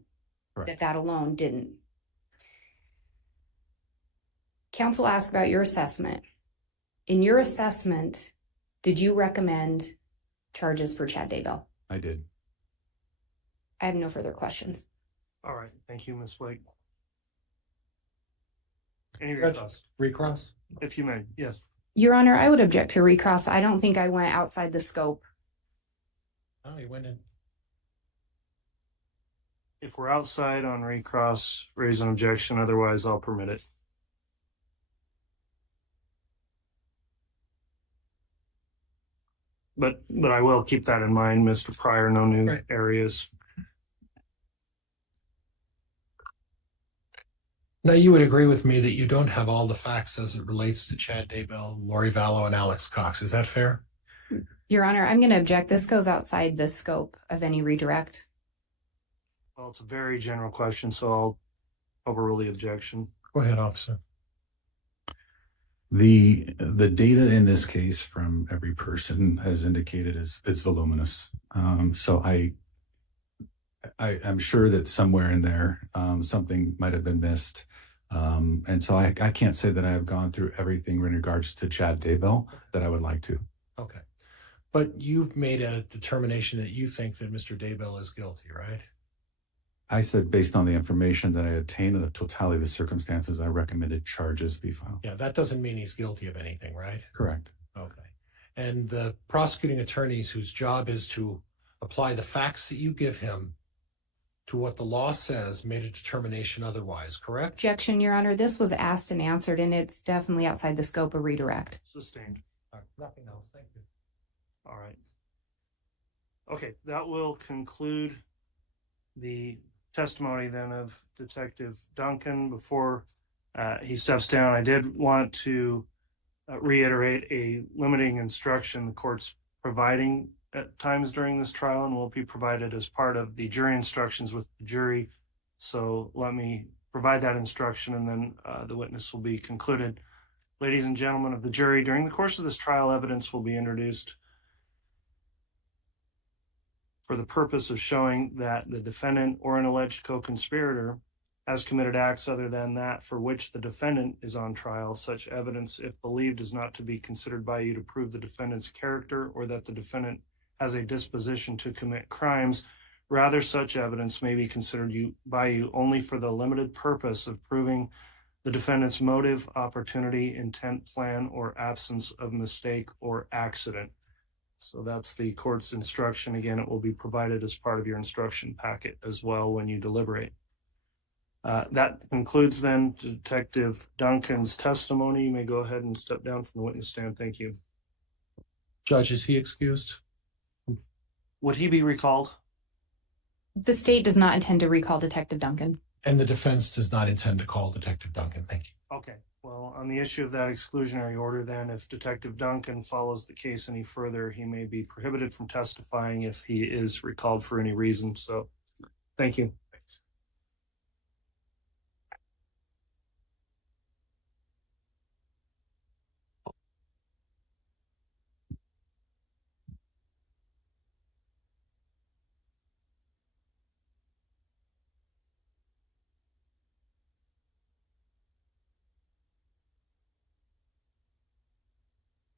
Correct. That alone didn't. Counsel asked about your assessment. In your assessment, did you recommend charges for Chad Daybell? I did. I have no further questions. All right. Thank you, Ms. Blake. Any Judge, recross? Recross? If you may, yes. Your Honor, I would object to recross. I don't think I went outside the scope. Oh, he went in. If we're outside on recross, raise an objection. Otherwise, I'll permit it. But I will keep that in mind, Mr. Pryor. No new areas. Now, you would agree with me that you don't have all the facts as it relates to Chad Daybell, Lori Vallow, and Alex Cox. Is that fair? Your Honor, I'm going to object. This goes outside the scope of any redirect. Well, it's a very general question, so I'll overrule the objection. Go ahead, officer. The data in this case from every person, as indicated, is voluminous. So I'm sure that somewhere in there something might have been missed. And so I can't say that I have gone through everything in regards to Chad Daybell that I would like to. Okay. But you've made a determination that you think that Mr. Daybell is guilty, right? I said based on the information that I obtained and the totality of the circumstances, I recommended charges be filed. Yeah, that doesn't mean he's guilty of anything, right? Correct. Okay. And the prosecuting attorneys whose job is to apply the facts that you give him to what the law says made a determination otherwise, correct? Objection, Your Honor. This was asked and answered, and it's definitely outside the scope of redirect. Sustained. Nothing else. Thank you. All right. Okay, that will conclude the testimony then of Detective Duncan. Before he steps down, I did want to reiterate a limiting instruction the court's providing at times during this trial and will be provided as part of the jury instructions with the jury. So let me provide that instruction and then the witness will be concluded. Ladies and gentlemen of the jury, during the course of this trial, evidence will be introduced for the purpose of showing that the defendant or an alleged co-conspirator has committed acts other than that for which the defendant is on trial. Such evidence, if believed, is not to be considered by you to prove the defendant's character or that the defendant has a disposition to commit crimes. Rather, such evidence may be considered by you only for the limited purpose of proving the defendant's motive, opportunity, intent, plan, or absence of mistake or accident. So that's the court's instruction. Again, it will be provided as part of your instruction packet as well when you deliberate. That concludes then Detective Duncan's testimony. You may go ahead and step down from the witness stand. Thank you. Judge, is he excused? Would he be recalled? The state does not intend to recall Detective Duncan. And the defense does not intend to call Detective Duncan. Thank you. Okay. Well, on the issue of that exclusionary order, then, if Detective Duncan follows the case any further, he may be prohibited from testifying if he is recalled for any reason. So, thank you.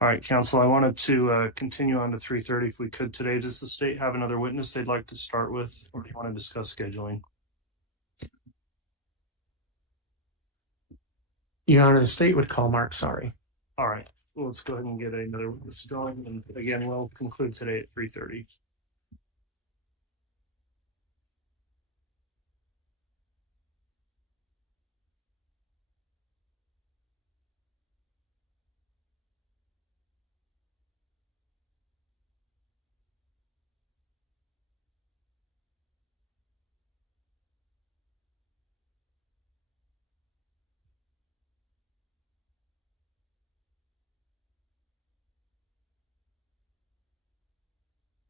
All right, counsel, I wanted to continue on to 3:30 if we could today. Does the state have another witness they'd like to start with, or do you want to discuss scheduling? Your Honor, the state would call Mark sorry. All right, well, let's go ahead and get another witness going, and again, we'll conclude today at 3:30.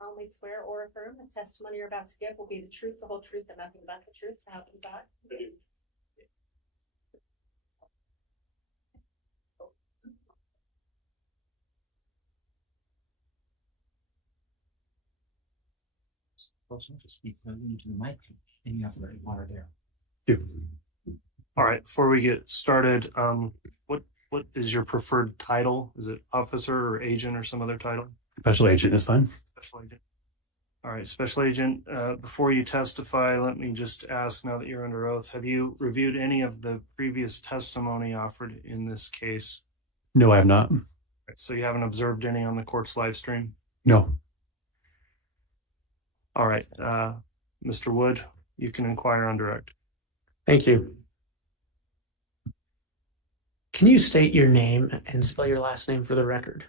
Solemnly swear or affirm the testimony you're about to give will be the truth, the whole truth, and nothing but the truth, so help you God. Also, just speak into the mic, and you have the water there. All right, before we get started, what is your preferred title? Is it officer or agent or some other title? Special agent is fine. Special agent. All right, special agent, before you testify, let me just ask, now that you're under oath, have you reviewed any of the previous testimony offered in this case? No, I have not. Right, so you haven't observed any on the court's live stream? No. All right, Mr. Wood, you can inquire on direct. Thank you. Can you state your name and spell your last name for the record?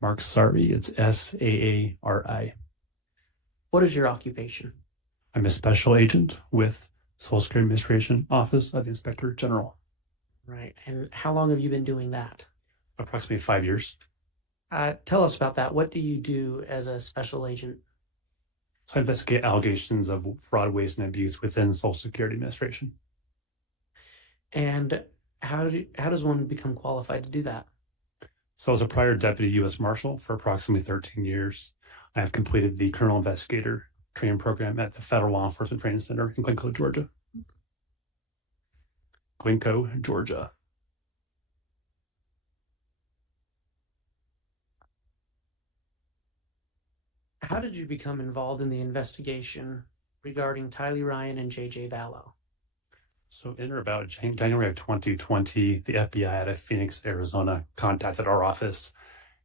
Mark Saari, it's Saari. What is your occupation? I'm a special agent with Social Security Administration Office of the Inspector General. Right, and how long have you been doing that? Approximately 5 years. Tell us about that. What do you do as a special agent? So I investigate allegations of fraud, waste, and abuse within Social Security Administration. And how does one become qualified to do that? So I was a prior Deputy U.S. Marshal for approximately 13 years. I have completed the Colonel Investigator training program at the Federal Law Enforcement Training Center in Glencoe, Georgia. Glencoe, Georgia. How did you become involved in the investigation regarding Tylee Ryan and J.J. Vallow? So in or about January of 2020, the FBI out of Phoenix, Arizona contacted our office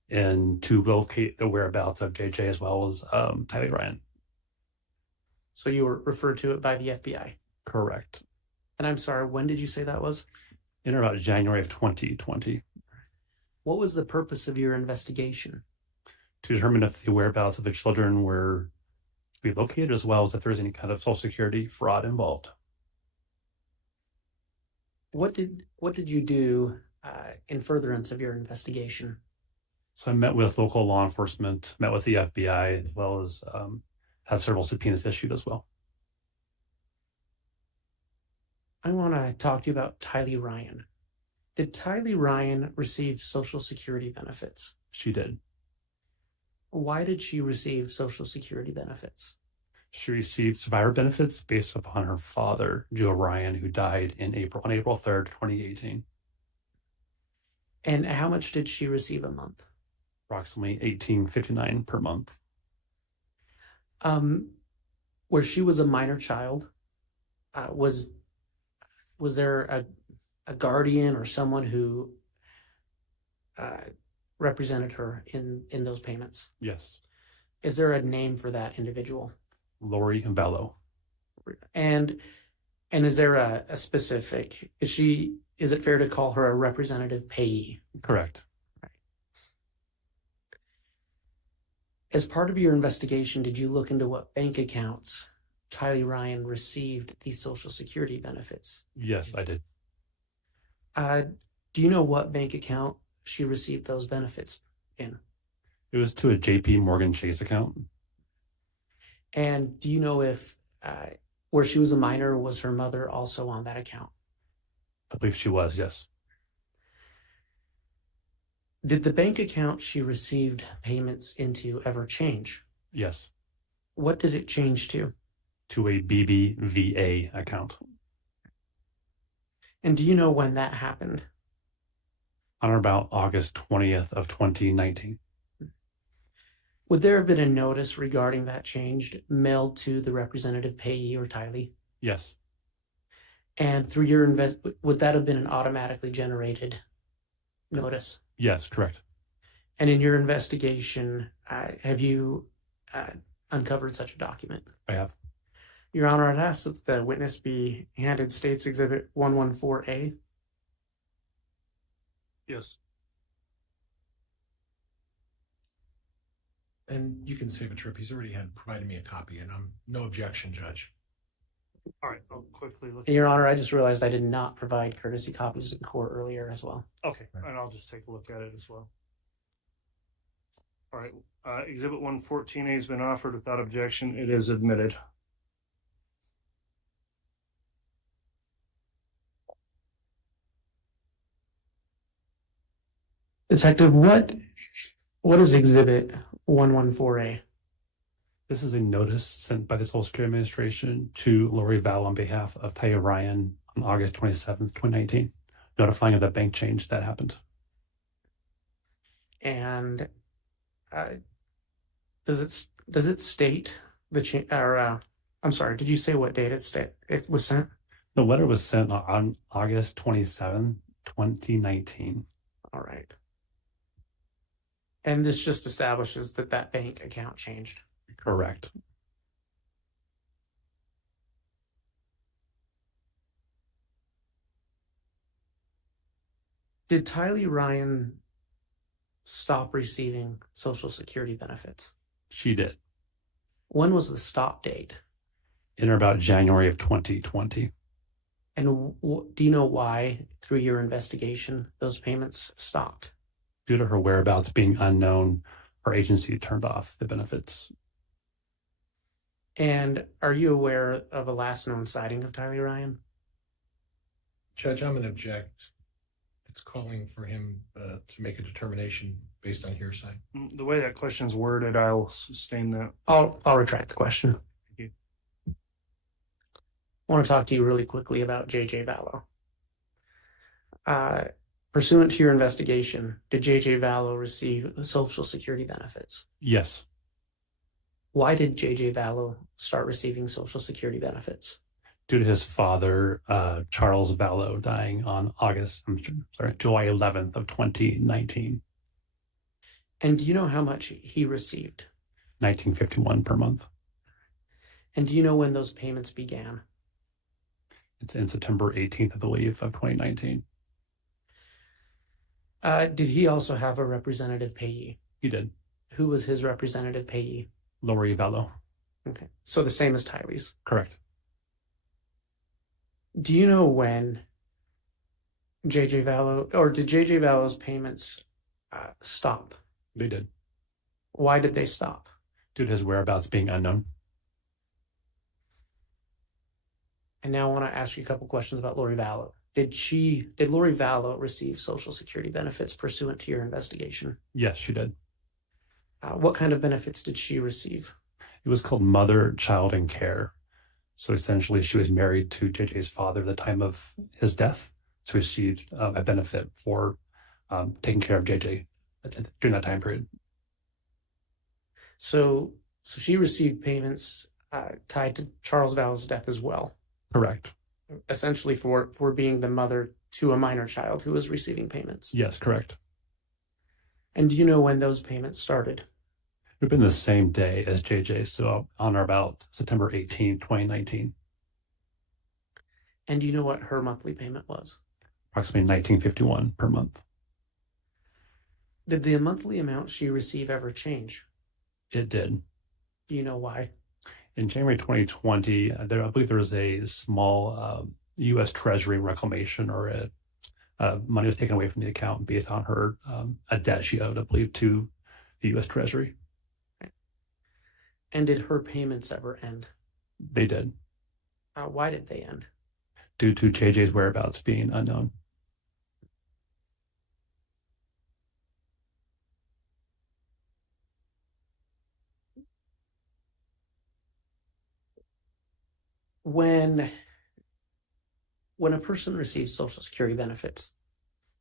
and to locate the whereabouts of JJ as well as Tylee Ryan. So you were referred to it by the FBI? Correct. And I'm sorry, when did you say that was? In or about January of 2020. What was the purpose of your investigation? To determine if the whereabouts of the children were to be located, as well as if there's any kind of Social Security fraud involved. What did you do in furtherance of your investigation? So I met with local law enforcement, met with the FBI, as well as had several subpoenas issued as well. I want to talk to you about Tylee Ryan. Did Tylee Ryan receive Social Security benefits? She did. Why did she receive Social Security benefits? She received survivor benefits based upon her father, Joe Ryan, who died on April 3rd, 2018. And how much did she receive a month? Approximately $18.59 per month. Where she was a minor child, was there a guardian or someone who represented her in those payments? Yes. Is there a name for that individual? Lori Vallow. And is there a specific, is it fair to call her a representative payee? Correct. Right. As part of your investigation, did you look into what bank accounts Tylee Ryan received these Social Security benefits? Yes, I did. Do you know what bank account she received those benefits in? It was to a JP Morgan Chase account. And do you know if, where she was a minor, was her mother also on that account? I believe she was, yes. Did the bank account she received payments into ever change? Yes. What did it change to? To a BBVA account. And do you know when that happened? On or about August 20th of 2019. Would there have been a notice regarding that change mailed to the representative payee or Tylee? Yes. And through your would that have been an automatically generated notice? Yes, correct. And in your investigation, have you uncovered such a document? I have. Your Honor, I'd ask that the witness be handed State's Exhibit 114A. Yes. And you can save a trip. He's already had provided me a copy, and I'm no objection, Judge. All right, I'll quickly look. Your Honor, I just realized I did not provide courtesy copies to the court earlier as well. Okay, and I'll just take a look at it as well. All right, Exhibit 114A has been offered without objection. It is admitted. Detective, what is Exhibit 114A? This is a notice sent by the Social Security Administration to Lori Val on behalf of Taya Ryan on August 27th, 2019, notifying of the bank change that happened. And does it state the change? Or I'm sorry, did you say what date it was sent? The letter was sent on August 27, 2019. All right. And this just establishes that that bank account changed. Correct. Did Tylee Ryan stop receiving Social Security benefits? She did. When was the stop date? In or about January of 2020. And do you know why, through your investigation, those payments stopped? Due to her whereabouts being unknown, our agency turned off the benefits. And are you aware of a last known sighting of Tylee Ryan? Judge, I'm going to object. It's calling for him to make a determination based on hearsay. The way that question's worded, I'll sustain that. I'll retract the question. Thank you. I want to talk to you really quickly about J.J. Vallow. Pursuant to your investigation, did J.J. Vallow receive Social Security benefits? Yes. Why did J.J. Vallow start receiving Social Security benefits? Due to his father, Charles Vallow, dying on July 11th of 2019. And do you know how much he received? $19.51 per month. And do you know when those payments began? It's in September 18th, I believe, of 2019. Did he also have a representative payee? He did. Who was his representative payee? Lori Vallow. Okay, so the same as Tylee's. Correct. Do you know when J.J. Vallow, or did J.J. Vallow's payments stop? They did. Why did they stop? Due to his whereabouts being unknown. And now I want to ask you a couple questions about Lori Vallow. Did Lori Vallow receive Social Security benefits pursuant to your investigation? Yes, she did. What kind of benefits did she receive? It was called Mother, Child, and Care. So essentially, she was married to JJ's father at the time of his death. So received a benefit for taking care of JJ during that time period. So she received payments tied to Charles Vallow's death as well. Correct. Essentially for being the mother to a minor child who was receiving payments. Yes, correct. And do you know when those payments started? It would have been the same day as JJ, so on or about September 18, 2019. And do you know what her monthly payment was? Approximately $19.51 per month. Did the monthly amount she received ever change? It did. Do you know why? In January 2020, I believe there was a small U.S. Treasury reclamation, or money was taken away from the account based on her a debt she owed, I believe, to the U.S. Treasury. And did her payments ever end? They did. Why did they end? Due to JJ's whereabouts being unknown. When a person receives Social Security benefits,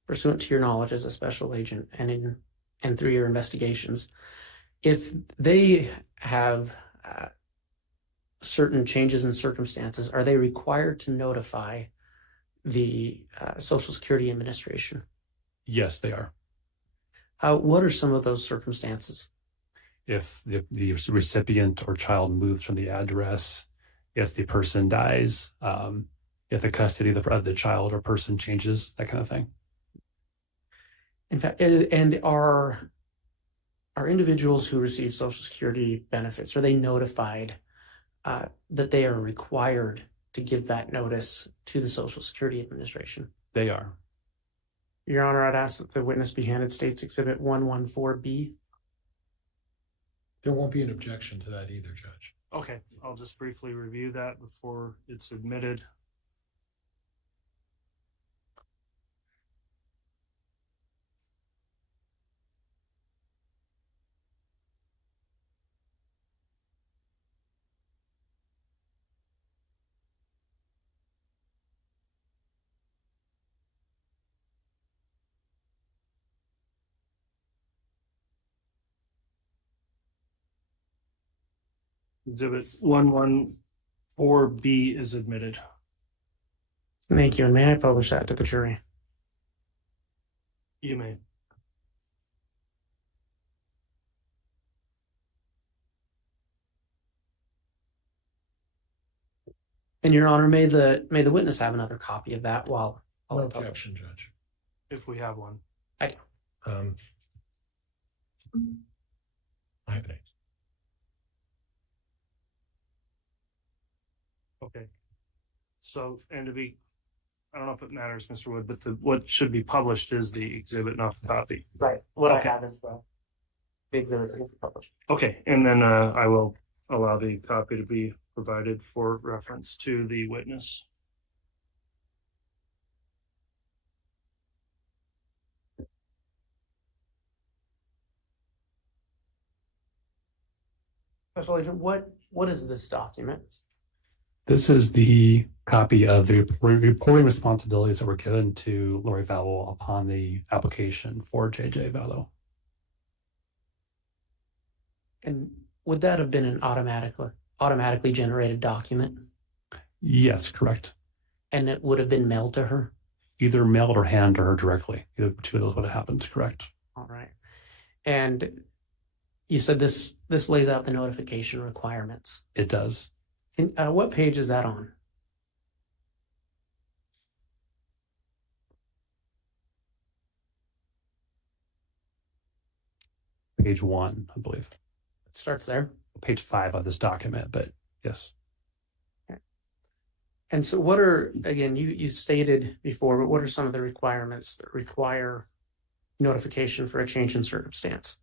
pursuant to your knowledge as a special agent and through your investigations, if they have certain changes in circumstances, are they required to notify the Social Security Administration? Yes, they are. What are some of those circumstances? If the recipient or child moves from the address, if the person dies, if the custody of the child or person changes, that kind of thing. In fact, and are individuals who receive Social Security benefits, are they notified that they are required to give that notice to the Social Security Administration? They are. Your Honor, I'd ask that the witness be handed State's Exhibit 114B. There won't be an objection to that either, Judge. Okay, I'll just briefly review that before it's admitted. Exhibit 114B is admitted. Thank you, and may I publish that to the jury? You may. And Your Honor, may the witness have another copy of that while No I publish? objection, Judge. If we have one. I do. I have it. Okay. So, and to be, I don't know if it matters, Mr. Wood, but what should be published is the exhibit, not the copy. Right. What Okay. I have is the exhibit will be published. Okay, and then I will allow the copy to be provided for reference to the witness. Special Agent, what is this document? This is the copy of the reporting responsibilities that were given to Lori Vowell upon the application for JJ Vallow. And would that have been an automatically generated document? Yes, correct. And it would have been mailed to her? Either mailed or handed to her directly. Either two of those would have happened, correct? All right. And you said this lays out the notification requirements. It does. And, what page is that on? Page 1, I believe. It starts there. Page 5 of this document, but yes. Okay. And so what are, again, you stated before, but what are some of the requirements that require notification for a change in circumstance?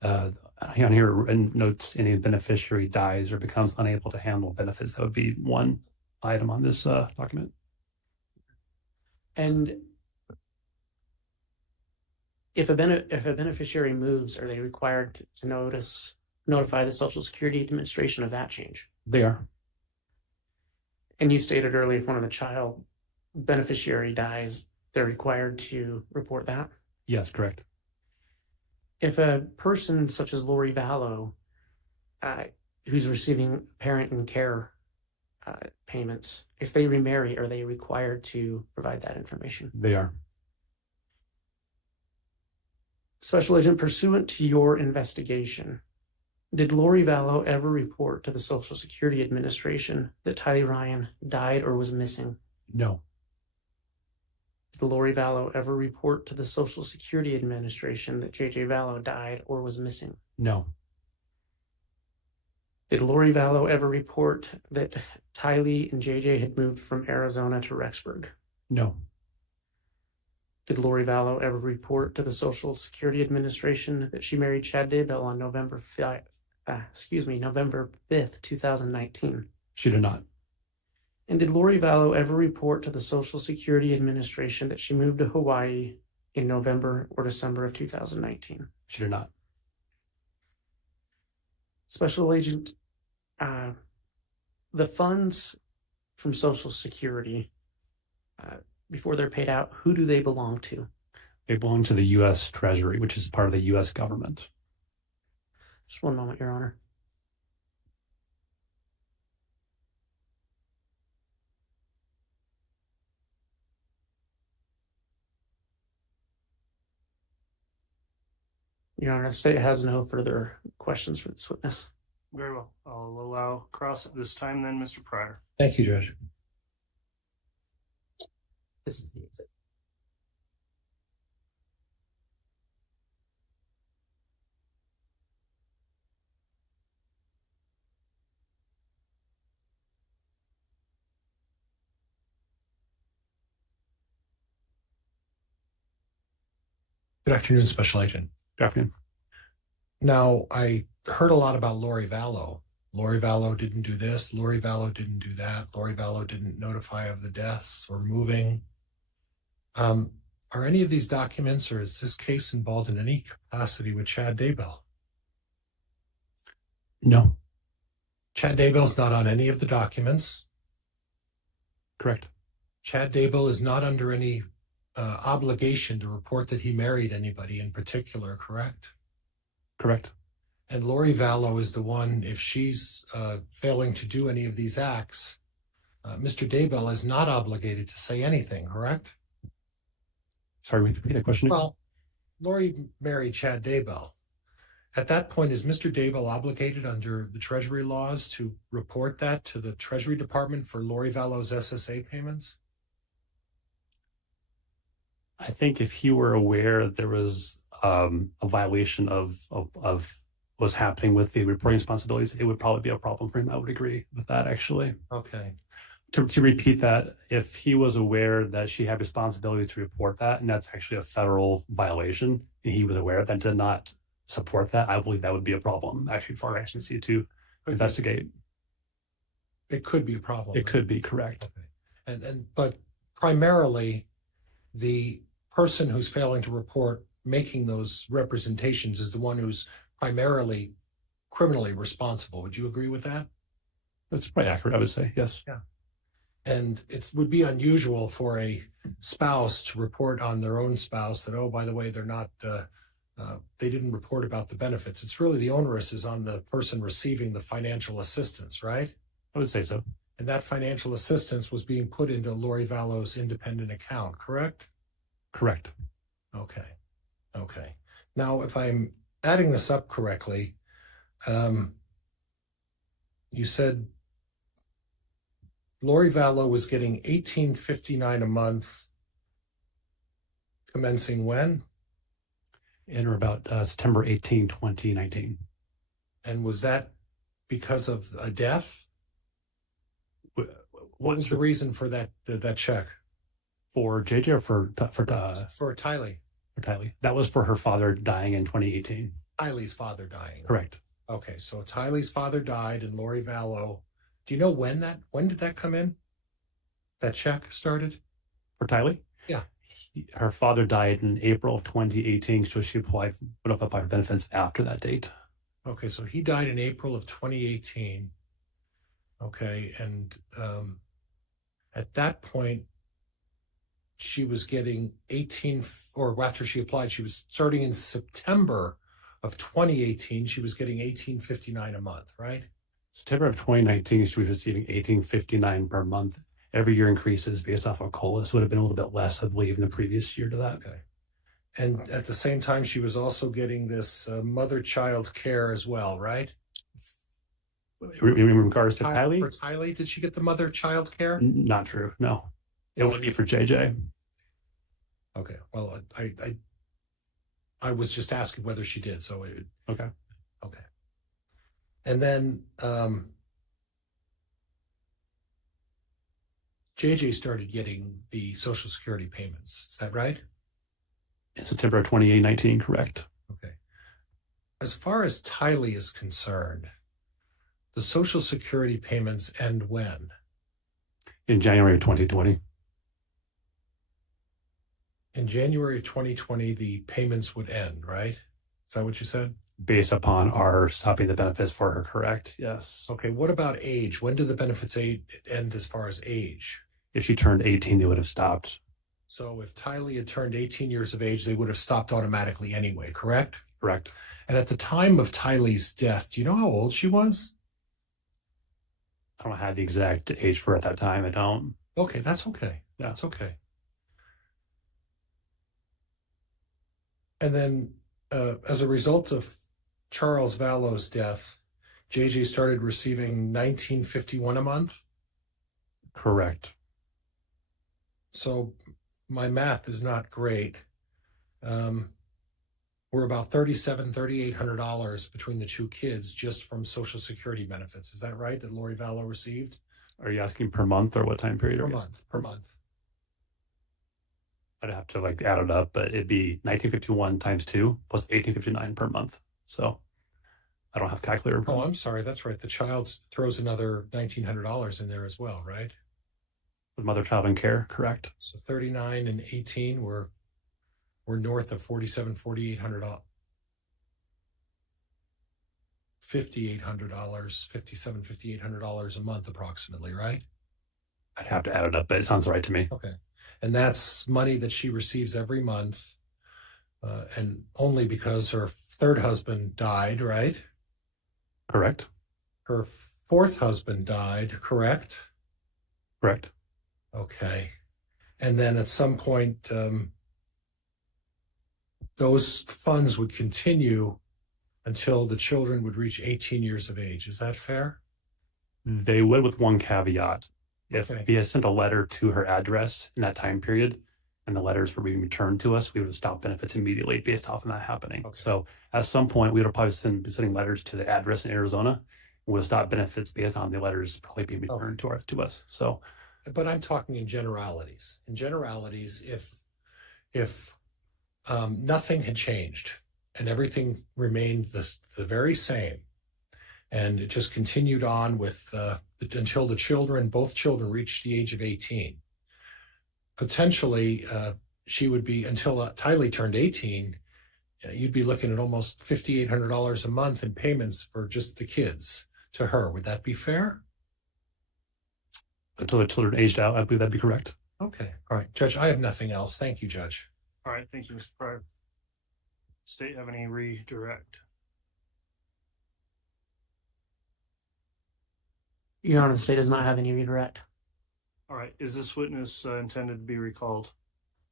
On here, and notes any beneficiary dies or becomes unable to handle benefits. That would be one item on this document. And if a beneficiary moves, are they required to notify the Social Security Administration of that change? They are. And you stated earlier, if one of the child beneficiary dies, they're required to report that? Yes, correct. If a person such as Lori Vallow, who's receiving parent and care payments, if they remarry, are they required to provide that information? They are. Special Agent, pursuant to your investigation, did Lori Vallow ever report to the Social Security Administration that Tylee Ryan died or was missing? No. Did Lori Vallow ever report to the Social Security Administration that JJ Vallow died or was missing? No. Did Lori Vallow ever report that Tylee and JJ had moved from Arizona to Rexburg? No. Did Lori Vallow ever report to the Social Security Administration that she married Chad Daybell on November 5th, 2019? She did not. And did Lori Vallow ever report to the Social Security Administration that she moved to Hawaii in November or December of 2019? She did not. Special Agent, the funds from Social Security, before they're paid out, who do they belong to? They belong to the U.S. Treasury, which is part of the U.S. government. Just one moment, Your Honor. Your Honor, the state has no further questions for this witness. Very well. I'll allow cross at this time then, Mr. Pryor. Thank you, Judge. This is the exit. Good afternoon, Special Agent. Good afternoon. Now, I heard a lot about Lori Vallow. Lori Vallow didn't do this. Lori Vallow didn't do that. Lori Vallow didn't notify of the deaths or moving. Are any of these documents, or is this case involved in any capacity with Chad Daybell? No. Chad Daybell's not on any of the documents. Correct. Chad Daybell is not under any obligation to report that he married anybody in particular, correct? Correct. And Lori Vallow is the one, if she's failing to do any of these acts, Mr. Daybell is not obligated to say anything, correct? Sorry, repeat that question. Well, Lori married Chad Daybell. At that point, is Mr. Daybell obligated under the Treasury laws to report that to the Treasury Department for Lori Vallow's SSA payments? I think if he were aware that there was a violation of what's happening with the reporting responsibilities, it would probably be a problem for him. I would agree with that, actually. Okay. To repeat that, if he was aware that she had responsibility to report that, and that's actually a federal violation, and he was aware that did not support that, I believe that would be a problem, actually, for our agency to investigate. It could be a problem. It could be, correct. Okay. But primarily, the person who's failing to report making those representations is the one who's primarily criminally responsible. Would you agree with that? That's probably accurate, I would say, yes. Yeah. And it would be unusual for a spouse to report on their own spouse that, oh, by the way, they're not, they didn't report about the benefits. It's really the onus is on the person receiving the financial assistance, right? I would say so. And that financial assistance was being put into Lori Vallow's independent account, correct? Correct. Okay. Okay. Now, if I'm adding this up correctly, you said Lori Vallow was getting $18.59 a month, commencing when? In or about September 18, 2019. And was that because of a death? What was the reason for that check? For JJ or for Tylee? For Tylee. That was for her father dying in 2018. Tylee's father dying. Correct. Okay, so Tylee's father died and Lori Vallow. Do you know when did that come in? That check started? For Tylee? Yeah. Her father died in April of 2018, so she put up her benefits after that date. Okay, so he died in April of 2018. Okay, and at that point, she was getting or after she applied, she was starting in September of 2018. She was getting $18.59 a month, right? September of 2019, she was receiving $18.59 per month. Every year increases based off of COLA, so it would have been a little bit less, I believe, in the previous year to that. Okay. And at the same time, she was also getting this mother-child care as well, right? In regards to Tylee? For Tylee, did she get the mother-child care? Not true, no. It would be for JJ. Okay, well, I was just asking whether she did, so it... Okay. Okay. And then JJ started getting the Social Security payments. Is that right? In September of 2019, correct. Okay. As far as Tylee is concerned, the Social Security payments end when? In January of 2020. In January of 2020, the payments would end, right? Is that what you said? Based upon our stopping the benefits for her, correct? Yes. Okay, what about age? When do the benefits end as far as age? If she turned 18, they would have stopped. So if Tylee had turned 18 years of age, they would have stopped automatically anyway, correct? Correct. And at the time of Tylee's death, do you know how old she was? I don't have the exact age for her at that time. I don't. Okay, that's okay. Yeah. That's okay. And then as a result of Charles Vallow's death, JJ started receiving $19.51 a month. Correct. So my math is not great. We're about $3,800 between the two kids just from Social Security benefits. Is that right? That Lori Vallow received? Are you asking per month or what time period? Per month. I'd have to like add it up, but it'd be 1951 times 2 plus 1859 per month. So I don't have a calculator. Oh, I'm sorry. That's right. The child throws another $1,900 in there as well, right? With mother, child, and care, correct? So 39 and 18 we're north of $5,800, $5,800 a month approximately, right? I'd have to add it up, but it sounds right to me. Okay. And that's money that she receives every month, and only because her third husband died, right? Correct. Her fourth husband died, correct? Correct. Okay. And then at some point, those funds would continue until the children would reach 18 years of age. Is that fair? They would, with one caveat. If Okay. we had sent a letter to her address in that time period and the letters were being returned to us, we would have stopped benefits immediately based off of that happening. Okay. So at some point, we would have probably be sending letters to the address in Arizona and we'll stop benefits based on the letters probably being returned to us. So, but I'm talking in generalities. In generalities, if nothing had changed and everything remained the very same, and it just continued on with until both children reached the age of 18. Potentially, she would be, until Tylee turned 18, you'd be looking at almost $5,800 a month in payments for just the kids to her. Would that be fair? Until the children aged out, I believe that'd be correct. Okay. All right. Judge, I have nothing else. Thank you, Judge. All right. Thank you, Mr. Pryor. State have any redirect? Your Honor, the state does not have any redirect. All right. Is this witness intended to be recalled?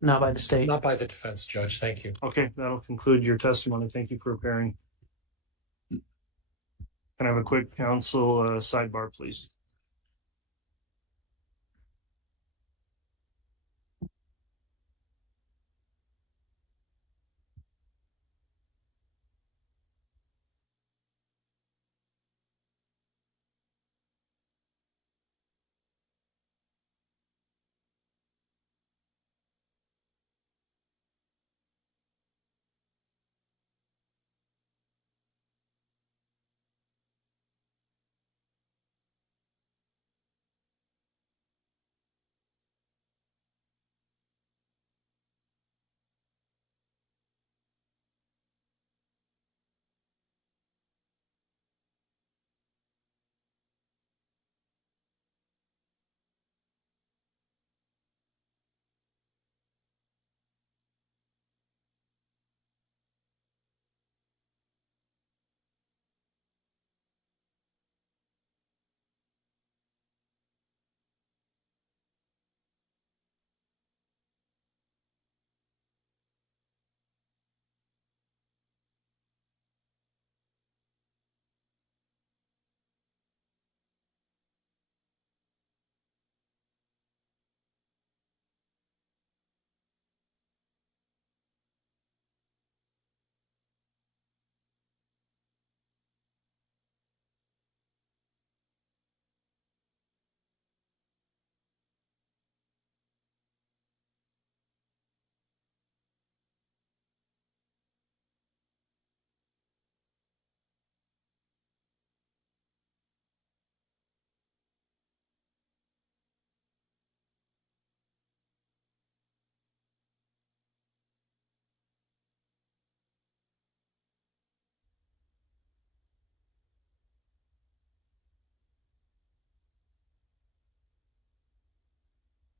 Not by the state. Not by the defense, Judge. Thank you. Okay. That'll conclude your testimony. Thank you for appearing. Can I have a quick counsel sidebar, please?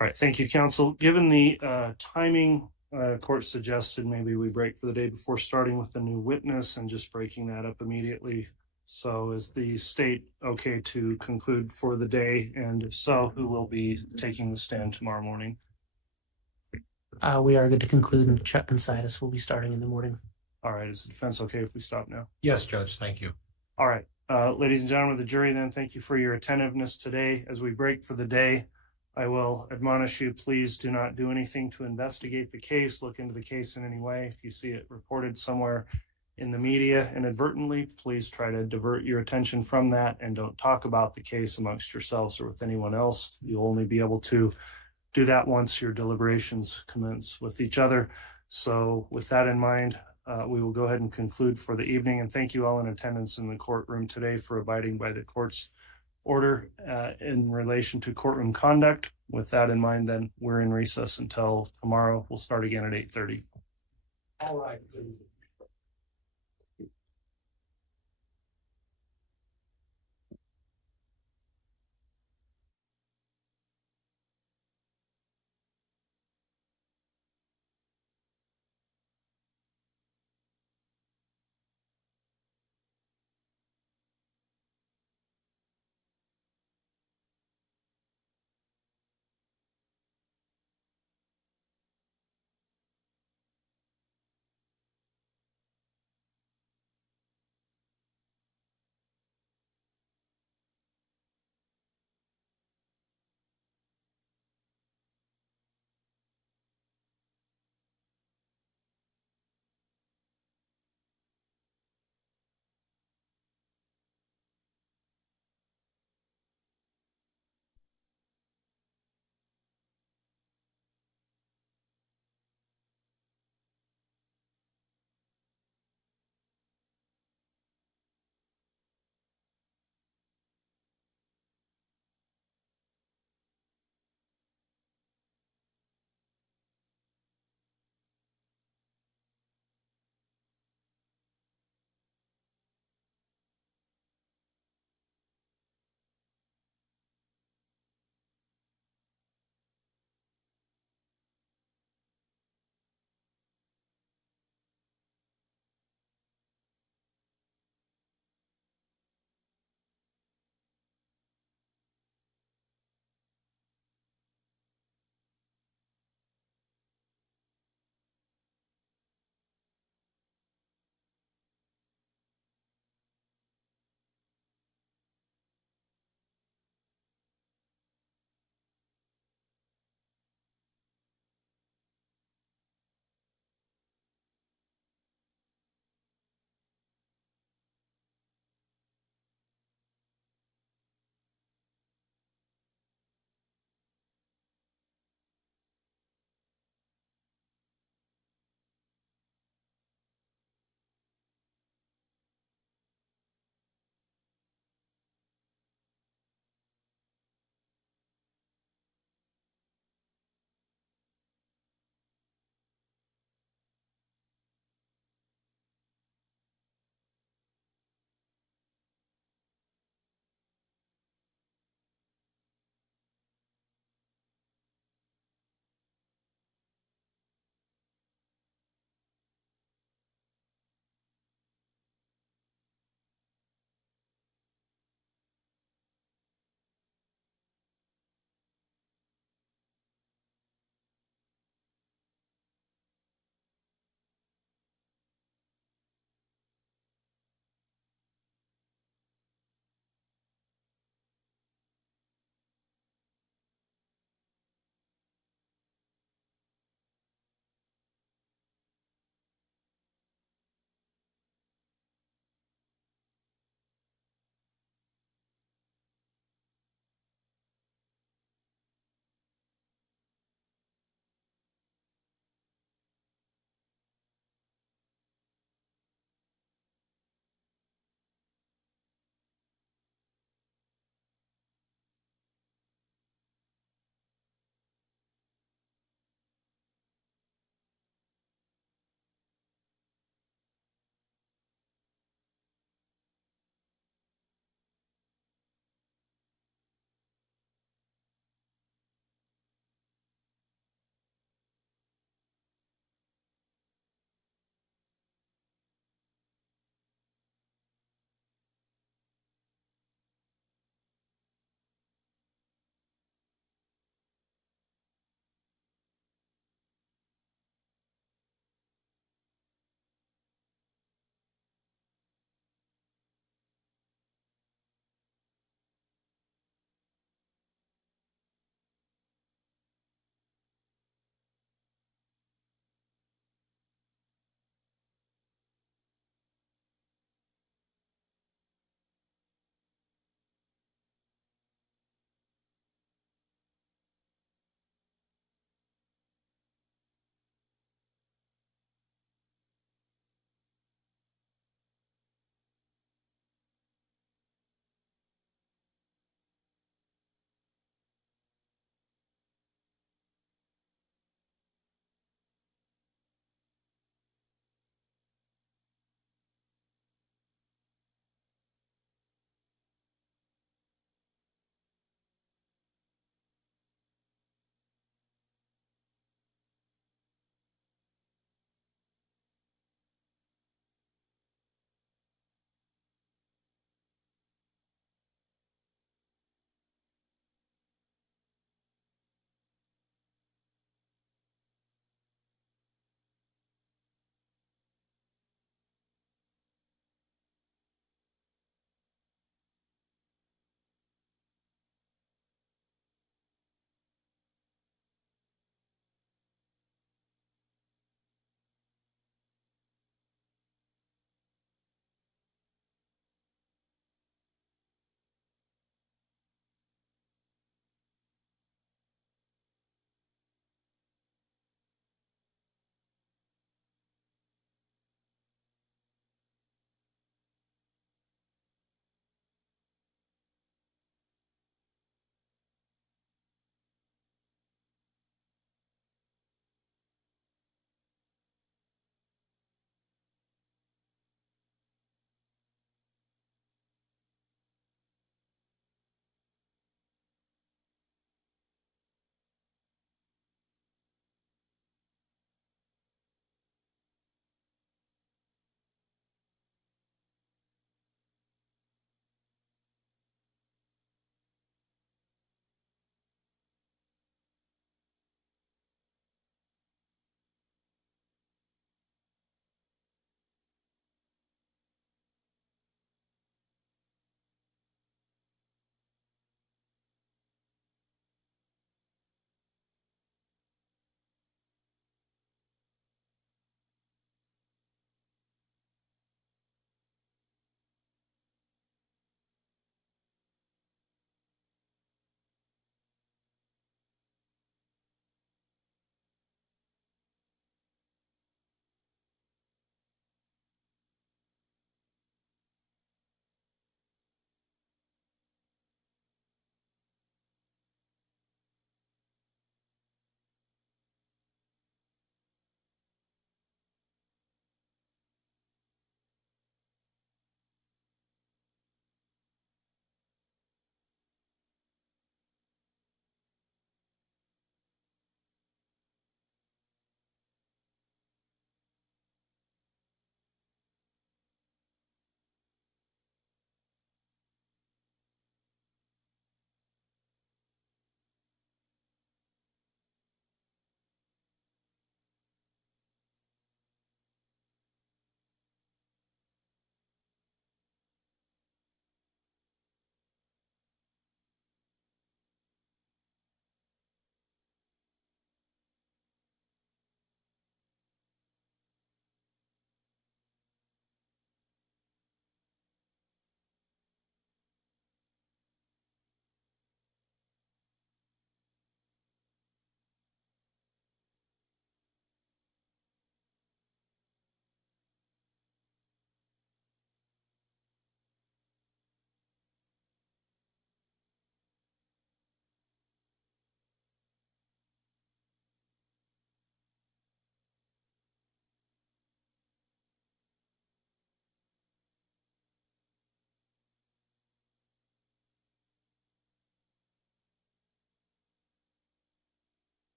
All right, thank you, counsel. Given the timing, court suggested maybe we break for the day before starting with the new witness and just breaking that up immediately. So is the state okay to conclude for the day? And if so, who will be taking the stand tomorrow morning? We are good to conclude, and Chuck and Sidus will be starting in the morning. All right, is the defense okay if we stop now? Yes, Judge, thank you. All right, ladies and gentlemen of the jury, then thank you for your attentiveness today. As we break for the day, I will admonish you, please do not do anything to investigate the case, look into the case in any way. If you see it reported somewhere in the media inadvertently, please try to divert your attention from that and don't talk about the case amongst yourselves or with anyone else. You'll only be able to do that once your deliberations commence with each other. So with that in mind, we will go ahead and conclude for the evening, and thank you all in attendance in the courtroom today for abiding by the court's order in relation to courtroom conduct. With that in mind, then we're in recess until tomorrow. We'll start again at 8:30. All right.